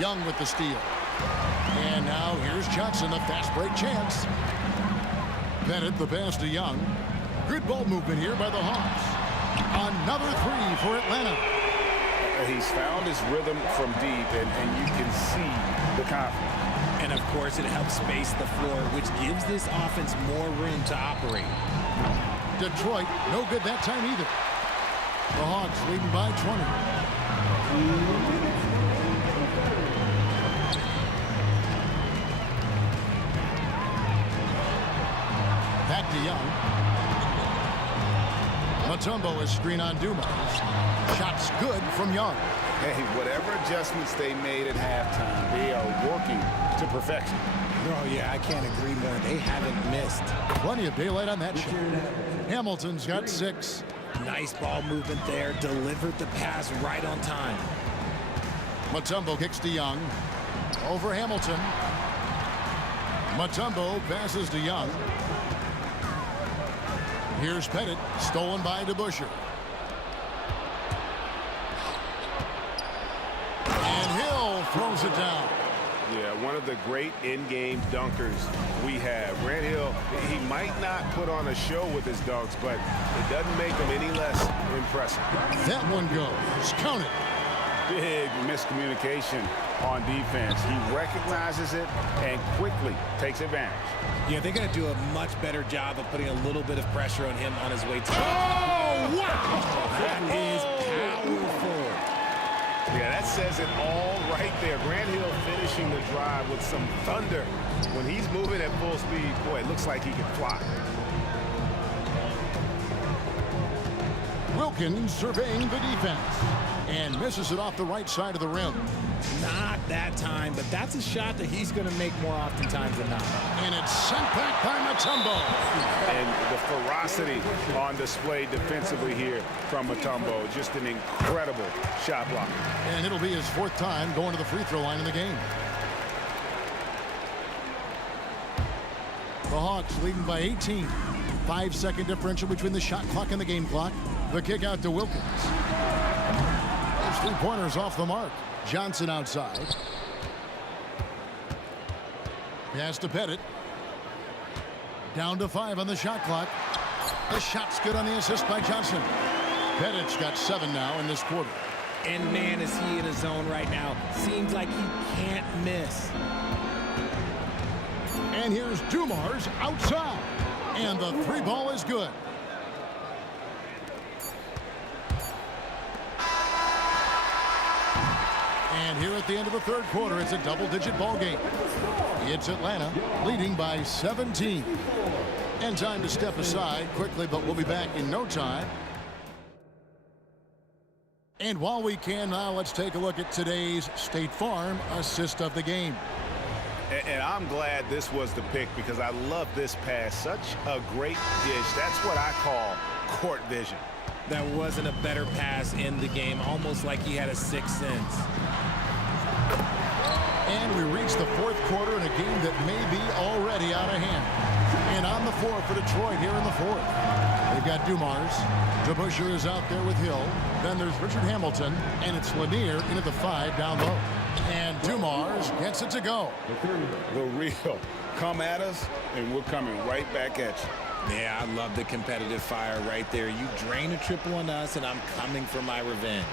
Young with the steal. And now here's Johnson, a fast break chance. Bennett, the pass to Young. Good ball movement here by the Hawks. Another three for Atlanta. He's found his rhythm from deep, and you can see the confidence. And, of course, it helps space the floor, which gives this offense more room to operate. Detroit, no good that time either. The Hawks leading by 20. Back to Young. Mutombo is screen on Dumars. Shots good from Young. Hey, whatever adjustments they made at halftime, they are working to perfection. Oh, yeah, I can't agree more. They haven't missed. Plenty of daylight on that shot. Hamilton's got 6. Nice ball movement there. Delivered the pass right on time. Mutombo kicks to Young. Over Hamilton. Mutombo passes to Young. Here's Pettit, stolen by DeBusschere. And Hill throws it down. Yeah, one of the great in-game dunkers we have. Grant Hill, he might not put on a show with his dunks, but it doesn't make him any less impressive. That one goes. Count it. Big miscommunication on defense. He recognizes it and quickly takes advantage. Yeah, they got to do a much better job of putting a little bit of pressure on him on his way to. Oh, wow! That is powerful. Yeah, that says it all right there. Grant Hill finishing the drive with some thunder. When he's moving at full speed, boy, it looks like he can fly. Wilkins surveying the defense and misses it off the right side of the rim. Not that time, but that's a shot that he's going to make more oftentimes than not. And it's sent back by Mutombo. And the ferocity on display defensively here from Mutombo. Just an incredible shot block. And it'll be his 4th time going to the free throw line in the game. The Hawks leading by 18. 5-second differential between the shot clock and the game clock. The kick out to Wilkins. Those 3-pointers off the mark. Johnson outside. Pass to Pettit. Down to 5 on the shot clock. The shot's good on the assist by Johnson. Pettit's got 7 now in this quarter. And man, is he in a zone right now. Seems like he can't miss. And here's Dumars outside. And the 3-ball is good. And here at the end of the 3rd quarter, it's a double-digit ball game. It's Atlanta leading by 17. And time to step aside quickly, but we'll be back in no time. And while we can now, let's take a look at today's State Farm assist of the game. And I'm glad this was the pick because I love this pass. Such a great dish. That's what I call court vision. That wasn't a better pass in the game, almost like he had a sixth sense. And we reach the fourth quarter in a game that may be already out of hand. And on the floor for Detroit here in the fourth. They've got Dumars. DeBusschere is out there with Hill. Then there's Richard Hamilton. And it's Lanier into the 5 down low. And Dumars gets it to go. The real. Come at us, and we're coming right back at you. Yeah, I love the competitive fire right there. You drain a triple on us, and I'm coming for my revenge.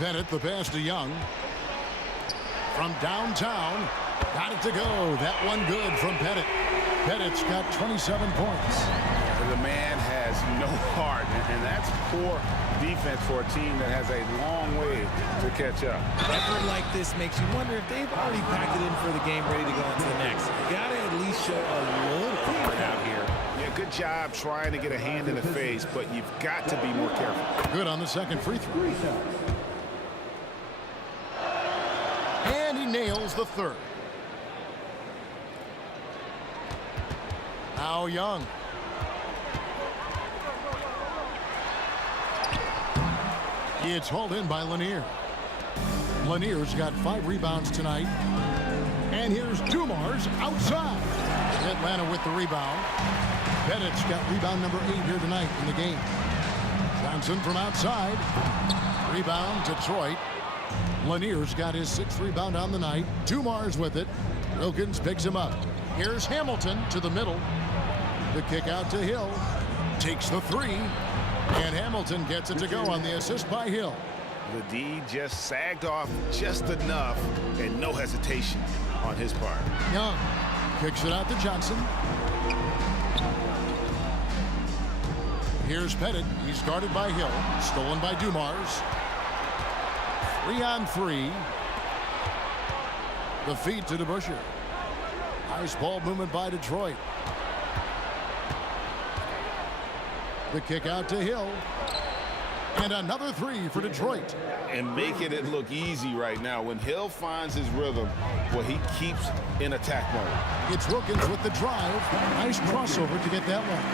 Bennett, the pass to Young. From downtown, got it to go. That one good from Pettit. Pettit's got 27 points. The man has no heart, and that's poor defense for a team that has a long way to catch up. Effort like this makes you wonder if they've already packed it in for the game, ready to go on to the next. Got to at least show a little effort out here. Yeah, good job trying to get a hand in the face, but you've got to be more careful. Good on the second free throw. And he nails the third. Now Young. It's hauled in by Lanier. Lanier's got 5 rebounds tonight. And here's Dumars outside. Atlanta with the rebound. Bennett's got rebound number 8 here tonight in the game. Johnson from outside. Rebound, Detroit. Lanier's got his 6th rebound on the night. Dumars with it. Wilkins picks him up. Here's Hamilton to the middle. The kick out to Hill. Takes the 3. And Hamilton gets it to go on the assist by Hill. The D just sagged off just enough and no hesitation on his part. Young kicks it out to Johnson. Here's Pettit. He's guarded by Hill. Stolen by Dumars. 3-on-3. The feed to DeBusschere. Nice ball movement by Detroit. The kick out to Hill. And another 3 for Detroit. And making it look easy right now. When Hill finds his rhythm, well, he keeps in attack mode. It's Wilkins with the drive. Nice crossover to get that one.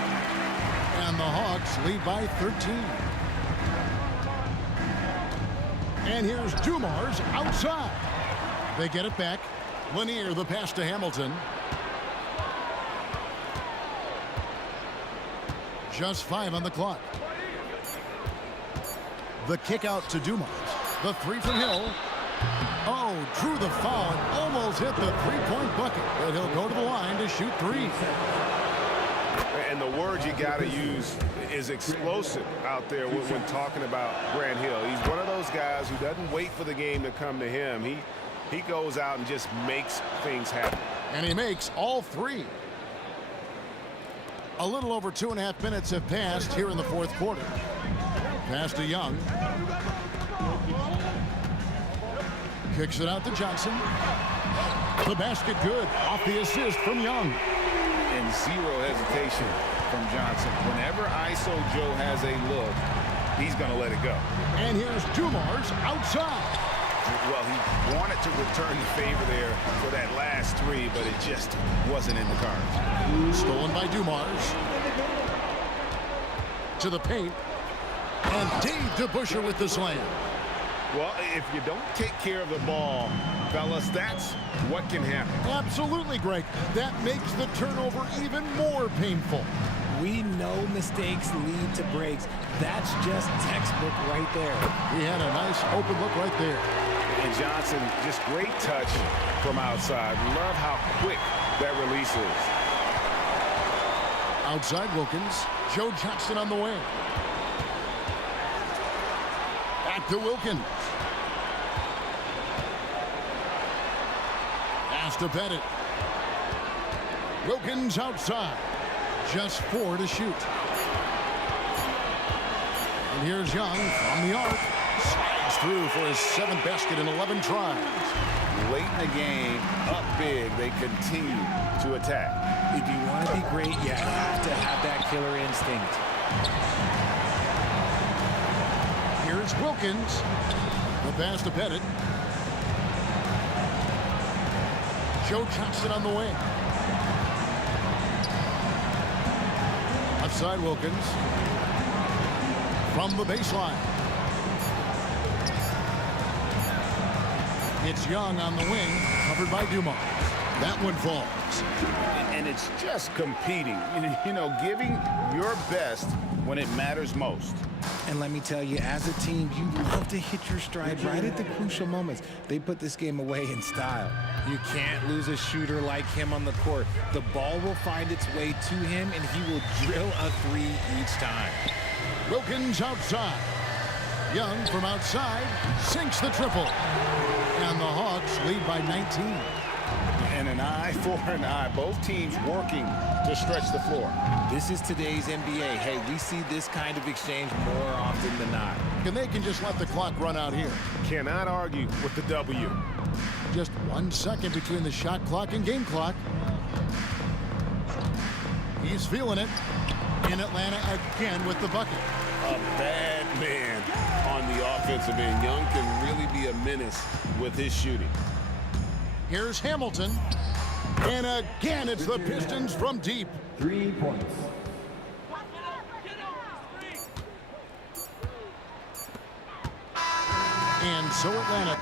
And the Hawks lead by 13. And here's Dumars outside. They get it back. Lanier, the pass to Hamilton. Just 5 on the clock. The kick out to Dumars. The 3 from Hill. Oh, drew the foul and almost hit the 3-point bucket. But he'll go to the line to shoot 3. And the word you got to use is explosive out there when talking about Grant Hill. He's one of those guys who doesn't wait for the game to come to him. He goes out and just makes things happen. And he makes all 3. A little over 2.5 minutes have passed here in the fourth quarter. Pass to Young. Kicks it out to Johnson. The basket good off the assist from Young. And zero hesitation from Johnson. Whenever ISO Joe has a look, he's going to let it go. And here's Dumars outside. Well, he wanted to return the favor there for that last 3, but it just wasn't in the cards. Stolen by Dumars. To the paint. And Dave DeBusschere with the slam. Well, if you don't take care of the ball, fellas, that's what can happen. Absolutely, Greg. That makes the turnover even more painful. We know mistakes lead to breaks. That's just textbook right there. He had a nice open look right there. And Johnson, just great touch from outside. Love how quick that release is. Outside Wilkins. Joe Johnson on the wing. Back to Wilkins. Pass to Pettit. Wilkins outside. Just 4 to shoot. And here's Young from the arc. Slides through for his 7th basket in 11 tries. Late in the game, up big, they continue to attack. If you want to be great, you have to have that killer instinct. Here's Wilkins. The pass to Bennett. Joe Johnson on the wing. Outside Wilkins. From the baseline. It's Young on the wing, covered by Dumas. That one falls. And it's just competing, you know, giving your best when it matters most. And let me tell you, as a team, you love to hit your stride right at the crucial moments. They put this game away in style. You can't lose a shooter like him on the court. The ball will find its way to him, and he will drill a three each time. Wilkins outside. Young from outside sinks the triple. And the Hawks lead by 19. And an eye for an eye. Both teams working to stretch the floor. This is today's NBA. Hey, we see this kind of exchange more often than not. And they can just let the clock run out here. Cannot argue with the W. Just 1 second between the shot clock and game clock. He's feeling it. In Atlanta again with the bucket. A bad man on the offensive end. Young can really be a menace with his shooting. Here's Hamilton. And again, it's the Pistons from deep. 3 points. And so Atlanta